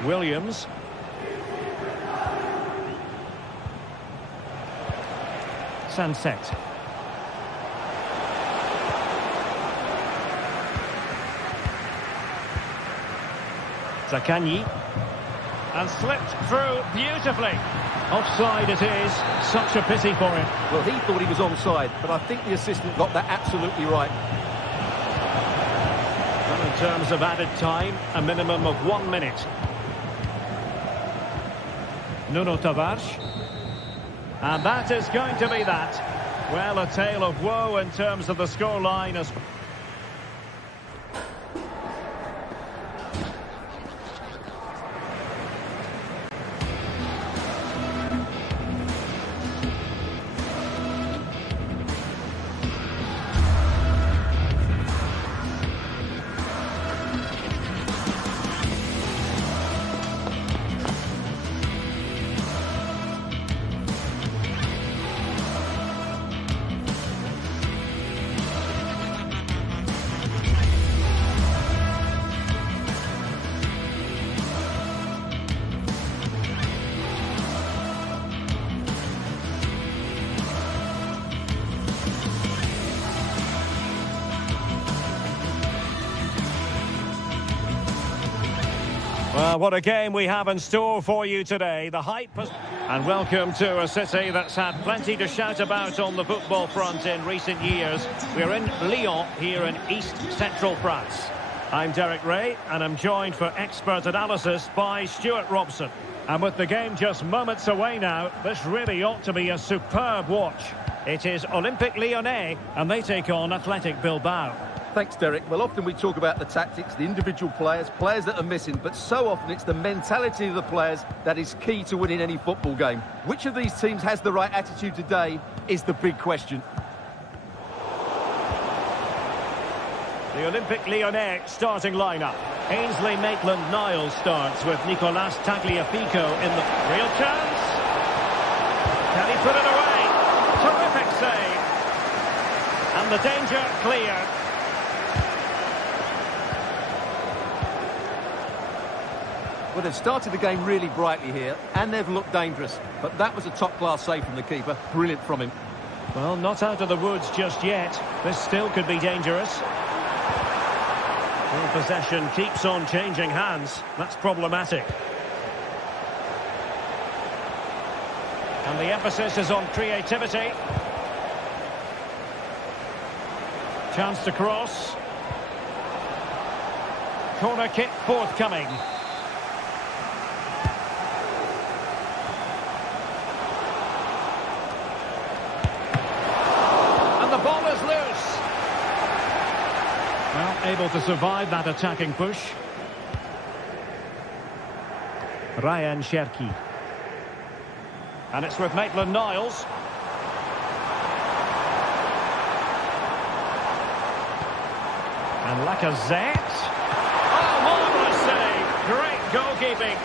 Williams. Sunset. Zaccagni. And slipped through beautifully. Offside it is. Such a pity for him. Well, he thought he was onside, but I think the assistant got that absolutely right. And in terms of added time, a minimum of 1 minute. Nuno Tavares. And that is going to be that. Well, a tale of woe in terms of the scoreline as Well, what a game we have in store for you today. The hype has... And welcome to a city that's had plenty to shout about on the football front in recent years. We're in Lyon, here in East Central France. I'm Derek Ray, and I'm joined for expert analysis by Stuart Robson. And with the game just moments away now, this really ought to be a superb watch. It is Olympique Lyonnais, and they take on Athletic Bilbao. Thanks, Derek. Well, often we talk about the tactics, the individual players that are missing, but so often it's the mentality of the players that is key to winning any football game. Which of these teams has the right attitude today is the big question. The Olympique Lyonnais starting lineup. Ainsley Maitland-Niles starts with Nicolas Tagliafico in the... Real chance! Can he put it away? Terrific save! And the danger clear. Well, they've started the game really brightly here, and they've looked dangerous. But that was a top-class save from the keeper. Brilliant from him. Well, not out of the woods just yet. This still could be dangerous. Well, possession keeps on changing hands. That's problematic. And the emphasis is on creativity. Chance to cross. Corner kick forthcoming. And the ball is loose. Well, able to survive that attacking push. Ryan Cherki. And it's with Maitland-Niles. And Lacazette. Oh, marvellous save. Great goalkeeping.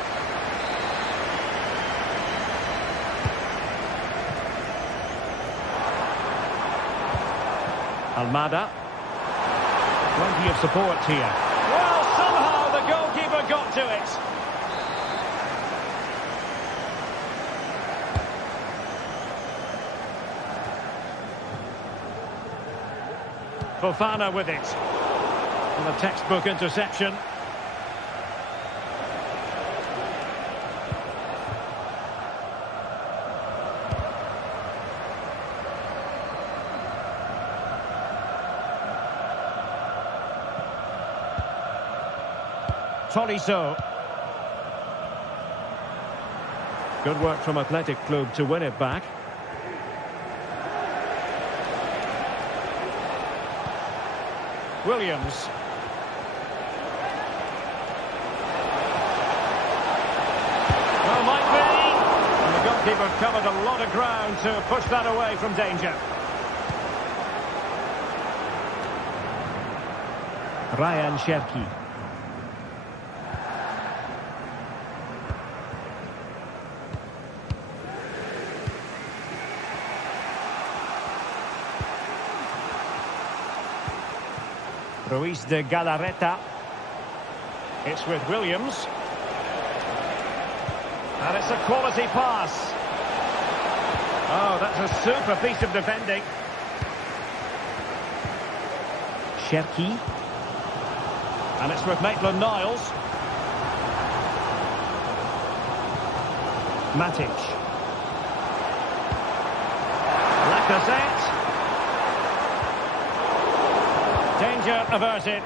Almada. Plenty of support here. Well, somehow the goalkeeper got to it. Fofana with it. And a textbook interception. Tolisso. Good work from Athletic Club to win it back. Williams. Well, might be. And the goalkeeper covered a lot of ground to push that away from danger. Ryan Cherki. Ruiz de Galarreta. It's with Williams. And it's a quality pass. Oh, that's a super piece of defending. Cherki. And it's with Maitland-Niles. Matic. Lacazette. Danger averted.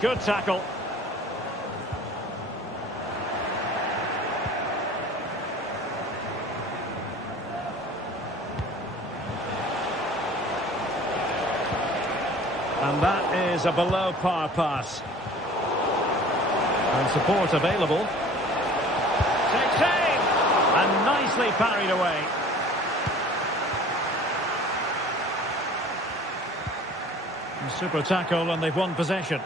Good tackle. And that is a below par pass. And support available. Take save! And nicely parried away. Super tackle, and they've won possession.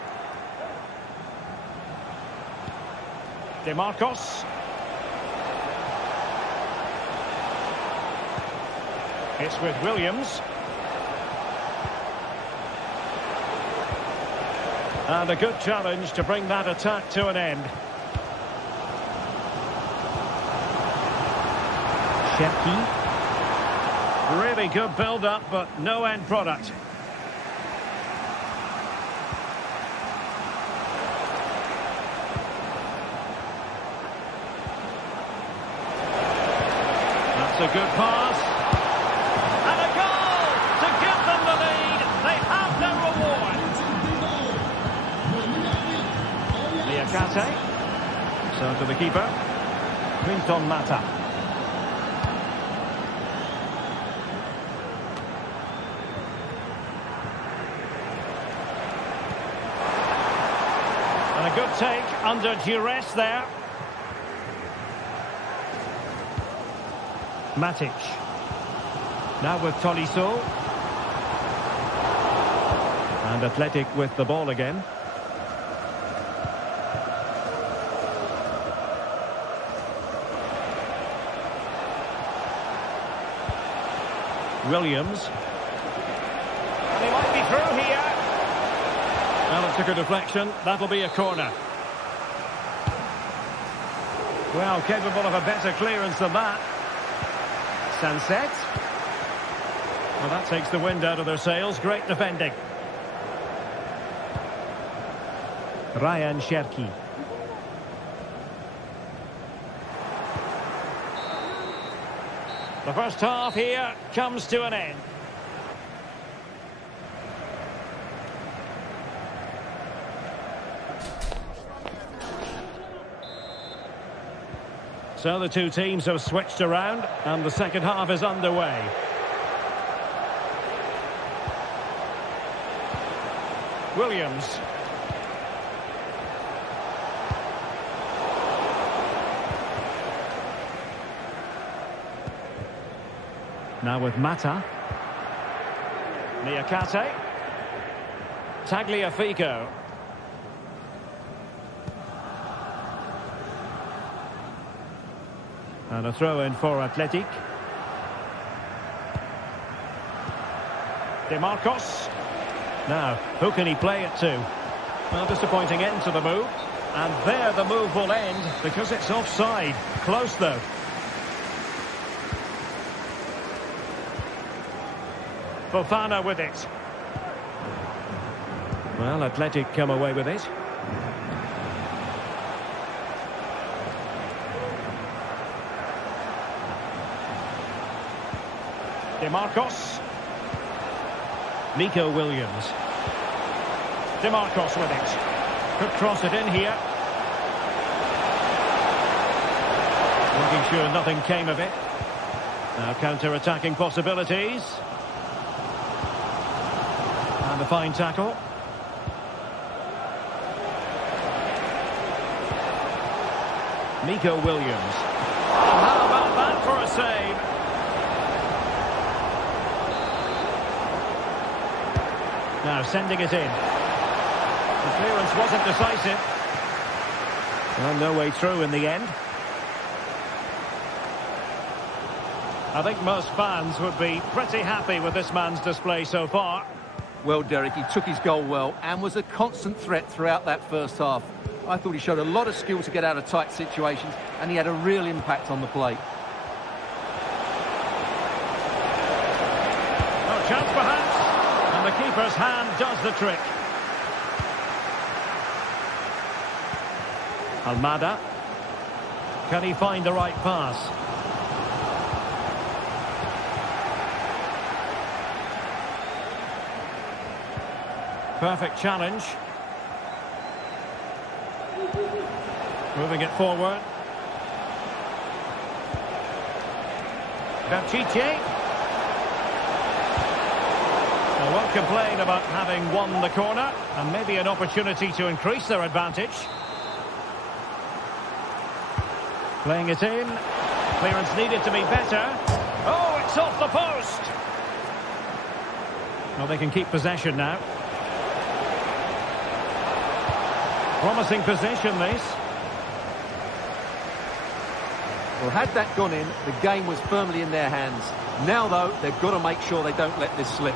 De Marcos. It's with Williams. And a good challenge to bring that attack to an end. Cherki. Really good build-up, but no end product. That's a good pass. And a goal to give them the lead. They have their reward. Liakate. So to the keeper. Quinton Mata. And a good take under duress there. Matic. Now with Tolisso. And Athletic with the ball again. Williams. And he might be through here. Well, it took a deflection. That'll be a corner. Well, capable of a better clearance than that. Sunset. Well, that takes the wind out of their sails. Great defending. Ryan Cherki. The first half here comes to an end. So the two teams have switched around and the second half is underway. Williams. Now with Mata. Liakate. Tagliafico. And a throw in for Athletic. DeMarcos. Now, who can he play it to? Well, disappointing end to the move. And there the move will end because it's offside. Close though. Fofana with it. Well, Athletic come away with it. DeMarcos. Nico Williams. DeMarcos with it. Could cross it in here. Making sure nothing came of it. Now counter-attacking possibilities. And a fine tackle. Nico Williams. How about that for a save? Now sending it in. The clearance wasn't decisive. Well, no way through in the end. I think most fans would be pretty happy with this man's display so far. Well, Derek, he took his goal well and was a constant threat throughout that first half. I thought he showed a lot of skill to get out of tight situations, and he had a real impact on the plate. No chance perhaps, and the keeper's hand does the trick. Almada. Can he find the right pass? Perfect challenge. Moving it forward. Baptiste. They won't complain about having won the corner, and maybe an opportunity to increase their advantage. Playing it in. Clearance needed to be better. Oh, it's off the post. Well, they can keep possession now. Promising position, this. Well, had that gone in, the game was firmly in their hands. Now, though, they've got to make sure they don't let this slip.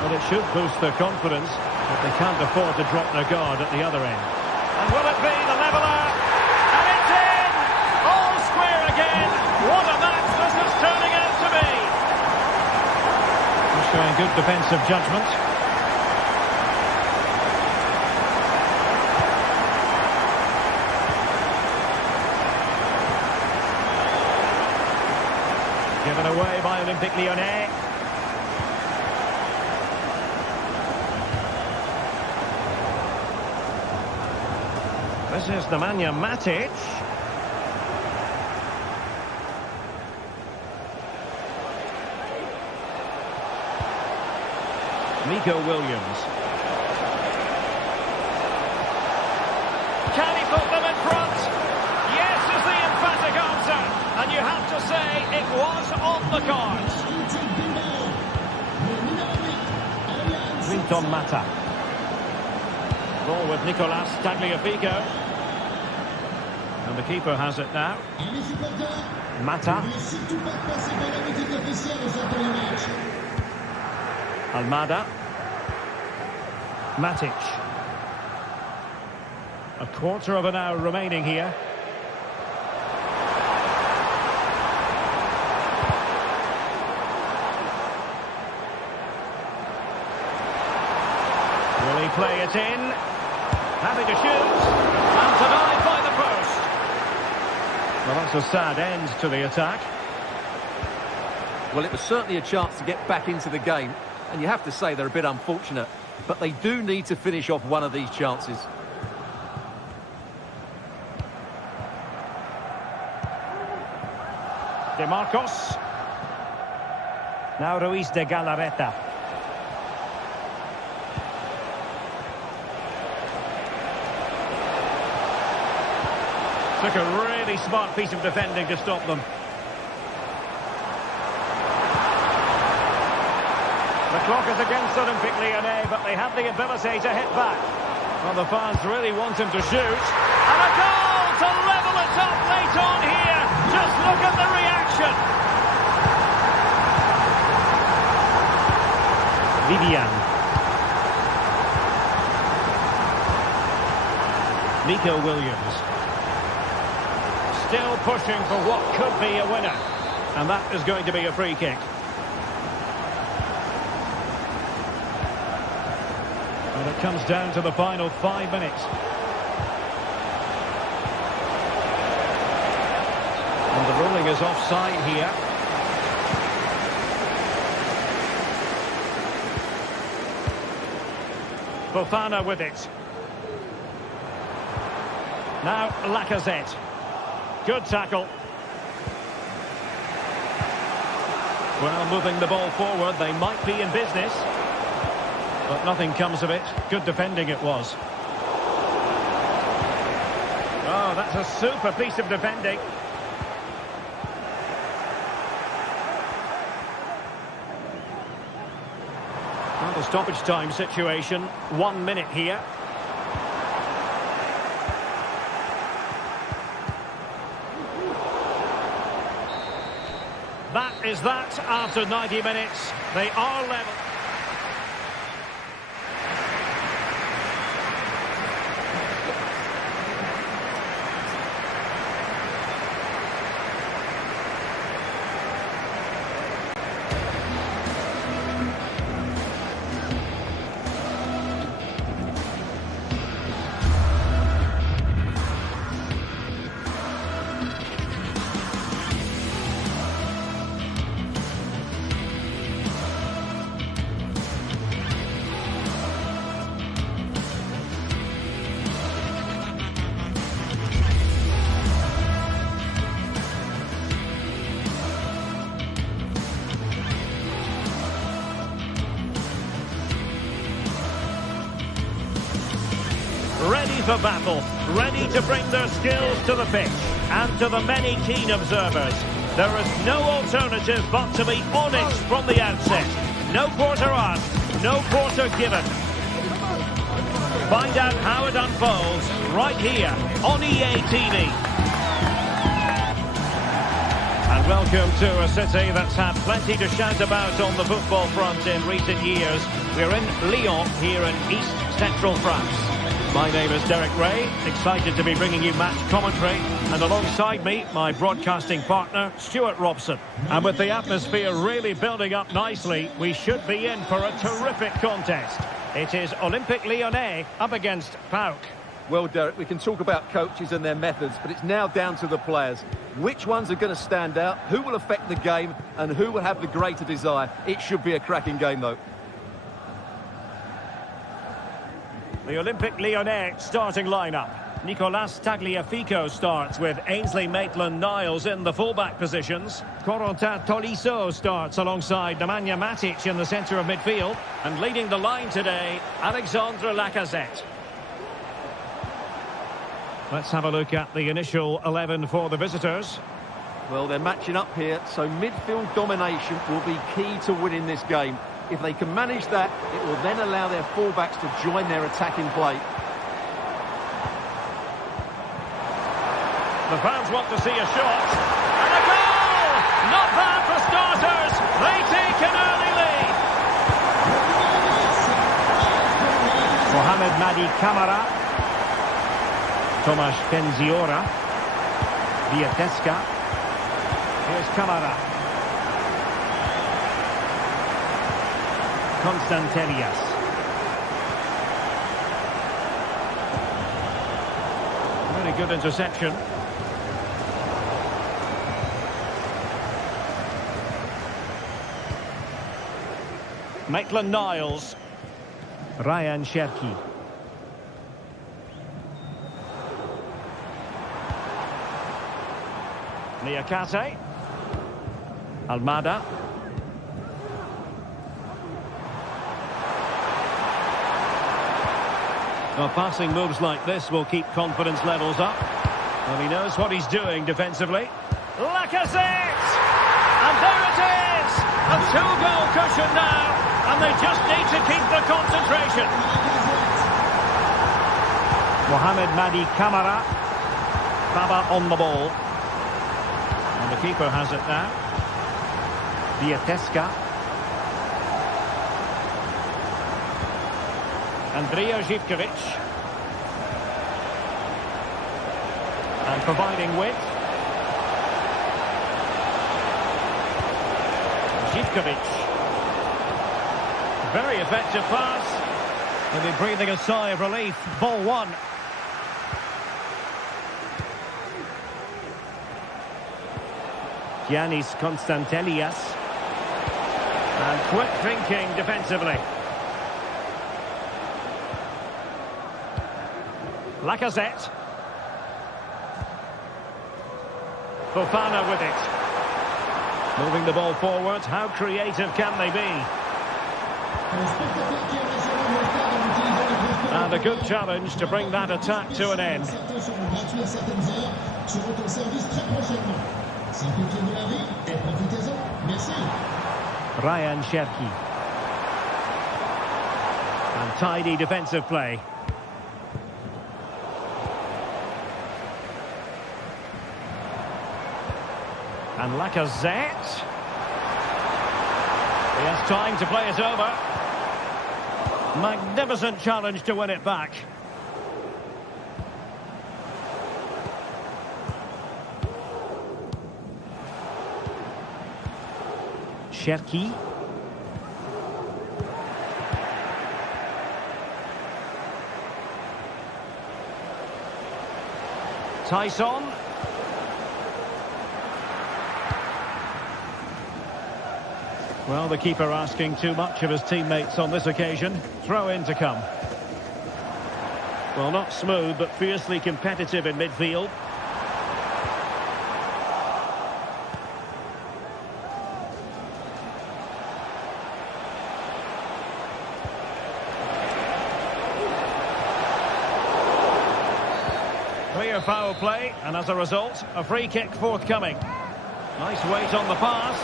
Well, it should boost their confidence, but they can't afford to drop their guard at the other end. And will it be the leveller? And it's in! All square again! What a match this is turning out to be! He's showing good defensive judgment. Given away by Olympique Lyonnais. This is Nemanja Matic. Nico Williams. Can he put them in front? Yes is the emphatic answer. And you have to say it was on the cards. Vinton Mata. Ball with Nicolas Tagliafico. And the keeper has it now. Mata. Almada. Matic. A quarter of an hour remaining here. Will he play it in? Happy to shoot. And denied by the post. Well, that's a sad end to the attack. Well, it was certainly a chance to get back into the game. And you have to say they're a bit unfortunate. But they do need to finish off one of these chances. De Marcos. Now Ruiz de Galarreta. Took a really smart piece of defending to stop them. The clock is against Olympique Lyonnais, but they have the ability to hit back. Well, the fans really want him to shoot. And a goal to level it up late on here. Just look at the reaction. Vivian. Nico Williams. Still pushing for what could be a winner. And that is going to be a free kick. And it comes down to the final 5 minutes. And the ruling is offside here. Fofana with it. Now Lacazette. Good tackle. Well, moving the ball forward, they might be in business. But nothing comes of it. Good defending it was. Oh, that's a super piece of defending. Well, the stoppage time situation. 1 minute here. That is that after 90 minutes. They are level. Ready for battle, ready to bring their skills to the pitch. And to the many keen observers, there is no alternative but to be on it from the outset. No quarter asked, no quarter given. Find out how it unfolds right here on EA TV. And welcome to a city that's had plenty to shout about on the football front in recent years. We're in Lyon here in East Central France. My name is Derek Ray, excited to be bringing you match commentary, and alongside me, my broadcasting partner, Stuart Robson. And with the atmosphere really building up nicely, we should be in for a terrific contest. It is Olympique Lyonnais up against PAOK. Well, Derek, we can talk about coaches and their methods, but it's now down to the players. Which ones are going to stand out, who will affect the game, and who will have the greater desire? It should be a cracking game, though. The Olympic Lyonnais starting lineup. Nicolas Tagliafico starts with Ainsley Maitland-Niles in the fullback positions. Corentin Tolisso starts alongside Nemanja Matic in the centre of midfield. And leading the line today, Alexandre Lacazette. Let's have a look at the initial 11 for the visitors. Well, they're matching up here, so midfield domination will be key to winning this game. If they can manage that, it will then allow their fullbacks to join their attacking play. The fans want to see a shot. And a goal! Not bad for starters. They take an early lead. Mohamed Madi Camara. Tomasz Penziora. Viatesca. Here's Camara. Constantelias. Really good interception. Maitland-Niles. Ryan Cherki. Niakate. Almada. Well, passing moves like this will keep confidence levels up. Well, he knows what he's doing defensively. Lacazette! And there it is! A two-goal cushion now. And they just need to keep the concentration. Mohamed Madi Camara. Baba on the ball. And the keeper has it now. Viatesca. Andrija Živković. And providing width. Živković. Very effective pass. They'll be breathing a sigh of relief. Ball one. Giannis Constantelias. And quick thinking defensively. Lacazette. Fofana with it. Moving the ball forward. How creative can they be? And a good challenge to bring that attack to an end. Ryan Cherki. And tidy defensive play. And Lacazette. He has time to play it over. Magnificent challenge to win it back. Cherki. Tyson. Well, the keeper asking too much of his teammates on this occasion. Throw in to come. Well, not smooth, but fiercely competitive in midfield. Clear foul play, and as a result, a free kick forthcoming. Nice weight on the pass.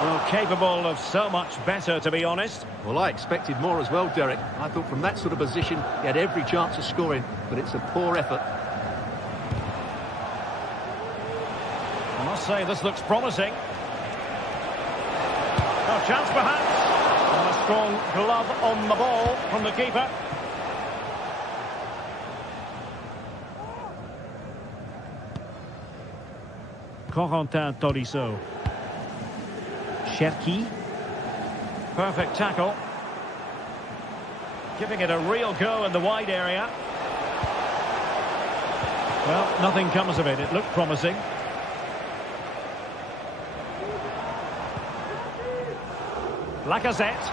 Well, capable of so much better, to be honest. Well, I expected more as well, Derek. I thought from that sort of position, he had every chance of scoring, but it's a poor effort. I must say, this looks promising. A chance, perhaps. And a strong glove on the ball from the keeper. Corentin Tolisso. Cherki. Perfect tackle. Giving it a real go in the wide area. Well, nothing comes of it. It looked promising. Lacazette.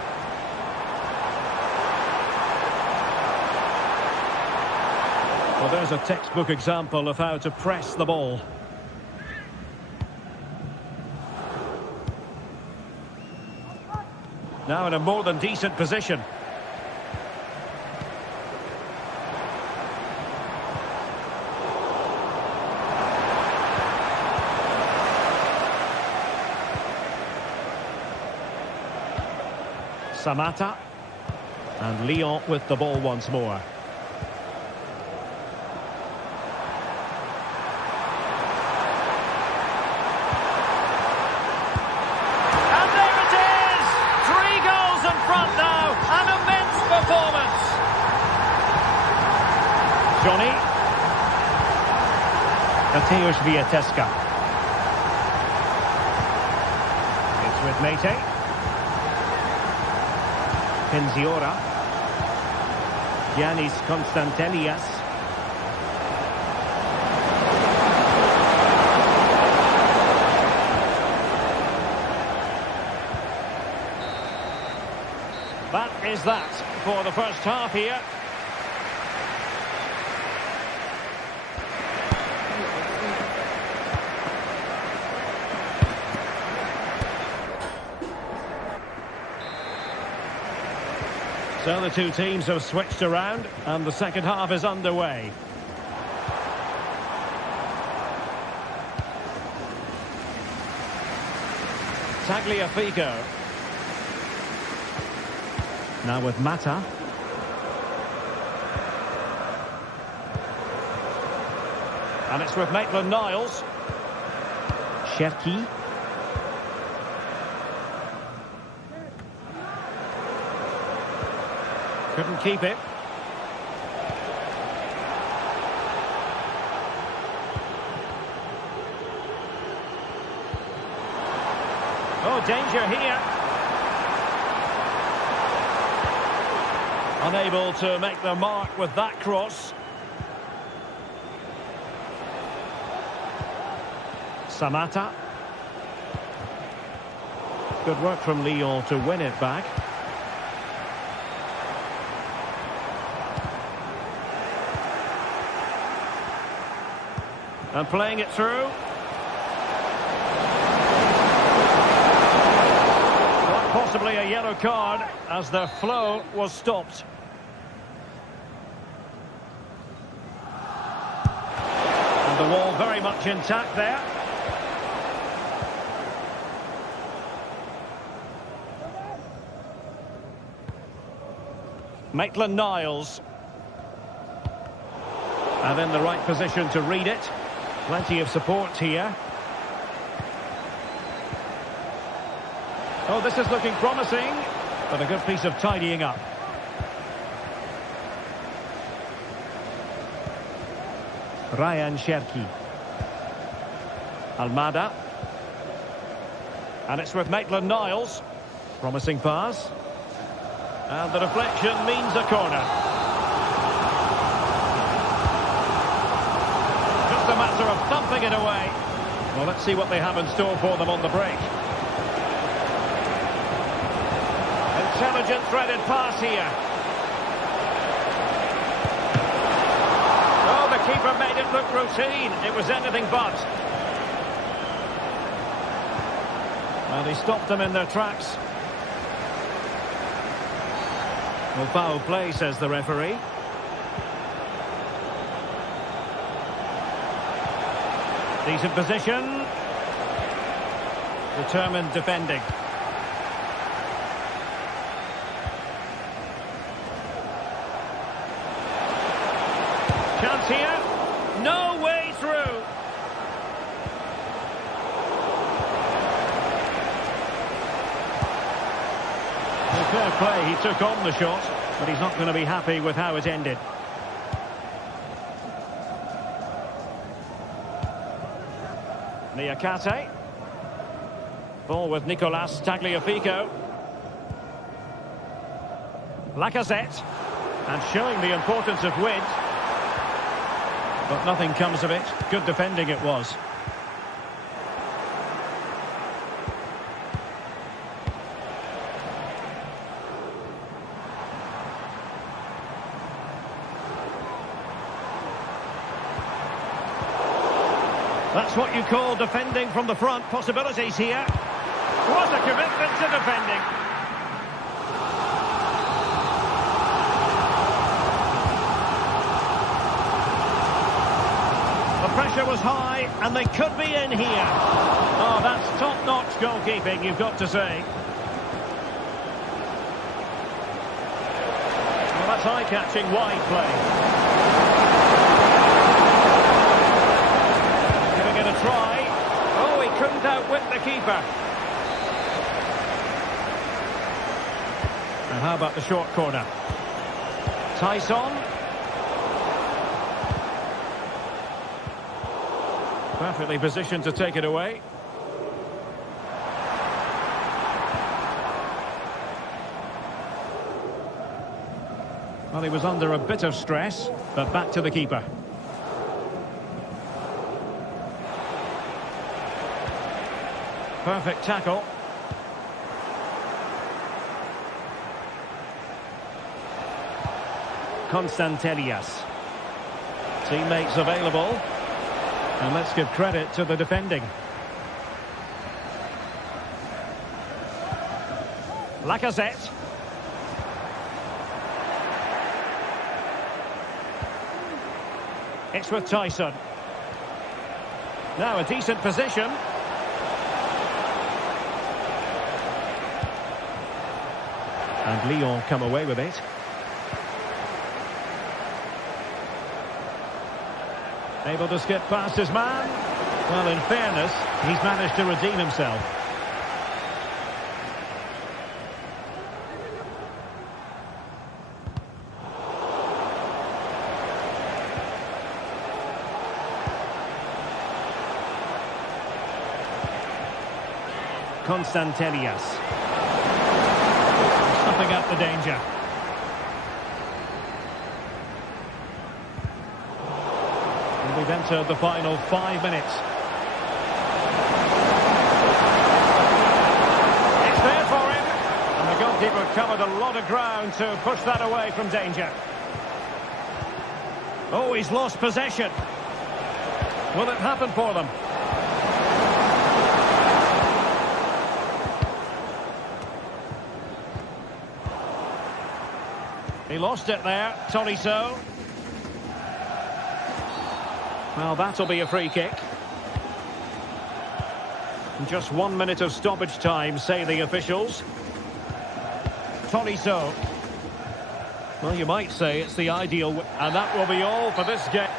Well, there's a textbook example of how to press the ball. Now in a more than decent position. Samata. And Lyon with the ball once more. And there it is! 3 goals in front now. An immense performance. Johnny. Mateusz Wiateska. It's with Mete. Penziora. Giannis Konstantelias. That is that for the first half here. So the two teams have switched around and the second half is underway. Tagliafico. Now with Mata. And it's with Maitland-Niles. Cherki. Couldn't keep it. Oh, danger here. Unable to make the mark with that cross. Samata. Good work from Lyon to win it back. And playing it through. Quite possibly a yellow card as their flow was stopped. And the wall very much intact there. Maitland-Niles. And in the right position to read it. Plenty of support here. Oh, this is looking promising, but a good piece of tidying up. Ryan Cherki. Almada. And it's with Maitland-Niles. Promising pass. And the deflection means a corner. Just a matter of thumping it away. Well, let's see what they have in store for them on the break. Intelligent threaded pass here. Oh, the keeper made it look routine. It was anything but. And he stopped them in their tracks. Well, foul play, says the referee. Decent position. Determined defending. Chance here. No way through. Well, fair play. He took on the shot, but he's not going to be happy with how it ended. Niakate. Ball with Nicolas Tagliafico. Lacazette. And showing the importance of width. But nothing comes of it. Good defending it was. That's what you call defending from the front. Possibilities here. What a commitment to defending. The pressure was high, and they could be in here. Oh, that's top-notch goalkeeping, you've got to say. Well, that's eye-catching wide play. Giving it a try. Oh, he couldn't outwit the keeper. And how about the short corner? Tyson. Perfectly positioned to take it away. Well, he was under a bit of stress, but back to the keeper. Perfect tackle. Constantelias. Teammates available. And let's give credit to the defending. Lacazette. It's with Tyson. Now a decent position. And Lyon come away with it. Able to skip past his man. Well, in fairness, he's managed to redeem himself. Constantelias. Stopping up the danger. We've entered the final 5 minutes. It's there for him. And the goalkeeper covered a lot of ground to push that away from danger. Oh, he's lost possession. Will it happen for them? He lost it there, Tolisso. Well, that'll be a free kick. Just 1 minute of stoppage time, say the officials. Tolisso. Well, you might say it's the ideal... And that will be all for this game.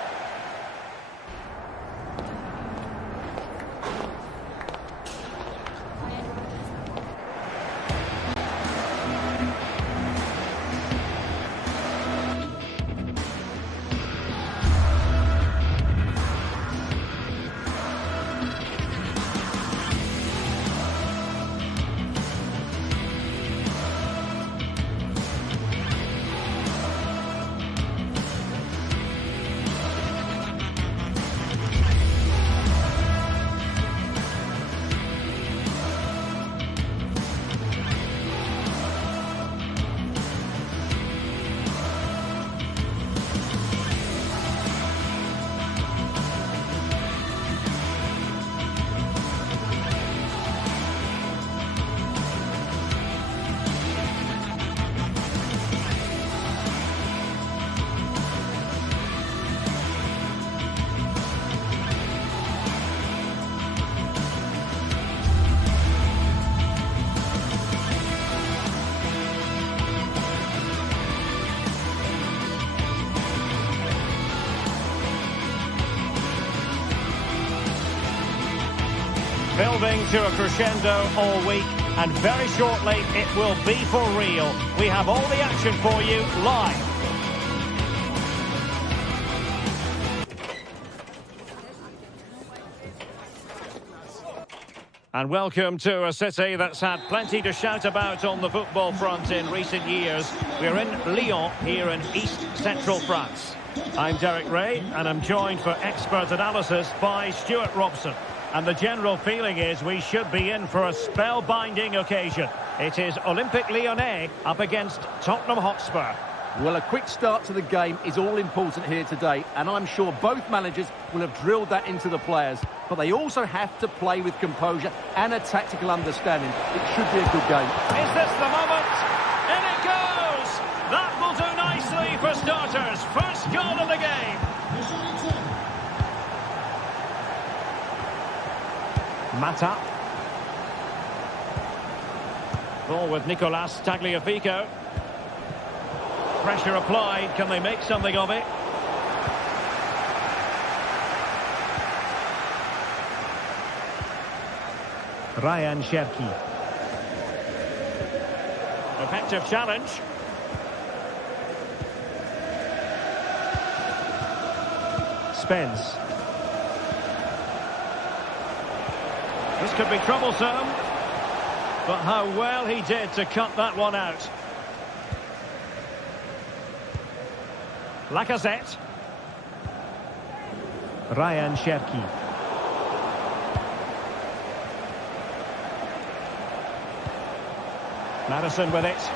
Building to a crescendo all week, and very shortly it will be for real. We have all the action for you live. And welcome to a city that's had plenty to shout about on the football front in recent years. We're in Lyon, here in east-central France. I'm Derek Ray, and I'm joined for expert analysis by Stuart Robson. And the general feeling is we should be in for a spellbinding occasion. It is Olympique Lyonnais up against Tottenham Hotspur. Well, a quick start to the game is all important here today, and I'm sure both managers will have drilled that into the players. But they also have to play with composure and a tactical understanding. It should be a good game. Is this the moment? In it goes! That will do nicely for starters. First goal of the game. Mata. Ball with Nicolas Tagliafico. Pressure applied. Can they make something of it? Ryan Cherki. Effective challenge. Spence. This could be troublesome. But how well he did to cut that one out. Lacazette. Ryan Cherki. Madison with it.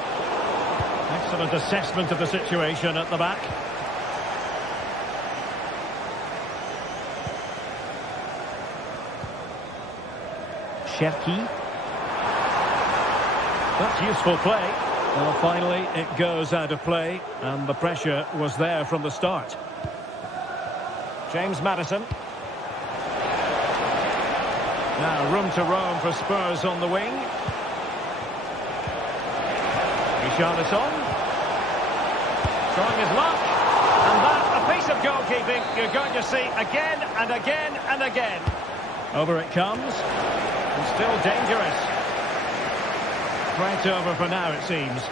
Excellent assessment of the situation at the back. Cherki. That's useful play. Well, finally, it goes out of play, and the pressure was there from the start. James Madison. Now, room to roam for Spurs on the wing. Richarlison. Trying his luck. And that, a piece of goalkeeping you're going to see again and again and again. Over it comes. And still dangerous. Right over for now, it seems.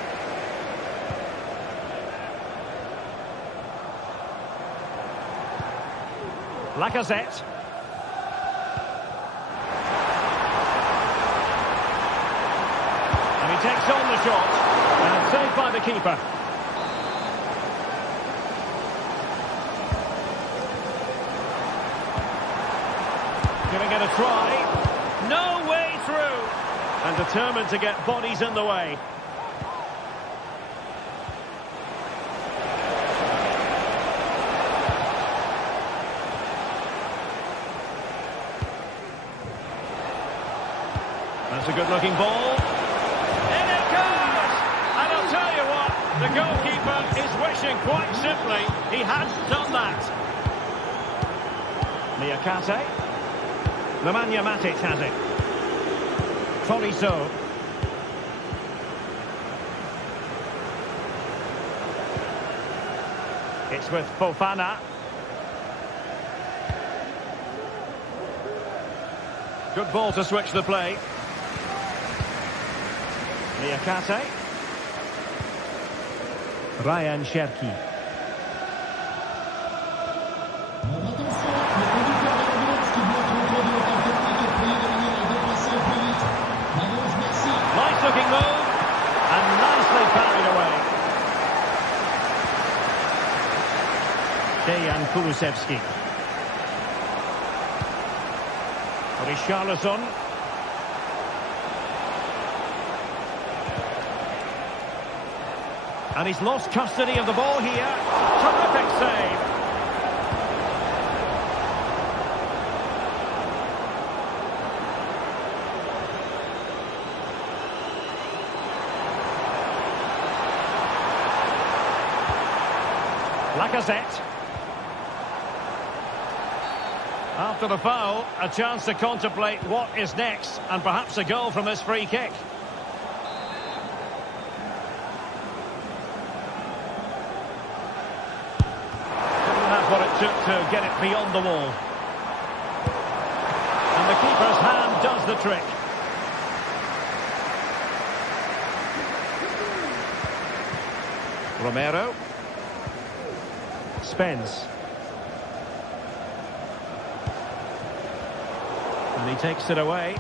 Lacazette. And he takes on the shot. And saved by the keeper. Giving it a try. No way through. And determined to get bodies in the way. That's a good-looking ball. In it goes! And I'll tell you what, the goalkeeper is wishing quite simply he hadn't done that. Niakate. Nemanja Matic has it. Tolisso. It's with Fofana. Good ball to switch the play. Niakate. Ryan Cherki. Nice looking move. And nicely parried away. Dejan Kulusevski. Richarlison. And he's lost custody of the ball here. Terrific save. Lacazette. After the foul, a chance to contemplate what is next, and perhaps a goal from this free kick. What it took to get it beyond the wall. And the keeper's hand does the trick. Romero. Spence. And he takes it away.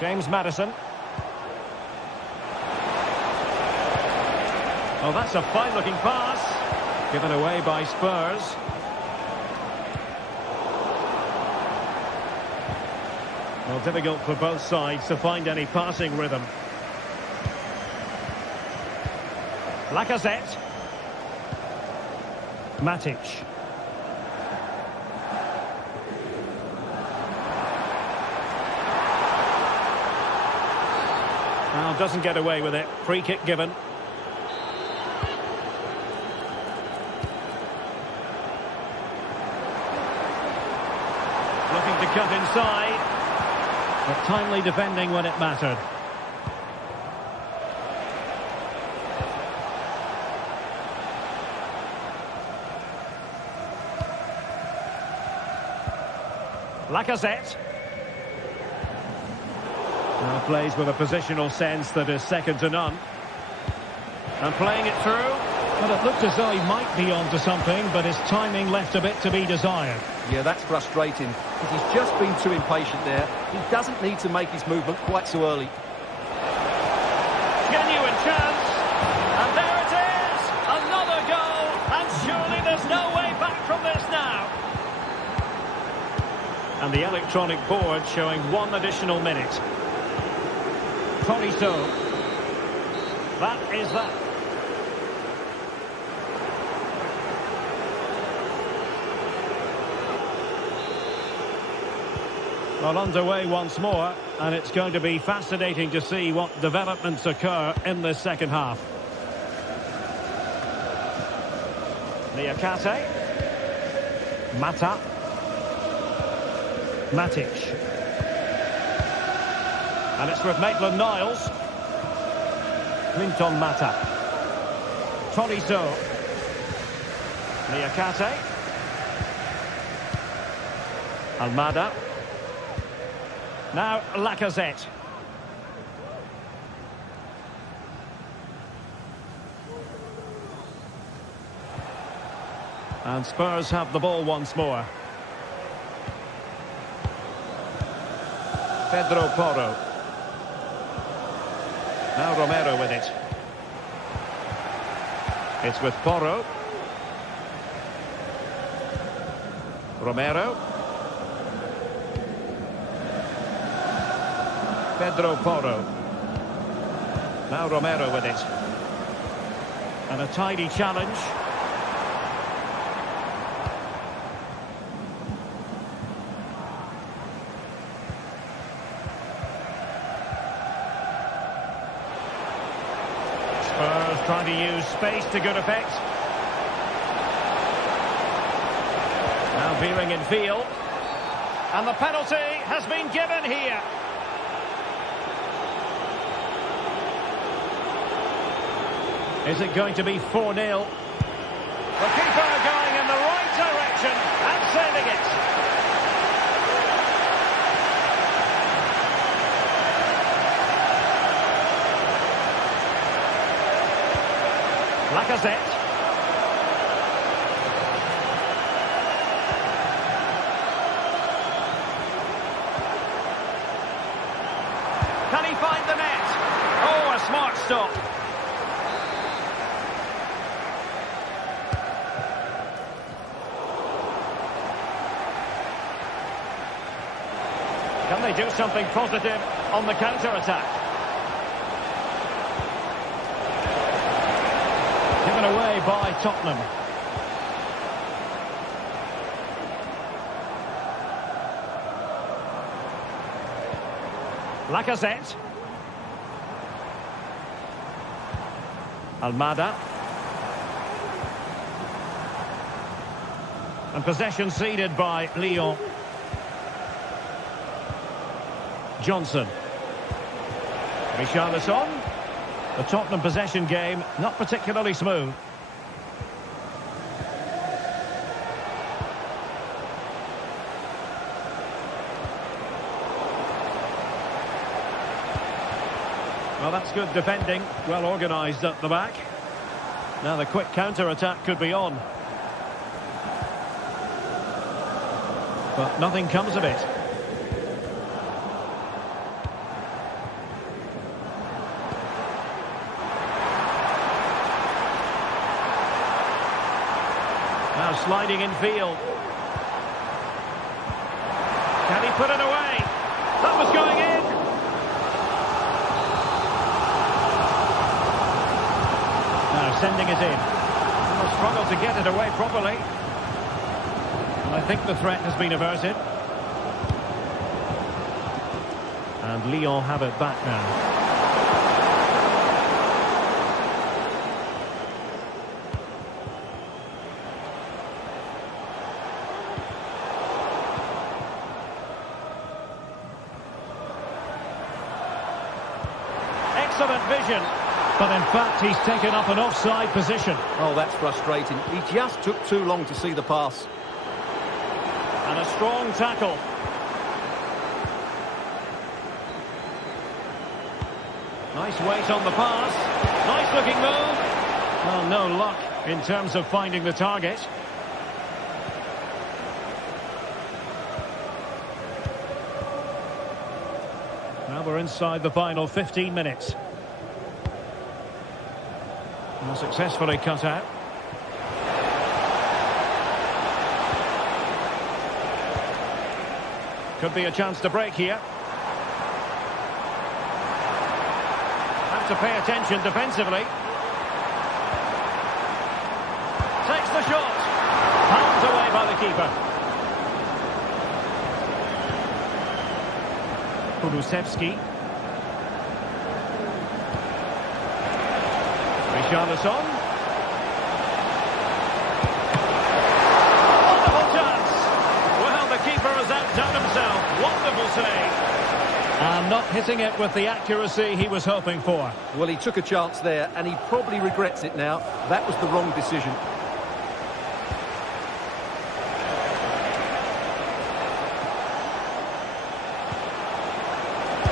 James Maddison. Oh, that's a fine-looking pass. Given away by Spurs. Well, difficult for both sides to find any passing rhythm. Lacazette. Matic. Now doesn't get away with it. Free kick given. Looking to cut inside. But timely defending when it mattered. Lacazette. Now plays with a positional sense that is second to none. And playing it through. Well, it looked as though he might be onto something, but his timing left a bit to be desired. Yeah, that's frustrating, because he's just been too impatient there. He doesn't need to make his movement quite so early. Genuine chance. And there it is. Another goal. And surely there's no way back from this now. And the electronic board showing 1 additional minute. Tolisso. That is that. Well, underway once more, and it's going to be fascinating to see what developments occur in the second half. Niakate. Mata. Matic. And it's with Maitland-Niles. Clinton Mata. Tolisso. Niakate. Almada. Now Lacazette. And Spurs have the ball once more. Pedro Porro. Now Romero with it. It's with Porro. Romero. Pedro Porro. Now Romero with it. And a tidy challenge. Spurs trying to use space to good effect. Now veering in field. And the penalty has been given here. Is it going to be 4-0? The keeper going in the right direction and saving it. Lacazette. Can he find the net? Oh, a smart stop. Can they do something positive on the counter-attack? Given away by Tottenham. Lacazette. Almada. And possession ceded by Lyon. Johnson. Richarlison. The Tottenham possession game, not particularly smooth. Well, that's good defending, well organised at the back. Now the quick counter-attack could be on. But nothing comes of it. Now sliding in field. Can he put it away? That was going in. Now sending it in. Will struggle to get it away properly. And I think the threat has been averted. And Lyon have it back now. Excellent vision. But in fact, he's taken up an offside position. Oh, that's frustrating. He just took too long to see the pass. And a strong tackle. Nice weight on the pass. Nice looking move. Well, no luck in terms of finding the target. Now we're inside the final 15 minutes. Well, successfully cut out. Could be a chance to break here. Have to pay attention defensively. Takes the shot. Palmed away by the keeper. Kulusevski. Richarlison. Wonderful chance. Well, the keeper has outdone himself. Wonderful save. And not hitting it with the accuracy he was hoping for. Well, he took a chance there, and he probably regrets it now. That was the wrong decision.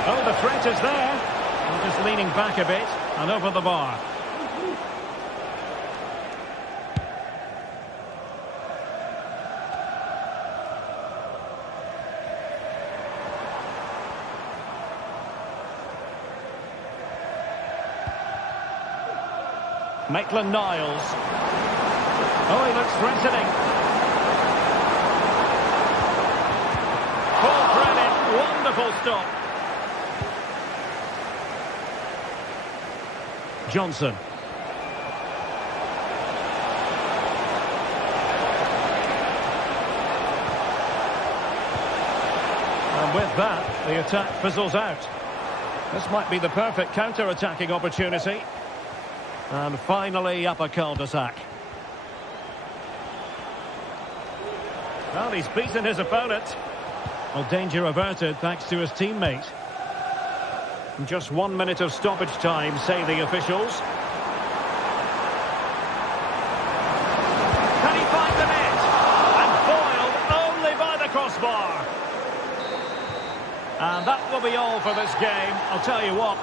Oh, the threat is there. I'm just leaning back a bit and over the bar. Maitland-Niles. Oh, he looks threatening. Full credit. Wonderful stop. Johnson. And with that, the attack fizzles out. This might be the perfect counter-attacking opportunity. And finally up a cul-de-sac. Well, he's beaten his opponent. Well, danger averted thanks to his teammate. Just 1 minute of stoppage time, say the officials. Can he find the net? And foiled only by the crossbar. And that will be all for this game. I'll tell you what.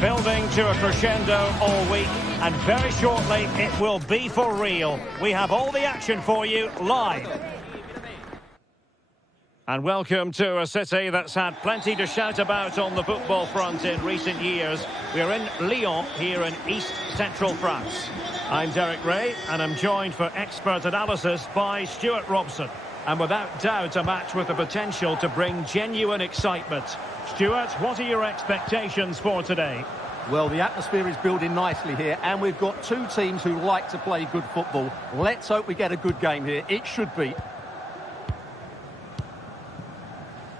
Building to a crescendo all week, and very shortly it will be for real. We have all the action for you live. And welcome to a city that's had plenty to shout about on the football front in recent years. We're in Lyon, here in East Central France. I'm Derek Ray, and I'm joined for expert analysis by Stuart Robson. And without doubt, a match with the potential to bring genuine excitement. Stuart, what are your expectations for today? Well, the atmosphere is building nicely here, and we've got two teams who like to play good football. Let's hope we get a good game here. It should be.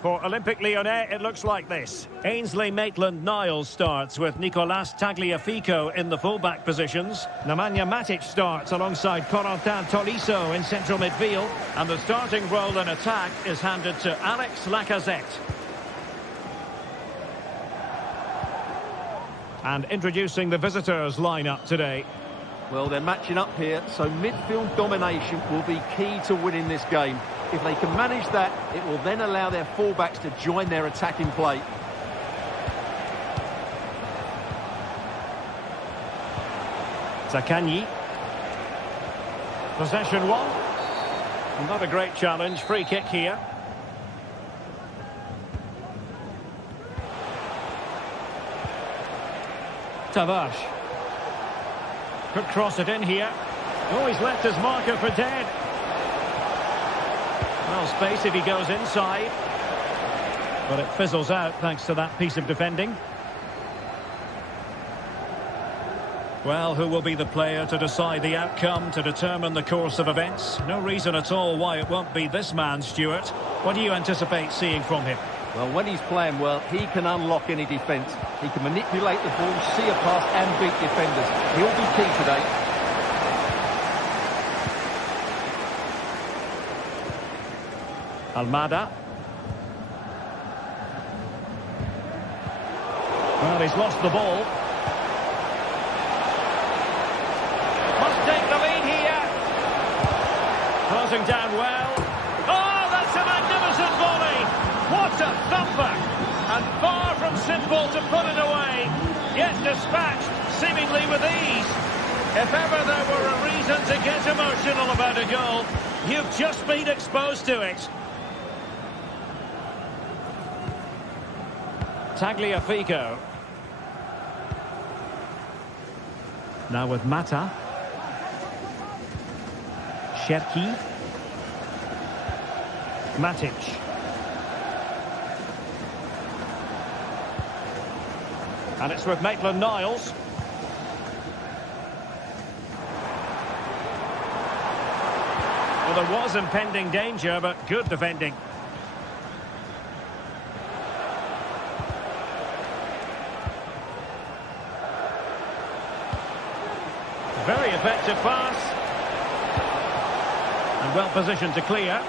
For Olympique Lyonnais, it looks like this. Ainsley Maitland-Niles starts with Nicolas Tagliafico in the full-back positions. Nemanja Matic starts alongside Corentin Tolisso in central midfield. And the starting role in attack is handed to Alex Lacazette. And introducing the visitors' lineup today. Well, they're matching up here, so midfield domination will be key to winning this game. If they can manage that, it will then allow their fullbacks to join their attacking play. Zaccagni. Possession one. Not a great challenge. Free kick here. Tavares. Could cross it in here. Oh, he's left his marker for dead. Well, space if he goes inside. But it fizzles out thanks to that piece of defending. Well, who will be the player to decide the outcome, to determine the course of events? No reason at all why it won't be this man, Stuart. What do you anticipate seeing from him? Well, when he's playing well, he can unlock any defence. He can manipulate the ball, see a pass and beat defenders. He'll be key today. Almada. Well, he's lost the ball. Must take the lead here. Closing down well. Oh, that's a magnificent volley. What a thumper. And far from simple to put it away. Yet dispatched, seemingly with ease. If ever there were a reason to get emotional about a goal, you've just been exposed to it. Tagliafico. Now with Mata. Cherki. Matic. And it's with Maitland-Niles. Well, there was impending danger, but good defending. Very effective pass. And well positioned to clear.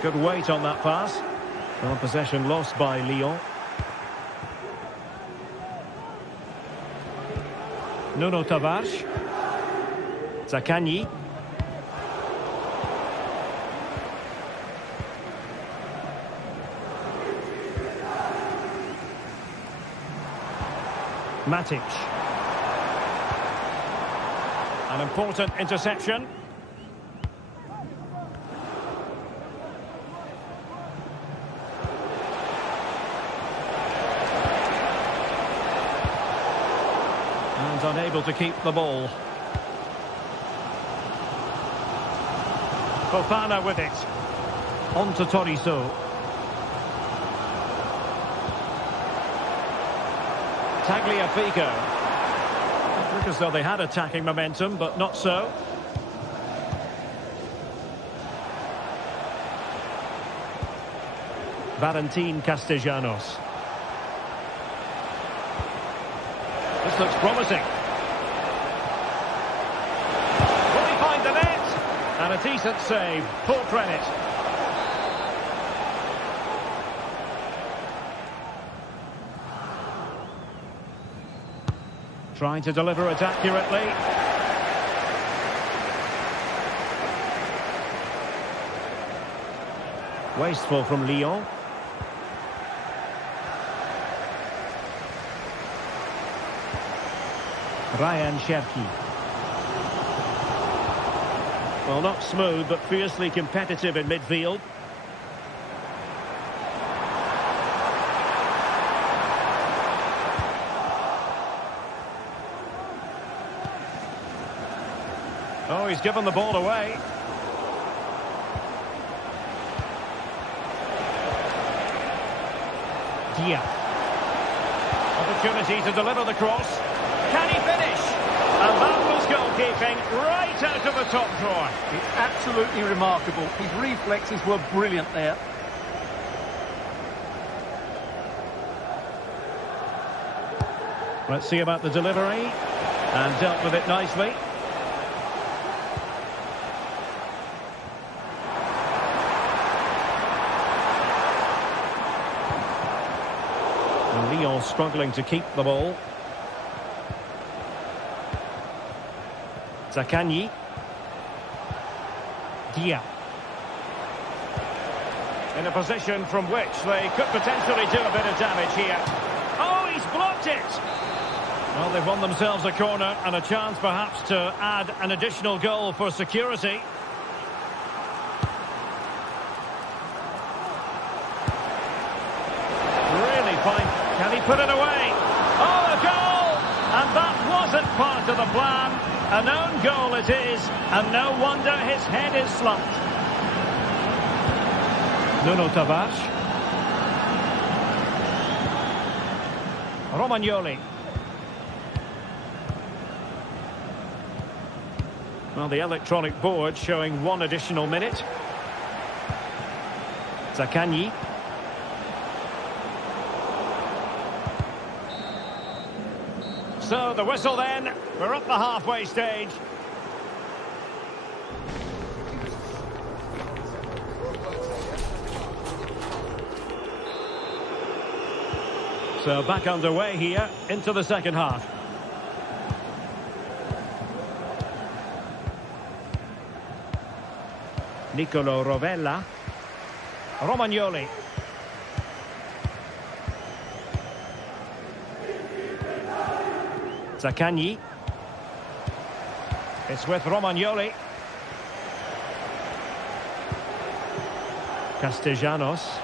Good weight on that pass. Well, possession lost by Lyon. Nuno Tavares. Zaccagni. Matic. An important interception. And unable to keep the ball. Fofana with it. On to Tolisso. Tagliafico. Look as though they had attacking momentum, but not so. Valentin Castellanos. This looks promising. Will he find the net? And a decent save. Full credit. Trying to deliver it accurately. Wasteful from Lyon. Ryan Cherki. Well, not smooth, but fiercely competitive in midfield. Oh, he's given the ball away. Dia. Opportunity to deliver the cross. Can he finish? And that was goalkeeping right out of the top drawer. It's absolutely remarkable. His reflexes were brilliant there. Let's see about the delivery. And dealt with it nicely. And Lyon struggling to keep the ball. Zaccagni. Dia. In a position from which they could potentially do a bit of damage here. Oh, he's blocked it! Well, they've won themselves a corner and a chance perhaps to add an additional goal for security. Really fine. Can he put it away? Oh, a goal! And that wasn't part of the plan. An own goal it is, and no wonder his head is slumped. Nuno Tavares. Romagnoli. Well, the electronic board showing one additional minute. Zaccagni. So the whistle then. We're at the halfway stage. So back underway here into the second half. Nicolo Rovella. Romagnoli. Zaccagni. It's with Romagnoli. Castellanos.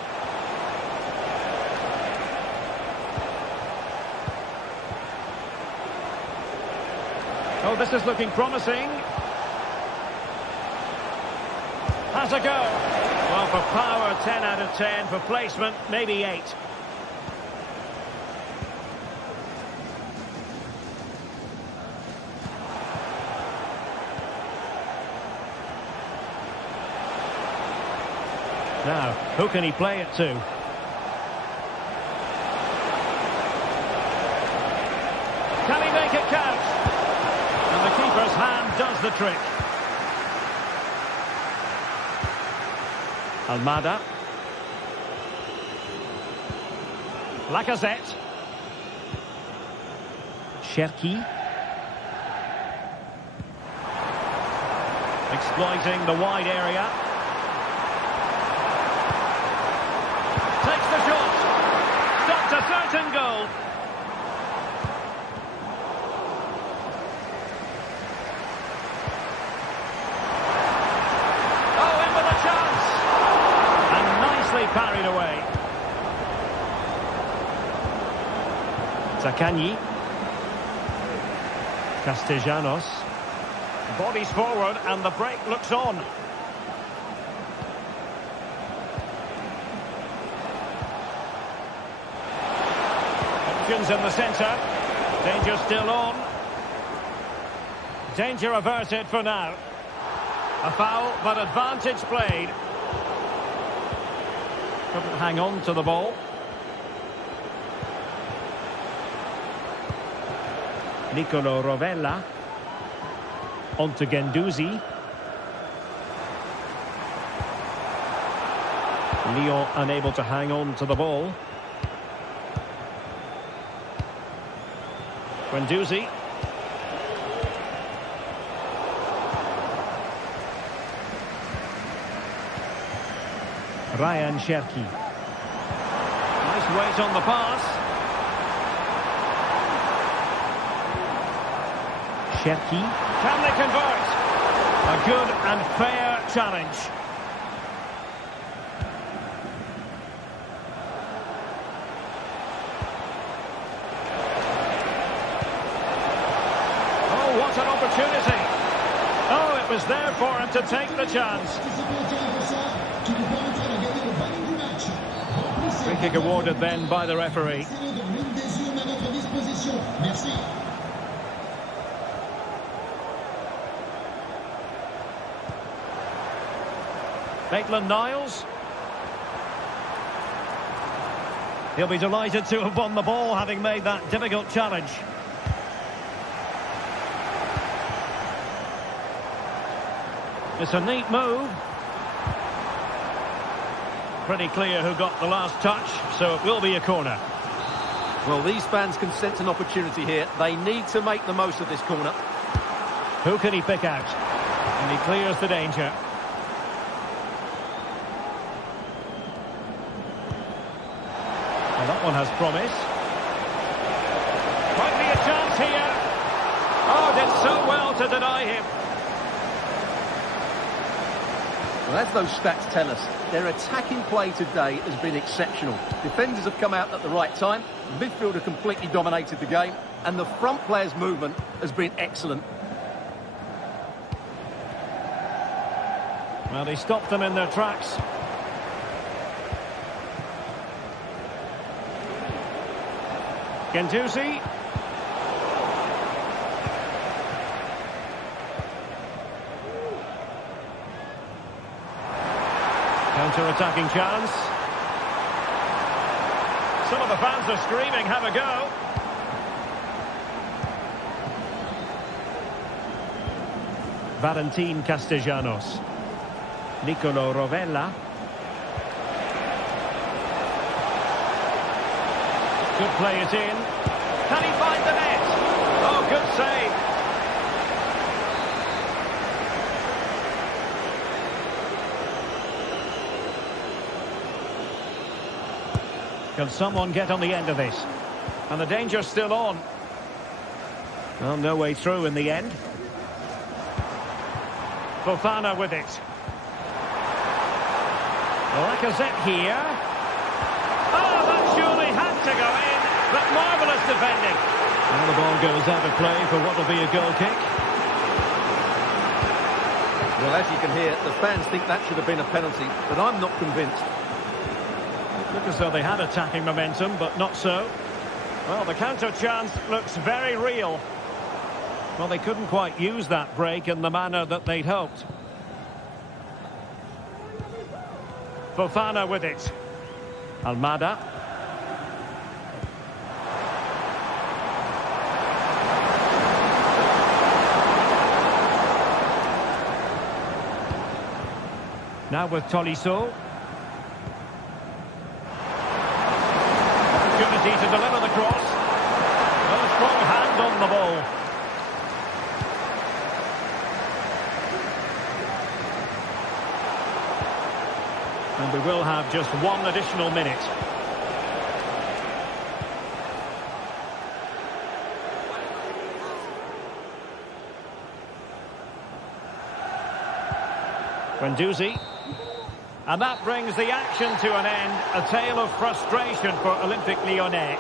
Oh, this is looking promising. Has a go. Well, for power, 10 out of 10. For placement, maybe 8. Now, who can he play it to? Can he make it count? And the keeper's hand does the trick. Almada. Lacazette. Cherki. Exploiting the wide area. Takes the shot. Stopped a certain goal. Oh, in with a chance. And nicely parried away. Zaccagni. Castellanos. Bodies forward and the break looks on. Options in the centre. Danger still on. Danger averted for now. A foul, but advantage played. Couldn't hang on to the ball. Nicolo Rovella. On to Guendouzi. Lyon unable to hang on to the ball. Guendouzi. Ryan Cherki. Nice weight on the pass. Cherki. Can they convert? A good and fair challenge. Oh, what an opportunity. Oh, it was there for him to take the chance. Free kick awarded then by the referee. Maitland-Niles. He'll be delighted to have won the ball, having made that difficult challenge. It's a neat move. Pretty clear who got the last touch, so it will be a corner. Well, these fans can sense an opportunity here. They need to make the most of this corner. Who can he pick out? And he clears the danger. Well, that one has promise. Might be a chance here. Oh, did so well to deny him. Well, as those stats tell us, their attacking play today has been exceptional. Defenders have come out at the right time, the midfielder completely dominated the game, and the front player's movement has been excellent. Well, he stopped them in their tracks. Guendouzi. Counter-attacking chance. Some of the fans are screaming, have a go. Valentin Castellanos. Nicolo Rovella. Could play it in. Can he find the net? Oh, good save. Can someone get on the end of this? And the danger's still on. Well, no way through in the end. Fofana with it. Lacazette here. Oh, that surely had to go in. But marvellous defending. And the ball goes out of play for what will be a goal kick. Well, as you can hear, the fans think that should have been a penalty, but I'm not convinced. Look as though they had attacking momentum, but not so. Well, the counter chance looks very real. Well, they couldn't quite use that break in the manner that they'd hoped. Fofana with it. Almada. Now with Tolisso. Opportunity to deliver the cross. Well, a strong hand on the ball. And we will have just one additional minute. Guendouzi. And that brings the action to an end. A tale of frustration for Olympique Lyonnais.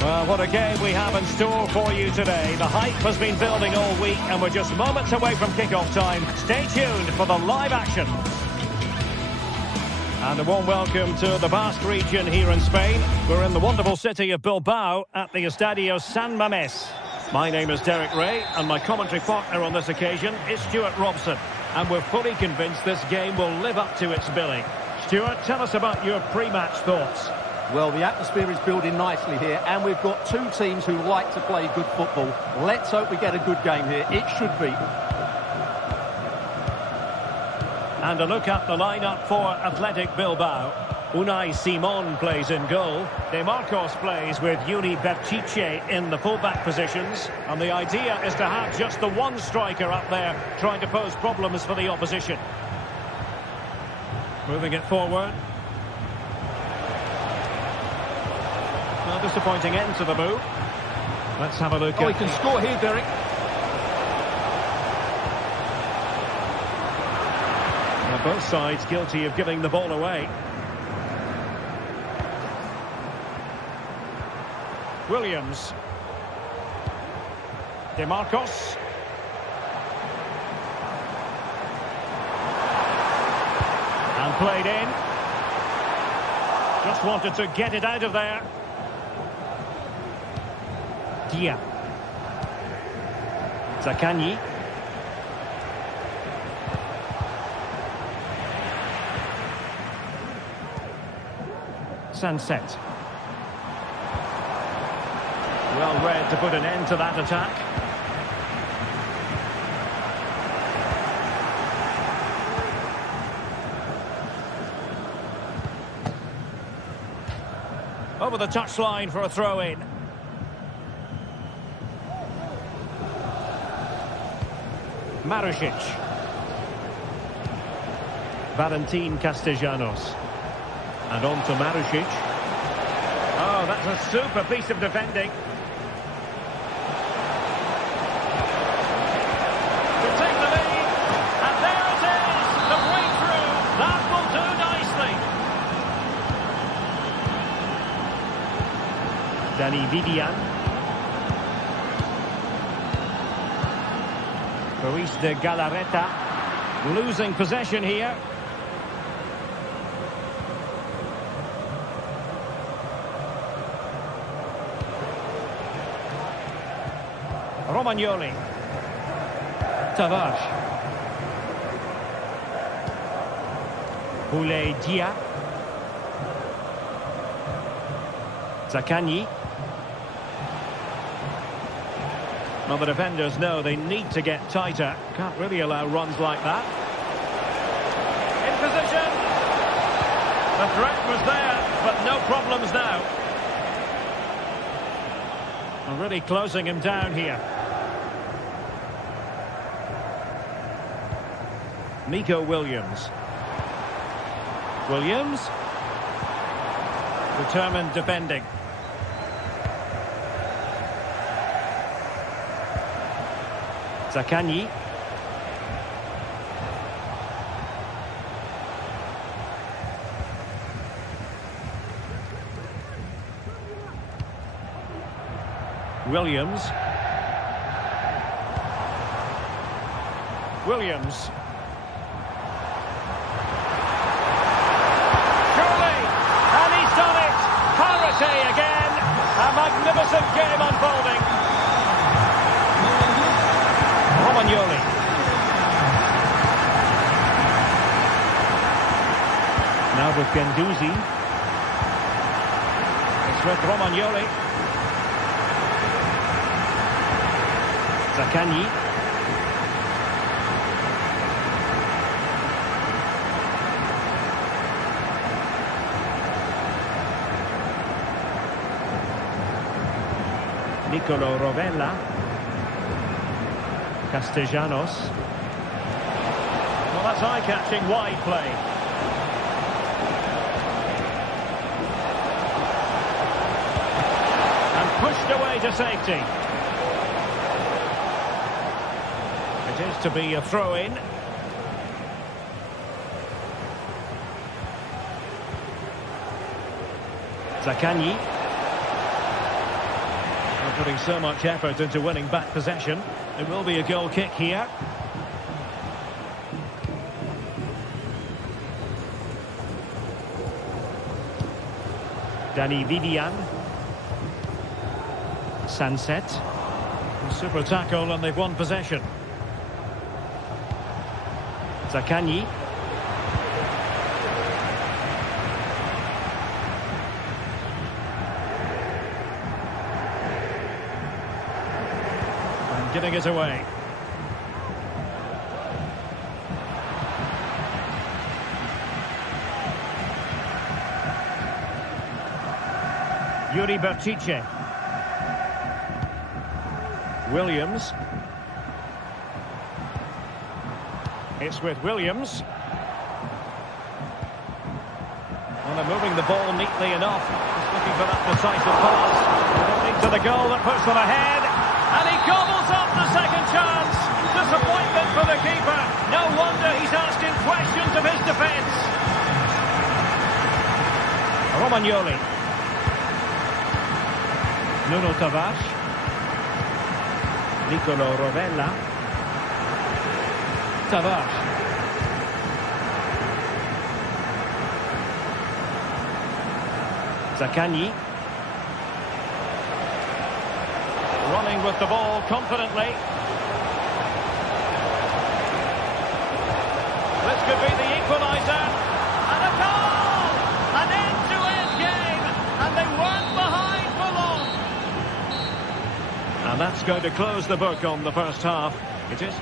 Well, what a game we have in store for you today. The hype has been building all week and we're just moments away from kick-off time. Stay tuned for the live action. And a warm welcome to the Basque region here in Spain. We're in the wonderful city of Bilbao at the Estadio San Mamés. My name is Derek Ray and my commentary partner on this occasion is Stuart Robson. And we're fully convinced this game will live up to its billing. Stuart, tell us about your pre-match thoughts. Well, the atmosphere is building nicely here, and we've got two teams who like to play good football. Let's hope we get a good game here. It should be. And a look at the lineup for Athletic Bilbao. Unai Simon plays in goal. De Marcos plays with Yuri Berchiche in the fullback positions. And the idea is to have just the one striker up there trying to pose problems for the opposition. Moving it forward. A disappointing end to the move. Let's have a look. Oh, he can score here, Derek. Well, both sides guilty of giving the ball away. Williams. De Marcos. And played in. Just wanted to get it out of there. Dia. Zaccagni. Sunset. Well read to put an end to that attack. Over the touchline for a throw-in. Marusic. Valentin Castellanos. And on to Marusic. Oh, that's a super piece of defending. To take the lead. And there it is! The breakthrough! That will do nicely. Danny Vidian. Ruiz de Galarreta. Losing possession here. Romagnoli. Tavares. Boulay Dia. Zaccagni. Well, the defenders know they need to get tighter. Can't really allow runs like that. In position. The threat was there, but no problems now. Already closing him down here. Nico Williams. Williams. Determined defending. Zaccagni. Williams. Williams. Surely! And he's done it! Parity again! A magnificent game unfolding. Romagnoli. Now with Guendouzi. It's with Romagnoli. Zaccagni. Nicolo Rovella. Castellanos. Well, that's eye-catching wide play. And pushed away to safety. It is to be a throw-in. Zaccagni. They're putting so much effort into winning back possession. It will be a goal kick here. Danny Vidian. Sunset. Super tackle and they've won possession. Zaccagni. And giving it away. Yuri Bertice. Williams. It's with Williams. Well, they're moving the ball neatly enough. Just looking for that decisive pass. Leading to the goal that puts them ahead. And he gobbles up the second chance. Disappointment for the keeper. No wonder he's asking questions of his defence. Romagnoli. Nuno Tavares. Nicolo Rovella. Tavares. Zaccagni. Running with the ball confidently. This could be the equaliser. And a goal! An end-to-end game. And they weren't behind for long. And that's going to close the book on the first half. It is.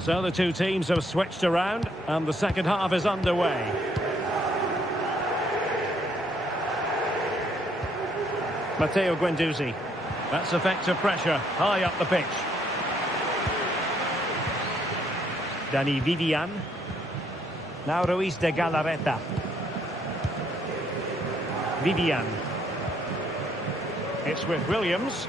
So the two teams have switched around and the second half is underway. Matteo Guendouzi. That's effective pressure high up the pitch. Dani Vivian. Now Ruiz de Galarreta. Vivian. It's with Williams.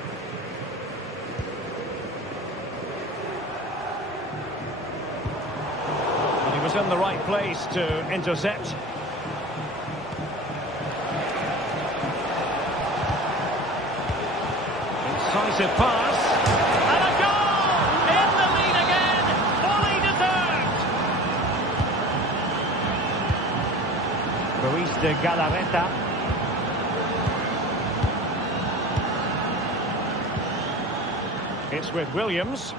And he was in the right place to intercept. Incisive pass. And a goal! In the lead again! Fully deserved! Ruiz de Galarreta. It's with Williams.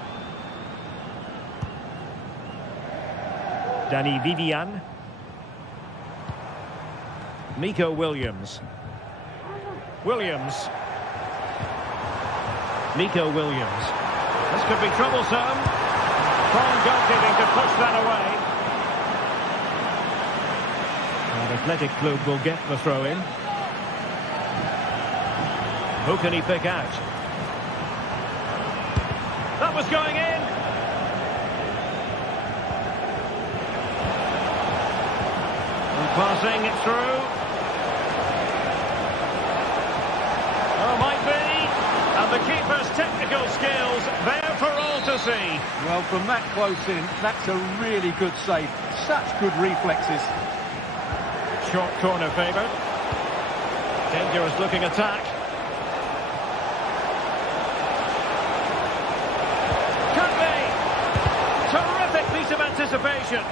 Dani Vivian. Nico Williams. Williams. Nico Williams. This could be troublesome. Strong goalkeeping to push that away. And Athletic Club will get the throw-in. Who can he pick out? That was going in. And passing it through. Oh, might be. And the keeper's technical skills there for all to see. Well, from that close in, that's a really good save. Such good reflexes. Short corner favoured. Dangerous looking attack. Could be. Terrific piece of anticipation.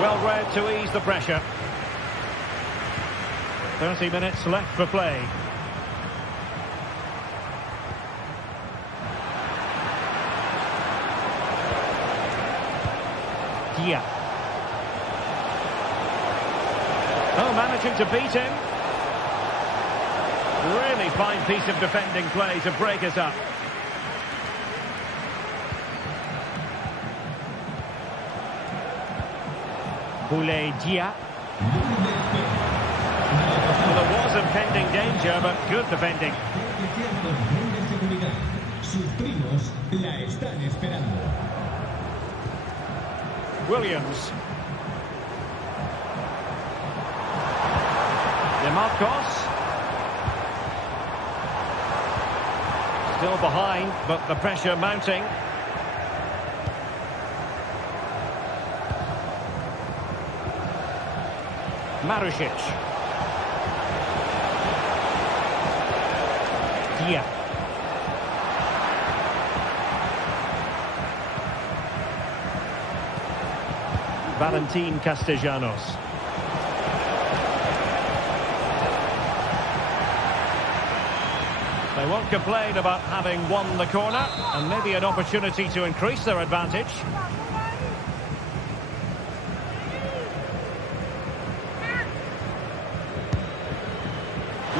Well read to ease the pressure. 30 minutes left for play. Dia. Oh, managing to beat him. Really fine piece of defending play to break us up. Boulay Dia. Well, there was impending danger, but good defending. Williams. DeMarcos. Still behind, but the pressure mounting. Marusic. Dia. Valentin Castellanos. They won't complain about having won the corner, and maybe an opportunity to increase their advantage.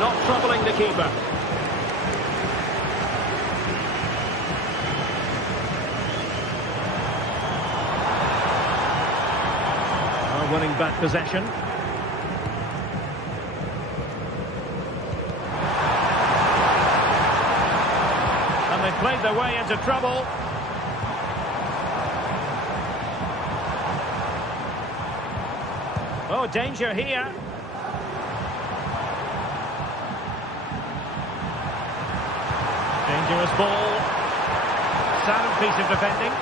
Not troubling the keeper. Winning back possession. And they played their way into trouble. Oh, danger here. Dangerous ball. Sound piece of defending.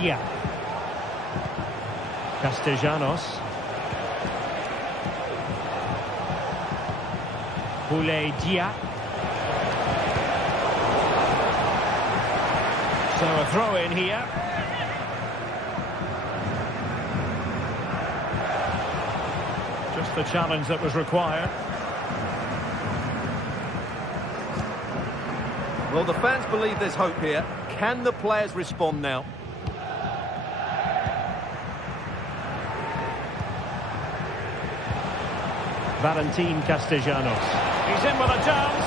Dia. Castellanos. Boulaye Dia. So a throw in here. Just the challenge that was required. Well, the fans believe there's hope here. Can the players respond now? Valentin Castellanos. He's in with a chance.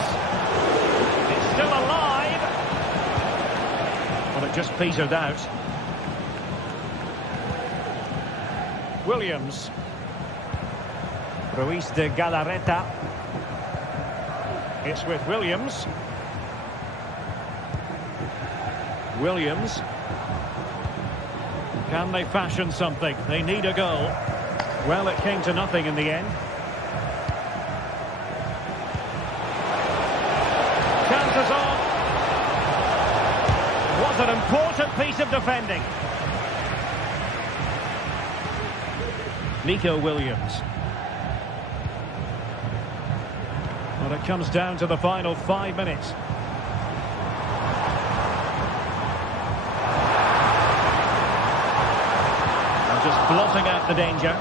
It's still alive. Well, it just petered out. Williams. Ruiz de Galarreta. It's with Williams. Williams. Can they fashion something? They need a goal. Well, it came to nothing in the end. Chances on. Was an important piece of defending. Nico Williams. Well, it comes down to the final 5 minutes. And just blotting out the danger.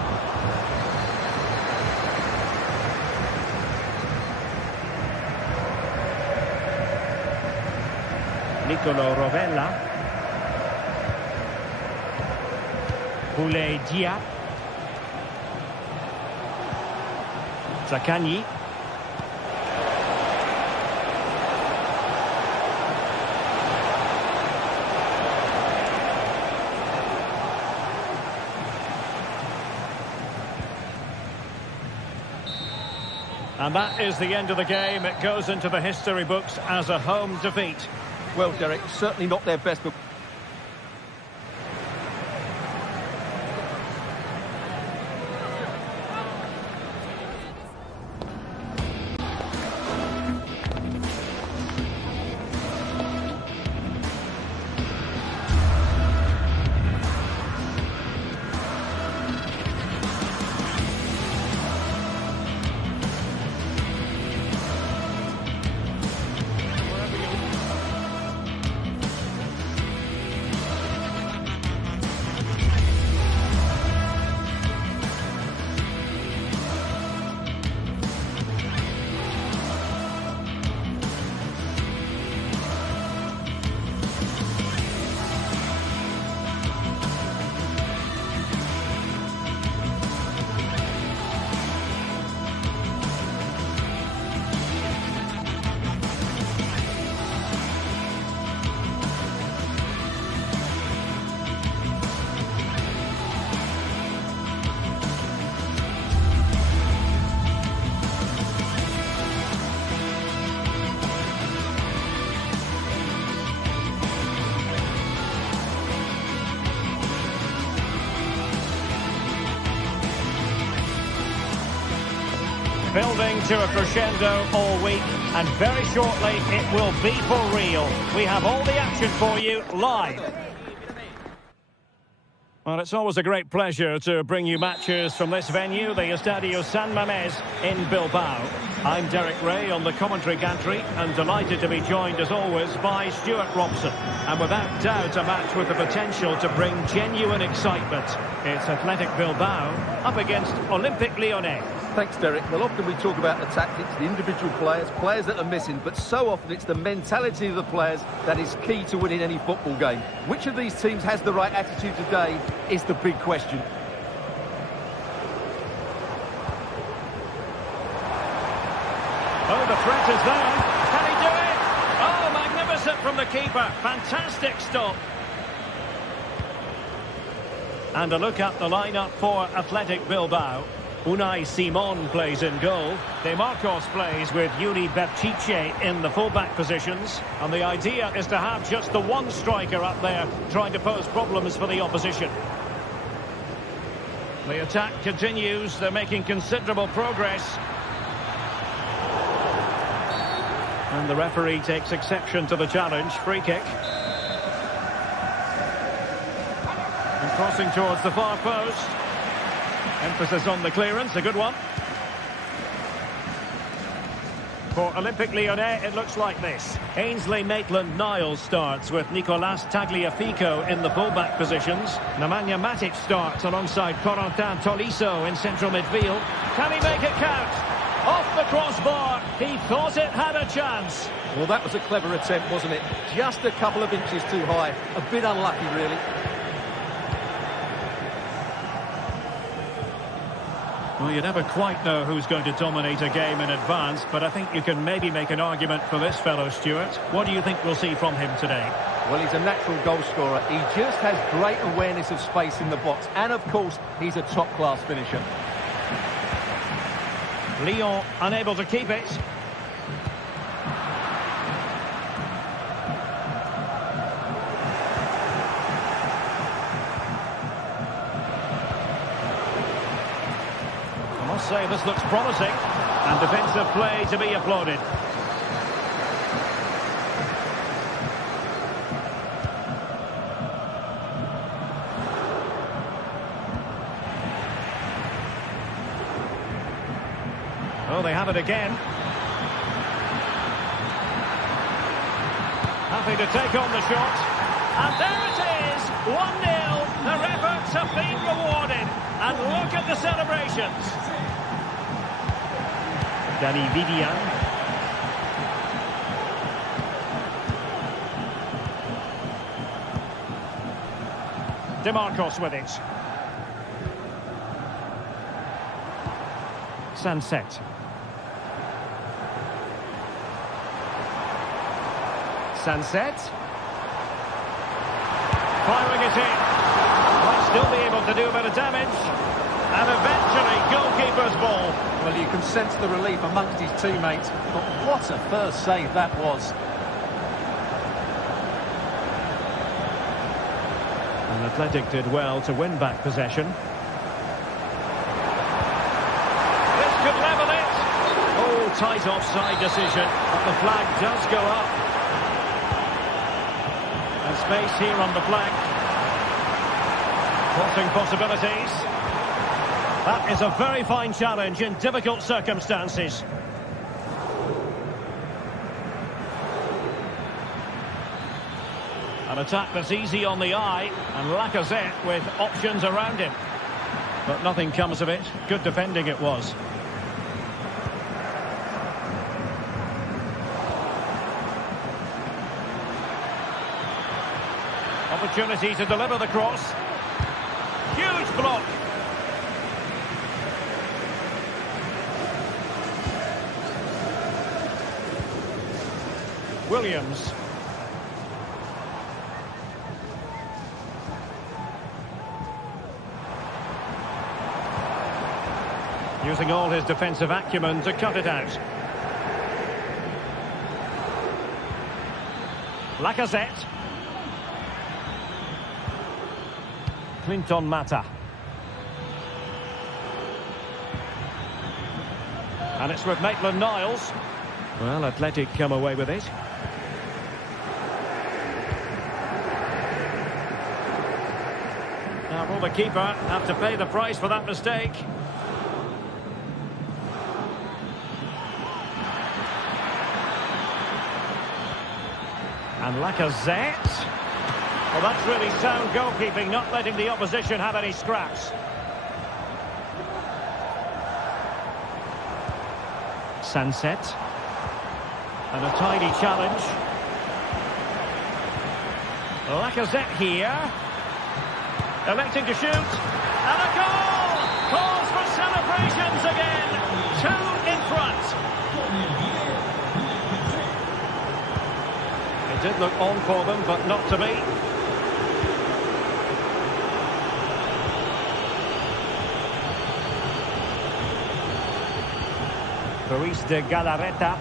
Nicolo Rovella. Boulaye Dia. Zaccagni. And that is the end of the game. It goes into the history books as a home defeat. Well, Derek, certainly not their best. Building to a crescendo all week, and very shortly it will be for real. We have all the action for you live. Well, it's always a great pleasure to bring you matches from this venue, the Estadio San Mamés in Bilbao. I'm Derek Ray on the commentary gantry, and delighted to be joined as always by Stuart Robson. And without doubt a match with the potential to bring genuine excitement. It's Athletic Bilbao up against Olympique Lyonnais. Thanks, Derek. Well, often we talk about the tactics, the individual players that are missing, but so often it's the mentality of the players that is key to winning any football game. Which of these teams has the right attitude today is the big question. Oh, the threat is there. Can he do it? Oh, magnificent from the keeper. Fantastic stop. And a look at the lineup for Athletic Bilbao. Unai Simon plays in goal. De Marcos plays with Yuri Berchiche in the fullback positions. And the idea is to have just the one striker up there trying to pose problems for the opposition. The attack continues. They're making considerable progress. And the referee takes exception to the challenge. Free kick. And crossing towards the far post. Emphasis on the clearance, a good one. For Olympique Lyonnais, it looks like this. Ainsley Maitland-Niles starts with Nicolas Tagliafico in the fullback positions. Nemanja Matic starts alongside Corentin Tolisso in central midfield. Can he make it count? Off the crossbar. He thought it had a chance. Well, that was a clever attempt, wasn't it? Just a couple of inches too high. A bit unlucky, really. Well, you never quite know who's going to dominate a game in advance, but I think you can maybe make an argument for this fellow, Stuart. What do you think we'll see from him today? Well, he's a natural goal scorer. He just has great awareness of space in the box. And, of course, he's a top-class finisher. Lyon unable to keep it. I must say this looks promising, and defensive play to be applauded. Oh, they have it again. Happy to take on the shot. And there it is! 1-0. Their efforts have been rewarded. And look at the celebrations. Danny Vidian. De Marcos with it. Sunset. Sunset. Firing it in. Might still be able to do a bit of damage. And eventually, goalkeeper's ball. Well, you can sense the relief amongst his teammates. But what a first save that was. And Athletic did well to win back possession. This could level it. Oh, tight offside decision. But the flag does go up. And space here on the flank. Crossing possibilities. That is a very fine challenge in difficult circumstances. An attack that's easy on the eye, and Lacazette with options around him. But nothing comes of it. Good defending it was. Opportunity to deliver the cross. Huge block. Williams. Using all his defensive acumen to cut it out. Lacazette. Clinton Mata. And it's with Maitland-Niles. Well, Athletic come away with it. Now, will the keeper have to pay the price for that mistake? And Lacazette. Well, that's really sound goalkeeping, not letting the opposition have any scraps. Sunset. And a tidy challenge. Lacazette here. Electing to shoot. And a goal! Calls for celebrations again. 2 in front. It did look on for them, but not to be. Luis de Galarreta.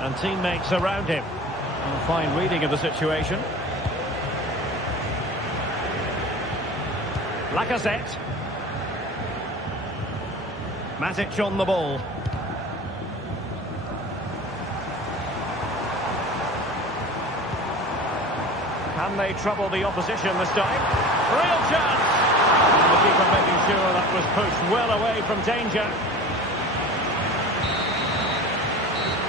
And teammates around him. A fine reading of the situation. Lacazette. Matic on the ball. Can they trouble the opposition this time? Real chance! And the keeper making sure that was pushed well away from danger.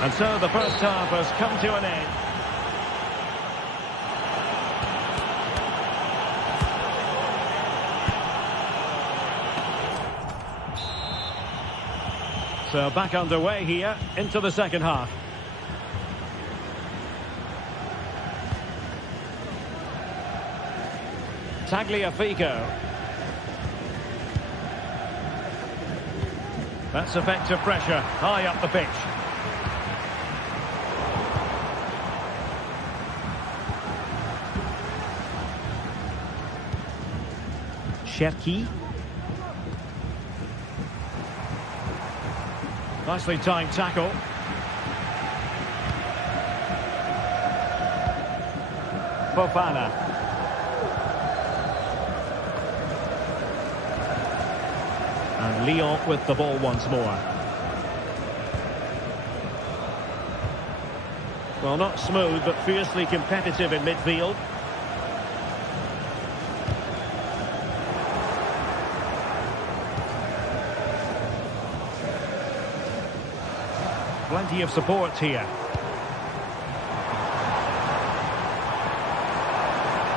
And so the first half has come to an end. So back underway here into the second half. Tagliafico. That's effective pressure high up the pitch. Cherki. Nicely timed tackle. Fofana. And Lyon with the ball once more. Well, not smooth, but fiercely competitive in midfield. Plenty of support here.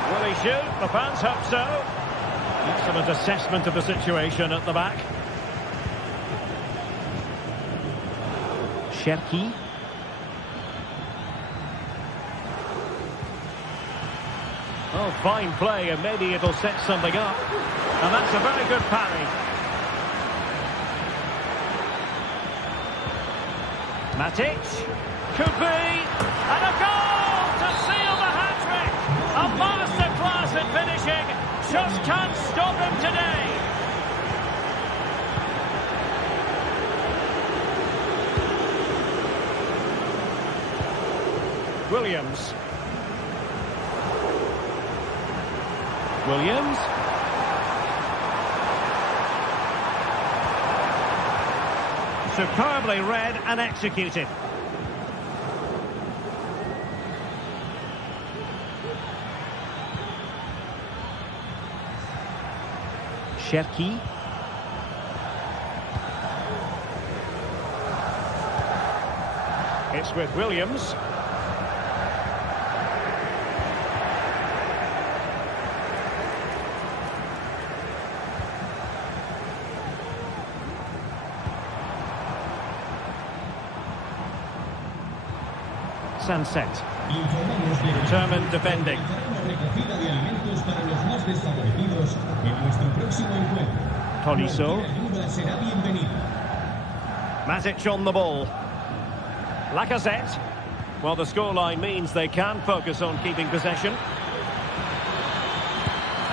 Will he shoot? The fans hope so. Excellent assessment of the situation at the back. Cherki. Oh, fine play, and maybe it'll set something up. And that's a very good parry. Matic, could be, and a goal to seal the hat-trick! A masterclass in finishing, just can't stop him today! Williams. Williams. Superbly read and executed. Cherki. It's with Williams. Sunset. Determined defending. Tolisso. Matic on the ball. Lacazette. Well, the scoreline means they can focus on keeping possession.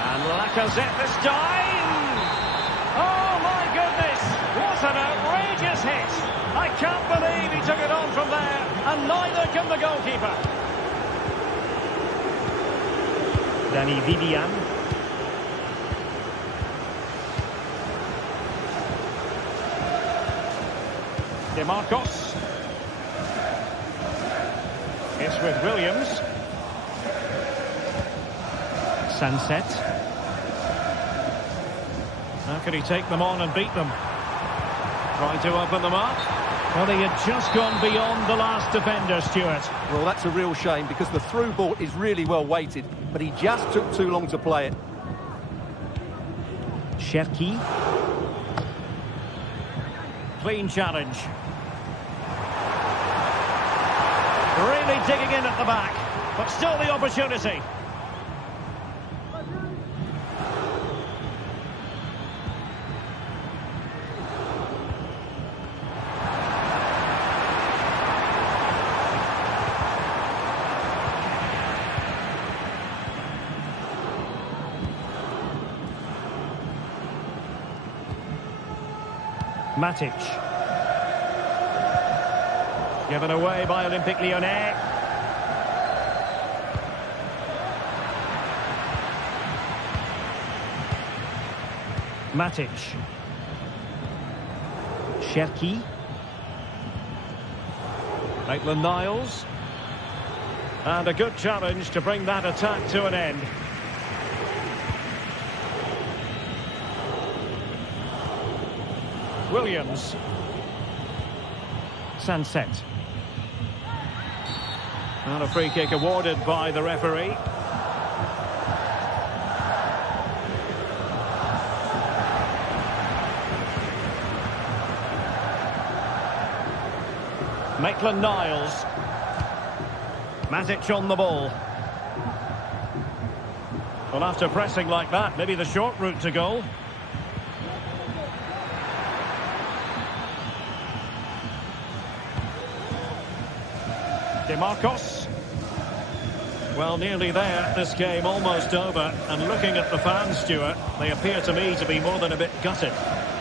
And Lacazette this time! Oh my goodness! What an outrageous hit! I can't believe he took it on from there, and neither can the goalkeeper. Danny Vivian. DeMarcos. It's with Williams. Sunset. How can he take them on and beat them? Trying to open them up. Well, he had just gone beyond the last defender, Stuart. Well, that's a real shame because the through ball is really well weighted, but he just took too long to play it. Cherki. Clean challenge. Really digging in at the back, but still the opportunity. Matic. Given away by Olympique Lyonnais. Matic. Cherki. Maitland-Niles. And a good challenge to bring that attack to an end. Williams. Sunset. And a free kick awarded by the referee. Maitland-Niles. Matic on the ball. Well, after pressing like that, maybe the short route to goal. Marcos. Well, nearly there. This game almost over. And looking at the fans, Stuart, they appear to me to be more than a bit gutted.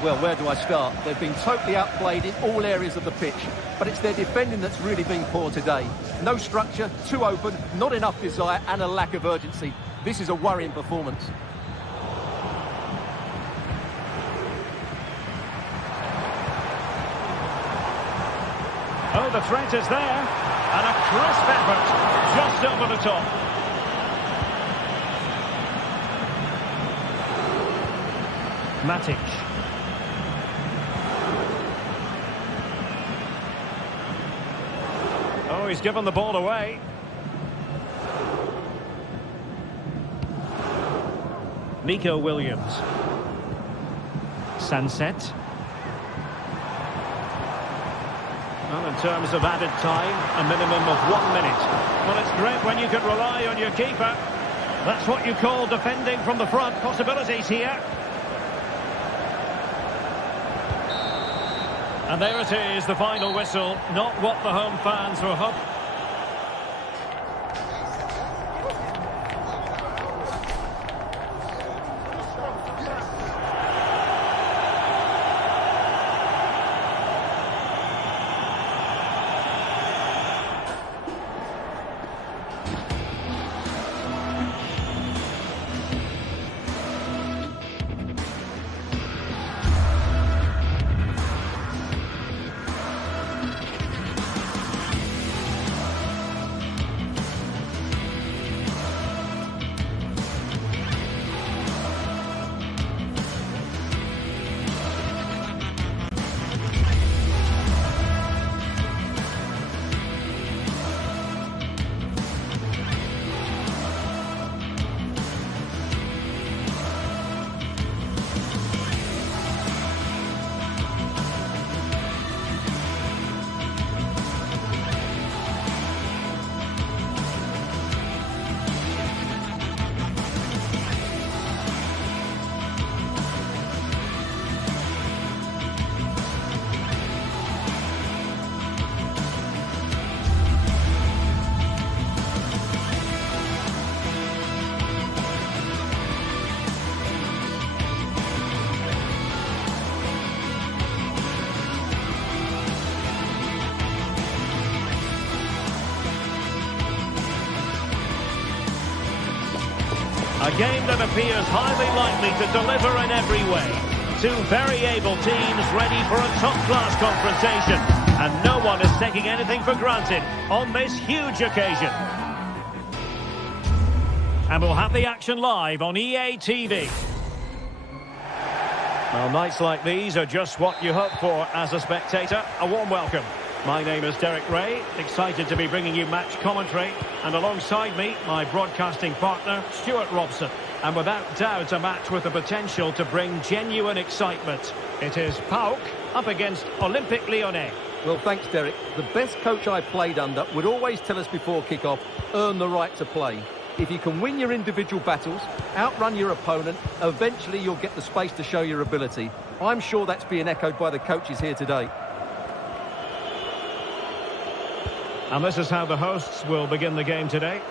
Well, where do I start? They've been totally outplayed in all areas of the pitch, but it's their defending that's really been poor today. No structure, too open, not enough desire, and a lack of urgency. This is a worrying performance. Oh, the threat is there. And a crisp effort, just over the top. Matic. Oh, he's given the ball away. Nico Williams. Sunset. Well, in terms of added time, a minimum of 1 minute. Well, it's great when you can rely on your keeper. That's what you call defending from the front. Possibilities here. And there it is, the final whistle. Not what the home fans were hoping. A game that appears highly likely to deliver in every way. Two very able teams ready for a top-class confrontation. And no one is taking anything for granted on this huge occasion. And we'll have the action live on EA TV. Well, nights like these are just what you hope for as a spectator. A warm welcome. My name is Derek Ray, excited to be bringing you match commentary, and alongside me, my broadcasting partner, Stuart Robson. And without doubt, a match with the potential to bring genuine excitement. It is PAOK up against Olympique Lyonnais. Well, thanks, Derek. The best coach I played under would always tell us before kick-off, earn the right to play. If you can win your individual battles, outrun your opponent, eventually you'll get the space to show your ability. I'm sure that's being echoed by the coaches here today. And this is how the hosts will begin the game today.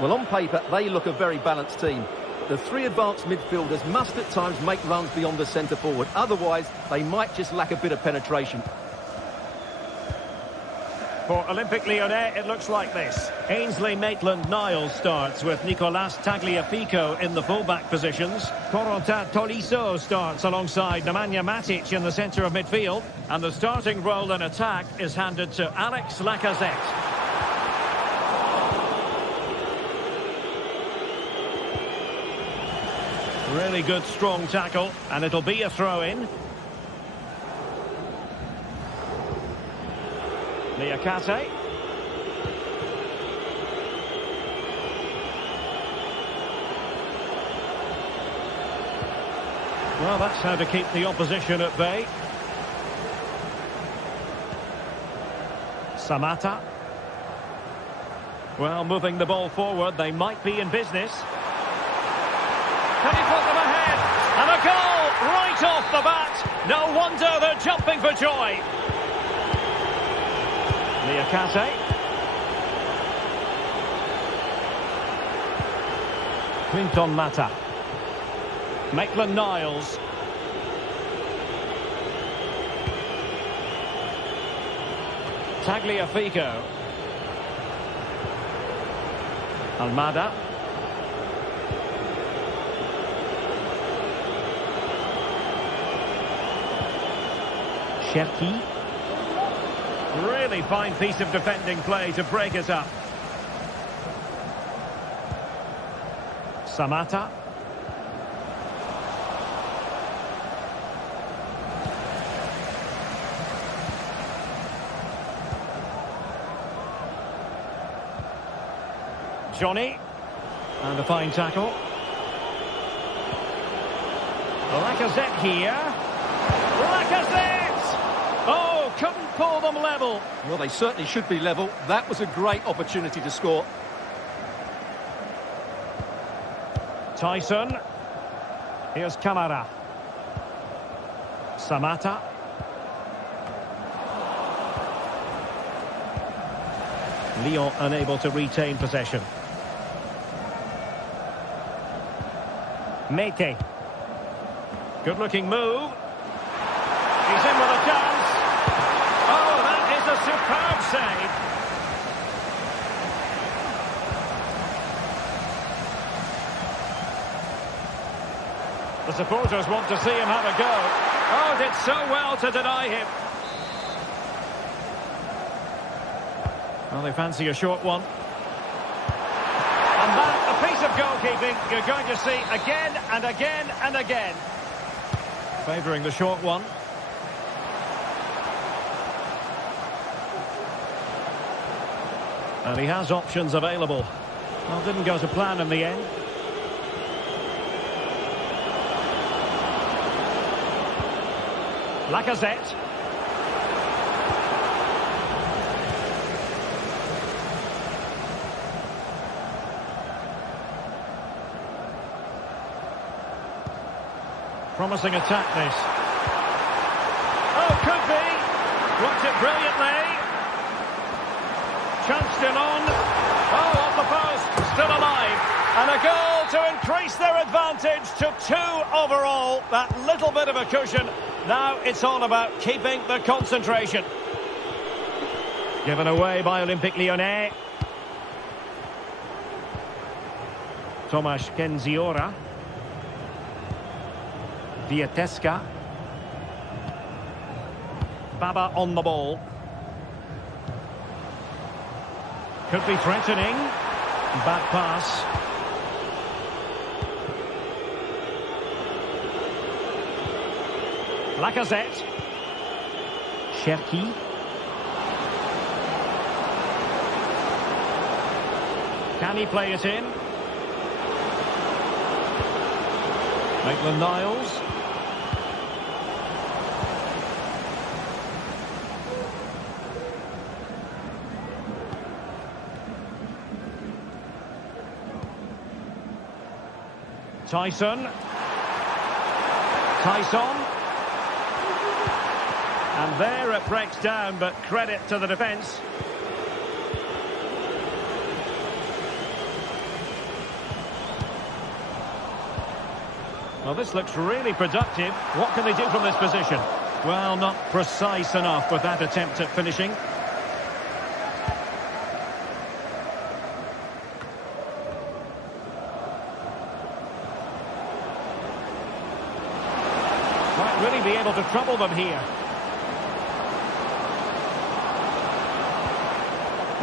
Well, on paper, they look a very balanced team. The three advanced midfielders must at times make runs beyond the centre-forward. Otherwise, they might just lack a bit of penetration. For Olympique Lyonnais, it looks like this. Ainsley Maitland-Niles starts with Nicolas Tagliafico in the full-back positions. Corentin Tolisso starts alongside Nemanja Matic in the centre of midfield. And the starting role in attack is handed to Alex Lacazette. Really good, strong tackle, and it'll be a throw-in. Niakate. Well, that's how to keep the opposition at bay. Samatta. Well, moving the ball forward, they might be in business. Can he put them ahead? And a goal right off the bat. No wonder they're jumping for joy. Niakate. Clinton Mata. Maitland-Niles. Tagliafico. Almada. Cherki. Really fine piece of defending play to break us up. Samatta. Johnny. And a fine tackle. Lacazette here. Lacazette! Oh, couldn't pull them level. Well, they certainly should be level. That was a great opportunity to score. Tyson. Here's Camara. Samatta. Lyon unable to retain possession. Mete. Good-looking move. He's in with a chance. Oh, that is a superb save. The supporters want to see him have a go. Oh, did so well to deny him. Well, they fancy a short one. And that, a piece of goalkeeping you're going to see again and again and again. Favouring the short one. And he has options available. Well, didn't go to plan in the end. Lacazette. Promising attack, this. Oh, could be. Blocked it brilliantly. Chance still on. Oh, off the post. Still alive. And a goal to increase their advantage to 2 overall. That little bit of a cushion. Now it's all about keeping the concentration. Given away by Olympique Lyonnais. Tomasz Kenziora. Vieteska. Baba on the ball. Could be threatening. Bad pass. Lacazette. Cherki. Can he play it in? Maitland-Niles. Tyson. And there it breaks down, but credit to the defence. Well, this looks really productive. What can they do from this position? Well, not precise enough with that attempt at finishing. Might really be able to trouble them here.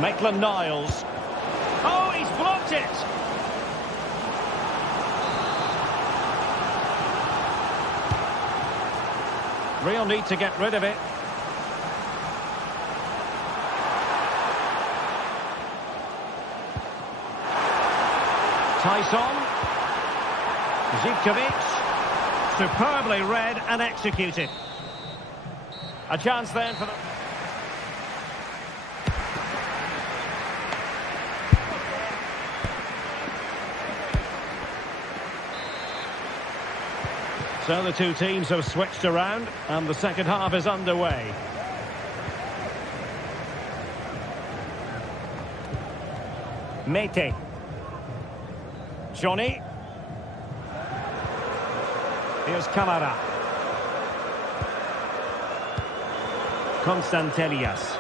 Maitland-Niles. Oh, he's blocked it! Real need to get rid of it. Tyson. Zivkovic. Superbly read and executed. A chance then for the... So the two teams have switched around and the second half is underway. Mete. Johnny. Here's Camara. Constantelias.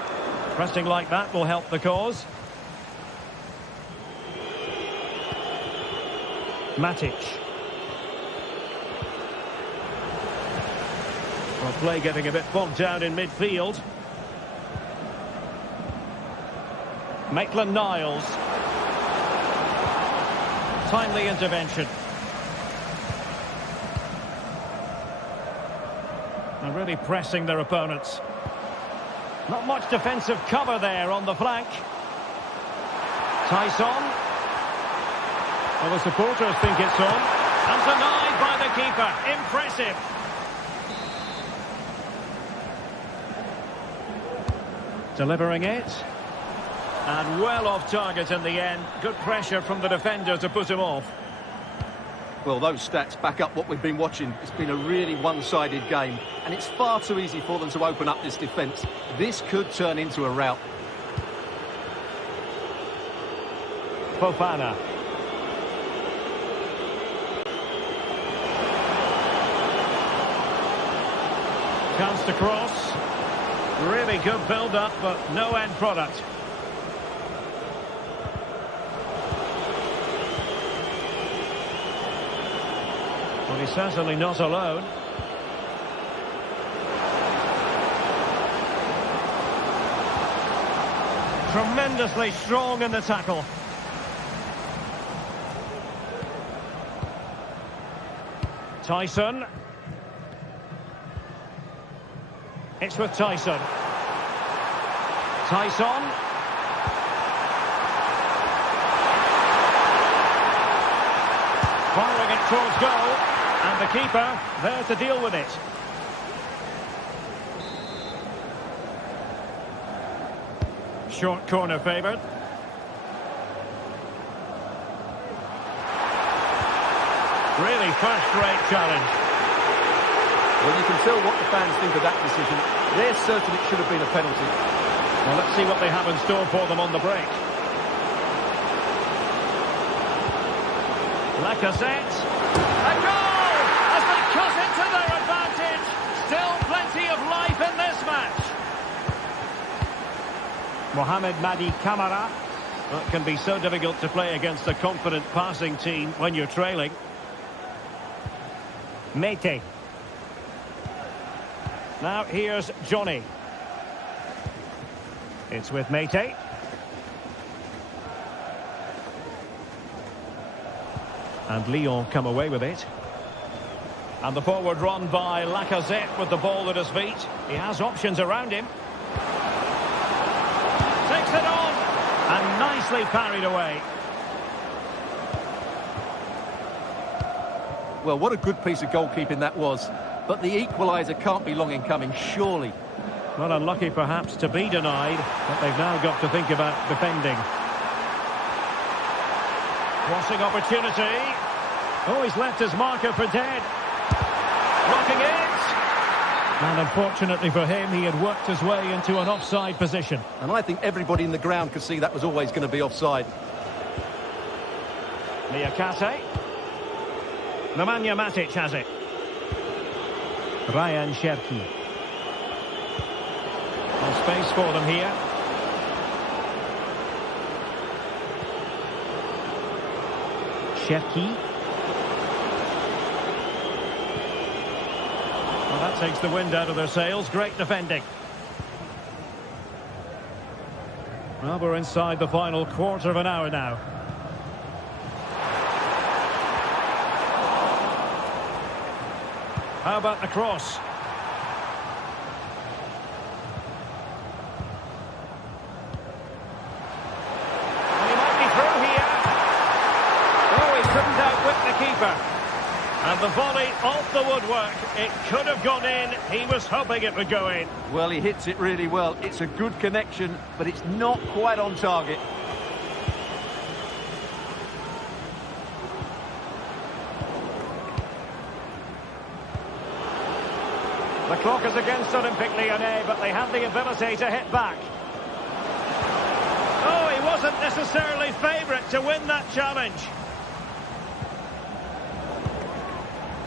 Pressing like that will help the cause. Matic. Well, play getting a bit bogged down in midfield. Maitland-Niles. Timely intervention. They're really pressing their opponents. Not much defensive cover there on the flank. Tyson. Well, the supporters think it's on. And denied by the keeper. Impressive. Delivering it. And well off target in the end. Good pressure from the defender to put him off. Well, those stats back up what we've been watching. It's been a really one-sided game, and it's far too easy for them to open up this defence. This could turn into a rout. Fofana. Chance to cross. Really good build-up, but no end product. Well, he's certainly not alone. Tremendously strong in the tackle. Tyson. It's with Tyson. Tyson. Firing it towards goal. And the keeper there to deal with it. Short corner favoured. Really first-rate challenge. Well, you can tell what the fans think of that decision. They're certain it should have been a penalty. Well, let's see what they have in store for them on the break. Lacazette. A goal! As they cut into their advantage. Still plenty of life in this match. Mohamed Madi Camara. That can be so difficult to play against a confident passing team when you're trailing. Mete. Now here's Johnny. It's with Mete. And Lyon come away with it. And the forward run by Lacazette with the ball at his feet. He has options around him. Takes it on. And nicely parried away. Well, what a good piece of goalkeeping that was. But the equaliser can't be long in coming, surely. Well, unlucky perhaps to be denied, but they've now got to think about defending. Crossing opportunity. Oh, he's left his marker for dead. Blocking it. And unfortunately for him, he had worked his way into an offside position. And I think everybody in the ground could see that was always going to be offside. Niakate. Nemanja Matic has it. Ryan Cherki. No space for them here. Cherki. Well, that takes the wind out of their sails. Great defending. Well, we're inside the final quarter of an hour now. How about the cross? And he might be through here. Oh, he couldn't outwit the keeper. And the volley off the woodwork. It could have gone in. He was hoping it would go in. Well, he hits it really well. It's a good connection, but it's not quite on target. The clock is against Olympique Lyonnais, but they have the ability to hit back. Oh, he wasn't necessarily favourite to win that challenge.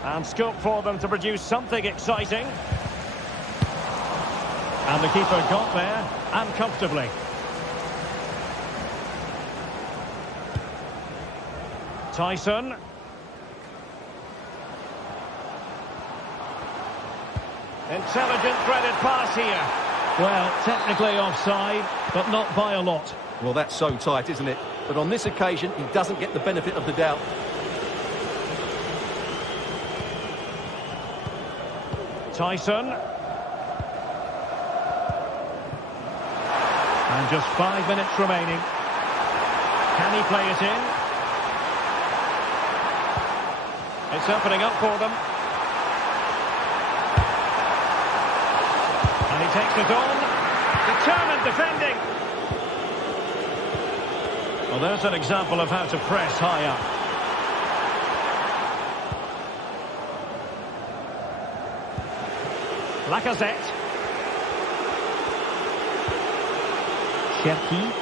And scope for them to produce something exciting. And the keeper got there, and comfortably. Tyson. Intelligent threaded pass here. Well, technically offside, but not by a lot. Well, that's so tight, isn't it? But on this occasion, he doesn't get the benefit of the doubt. Tyson. And just 5 minutes remaining. Can he play it in? It's opening up for them. And he takes it on. Determined defending. Well, there's an example of how to press high up. Lacazette. Cherki.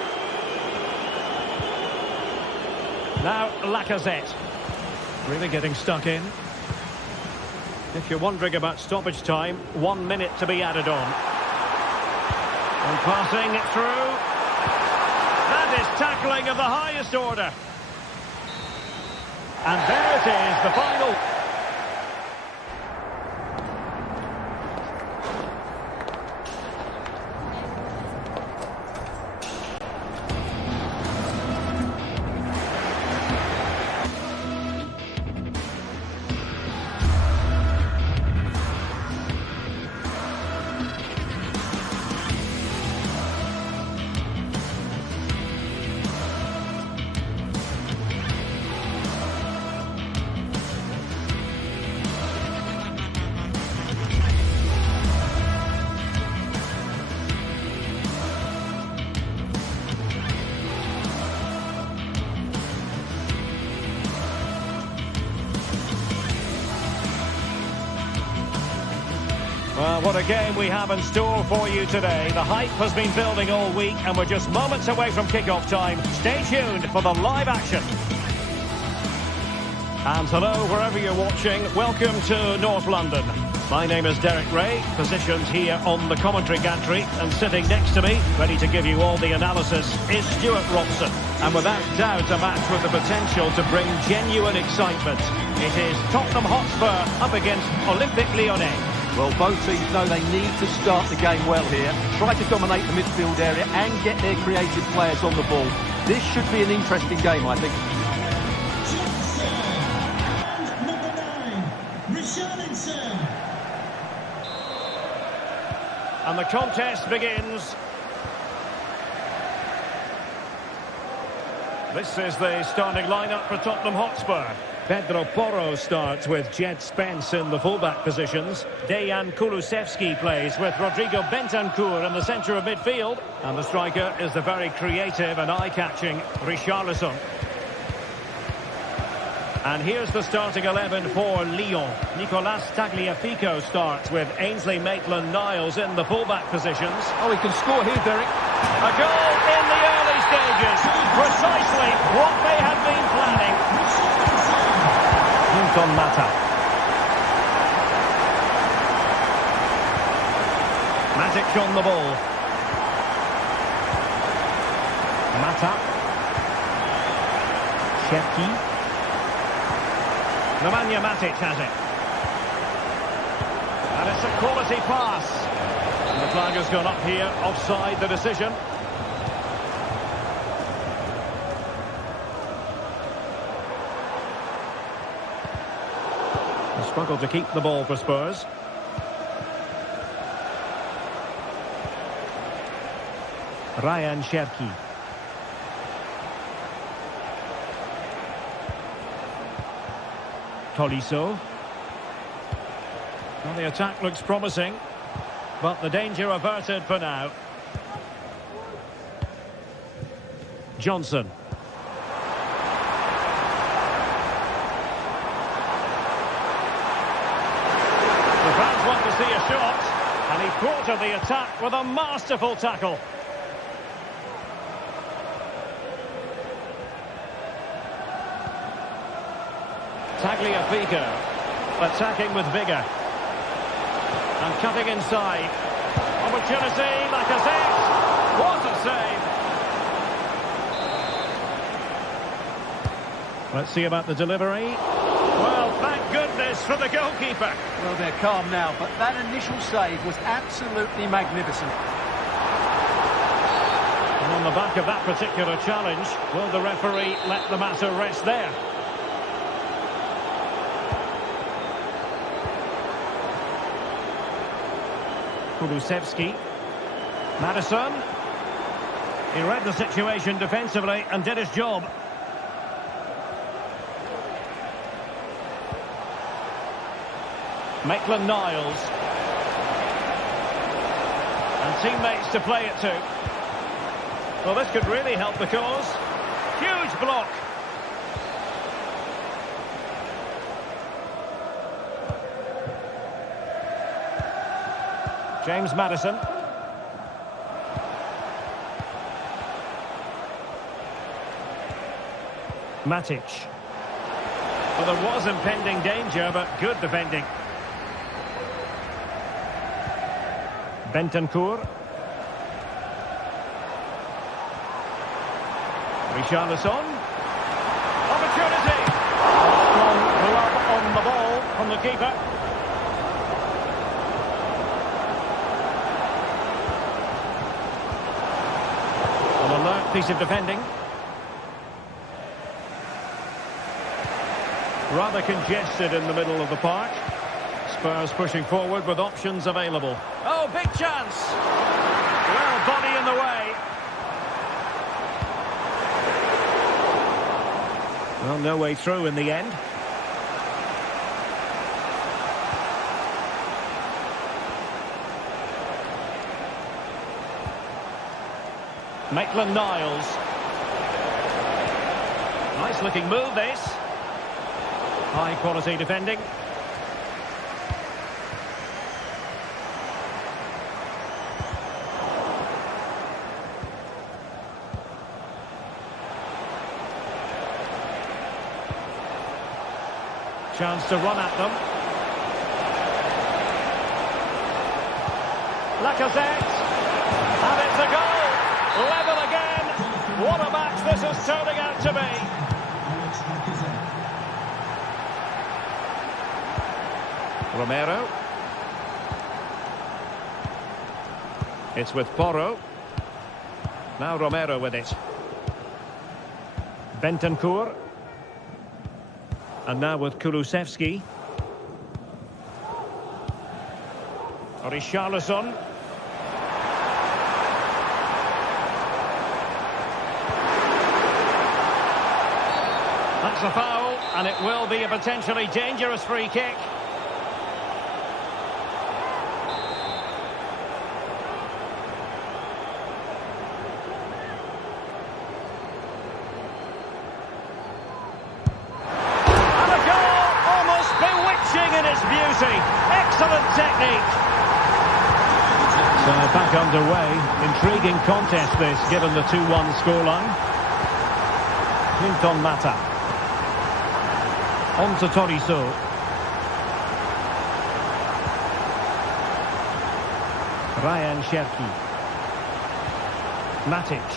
Now Lacazette. Really getting stuck in. If you're wondering about stoppage time, 1 minute to be added on. And passing it through. That is tackling of the highest order. And there it is, the final. Well, what a game we have in store for you today. The hype has been building all week and we're just moments away from kick-off time. Stay tuned for the live action. And hello, wherever you're watching, welcome to North London. My name is Derek Ray, positioned here on the commentary gantry, and sitting next to me, ready to give you all the analysis, is Stuart Robson. And without doubt, a match with the potential to bring genuine excitement. It is Tottenham Hotspur up against Olympique Lyonnais. Well, both teams know they need to start the game well here, try to dominate the midfield area and get their creative players on the ball. This should be an interesting game, I think. And the contest begins. This is the starting lineup for Tottenham Hotspur. Pedro Porro starts with Jed Spence in the fullback positions. Dejan Kulusevski plays with Rodrigo Bentancur in the centre of midfield. And the striker is the very creative and eye-catching Richarlison. And here's the starting 11 for Lyon. Nicolas Tagliafico starts with Ainsley Maitland-Niles in the fullback positions. Oh, he can score here, Derek. A goal in the early stages. Precisely what they had been planning. Newton Mata. Matic on the ball. Mata. Cherki. Nemanja Matic has it. And it's a quality pass. And the flag has gone up here, offside the decision. They struggle to keep the ball for Spurs. Ryan Cherki. Tolisso. Well, the attack looks promising, but the danger averted for now. Johnson. The fans want to see a shot, and he thwarted the attack with a masterful tackle. Tagliafico attacking with vigour and cutting inside. Opportunity, Lacazette. What a save! Let's see about the delivery. Well, thank goodness for the goalkeeper. Well, they're calm now, but that initial save was absolutely magnificent. And on the back of that particular challenge, will the referee let the matter rest there? Kulusevski. Maddison. He read the situation defensively and did his job. Maitland-Niles. And teammates to play it to. Well, this could really help the cause. Huge block. James Maddison. Matic. Well, there was impending danger, but good defending. Bentancur. Richarlison. Opportunity! Strong glove on the ball from the keeper. An alert piece of defending. Rather congested in the middle of the park. Spurs pushing forward with options available. Oh, big chance! Well, body in the way. Well, no way through in the end. Maitland-Niles. Nice looking move, this. High quality defending. Chance to run at them. Lacazette. And it's a goal. Level again. What a match this is turning out to be. Romero. It's with Porro. Now Romero with it. Bentancur. And now with Kulusevski. Richarlison. That's a foul, and it will be a potentially dangerous free kick. technique. So back underway. Intriguing contest this, given the 2-1 scoreline. Clinton Mata. On to Toriso. Ryan Cherki. Matic.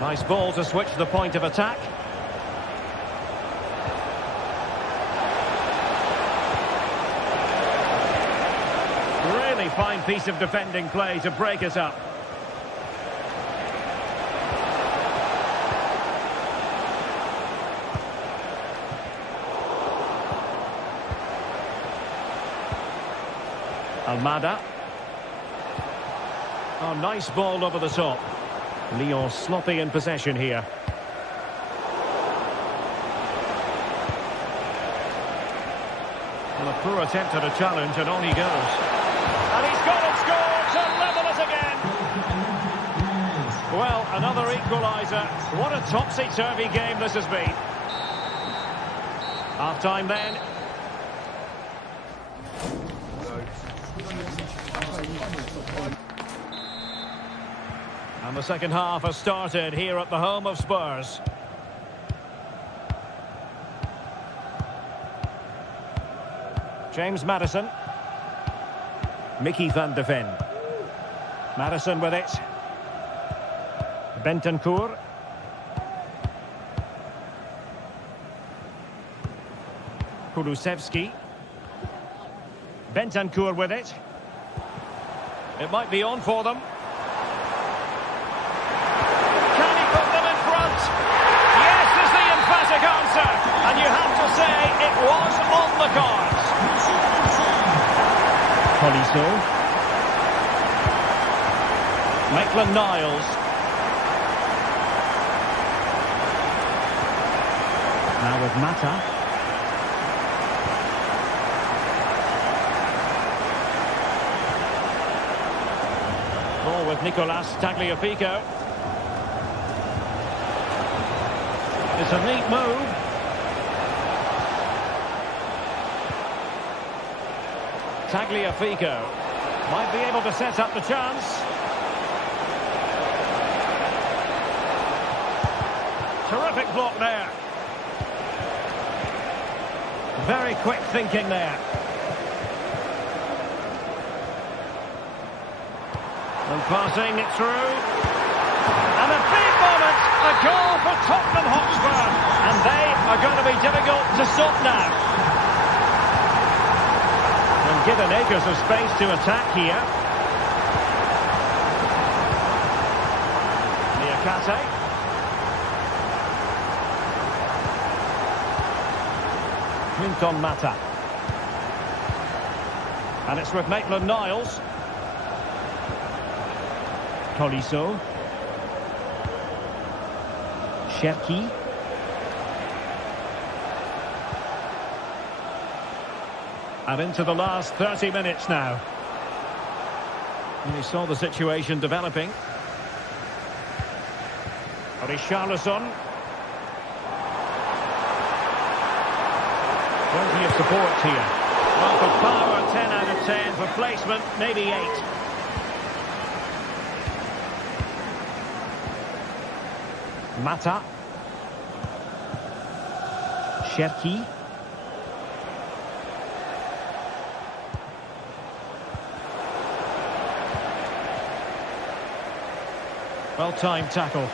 Nice ball to switch the point of attack. Really fine piece of defending play to break us up. Almada. Oh, nice ball over the top. Lyon sloppy in possession here. Well, a poor attempt at a challenge, and on he goes. And he's got it scored to level it again. Well, another equaliser. What a topsy-turvy game this has been. Half-time then. And the second half has started here at the home of Spurs. James Maddison. Mickey van de Ven. Maddison with it. Bentancur. Kulusevski. Bentancur with it. It might be on for them. Can he put them in front? Yes is the emphatic answer. And you have to say it was on the cards. Tolisso. Maitland-Niles. Now with Mata. Ball with Nicolas Tagliafico. It's a neat move. Tagliafico might be able to set up the chance. Terrific block there. Very quick thinking there. And passing it through. And a big moment. A goal for Tottenham Hotspur. And they are going to be difficult to stop now. And given acres of space to attack here. Niakate. Clinton Mata. And it's with Maitland-Niles. Tolisso. Cherki. And into the last 30 minutes now. And we saw the situation developing. Richarlison. Plenty of support here. Well, for power, 10 out of 10. For placement, maybe 8. Mata. Cherki. Well-timed tackle.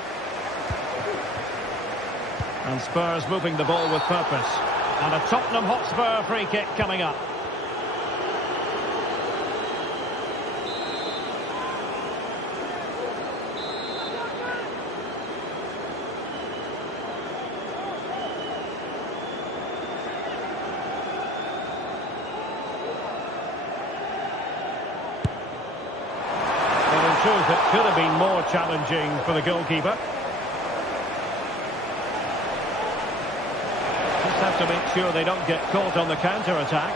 And Spurs moving the ball with purpose. And a Tottenham Hotspur free kick coming up. It could have been more challenging for the goalkeeper. Just have to make sure they don't get caught on the counter-attack.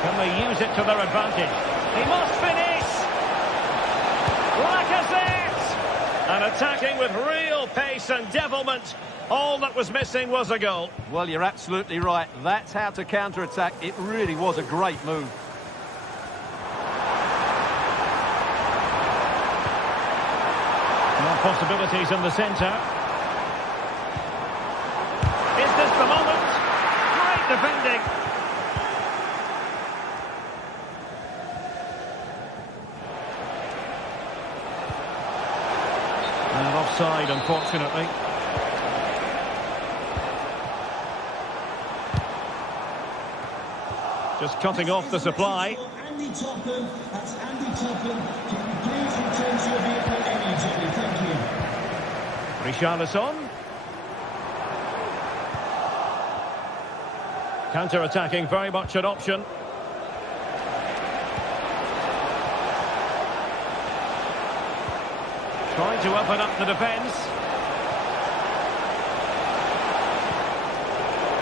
Can they use it to their advantage? He must finish! Lacazette! And attacking with real pace and devilment All that was missing was a goal. Well, you're absolutely right. That's how to counter-attack. It really was a great move. More possibilities in the centre. Is this the moment? Great defending. And offside, unfortunately. Just cutting off the supply. Andy Topham, that's Andy Topham. Can you please return to your vehicle immediately? Thank you. Richarlison. Counter-attacking, very much an option. Trying to open up the defence.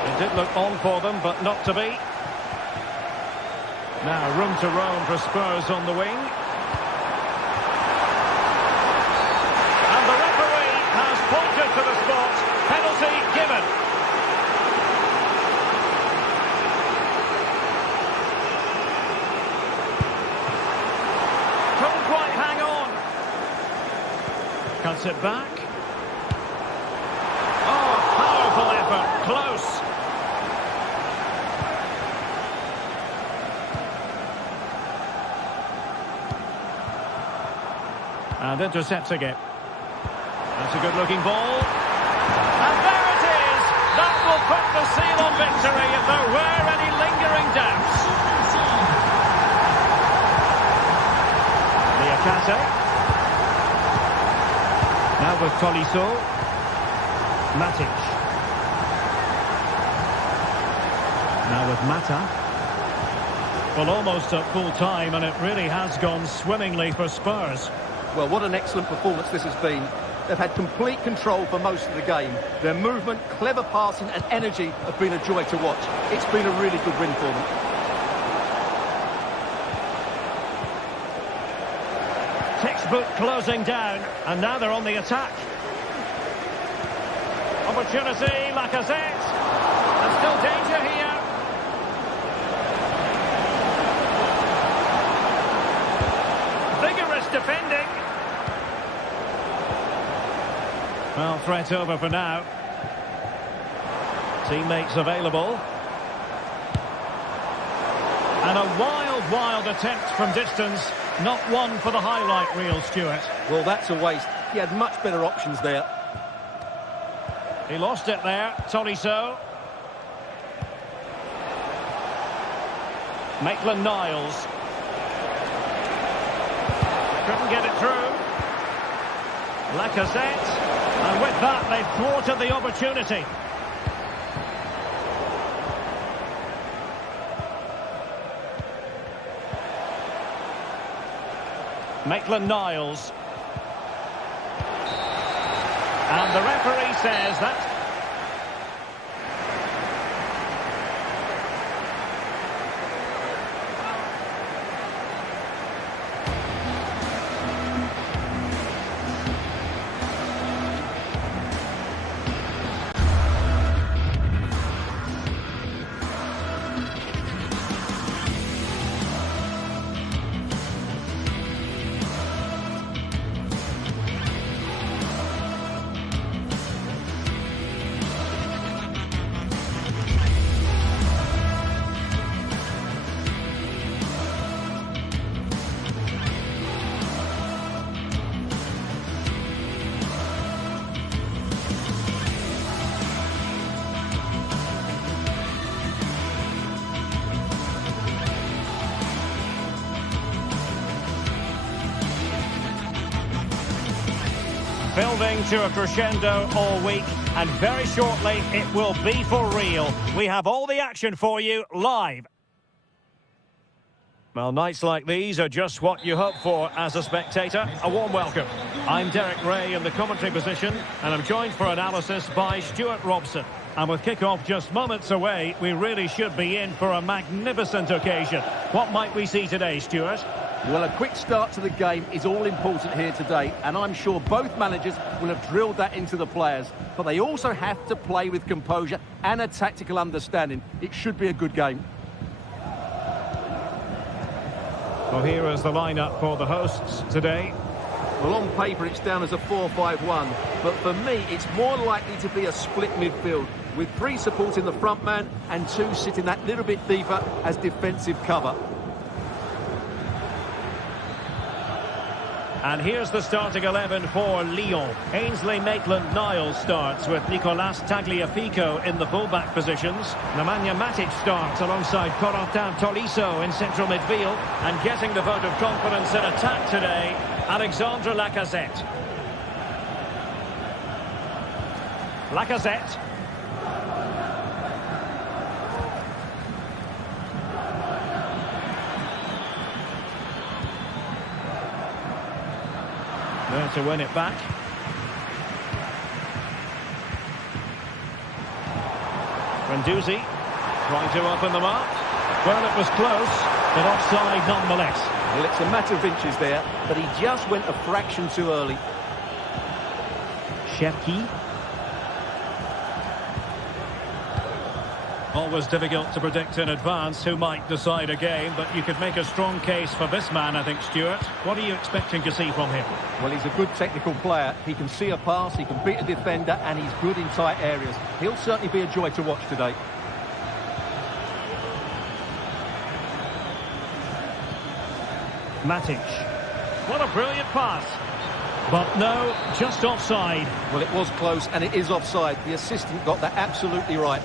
It did look on for them, but not to be. Now, room to roam for Spurs on the wing. And the referee has pointed to the spot. Penalty given. Couldn't quite hang on. Cuts it back. Oh, powerful effort. Close. And intercepting it. That's a good-looking ball. And there it is! That will put the seal on victory if there were any lingering doubts. Liakate. Now with Tolisso. Matic. Now with Mata. Well, almost at full time, and it really has gone swimmingly for Spurs. Well, what an excellent performance this has been. They've had complete control for most of the game. Their movement, clever passing and energy have been a joy to watch. It's been a really good win for them. Textbook closing down, and now they're on the attack. Opportunity, Lacazette. There's still danger here. Vigorous defending. Well, threat over for now. Teammates available. And a wild attempt from distance. Not one for the highlight reel, Stuart. Well, that's a waste. He had much better options there. He lost it there, Tolisso. Maitland-Niles. Couldn't get it through. Lacazette. And with that, they've thwarted the opportunity. Maitland-Niles. And the referee says that... Building to a crescendo all week, and very shortly it will be for real. We have all the action for you live. Well, nights like these are just what you hope for as a spectator. A warm welcome. I'm Derek Ray in the commentary position, and I'm joined for analysis by Stuart Robson. And with kick-off just moments away, we really should be in for a magnificent occasion. What might we see today, Stuart? Well, a quick start to the game is all important here today, and I'm sure both managers will have drilled that into the players. But they also have to play with composure and a tactical understanding. It should be a good game. Well, here is the lineup for the hosts today. Well, on paper, it's down as a 4-5-1. But for me, it's more likely to be a split midfield, with 3 supporting the front man and 2 sitting that little bit deeper as defensive cover. And here's the starting 11 for Lyon. Ainsley Maitland-Niles starts with Nicolas Tagliafico in the full-back positions. Nemanja Matic starts alongside Corentin Tolisso in central midfield. And getting the vote of confidence in attack today, Alexandre Lacazette. Lacazette. There to win it back. Guendouzi trying to open them up. Well, it was close, but offside nonetheless. Well, it's a matter of inches there, but he just went a fraction too early. Cherki. Always difficult to predict in advance who might decide a game, but you could make a strong case for this man, I think, Stuart. What are you expecting to see from him? Well, he's a good technical player. He can see a pass, he can beat a defender, and he's good in tight areas. He'll certainly be a joy to watch today. Matic. What a brilliant pass. But no, just offside. Well, it was close, and it is offside. The assistant got that absolutely right.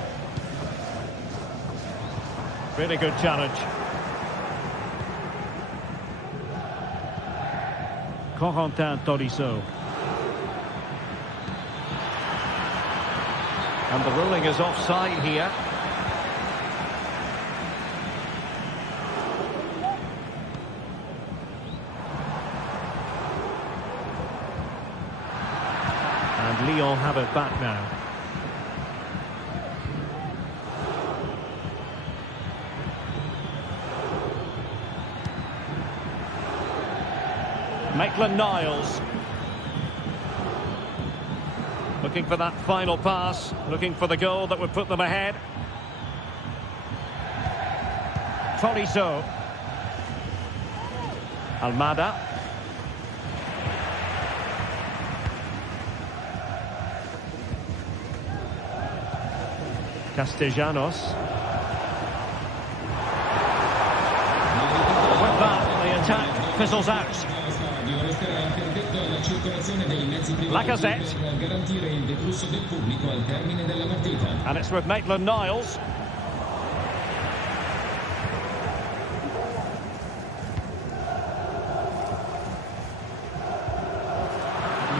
Really good challenge. Corentin Tolisso. And the ruling is offside here. And Lyon have it back now. Maitland-Niles. Looking for that final pass. Looking for the goal that would put them ahead. Tolisso. Almada. Castellanos. With that, the attack fizzles out. Lacazette. And it's with Maitland-Niles.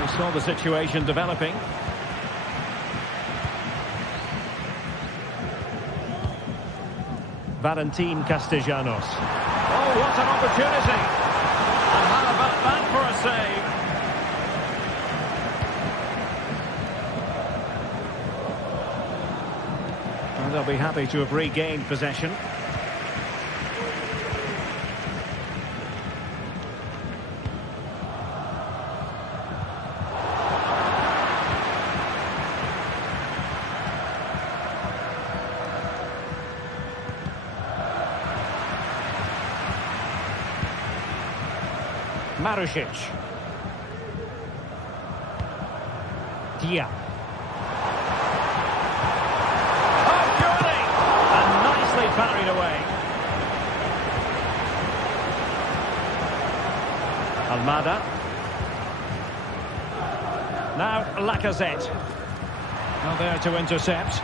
We saw the situation developing. Valentin Castellanos. Oh, what an opportunity! And how about that for a save? And they'll be happy to have regained possession. Marusic. Dia. Oh, surely! And nicely parried away. Almada. Now Lacazette. Now there to intercept.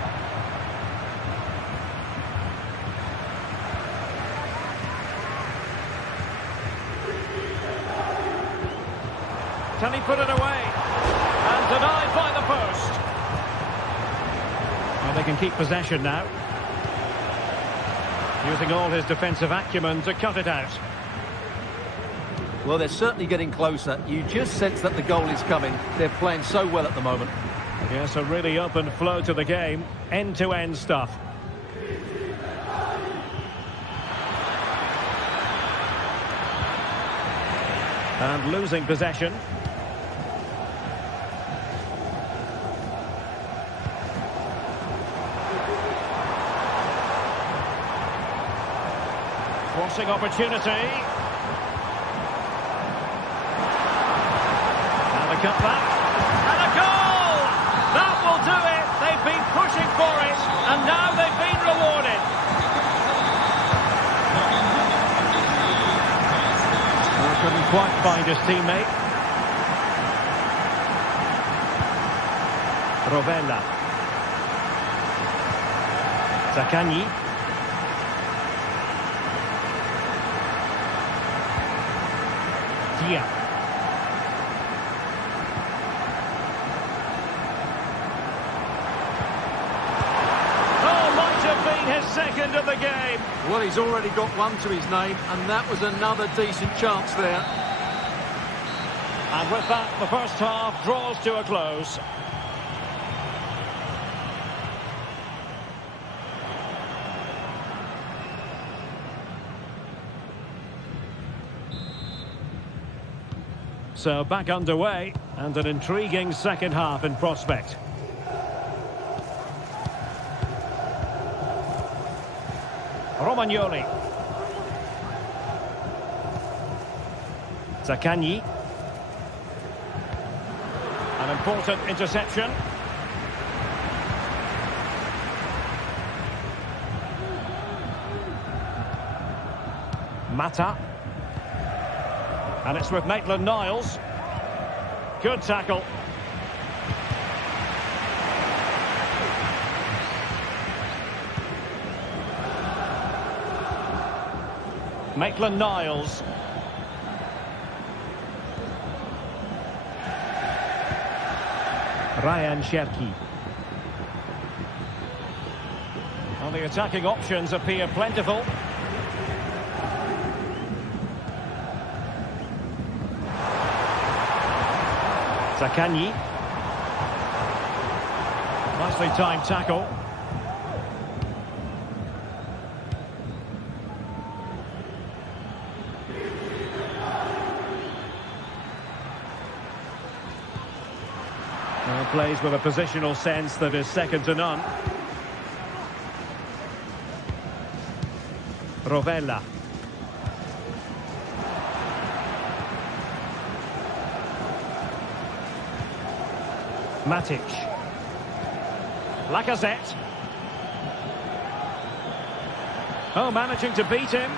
Can he put it away? And denied by the post. Well, they can keep possession now. Using all his defensive acumen to cut it out. Well, they're certainly getting closer. You just sense that the goal is coming. They're playing so well at the moment. Yes, a really open flow to the game. End-to-end stuff. And losing possession. Crossing opportunity. And a cutback. And a goal! That will do it. They've been pushing for it, and now they've been rewarded. Well, couldn't quite find his teammate. Rovella. Zaccagni. Dia. Oh, might have been his second of the game. Well, he's already got one to his name, and that was another decent chance there. And with that, the first half draws to a close. So back underway, and an intriguing second half in prospect. Romagnoli. Zaccagni. An important interception. Mata. And it's with Maitland-Niles. Good tackle. Maitland-Niles. Ryan Cherki. Well, the attacking options appear plentiful. Zaccagni. Nicely timed tackle. Well, plays with a positional sense that is second to none. Rovella. Matic. Lacazette. Oh, managing to beat him.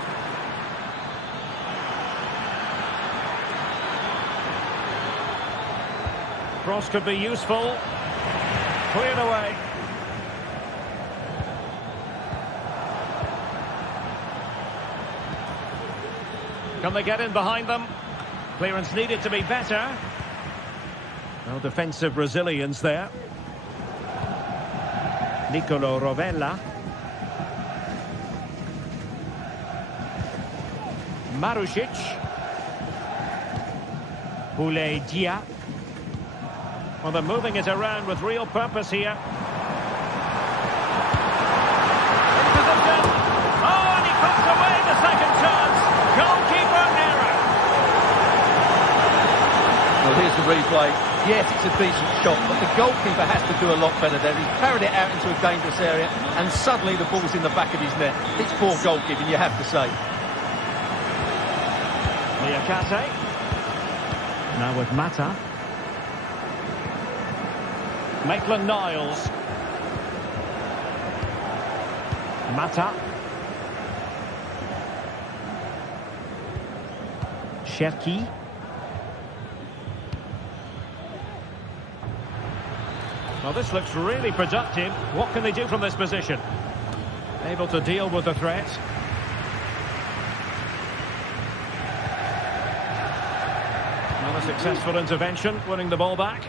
Cross could be useful. Cleared away. Can they get in behind them? Clearance needed to be better. No defensive resilience there. Nicolo Rovella. Marusic. Boulaye Dia. Well, they're moving it around with real purpose here. In position. Oh, and he puts away the second chance. Goalkeeper error. Well, here's the replay. Yes, it's a decent shot, but the goalkeeper has to do a lot better there. He's carried it out into a dangerous area, and suddenly the ball's in the back of his net. It's poor goalkeeping, you have to say. Niakate. Now with Mata. Maitland-Niles. Mata. Cherki. Well, this looks really productive. What can they do from this position? Able to deal with the threat. Well, a successful intervention, winning the ball back.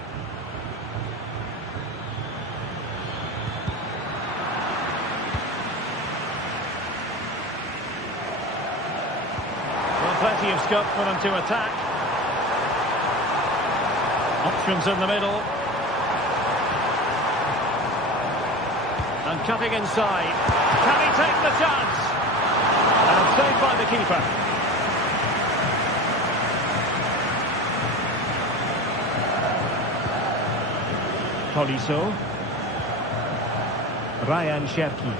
Well, plenty of scope for them to attack. Options in the middle. And cutting inside. Can he take the chance? And saved by the keeper. Tolisso. Ryan Cherki.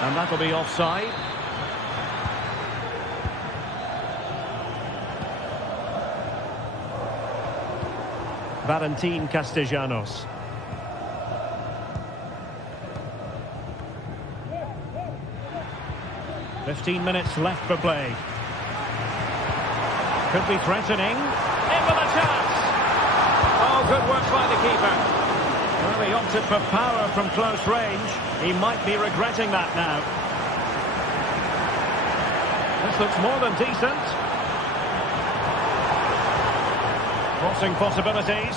And that'll be offside. Valentin Castellanos. "15 minutes left for play. Could be threatening. In with a chance. Oh, good work by the keeper. Well, he opted for power from close range. He might be regretting that now. This looks more than decent. Crossing possibilities.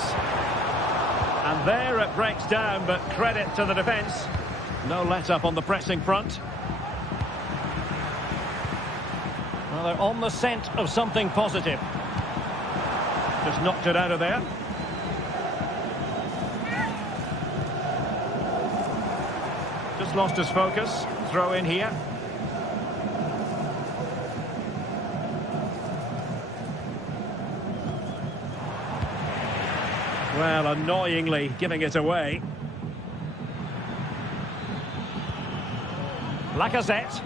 And there it breaks down, but credit to the defence. No let-up on the pressing front. Well, they're on the scent of something positive. Just knocked it out of there. Just lost his focus. Throw in here. Well, annoyingly giving it away. Lacazette.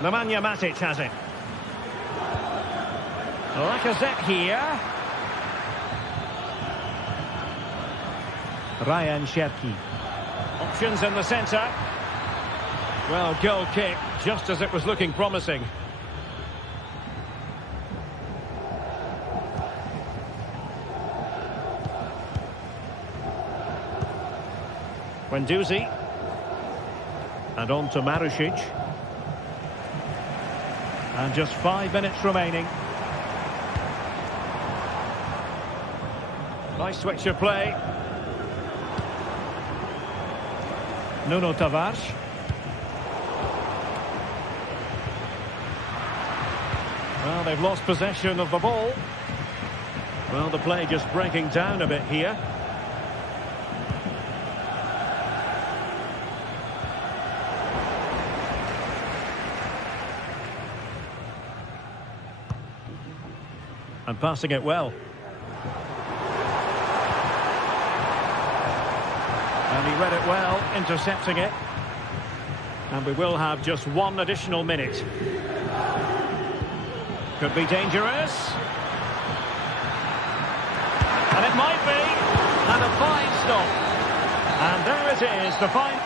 Nemanja Matic has it. Lacazette here. Ryan Cherki. Options in the centre. Well, goal kick, just as it was looking promising. Guendouzi. And on to Marušić. And just 5 minutes remaining. Nice switch of play. Nuno Tavares. Well, they've lost possession of the ball. Well, the play just breaking down a bit here. And passing it well. And he read it well, intercepting it. And we will have just one additional minute. Could be dangerous. And it might be. And a fine stop. And there it is, the fine...